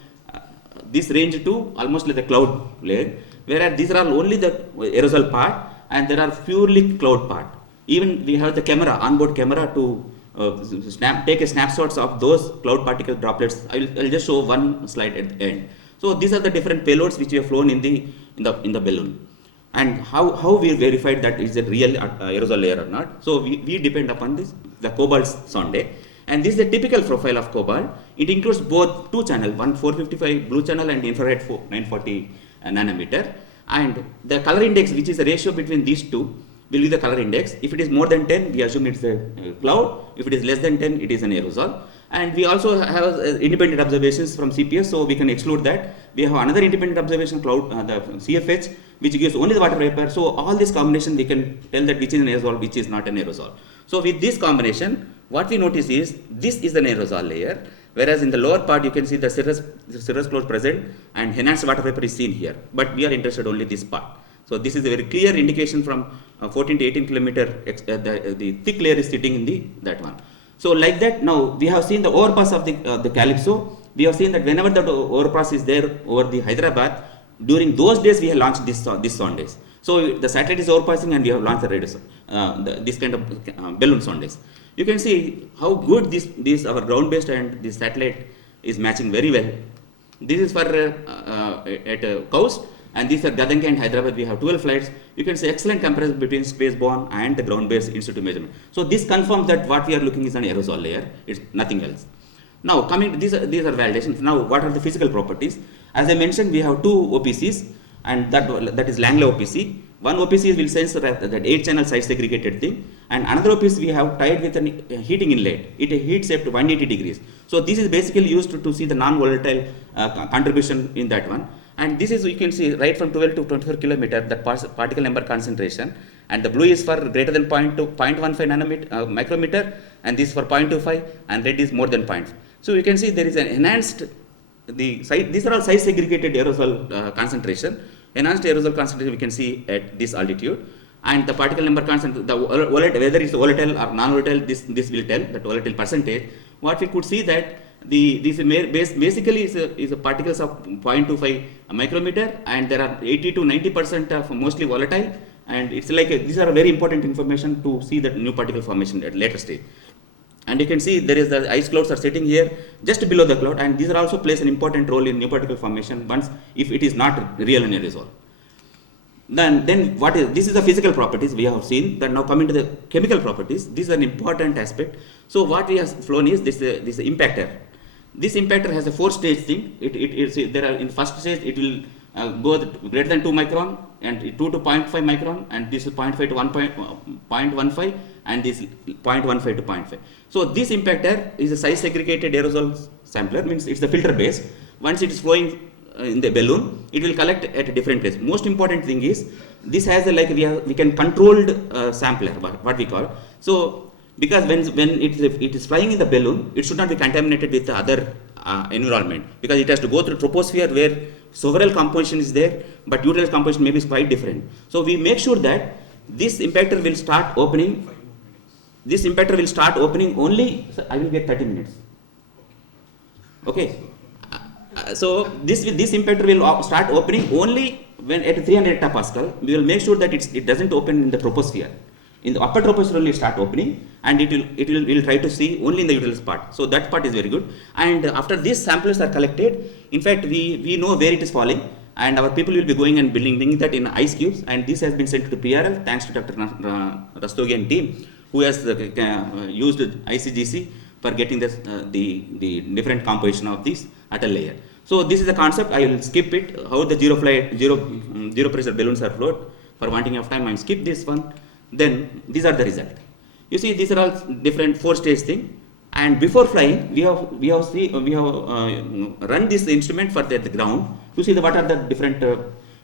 this range to almost like the cloud layer, whereas these are only the aerosol part, and there are purely cloud part. Even we have the camera, onboard camera, to take a snapshots of those cloud particle droplets. I'll just show one slide at the end. So these are the different payloads which we have flown in the balloon, and how we verified that is a real aerosol layer or not. So we depend upon the cobalt sonde. And this is the typical profile of cobalt. It includes both two channel, one 455 blue channel and infrared 940 nanometer. And the color index, which is the ratio between these two, will be the color index. If it is more than 10, we assume it's a cloud. If it is less than 10, it is an aerosol. And we also have independent observations from CPS, so we can exclude that. We have another independent observation cloud, the CFH, which gives only the water vapor. So all this combination, we can tell that which is an aerosol, which is not an aerosol. So with this combination, what we notice is this is an aerosol layer, whereas in the lower part you can see the cirrus cloud present and enhanced water vapor is seen here. But we are interested only this part. So this is a very clear indication from 14 to 18 kilometer. The thick layer is sitting in that one. So like that, now we have seen the overpass of the Calypso. We have seen that whenever the overpass is there over the Hyderabad, during those days we have launched this sondes. So the satellite is overpassing, and we have launched the radio, this kind of balloon sondes. You can see how good this our ground-based and this satellite is matching very well. This is for at coast, and these are Gadangi and Hyderabad. We have 12 flights. You can see excellent comparison between spaceborne and the ground-based in-situ measurement. So this confirms that what we are looking is an aerosol layer. It's nothing else. Now coming to these are validations. Now what are the physical properties? As I mentioned, we have two OPCs, and that is Langley OPC. One OPC will sense that 8 channel side segregated thing, and another OPC we have tied with a heating inlet. It heats up to 180 degrees. So this is basically used to see the non-volatile contribution in that one. And this is, you can see right from 12 to 24 kilometer, that particle number concentration. And the blue is for greater than 0.15 micrometer, and this for 0.25, and red is more than 0.5. So you can see there is an enhanced, these are all size segregated aerosol concentration. Enhanced aerosol concentration we can see at this altitude. And the particle number concentration, whether it's volatile or non-volatile, this will tell the volatile percentage. What we could see that this basically is a particles of 0.25 micrometer, and there are 80 to 90% of mostly volatile, and it's like these are very important information to see the new particle formation at later stage. And you can see there is the ice clouds are sitting here just below the cloud, and these are also plays an important role in new particle formation once if it is not real in aerosol. Then what is this is the physical properties we have seen. Then now coming to the chemical properties, this is an important aspect. So what we have flown is this impactor. This impactor has a 4-stage thing. There are in first stage it will go greater than 2 micron, and 2 to 0.5 micron, and this is 0.5 to 1.15, and this 0.15 to 0.5. So this impactor is a size segregated aerosol sampler, means it's the filter base. Once it is flowing in the balloon, it will collect at a different place. Most important thing is this has we can controlled sampler, what we call. So because when it is flying in the balloon, it should not be contaminated with the other environment, because it has to go through troposphere where several composition is there, but uterus composition may be quite different. So we make sure that this impactor will start opening. This impactor will start opening only. So I will get 30 minutes. Okay. So this impactor will start opening only when at 300 hectopascal. We will make sure that it doesn't open in the troposphere. In the upper troposphere only start opening, and we'll try to see only in the uterus part. So that part is very good. And after these samples are collected, in fact we know where it is falling, and our people will be going and building that in ice cubes, and this has been sent to PRL thanks to Dr. Rastogi and team, who has used ICGC for getting the different composition of this at a layer. So this is the concept. I will skip it. How the zero pressure balloons are float. For wanting of time, I will skip this one. Then these are the result. You see, these are all different 4-stage thing. And before flying, we have run this instrument for the ground to see what are the different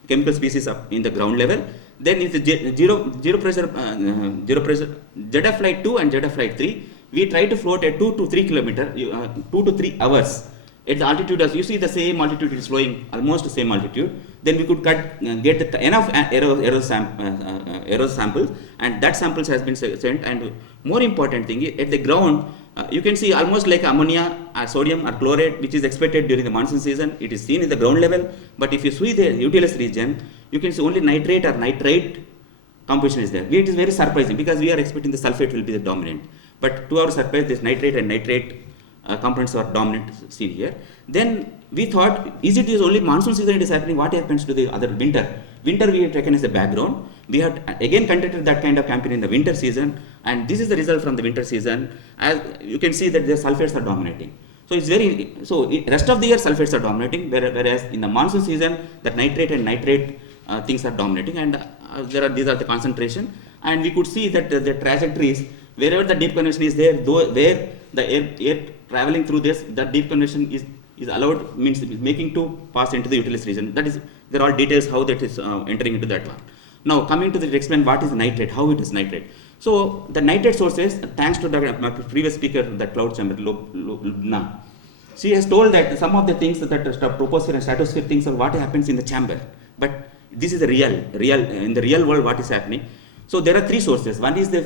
chemical species up in the ground level. Then is the zero pressure ZF flight 2 and ZF flight 3. We try to float at 2 to 3 kilometer, 2 to 3 hours. At the altitude, as you see, the same altitude is flowing, almost the same altitude. Then we could get enough aero samples, and that samples has been sent. And more important thing, at the ground, you can see almost like ammonia, or sodium, or chloride, which is expected during the monsoon season. It is seen in the ground level, but if you see the uterus region, you can see only nitrate or nitrite composition is there. It is very surprising because we are expecting the sulfate will be the dominant. But to our surprise, this nitrate and nitrate components are dominant seen here. Then we thought, is it only monsoon season it is happening? What happens to the other winter? Winter we have taken as a background. We have again conducted that kind of campaign in the winter season, and this is the result from the winter season. As you can see that the sulfates are dominating. So it's rest of the year sulfates are dominating, whereas in the monsoon season that nitrate and nitrate things are dominating, and these are the concentration. And we could see that the trajectories wherever the deep convection is there, where the air traveling through this, that deep convection is allowed, means making to pass into the uterus region. That is, there are details how that is entering into that one. Now coming to the explain what is nitrate, how it is nitrate. So the nitrate sources, thanks to my previous speaker, the cloud chamber, Lubna, she has told that some of the things that troposphere and stratosphere things are what happens in the chamber, but this is the real in the real world what is happening. So there are 3 sources. One is the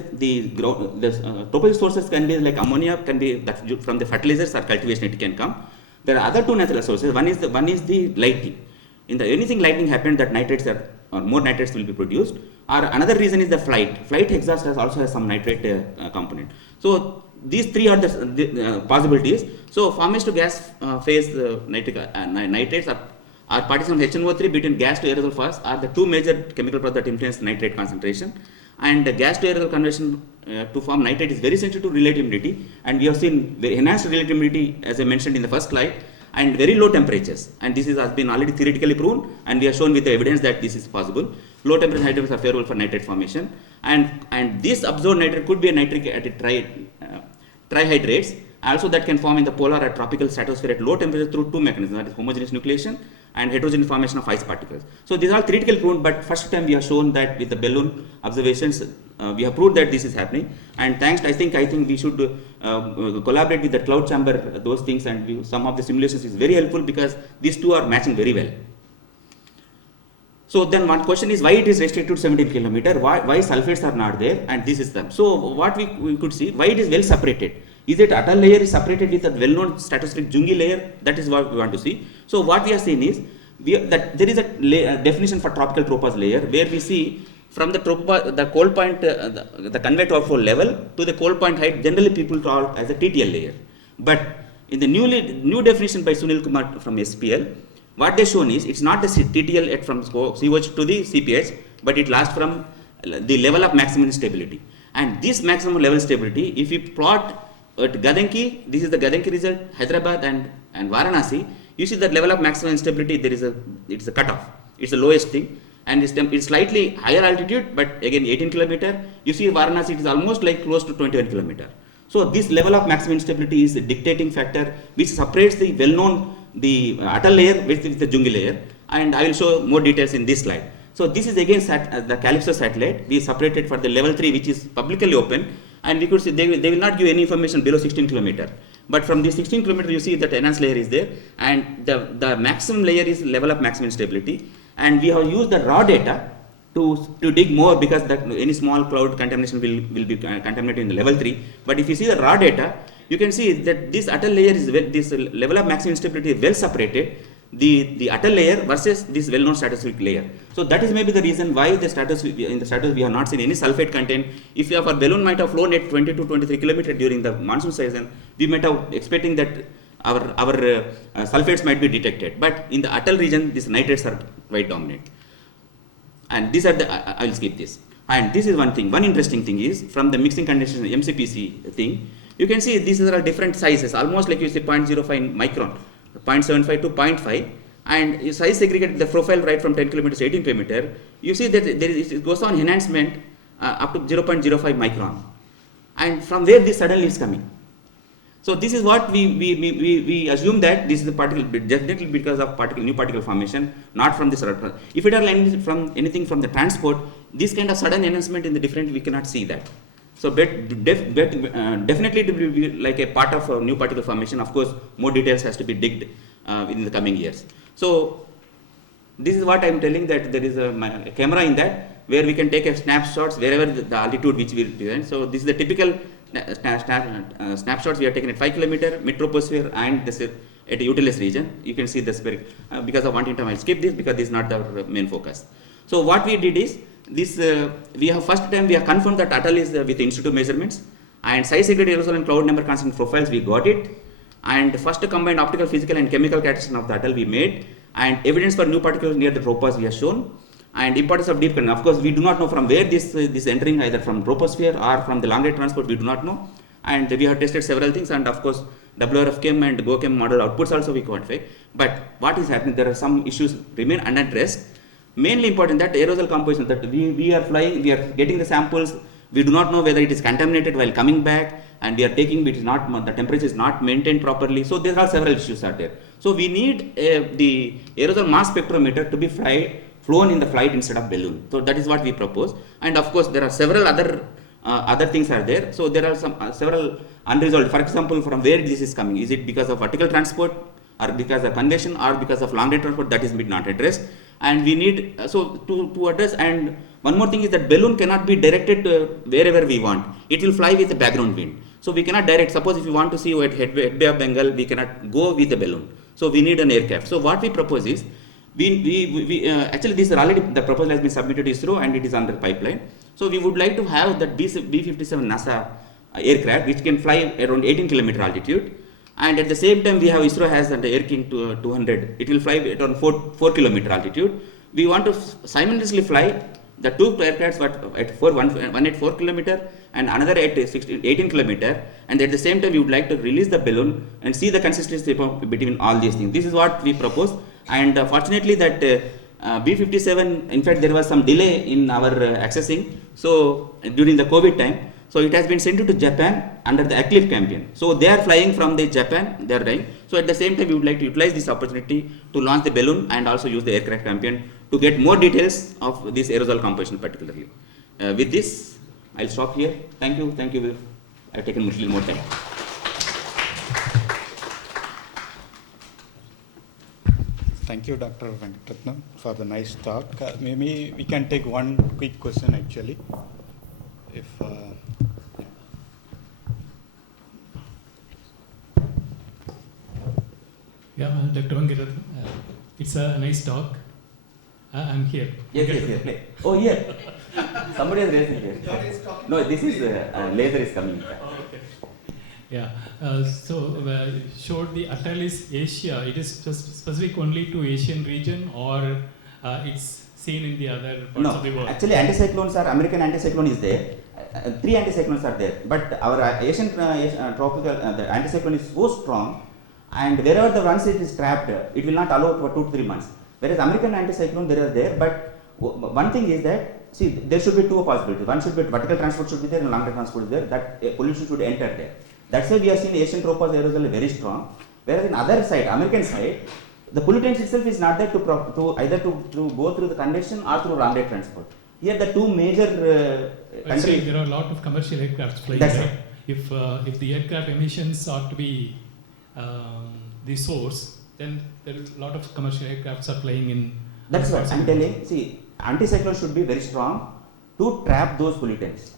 troposphere sources can be like ammonia, can be that from the fertilizers or cultivation it can come. There are other 2 natural sources. One is the lighting. In the anything lighting happens, that nitrates or more nitrates will be produced. Or another reason is the flight. Flight exhaust also has some nitrate component. So these 3 are the possibilities. So formation to gas phase nitrates are partition of HNO3 between gas to aerosol fast are the 2 major chemical products that influence nitrate concentration. And the gas to aerosol conversion to form nitrate is very sensitive to relative humidity, and we have seen very enhanced relative humidity as I mentioned in the first slide, and very low temperatures, and this has been already theoretically proven, and we have shown with the evidence that this is possible. low temperature hydrocarbons are favorable for nitrate formation, and this absorbed nitrate could be a nitric acid trihydrates, also that can form in the polar or tropical stratosphere at low temperature through two mechanisms, that is homogeneous nucleation and heterogeneous formation of ice particles. So these are all theoretical proven, but first time we have shown that with the balloon observations, we have proved that this is happening. And thanks, I think we should collaborate with the cloud chamber, those things, and some of the simulations is very helpful because these two are matching very well. So then one question is why it is restricted to 17 km, why sulfates are not there, and this is them. So what we could see, why it is well separated. Is it atoll layer is separated with a well-known stratospheric Jungi layer? That is what we want to see. So what we are saying is that there is a definition for tropical tropaz layer where we see from the cold point, the convective outflow level to the cold point height, generally people talk as a TTL layer. But in the new definition by Sunil Kumar from SPL, what they shown is it's not the TTL from COH to the CPH, but it lasts from the level of maximum stability. And this maximum level stability, if you plot at Gadanki, this is the Gadanki result, Hyderabad and Varanasi, you see that level of maximum instability, it's a cutoff, it's the lowest thing, and it's slightly higher altitude, but again 18 km. You see Varanasi, it is almost like close to 21 km. So this level of maximum instability is a dictating factor which separates the well-known atoll layer with the Jungi layer, and I will show more details in this slide. So this is again the Calypso satellite. We separated for the level 3, which is publicly open, and we could see they will not give any information below 16 km. But from the 16 km, you see that enhanced layer is there, and the maximum layer is level of maximum stability. And we have used the raw data to dig more because any small cloud contamination will be contaminated in the level 3. But if you see the raw data, you can see that this atoll layer is this level of maximum stability is well separated. The atoll layer versus this well-known stratospheric layer. So that is maybe the reason why in the stratus we have not seen any sulfate content. If our balloon might have flown at 20 to 23 km during the monsoon season, we might have expecting that our sulfates might be detected. But in the atoll region, these nitrates are quite dominant. And these are I will skip this. And this is one thing. One interesting thing is from the mixing conditions MCPC thing, you can see these are different sizes, almost like you see 0.05 micron. 0.75 to 0.5, and size segregated the profile right from 10 km to 18 km, you see that it goes on enhancement up to 0.05 micron, and from where this suddenly is coming. So this is what we assume that this is the particle definitely because of new particle formation, not from this. If it are from anything from the transport, this kind of sudden enhancement in the different we cannot see that. So definitely it will be like a part of new particle formation. Of course, more details has to be digged in the coming years. So this is what I am telling, that there is a camera in that where we can take a snapshots wherever the altitude which we design. So this is the typical snapshots we are taken at 5 km mid troposphere and this at a utilized region. You can see this because of wanting time I will skip this because this is not our main focus. So what we did is this we have first time we have confirmed that atoll is with in situ measurements, and size segregated aerosol and cloud number constant profiles we got it, and first combined optical, physical and chemical characterization of the atoll we made, and evidence for new particles near the tropaz we have shown, and importance of deep current. Of course we do not know from where this entering, either from troposphere or from the long range transport, we do not know, and we have tested several things, and of course WRF chem and GoChem model outputs also we quantify. But what is happening, there are some issues remain unaddressed. Mainly important that aerosol composition, that we are flying, we are getting the samples, we do not know whether it is contaminated while coming back, and we are taking it is not, the temperature is not maintained properly. So there are several issues are there. So we need the aerosol mass spectrometer to be flown in the flight instead of balloon. So that is what we propose. And of course there are several other things are there. So there are some several unresolved. For example, from where this is coming, is it because of vertical transport or because of convection or because of long range transport, that is not addressed. And we need to address. And one more thing is that balloon cannot be directed wherever we want. It will fly with the background wind. So we cannot direct. Suppose if you want to see at Head Bay of Bengal, we cannot go with the balloon. So we need an aircraft. So what we propose is, actually this is already, the proposal has been submitted to ISRO and it is under pipeline. So we would like to have that B-57 NASA aircraft which can fly around 18 km altitude. And at the same time, we have ISRO has an Air King 200. It will fly at around 4 km altitude. We want to simultaneously fly the two aircrafts one at 4 km and another at 18 km. And at the same time, we would like to release the balloon and see the consistency between all these things. This is what we propose. And fortunately, that B57, in fact, there was some delay in our accessing. So during the COVID time, so it has been sent to Japan under the Eclipse campaign. So they are flying from the Japan, they are dying. So at the same time, we would like to utilize this opportunity to launch the balloon and also use the aircraft campaign to get more details of this aerosol composition particularly. With this, I'll stop here. Thank you. I've taken a little more time. Thank you, Dr. Venkatratnam, for the nice talk. Maybe we can take one quick question actually. If Dr. Venkatratnam, it's a nice talk. I'm here. Yes, play. Oh, here. Somebody has raised it here. No, this is laser is coming. Okay. Yeah. Showed the Atlas Asia. It is just specific only to Asian region, or it's seen in the other parts of the world? No, actually anticyclones are, American anticyclone is there. 3 anticyclones are there. But our Asian tropical, the anticyclone is so strong, and wherever once it is trapped, it will not allow for 2 to 3 months. Whereas American anticyclone, there are there, but one thing is that, see, there should be 2 possibilities. One should be vertical transport should be there and long transport is there, that pollution should enter there. That's why we have seen Asian tropos aerosol very strong. Whereas in other side, American side, the pollutants itself is not there to either to go through the convection or through long range transport. Here the 2 major countries. There are a lot of commercial aircraft flying. That's right? right. If the aircraft emissions are to be the source, then there is a lot of commercial aircrafts are flying in. That's what I'm telling. See, anticyclone should be very strong to trap those pollutants.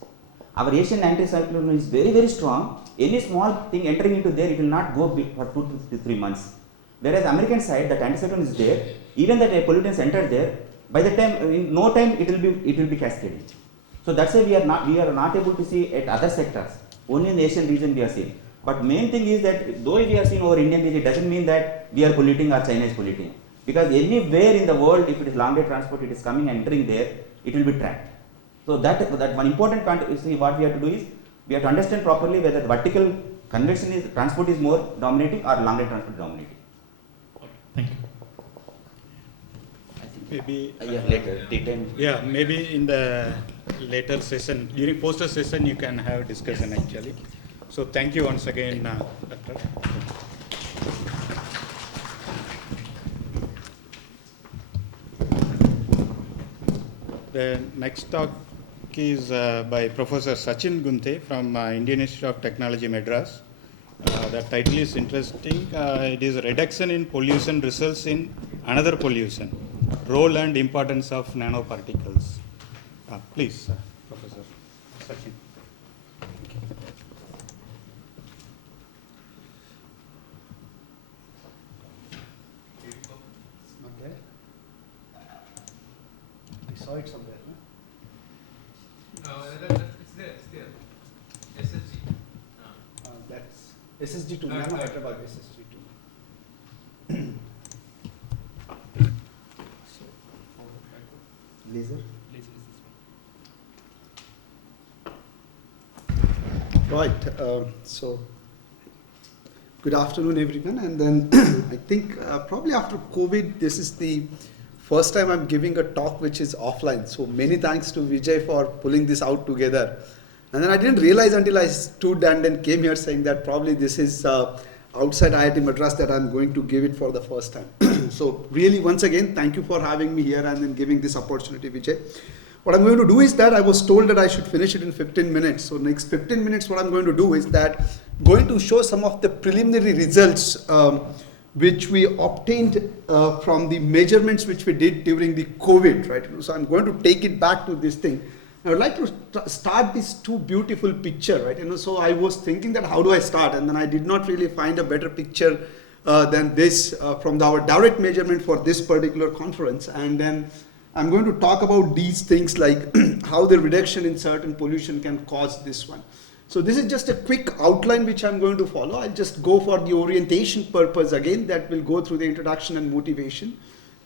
Our Asian anticyclone is very, very strong. Any small thing entering into there, it will not go for 2 to 3 months. Whereas American side, that anticyclone is there. Even that pollutants enter there, by the time, in no time, it will be cascading. So that's why we are not able to see at other sectors. Only in the Asian region we are seeing. But main thing is that though we are seeing over Indian region, it doesn't mean that we are polluting or China is polluting. Because anywhere in the world, if it is long day transport, it is coming, entering there, it will be trapped. So that one important point is, what we have to do is, we have to understand properly whether the vertical convection is, transport is more dominating or long day transport dominating. Okay, thank you. Maybe later, yeah, maybe in the later session, during poster session, you can have discussion actually. So thank you once again, Doctor. The next talk is by Professor Sachin Gunte from Indian Institute of Technology, Madras. The title is interesting. It is Reduction in Pollution Results in Another Pollution, Role and Importance of Nanoparticles. Please, Professor Sachin. It's not there? I saw it somewhere. It's there. SSG. That's SSG2, Nano Hyderabad SSG2. Laser? Right, so good afternoon everyone, and then I think probably after COVID this is the first time I'm giving a talk which is offline, so many thanks to Vijay for pulling this out together. And then I didn't realize until I stood and then came here saying that probably this is outside IIT Madras that I'm going to give it for the first time. So really once again thank you for having me here and then giving this opportunity, Vijay. What I'm going to do is that I was told that I should finish it in 15 minutes. So next 15 minutes what I'm going to do is that going to show some of the preliminary results which we obtained from the measurements which we did during the COVID, right? So I'm going to take it back to this thing. I would like to start this 2 beautiful picture, right? So I was thinking that how do I start, and then I did not really find a better picture than this from our direct measurement for this particular conference. And then I'm going to talk about these things like how the reduction in certain pollution can cause this one. So this is just a quick outline which I'm going to follow. I'll just go for the orientation purpose again, that will go through the introduction and motivation.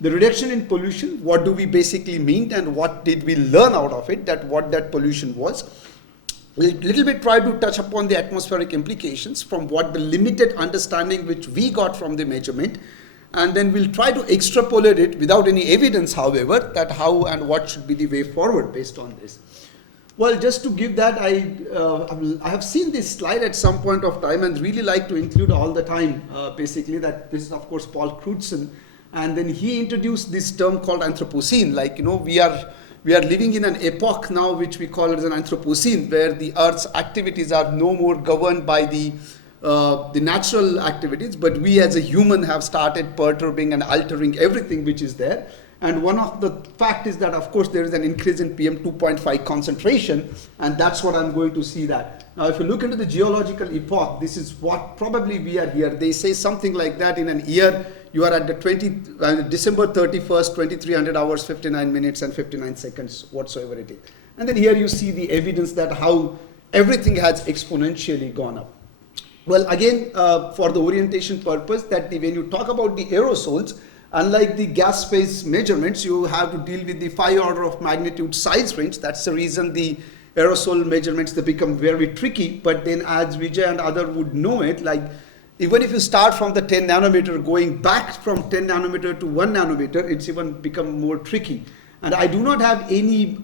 The reduction in pollution, what do we basically mean and what did we learn out of it, that what that pollution was. We'll little bit try to touch upon the atmospheric implications from what the limited understanding which we got from the measurement. and then we'll try to extrapolate it without any evidence, however, that how and what should be the way forward based on this. Well, just to give that, I have seen this slide at some point of time and really like to include all the time, basically, that this is, of course, Paul Crutzen, and then he introduced this term called Anthropocene. Like, we are living in an epoch now which we call as an Anthropocene, where the Earth's activities are no more governed by the natural activities, but we as a human have started perturbing and altering everything which is there. And one of the fact is that, of course, there is an increase in PM 2.5 concentration, and that's what I'm going to see that. Now, if you look into the geological epoch, this is what probably we are here. They say something like that in an year, you are at the December 31st, 2300 hours, 59 minutes and 59 seconds, whatsoever it is. And then here you see the evidence that how everything has exponentially gone up. Well, again, for the orientation purpose, that when you talk about the aerosols, unlike the gas phase measurements, you have to deal with the 5 order of magnitude size range. That's the reason the aerosol measurements, they become very tricky. But then, as Vijay and other would know it, like even if you start from the 10 nanometer, going back from 10 nanometer to 1 nanometer, it's even become more tricky. And I do not have any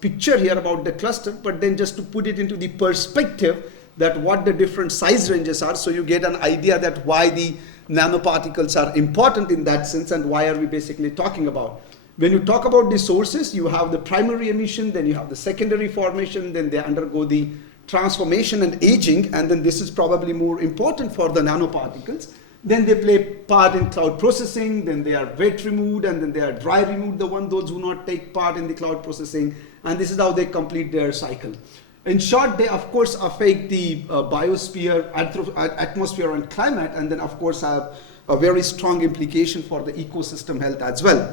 picture here about the cluster, but then just to put it into the perspective that what the different size ranges are, so you get an idea that why the nanoparticles are important in that sense and why are we basically talking about. When you talk about the sources, you have the primary emission, then you have the secondary formation, then they undergo the transformation and aging, and then this is probably more important for the nanoparticles. Then they play part in cloud processing, then they are wet removed, and then they are dry removed, those who not take part in the cloud processing, and this is how they complete their cycle. In short, they of course affect the biosphere, atmosphere and climate, and then of course have a very strong implication for the ecosystem health as well.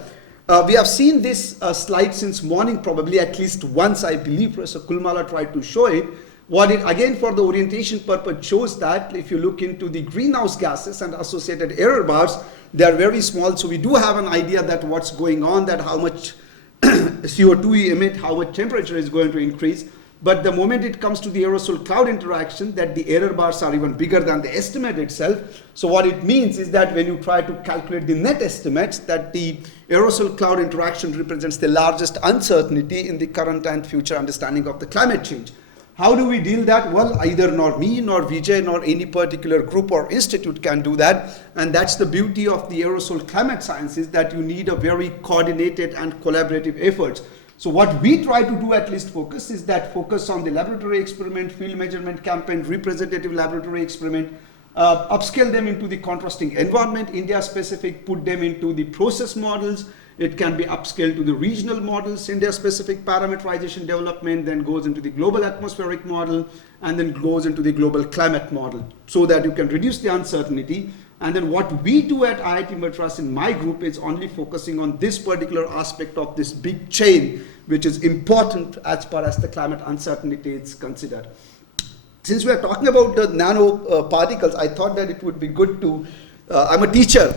We have seen this slide since morning, probably at least once, I believe. Professor Kulmala tried to show it. What it, again, for the orientation purpose, shows that if you look into the greenhouse gases and associated error bars, they are very small. So we do have an idea that what's going on, that how much CO2 you emit, how much temperature is going to increase. But the moment it comes to the aerosol cloud interaction, that the error bars are even bigger than the estimate itself. So what it means is that when you try to calculate the net estimates, that the aerosol cloud interaction represents the largest uncertainty in the current and future understanding of the climate change. How do we deal that? Well, either nor me, nor Vijay, nor any particular group or institute can do that. And that's the beauty of the aerosol climate sciences, that you need a very coordinated and collaborative efforts. So what we try to do, at least focus, is that focus on the laboratory experiment, field measurement campaign, representative laboratory experiment, upscale them into the contrasting environment, India specific, put them into the process models. It can be upscaled to the regional models, India specific parameterization development, then goes into the global atmospheric model, and then goes into the global climate model, so that you can reduce the uncertainty. And then what we do at IIT Madras in my group is only focusing on this particular aspect of this big chain, which is important as far as the climate uncertainty is considered. Since we are talking about the nanoparticles, I thought that it would be good to, I'm a teacher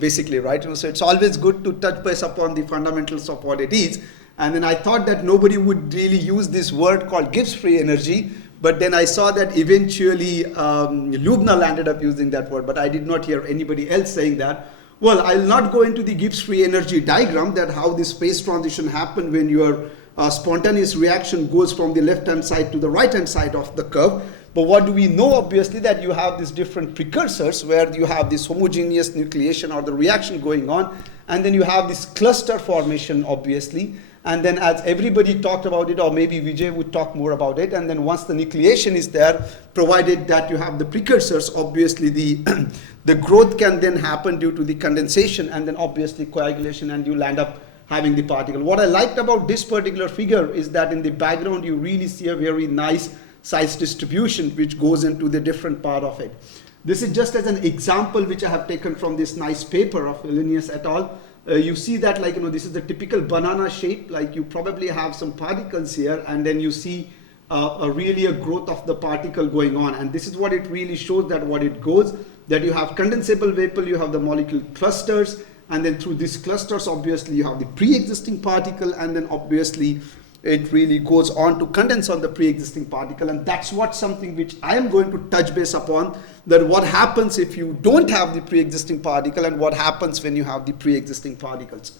basically, right? So it's always good to touch base upon the fundamentals of what it is. And then I thought that nobody would really use this word called Gibbs free energy. But then I saw that eventually Lubna landed up using that word, but I did not hear anybody else saying that. Well, I'll not go into the Gibbs free energy diagram, that how this phase transition happened when your spontaneous reaction goes from the left-hand side to the right-hand side of the curve. But what do we know? Obviously, that you have these different precursors where you have this homogeneous nucleation or the reaction going on, and then you have this cluster formation, obviously. And then as everybody talked about it, or maybe Vijay would talk more about it, and then once the nucleation is there, provided that you have the precursors, obviously the growth can then happen due to the condensation and then obviously coagulation, and you'll end up having the particle. What I liked about this particular figure is that in the background you really see a very nice size distribution which goes into the different part of it. This is just as an example which I have taken from this nice paper of Linnaeus et al. You see that, like, this is the typical banana shape, like you probably have some particles here, and then you see really a growth of the particle going on. And this is what it really shows, that what it goes, that you have condensable vapor, you have the molecule clusters, and then through these clusters, obviously you have the pre-existing particle, and then obviously it really goes on to condense on the pre-existing particle, and that's what something which I am going to touch base upon, that what happens if you don't have the pre-existing particle and what happens when you have the pre-existing particles.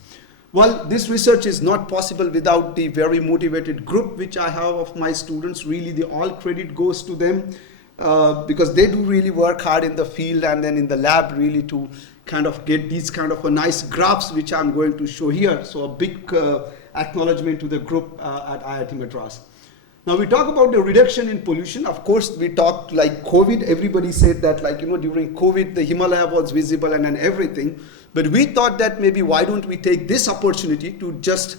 Well, this research is not possible without the very motivated group which I have of my students. Really, the all credit goes to them because they do really work hard in the field and then in the lab really to kind of get these kind of a nice graphs which I'm going to show here. So a big acknowledgement to the group at IIT Madras. Now we talk about the reduction in pollution. Of course, we talked like COVID. Everybody said that like, during COVID, the Himalaya was visible and everything. But we thought that maybe why don't we take this opportunity to just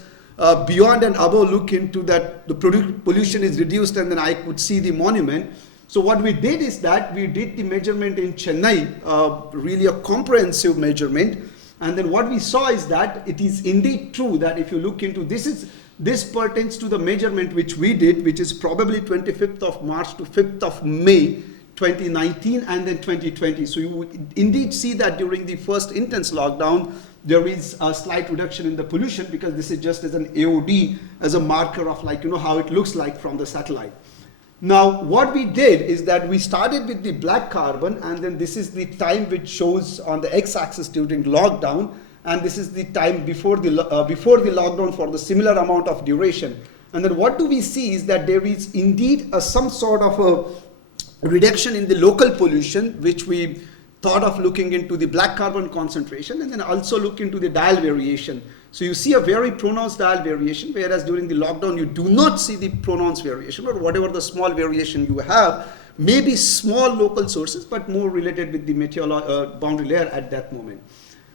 beyond and above look into that the pollution is reduced and then I could see the monument. So what we did is that we did the measurement in Chennai, really a comprehensive measurement. And then what we saw is that it is indeed true that if you look into this pertains to the measurement which we did, which is probably 25th of March to 5th of May 2019 and then 2020. So you would indeed see that during the first intense lockdown, there is a slight reduction in the pollution because this is just as an AOD, as a marker of like, how it looks like from the satellite. Now, what we did is that we started with the black carbon, and then this is the time which shows on the x-axis during lockdown, and this is the time before the lockdown for the similar amount of duration. And then what do we see is that there is indeed some sort of a reduction in the local pollution, which we thought of looking into the black carbon concentration, and then also look into the dial variation. So you see a very pronounced dial variation, whereas during the lockdown you do not see the pronounced variation, or whatever the small variation you have, maybe small local sources, but more related with the boundary layer at that moment.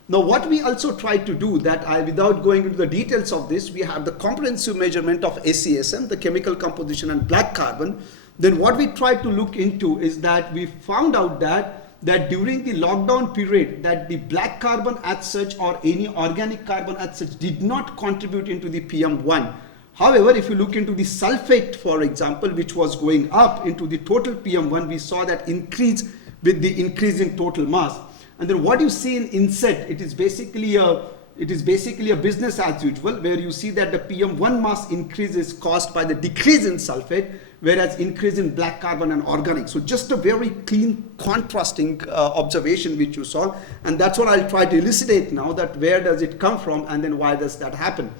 Now what we also tried to do, without going into the details of this, we have the comprehensive measurement of SESM, the chemical composition and black carbon. Then what we tried to look into is that we found out that during the lockdown period, that the black carbon as such or any organic carbon as such did not contribute into the PM1. However, if you look into the sulfate, for example, which was going up into the total PM1, we saw that increase with the increase in total mass. And then what you see in inset, it is basically a business as usual, where you see that the PM1 mass increase is caused by the decrease in sulfate, whereas increase in black carbon and organic. So just a very clean contrasting observation which you saw, and that's what I'll try to elucidate now, that where does it come from and then why does that happen.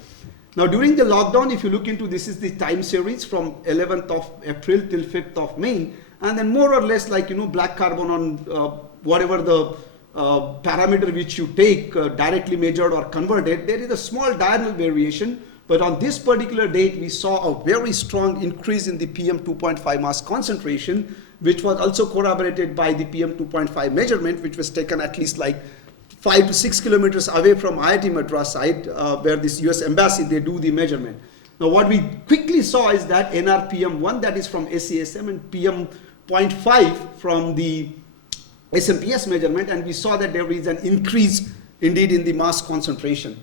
Now during the lockdown, if you look into this is the time series from 11th of April till 5th of May, and then more or less like black carbon on whatever the parameter which you take directly measured or converted, there is a small diurnal variation. But on this particular date, we saw a very strong increase in the PM2.5 mass concentration, which was also corroborated by the PM2.5 measurement, which was taken at least like 5 to 6 kilometers away from IIT Madras site, where this US embassy, they do the measurement. Now what we quickly saw is that NRPM1, that is from SESM, and PM0.5 from the SMPS measurement, and we saw that there is an increase indeed in the mass concentration.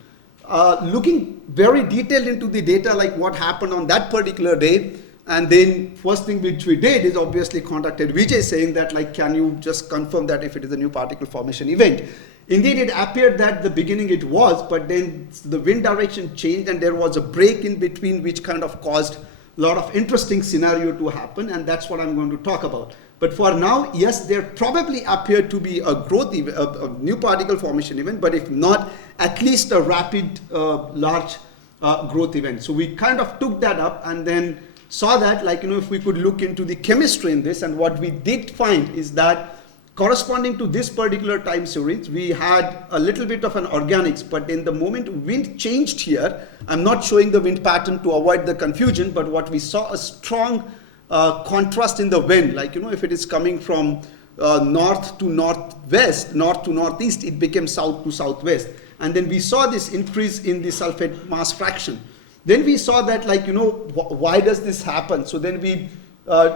Looking very detailed into the data, like what happened on that particular day, and then first thing which we did is obviously contacted Vijay saying that like, can you just confirm that if it is a new particle formation event. Indeed, it appeared that the beginning it was, but then the wind direction changed and there was a break in between which kind of caused a lot of interesting scenario to happen, and that's what I'm going to talk about. But for now, yes, there probably appeared to be a growth, a new particle formation event, but if not, at least a rapid, large growth event. So we kind of took that up and then saw that, like, if we could look into the chemistry in this, and what we did find is that corresponding to this particular time series, we had a little bit of an organics, but in the moment wind changed here, I'm not showing the wind pattern to avoid the confusion, but what we saw a strong contrast in the wind, like if it is coming from north to northwest, north to northeast, it became south to southwest, and then we saw this increase in the sulfate mass fraction. Then we saw that, like, why does this happen? So then we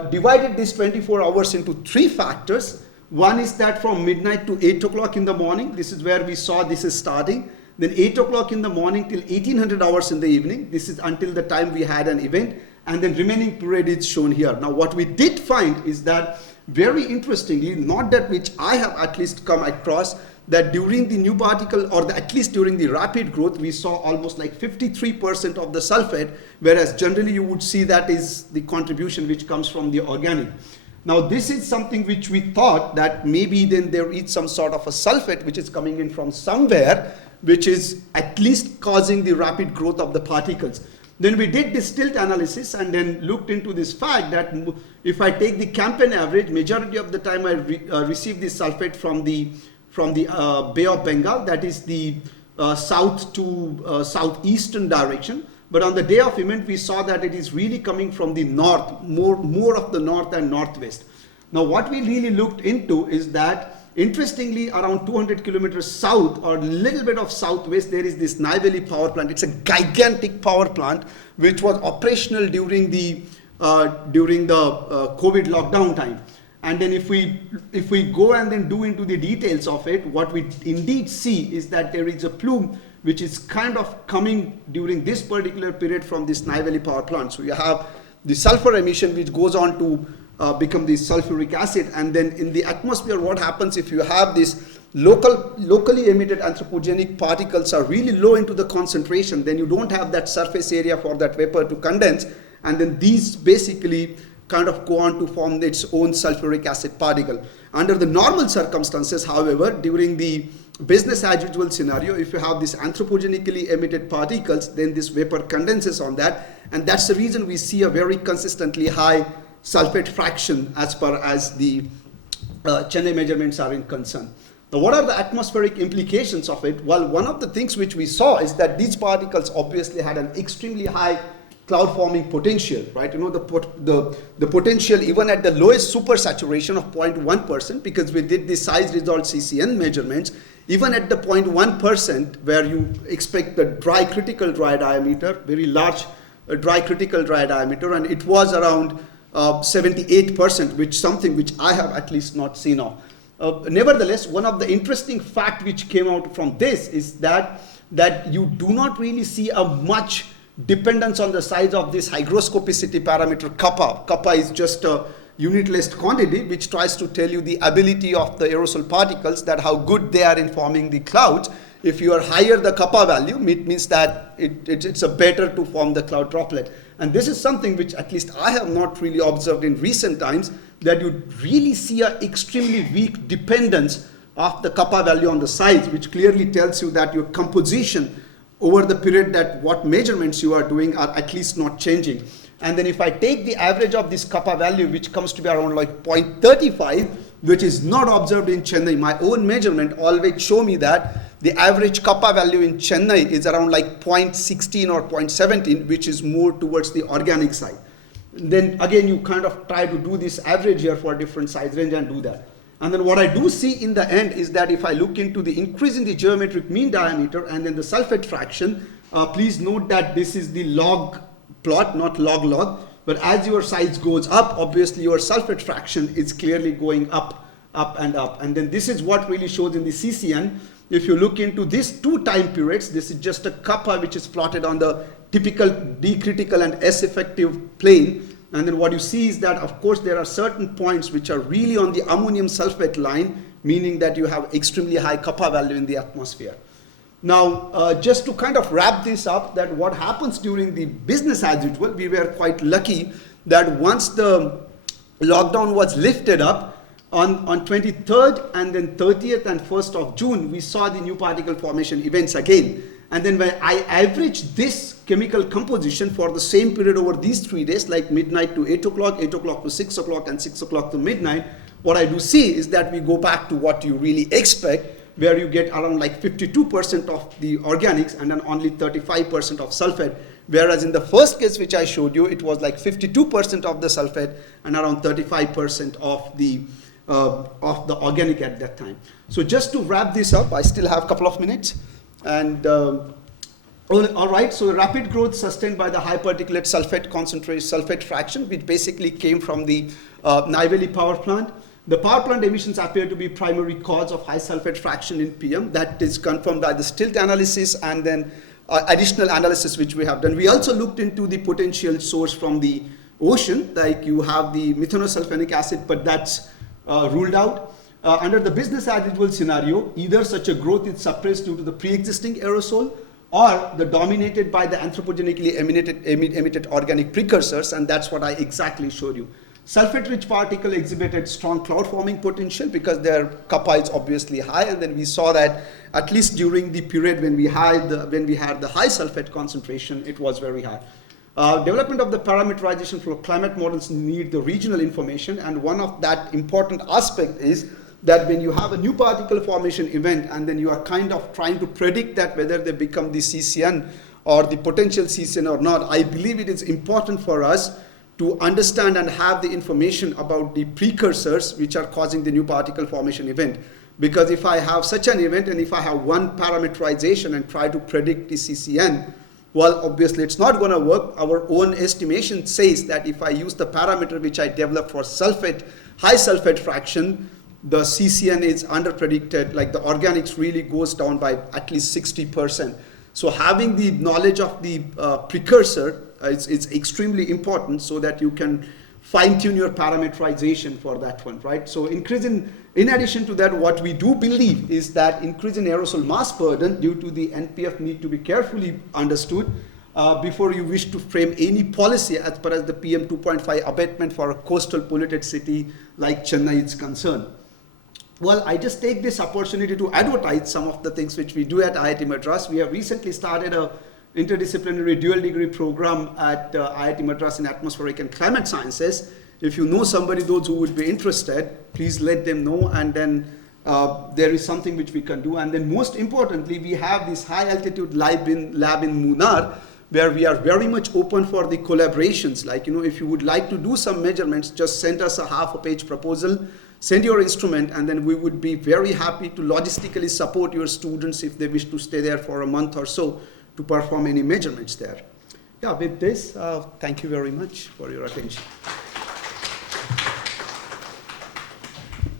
divided this 24 hours into 3 factors. One is that from midnight to 8 o'clock in the morning, this is where we saw this is starting. Then 8 o'clock in the morning till 1800 hours in the evening, this is until the time we had an event. And then remaining period is shown here. Now what we did find is that very interestingly, not that which I have at least come across, that during the new particle, or at least during the rapid growth, we saw almost like 53% of the sulfate, whereas generally you would see that is the contribution which comes from the organic. Now this is something which we thought that maybe then there is some sort of a sulfate which is coming in from somewhere, which is at least causing the rapid growth of the particles. Then we did this tilt analysis and then looked into this fact that if I take the campaign average, majority of the time I receive the sulfate from the Bay of Bengal, that is the south to southeastern direction. But on the day of event, we saw that it is really coming from the north, more of the north and northwest. Now what we really looked into is that, interestingly, around 200 kilometers south or a little bit of southwest, there is this Neyveli power plant. It's a gigantic power plant which was operational during the COVID lockdown time. And then if we go and then do into the details of it, what we indeed see is that there is a plume which is kind of coming during this particular period from this Neyveli power plant. So you have the sulfur emission which goes on to become the sulfuric acid, and then in the atmosphere what happens if you have this locally emitted anthropogenic particles are really low into the concentration, then you don't have that surface area for that vapor to condense, and then these basically kind of go on to form its own sulfuric acid particle. Under the normal circumstances, however, during the business as usual scenario, if you have these anthropogenically emitted particles, then this vapor condenses on that, and that's the reason we see a very consistently high sulfate fraction as far as the Chennai measurements are concerned. Now, what are the atmospheric implications of it? Well, one of the things which we saw is that these particles obviously had an extremely high cloud forming potential, right? You know, the potential even at the lowest supersaturation of 0.1%, because we did the size resolved CCN measurements, even at the 0.1% where you expect the dry critical dry diameter, very large dry critical dry diameter, and it was around 78%, which something which I have at least not seen of. Nevertheless, one of the interesting fact which came out from this is that you do not really see a much dependence on the size of this hygroscopicity parameter kappa. Kappa is just a unit list quantity which tries to tell you the ability of the aerosol particles, that how good they are in forming the clouds. If you are higher the kappa value, it means that it's a better to form the cloud droplet. And this is something which at least I have not really observed in recent times, that you really see an extremely weak dependence of the kappa value on the size, which clearly tells you that your composition over the period, that what measurements you are doing are at least not changing. And then if I take the average of this kappa value, which comes to be around like 0.35, which is not observed in Chennai, my own measurement always show me that the average kappa value in Chennai is around like 0.16 or 0.17, which is more towards the organic side. Then again, you kind of try to do this average here for different size range and do that. And then what I do see in the end is that if I look into the increase in the geometric mean diameter and then the sulfate fraction, please note that this is the log plot, not log. But as your size goes up, obviously your sulfate fraction is clearly going up. And then this is what really shows in the CCN. If you look into these two time periods, this is just a kappa which is plotted on the typical D critical and S effective plane. And then what you see is that, of course, there are certain points which are really on the ammonium sulfate line, meaning that you have extremely high kappa value in the atmosphere. Now, just to kind of wrap this up, that what happens during the business as usual, we were quite lucky that once the lockdown was lifted up, on 23rd and then 30th and 1st of June, we saw the new particle formation events again. And then when I averaged this chemical composition for the same period over these 3 days, like midnight to 8 o'clock, 8 o'clock to 6 o'clock, and 6 o'clock to midnight, what I do see is that we go back to what you really expect, where you get around like 52% of the organics and then only 35% of sulfate. Whereas in the first case which I showed you, it was like 52% of the sulfate and around 35% of the organic at that time. So just to wrap this up, I still have a couple of minutes. And all right, so rapid growth sustained by the high particulate sulfate concentration, sulfate fraction, which basically came from the Neyveli power plant. The power plant emissions appear to be primary cause of high sulfate fraction in PM. That is confirmed by the stilt analysis and then additional analysis which we have done. We also looked into the potential source from the ocean, like you have the methanosulfonic acid, but that's ruled out. Under the business as usual scenario, either such a growth is suppressed due to the pre-existing aerosol or the dominated by the anthropogenically emitted organic precursors, and that's what I exactly showed you. Sulfate-rich particle exhibited strong cloud forming potential because their kappa is obviously high, and then we saw that at least during the period when we had the high sulfate concentration, it was very high. Development of the parameterization for climate models need the regional information, and one of that important aspect is that when you have a new particle formation event and then you are kind of trying to predict that whether they become the CCN or the potential CCN or not, I believe it is important for us to understand and have the information about the precursors which are causing the new particle formation event. Because if I have such an event and if I have one parameterization and try to predict the CCN, well, obviously it's not going to work. Our own estimation says that if I use the parameter which I developed for sulfate, high sulfate fraction, the CCN is under-predicted, like the organics really goes down by at least 60%. So having the knowledge of the precursor is extremely important so that you can fine-tune your parameterization for that one, right? So in addition to that, what we do believe is that increase in aerosol mass burden due to the NPF need to be carefully understood before you wish to frame any policy as far as the PM 2.5 abatement for a coastal polluted city like Chennai is concerned. Well, I just take this opportunity to advertise some of the things which we do at IIT Madras. We have recently started a interdisciplinary dual degree program at IIT Madras in atmospheric and climate sciences. If you know somebody, those who would be interested, please let them know, and then there is something which we can do. And then most importantly, we have this high altitude lab in Munnar, where we are very much open for the collaborations. Like, if you would like to do some measurements, just send us a half-page proposal, send your instrument, and then we would be very happy to logistically support your students if they wish to stay there for a month or so to perform any measurements there. Yeah, with this, thank you very much for your attention.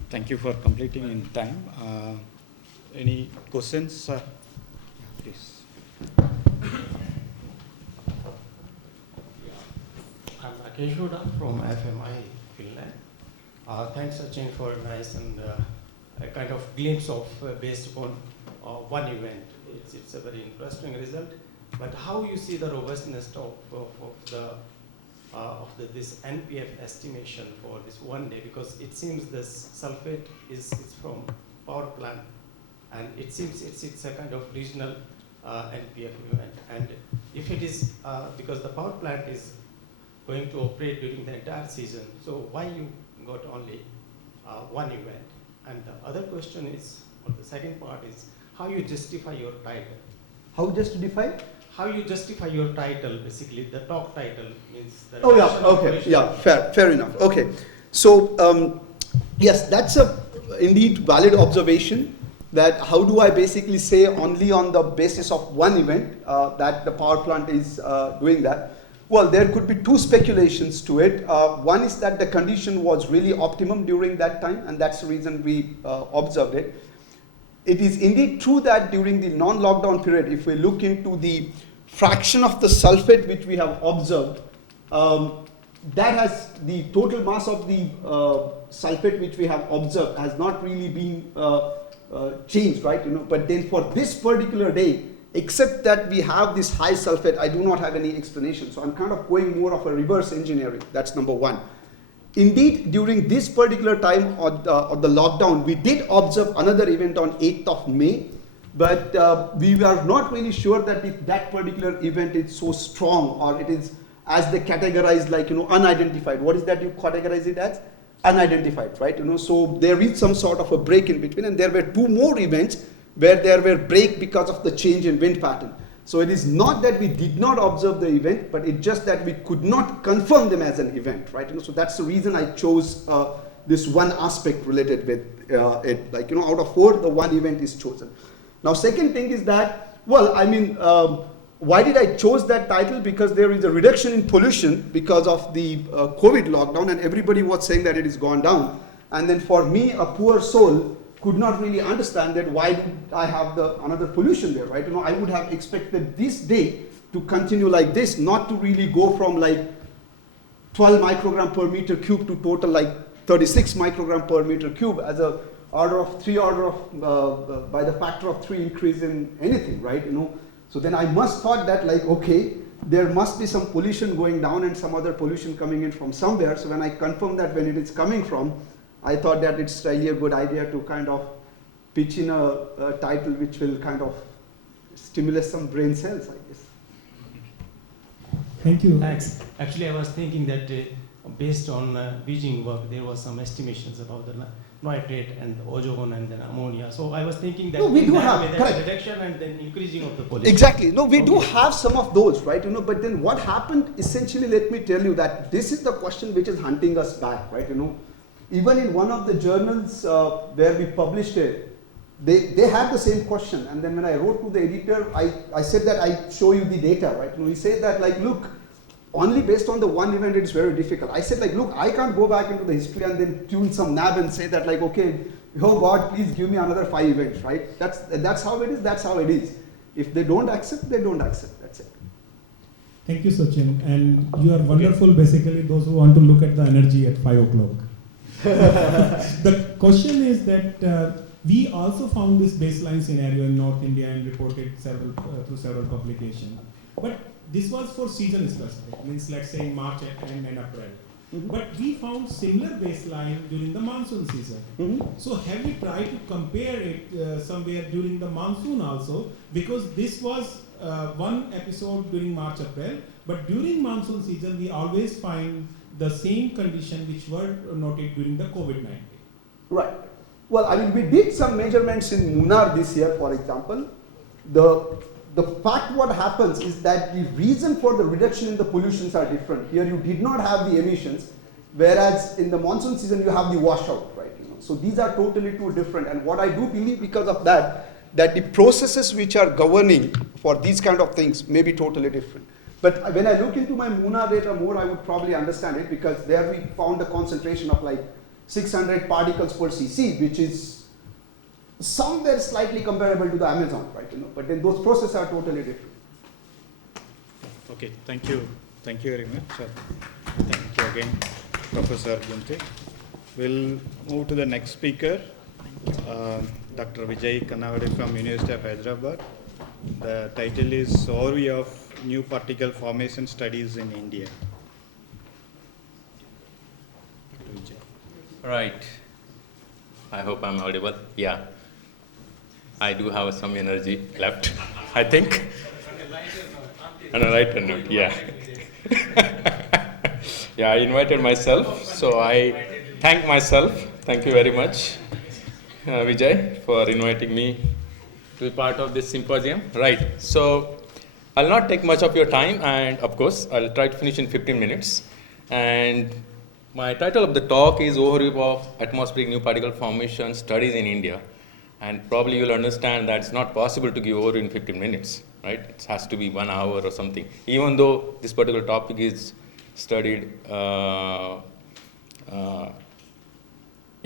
Thank you for completing in time. Any questions? Please. I'm Rakesh Huda from FMI Finland. Thanks, Sachin, for a nice and a kind of glimpse of based upon one event. It's a very interesting result. But how you see the robustness of this NPF estimation for this one day? Because it seems this sulfate is from power plant, and it seems it's a kind of regional NPF event. And if it is because the power plant is going to operate during the entire season, so why you got only one event? And the other question is, or the second part is, how you justify your title? How justify? How you justify your title, basically, the talk title means the... Oh yeah, okay, yeah, fair enough. Okay, so yes, that's a indeed valid observation, that how do I basically say only on the basis of one event that the power plant is doing that? Well, there could be two speculations to it. One is that the condition was really optimum during that time, and that's the reason we observed it. It is indeed true that during the non-lockdown period, if we look into the fraction of the sulfate which we have observed, that has the total mass of the sulfate which we have observed has not really been changed, right? But then for this particular day, except that we have this high sulfate, I do not have any explanation. So I'm kind of going more of a reverse engineering. That's number one. Indeed, during this particular time of the lockdown, we did observe another event on 8th of May, but we were not really sure that if that particular event is so strong, or it is as they categorize like, unidentified. What is that you categorize it as? Unidentified, right? So there is some sort of a break in between, and there were two more events where there were break because of the change in wind pattern. So it is not that we did not observe the event, but it's just that we could not confirm them as an event, right? So that's the reason I chose this one aspect related with it. Like, out of 4, the one event is chosen. Now, second thing is that, well, I mean, why did I chose that title? Because there is a reduction in pollution because of the COVID lockdown, and everybody was saying that it is gone down. And then for me, a poor soul, could not really understand that why did I have another pollution there, right? I would have expected this day to continue like this, not to really go from like 12 microgram per meter cube to total like 36 microgram per meter cube as a by the factor of 3 increase in anything, right? So then I must thought that like, okay, there must be some pollution going down and some other pollution coming in from somewhere. So when I confirmed that when it is coming from, I thought that it's really a good idea to kind of pitch in a title which will kind of stimulate some brain cells, I guess. Thank you. Thanks. Actually, I was thinking that based on Beijing work, there was some estimations about the nitrate and ozone and then ammonia. So I was thinking that we do have reduction and then increasing of the pollution. Exactly. No, we do have some of those, right? But then what happened essentially, let me tell you that this is the question which is hunting us back, right? Even in one of the journals where we published it, they had the same question. And then when I wrote to the editor, I said that I show you the data, right? He said that like, look, only based on the one event it's very difficult. I said like, look, I can't go back into the history and then tune some nab and say that like, okay, oh God, please give me another 5 events, right? That's how it is, that's how it is. If they don't accept, they don't accept, that's it. Thank you, Sachin. And you are wonderful, basically, those who want to look at the energy at 5 o'clock. The question is that we also found this baseline scenario in North India and reported through several publications. But this was for season specific, means let's say in March and April. But we found similar baseline during the monsoon season. So have we tried to compare it somewhere during the monsoon also? Because this was one episode during March, April, but during monsoon season we always find the same condition which were noted during the COVID-19. Right. Well, I mean, we did some measurements in Munnar this year, for example. The fact what happens is that the reason for the reduction in the pollutions are different. Here you did not have the emissions, whereas in the monsoon season you have the washout, right? So these are totally two different. And what I do believe because of that the processes which are governing for these kind of things may be totally different. But when I look into my Munnar data more, I would probably understand it, because there we found a concentration of like 600 particles per cc, which is somewhere slightly comparable to the Amazon, right? But then those processes are totally different. Okay, thank you very much. Thank you again, Professor Gunte. We'll move to the next speaker, Dr. Vijay Kannavade from University of Hyderabad. The title is Overview of New Particle Formation Studies in India. Right. I hope I'm audible. Yeah. I do have some energy left, I think. On a lighter note, yeah. Yeah, I invited myself, so I thank myself. Thank you very much, Vijay, for inviting me to be part of this symposium. Right, so I'll not take much of your time, and of course, I'll try to finish in 15 minutes. And my title of the talk is Overview of Atmospheric New Particle Formation Studies in India. And probably you'll understand that it's not possible to give overview in 15 minutes, right? It has to be 1 hour or something, even though this particular topic is studied, in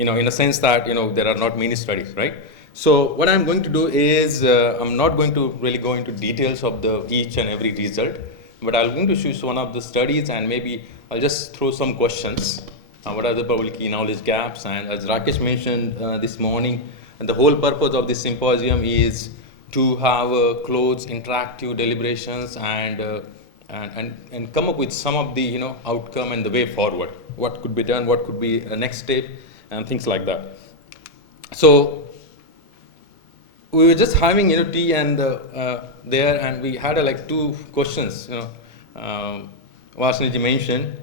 a sense that, there are not many studies, right? So what I'm going to do is, I'm not going to really go into details of each and every result, but I'm going to choose one of the studies and maybe I'll just throw some questions. What are the probably key knowledge gaps? And as Rakesh mentioned this morning, and the whole purpose of this symposium is to have close interactive deliberations and come up with some of the outcome and the way forward. What could be done, what could be a next step, and things like that. So we were just having tea and there, and we had like 2 questions. Varshney ji mentioned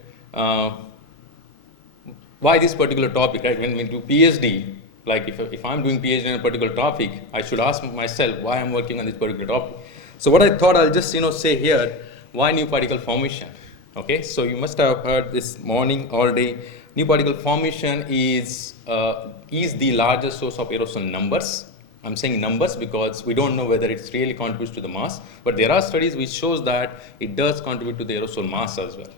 why this particular topic, right? When we do PhD. Like if I'm doing PhD on a particular topic, I should ask myself why I'm working on this particular topic. So what I thought I'll just say here, why new particle formation? Okay, so you must have heard this morning all day. New particle formation is the largest source of aerosol numbers. I'm saying numbers because we don't know whether it really contributes to the mass, but there are studies which shows that it does contribute to the aerosol mass as well.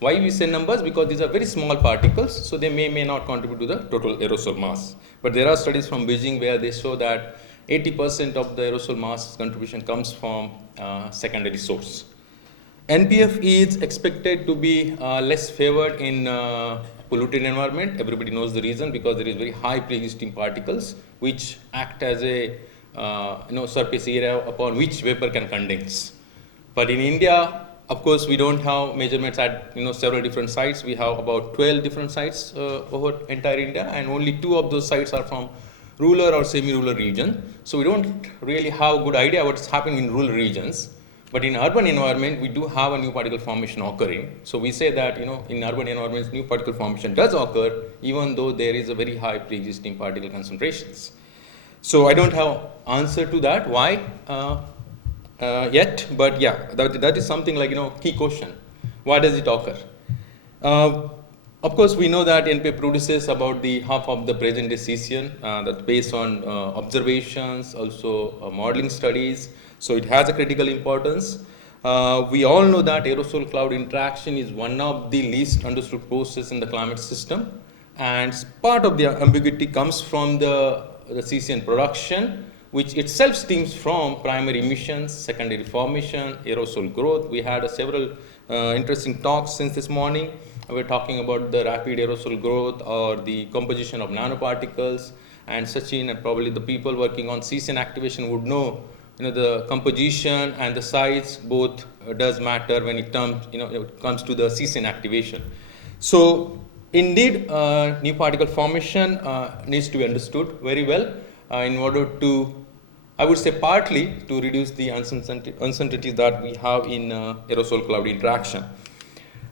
Why we say numbers? Because these are very small particles, so they may not contribute to the total aerosol mass. But there are studies from Beijing where they show that 80% of the aerosol mass contribution comes from secondary source. NPF is expected to be less favored in polluted environment. Everybody knows the reason, because there is very high pre-existing particles which act as a surface area upon which vapor can condense. But in India, of course, we don't have measurements at several different sites. We have about 12 different sites over entire India, and only 2 of those sites are from rural or semi-rural region. So we don't really have a good idea what's happening in rural regions. But in urban environment, we do have a new particle formation occurring. So we say that in urban environments, new particle formation does occur, even though there is a very high pre-existing particle concentrations. So I don't have answer to that why yet, but yeah, that is something like key question. Why does it occur? Of course, we know that NPF produces about the half of the present day cesium. That's based on observations, also modeling studies. So it has a critical importance. We all know that aerosol cloud interaction is one of the least understood process in the climate system, and part of the ambiguity comes from the cesium production, which itself stems from primary emissions, secondary formation, aerosol growth. We had several interesting talks since this morning. We're talking about the rapid aerosol growth or the composition of nanoparticles, and Sachin and probably the people working on cesium activation would know, the composition and the size both does matter when it comes to the cesium activation. So indeed, new particle formation needs to be understood very well in order to, I would say, partly to reduce the uncertainties that we have in aerosol cloud interaction.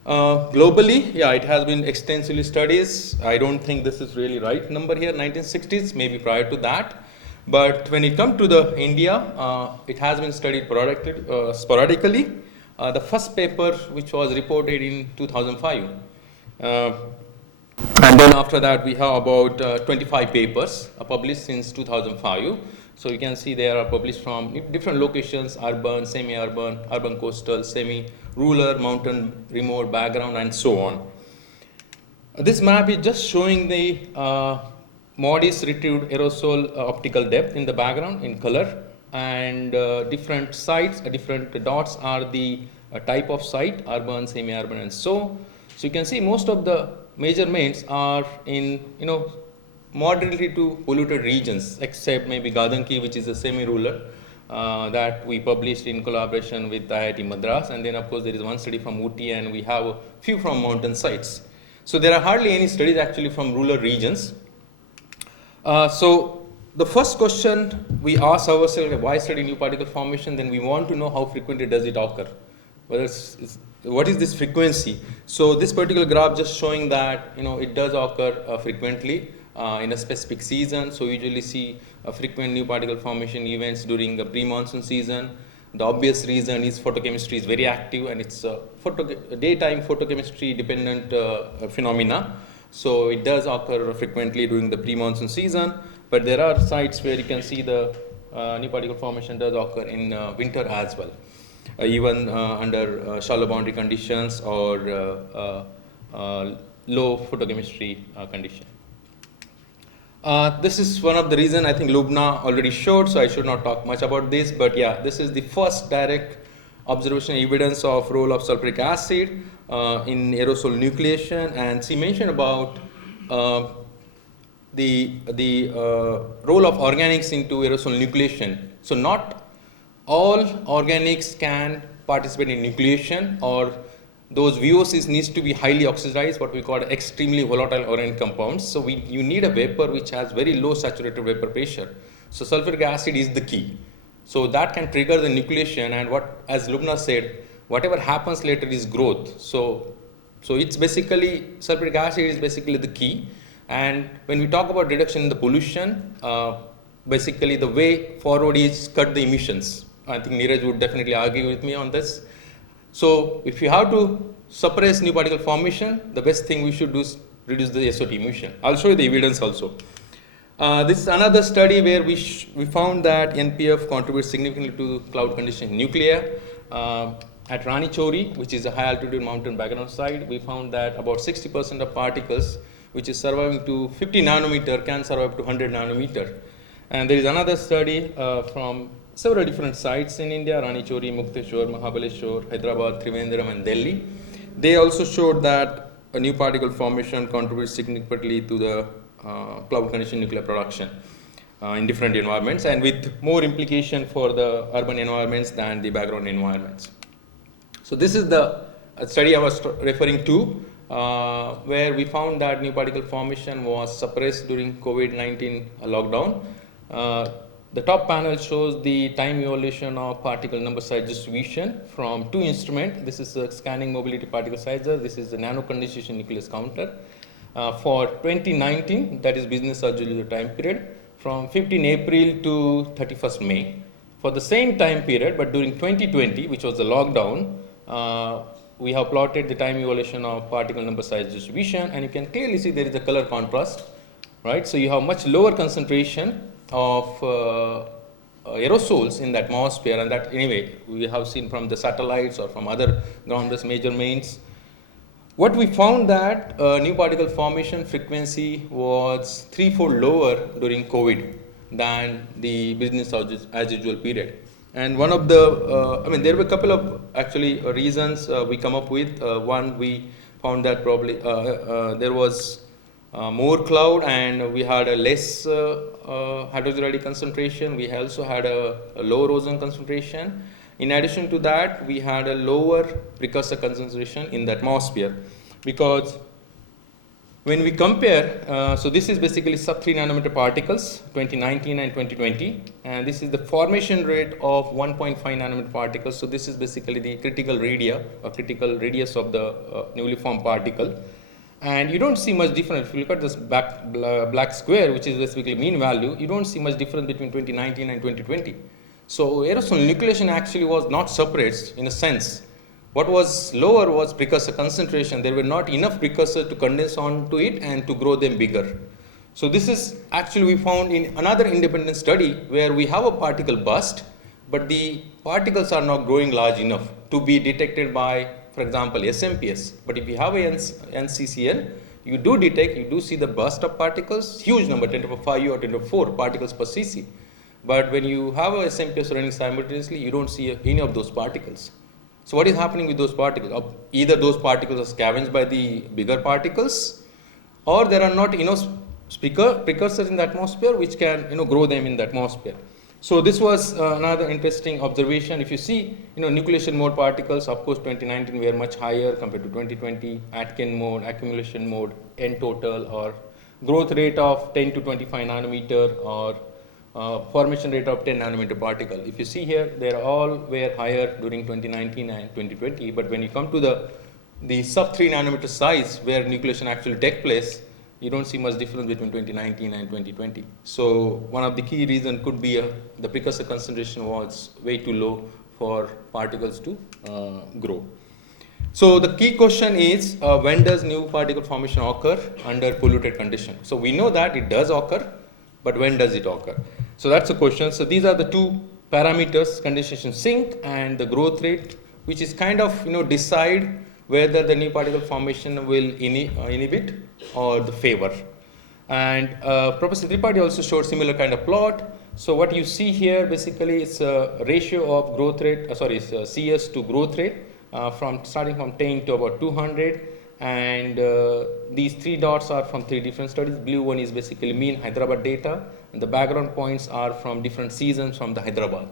Globally, yeah, it has been extensively studied. I don't think this is really right number here, 1960s, maybe prior to that. But when it comes to the India, it has been studied sporadically. The first paper, which was reported in 2005. And then after that, we have about 25 papers published since 2005. So you can see they are published from different locations: urban, semi-urban, urban coastal, semi-rural, mountain, remote background, and so on. This map is just showing the MODIS retrieved aerosol optical depth in the background in color, and different sites, different dots are the type of site: urban, semi-urban, and so. So you can see most of the measurements are in moderately to polluted regions, except maybe Gadanki, which is a semi-rural that we published in collaboration with IIT Madras, and then of course there is one study from Ooty, and we have a few from mountain sites. So there are hardly any studies actually from rural regions. So the first question we ask ourselves, why study new particle formation? Then we want to know how frequently does it occur. What is this frequency? So this particular graph just showing that it does occur frequently in a specific season. So we usually see frequent new particle formation events during the pre-monsoon season. The obvious reason is photochemistry is very active, and it's daytime photochemistry dependent phenomena. So it does occur frequently during the pre-monsoon season, but there are sites where you can see the new particle formation does occur in winter as well, even under shallow boundary conditions or low photochemistry condition. This is one of the reasons I think Lubna already showed, so I should not talk much about this, but yeah, this is the first direct observation evidence of role of sulfuric acid in aerosol nucleation, and she mentioned about the role of organics into aerosol nucleation. So not all organics can participate in nucleation, or those VOCs needs to be highly oxidized, what we call extremely volatile organic compounds. So you need a vapor which has very low saturated vapor pressure. So sulfuric acid is the key. So that can trigger the nucleation, and as Lubna said, whatever happens later is growth. So it's basically, sulfuric acid is basically the key. And when we talk about reduction in the pollution, basically the way forward is cut the emissions. I think Neeraj would definitely argue with me on this. So if you have to suppress new particle formation, the best thing we should do is reduce the SOT emission. I'll show you the evidence also. This is another study where we found that NPF contributes significantly to cloud condition nuclei. At Rani Chori, which is a high altitude mountain background site, we found that about 60% of particles which is surviving to 50 nanometer can survive to 100 nanometer. And there is another study from several different sites in India: Rani Chori, Mukteshwar, Mahabaleshwar, Hyderabad, Trivandrum, and Delhi. They also showed that a new particle formation contributes significantly to the cloud conditioned nuclear production in different environments, and with more implication for the urban environments than the background environments. So this is the study I was referring to, where we found that new particle formation was suppressed during COVID-19 lockdown. The top panel shows the time evolution of particle number size distribution from two instruments. This is a scanning mobility particle sizer. This is the nano condensation nucleus counter. For 2019, that is business as usual time period, from 15 April to 31st May. For the same time period, but during 2020, which was the lockdown, we have plotted the time evolution of particle number size distribution, and you can clearly see there is a color contrast, right? So you have much lower concentration of aerosols in the atmosphere, and that anyway we have seen from the satellites or from other ground-based measurements. What we found that new particle formation frequency was threefold lower during COVID than the business as usual period. And one of the, there were a couple of actually reasons we come up with. One, we found that probably there was more cloud, and we had a less hydrogen radiation concentration. We also had a lower ozone concentration. In addition to that, we had a lower precursor concentration in the atmosphere, because when we compare, so this is basically sub 3 nanometer particles, 2019 and 2020, and this is the formation rate of 1.5 nanometer particles. So this is basically the critical radius or critical radius of the newly formed particle. And you don't see much difference. If you look at this black square, which is basically mean value, you don't see much difference between 2019 and 2020. So aerosol nucleation actually was not suppressed in a sense. What was lower was precursor concentration. There were not enough precursors to condense onto it and to grow them bigger. So this is actually we found in another independent study where we have a particle burst, but the particles are not growing large enough to be detected by, for example, SMPS. But if you have a NCCL, you do see the burst of particles, huge number, 10 to the 5 or 10 to the 4 particles per cc. But when you have a SMPS running simultaneously, you don't see any of those particles. So what is happening with those particles? Either those particles are scavenged by the bigger particles, or there are not enough precursors in the atmosphere which can grow them in the atmosphere. So this was another interesting observation. If you see nucleation mode particles, of course 2019 were much higher compared to 2020, Atkin mode, accumulation mode, N total, or growth rate of 10 to 25 nanometer, or formation rate of 10 nanometer particle. If you see here, they all were higher during 2019 and 2020, but when you come to the sub 3 nanometer size where nucleation actually take place, you don't see much difference between 2019 and 2020. So one of the key reasons could be the precursor concentration was way too low for particles to grow. So the key question is, when does new particle formation occur under polluted conditions? So we know that it does occur, but when does it occur? So that's the question. So these are the two parameters, condensation sink and the growth rate, which is kind of decide whether the new particle formation will inhibit or the favor. And Professor Tripathi also showed similar kind of plot. So what you see here basically is a ratio of growth rate, CS to growth rate, starting from 10 to about 200. And these three dots are from three different studies. Blue one is basically mean Hyderabad data, and the background points are from different seasons from the Hyderabad.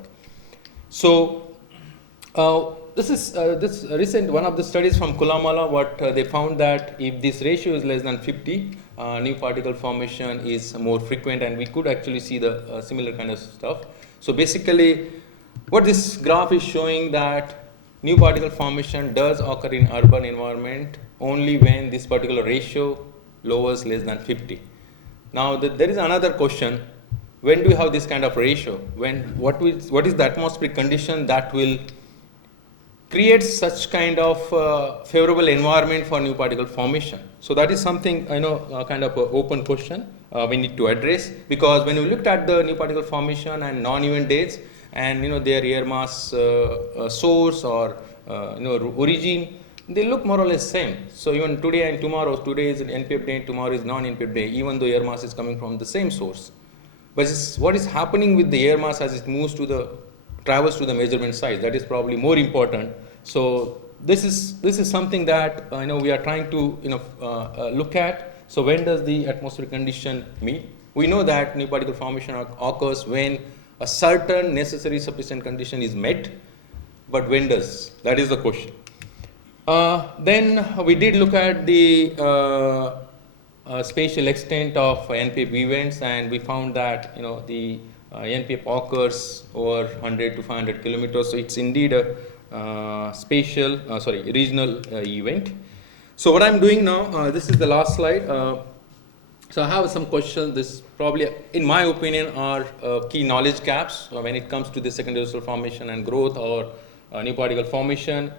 So this is this recent one of the studies from Kulamala. What they found that if this ratio is less than 50, new particle formation is more frequent, and we could actually see the similar kind of stuff. So basically, what this graph is showing that new particle formation does occur in urban environment only when this particular ratio lowers less than 50. Now there is another question: when do you have this kind of ratio? What is the atmospheric condition that will create such kind of favorable environment for new particle formation? So that is something kind of an open question we need to address, because when you looked at the new particle formation and non-event dates and their air mass source or origin, they look more or less same. So even today and tomorrow, today is an NPF day and tomorrow is non-NPF day, even though air mass is coming from the same source. But what is happening with the air mass as it moves travels to the measurement site, that is probably more important. So this is something that we are trying to look at. So when does the atmospheric condition meet? We know that new particle formation occurs when a certain necessary sufficient condition is met, but when does? That is the question. Then we did look at the spatial extent of NPF events, and we found that the NPF occurs over 100 to 500 kilometers. So it's indeed a regional event. So what I'm doing now, this is the last slide. So I have some questions. This probably, in my opinion, are key knowledge gaps when it comes to the secondary aerosol formation and growth or new particle formation.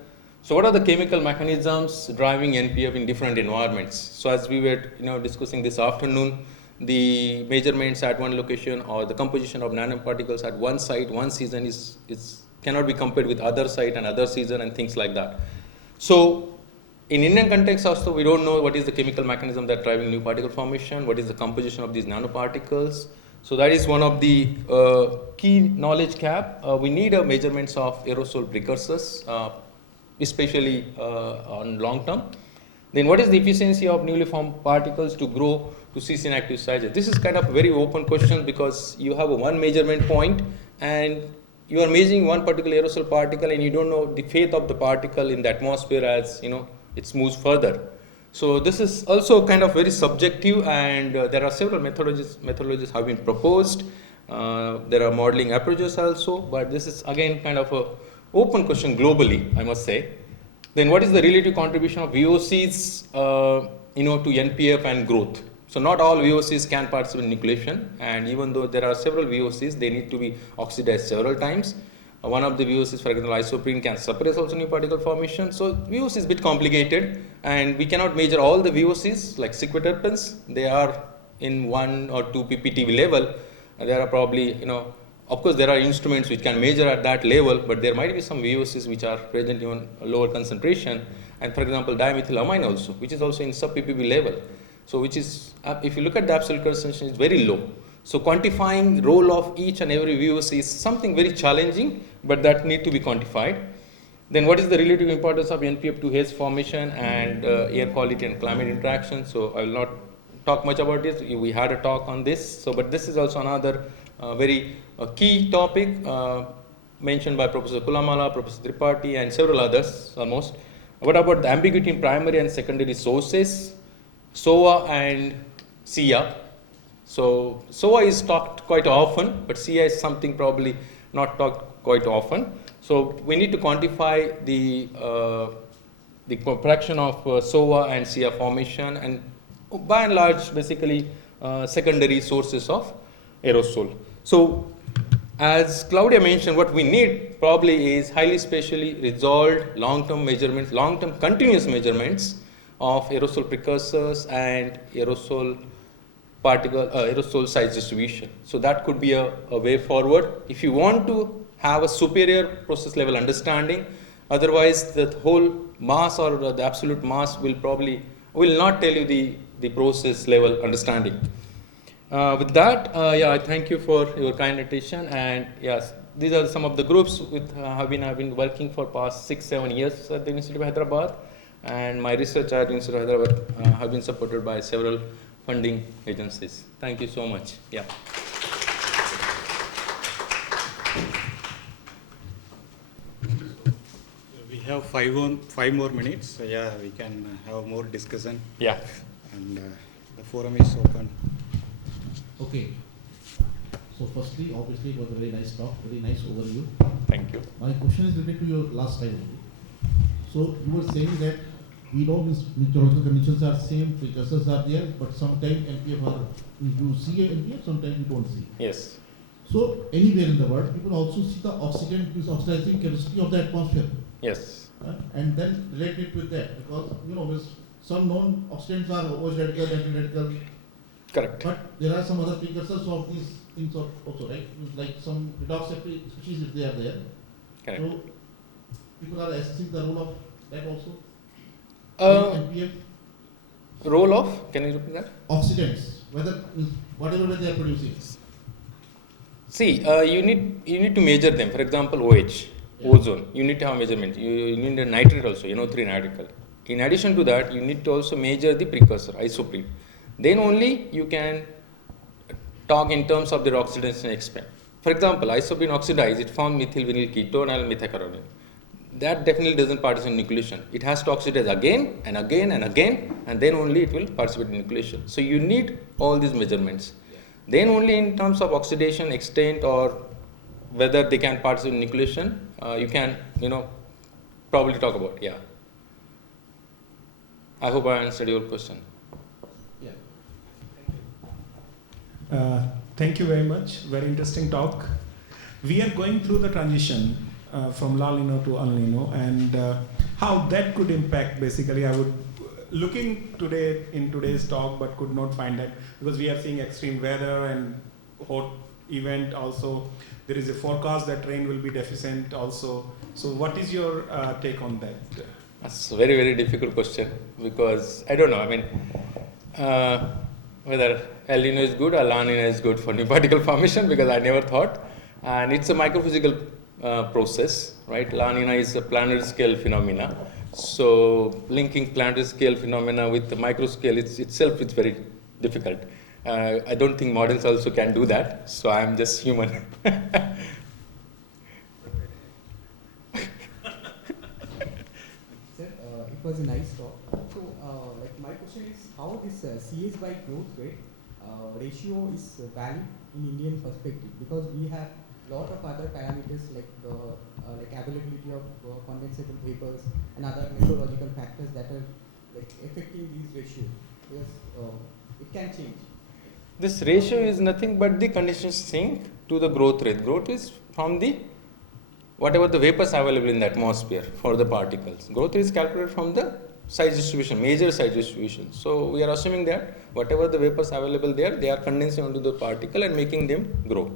So what are the chemical mechanisms driving NPF in different environments? So as we were discussing this afternoon, the measurements at one location or the composition of nanoparticles at one site, one season cannot be compared with other site and other season and things like that. So in Indian context also, we don't know what is the chemical mechanism that driving new particle formation, what is the composition of these nanoparticles. So that is one of the key knowledge gap. We need measurements of aerosol precursors, especially on long term. Then what is the efficiency of newly formed particles to grow to cease inactive sizes? This is kind of a very open question because you have one measurement point and you are measuring one particular aerosol particle and you don't know the fate of the particle in the atmosphere as it moves further. So this is also kind of very subjective, and there are several methodologies have been proposed. There are modeling approaches also, but this is again kind of a open question globally, I must say. Then what is the relative contribution of VOCs to NPF and growth? So not all VOCs can participate in nucleation, and even though there are several VOCs, they need to be oxidized several times. One of the VOCs, for example, isoprene, can suppress also new particle formation. So VOC is a bit complicated, and we cannot measure all the VOCs like sequiterpenes. They are in 1 or 2 pptv level. There are probably, of course, there are instruments which can measure at that level, but there might be some VOCs which are present in a lower concentration. And for example, dimethylamine also, which is also in sub ppb level. So which is, if you look at the absolute concentration, it's very low. So quantifying role of each and every VOC is something very challenging, but that need to be quantified. Then what is the relative importance of NPF to haze formation and air quality and climate interaction? So I will not talk much about this. We had a talk on this. So, but this is also another very key topic mentioned by Professor Kulamala, Professor Tripathi, and several others almost. What about the ambiguity in primary and secondary sources, SOA and SIA? So SOA is talked quite often, but SIA is something probably not talked quite often. So we need to quantify the fraction of SOA and SIA formation, and by and large, basically secondary sources of aerosol. So as Claudia mentioned, what we need probably is highly spatially resolved long-term measurements, long-term continuous measurements of aerosol precursors and aerosol size distribution. So that could be a way forward if you want to have a superior process level understanding. Otherwise, the whole mass or the absolute mass will not tell you the process level understanding. With that, I thank you for your kind attention. And yes, these are some of the groups with have been working for past 6-7 years at the University of Hyderabad, and my research at University of Hyderabad have been supported by several funding agencies. Thank you so much. Yeah. We have five more minutes. So yeah, we can have more discussion. Yeah. And the forum is open. Okay. So firstly, obviously, it was a very nice talk, very nice overview. Thank you. My question is related to your last slide. So you were saying that we know meteorological conditions are same, precursors are there, but sometimes NPF are, you see a NPF, sometimes you don't see. Yes. So anywhere in the world, people also see the oxidizing chemistry of the atmosphere. Yes. And then relate it with that, because some known oxidants are OH radical, anti-radical. Correct. But there are some other precursors of these things also, right? Like some redox species, if they are there. Correct. So people are assessing the role of that also. NPF. Role of? Can you repeat that? Oxidants, whatever they are producing. See, you need to measure them. For example, OH. ozone, you need to have measurement. You need a nitrate also, NO3 nitrical. In addition to that, you need to also measure the precursor, isoprene. Then only you can talk in terms of the oxidation extent. For example, isoprene oxidized, it forms methyl vinyl ketone and methacarbamide. That definitely doesn't participate in nucleation. It has to oxidize again and again and again, and then only it will participate in nucleation. So you need all these measurements. Then only in terms of oxidation extent or whether they can participate in nucleation, you can, probably talk about. Yeah. I hope I answered your question. Yeah. Thank you very much. Very interesting talk. We are going through the transition from La Nino to El Nino, and how that could impact. Basically, I would looking today in today's talk, but could not find that because we are seeing extreme weather and hot event. Also, there is a forecast that rain will be deficient. Also, so what is your take on that? That's a very, very difficult question because I don't know. I mean, whether El Nino is good or La Nina is good for new particle formation because I never thought. And it's a microphysical process, right? La Nina is a planetary scale phenomena. So linking planetary scale phenomena with the micro scale itself is very difficult. I don't think models also can do that. So I'm just human. Sir, it was a nice talk. So, my question is how this CS by growth rate ratio is valid in Indian perspective, because we have lot of other parameters like availability of condensable vapors and other meteorological factors that are affecting these ratios, because it can change. This ratio is nothing but the condition sink to the growth rate. Growth is from the whatever the vapors available in the atmosphere for the particles. Growth is calculated from the size distribution, major size distribution. So we are assuming that whatever the vapors available there, they are condensing onto the particle and making them grow.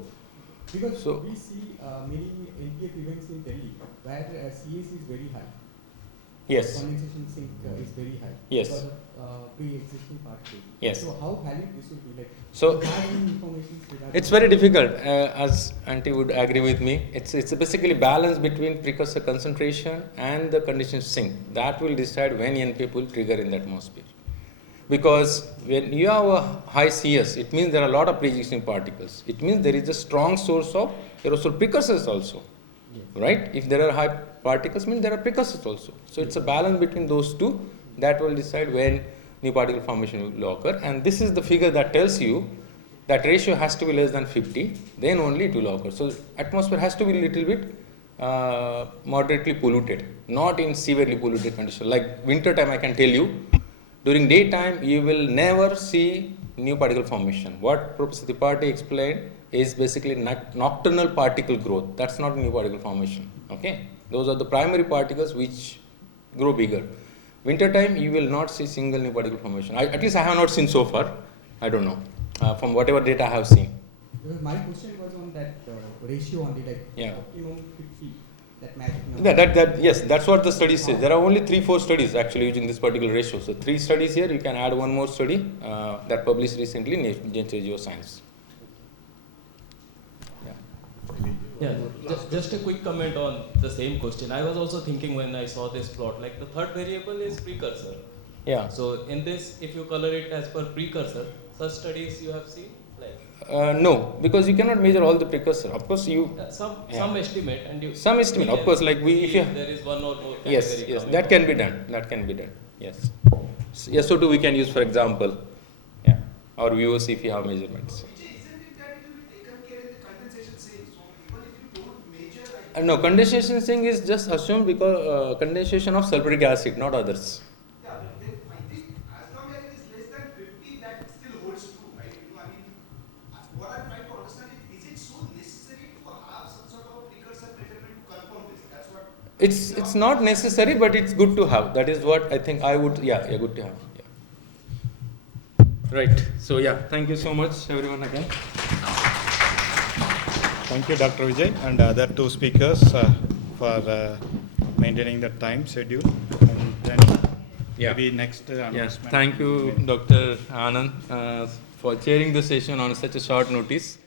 Because we see many NPF events in Delhi where CS is very high. Yes. Condensation sink is very high. Yes. Because of pre-existing particles. Yes. So how valid this would be? So it's very difficult. As Auntie would agree with me, it's basically balance between precursor concentration and the condition sink. That will decide when NPF will trigger in the atmosphere. Because when you have a high CS, it means there are a lot of pre-existing particles. It means there is a strong source of aerosol precursors also, right? If there are high particles, means there are precursors also. So it's a balance between those two that will decide when new particle formation will occur. And this is the figure that tells you that ratio has to be less than 50, then only it will occur. So atmosphere has to be a little bit moderately polluted, not in severely polluted condition. Like winter time, I can tell you, during daytime, you will never see new particle formation. What Professor Tripathi explained is basically nocturnal particle growth. That's not new particle formation. Okay, those are the primary particles which grow bigger. Winter time, you will not see single new particle formation. At least I have not seen so far. I don't know from whatever data I have seen. Because my question was on that ratio only, optimum 50. Yes, that's what the study says. There are only 3-4 studies actually using this particular ratio. So 3 studies here. You can add one more study that published recently in Nature Geoscience. Yeah, just a quick comment on the same question. I was also thinking when I saw this plot, like the third variable is precursor. Yeah. So in this, if you color it as per precursor, such studies you have seen? No, because you cannot measure all the precursor. Of course, some estimate and you. Some estimate, of course. Like if there is one or more. Yes, that can be done. That can be done. Yes. SO2 we can use, for example. Yeah. Or VOC if you have measurements. No, condensation sink is just assumed because condensation of sulfuric acid, not others. It's not necessary, but it's good to have. That is what I think I would, good to have. Yeah. Right. So thank you so much, everyone again. Thank you, Dr. Vijay, and other two speakers for maintaining the time schedule. And then maybe next announcement. Thank you, Dr. Anand, for chairing the session on such a short notice.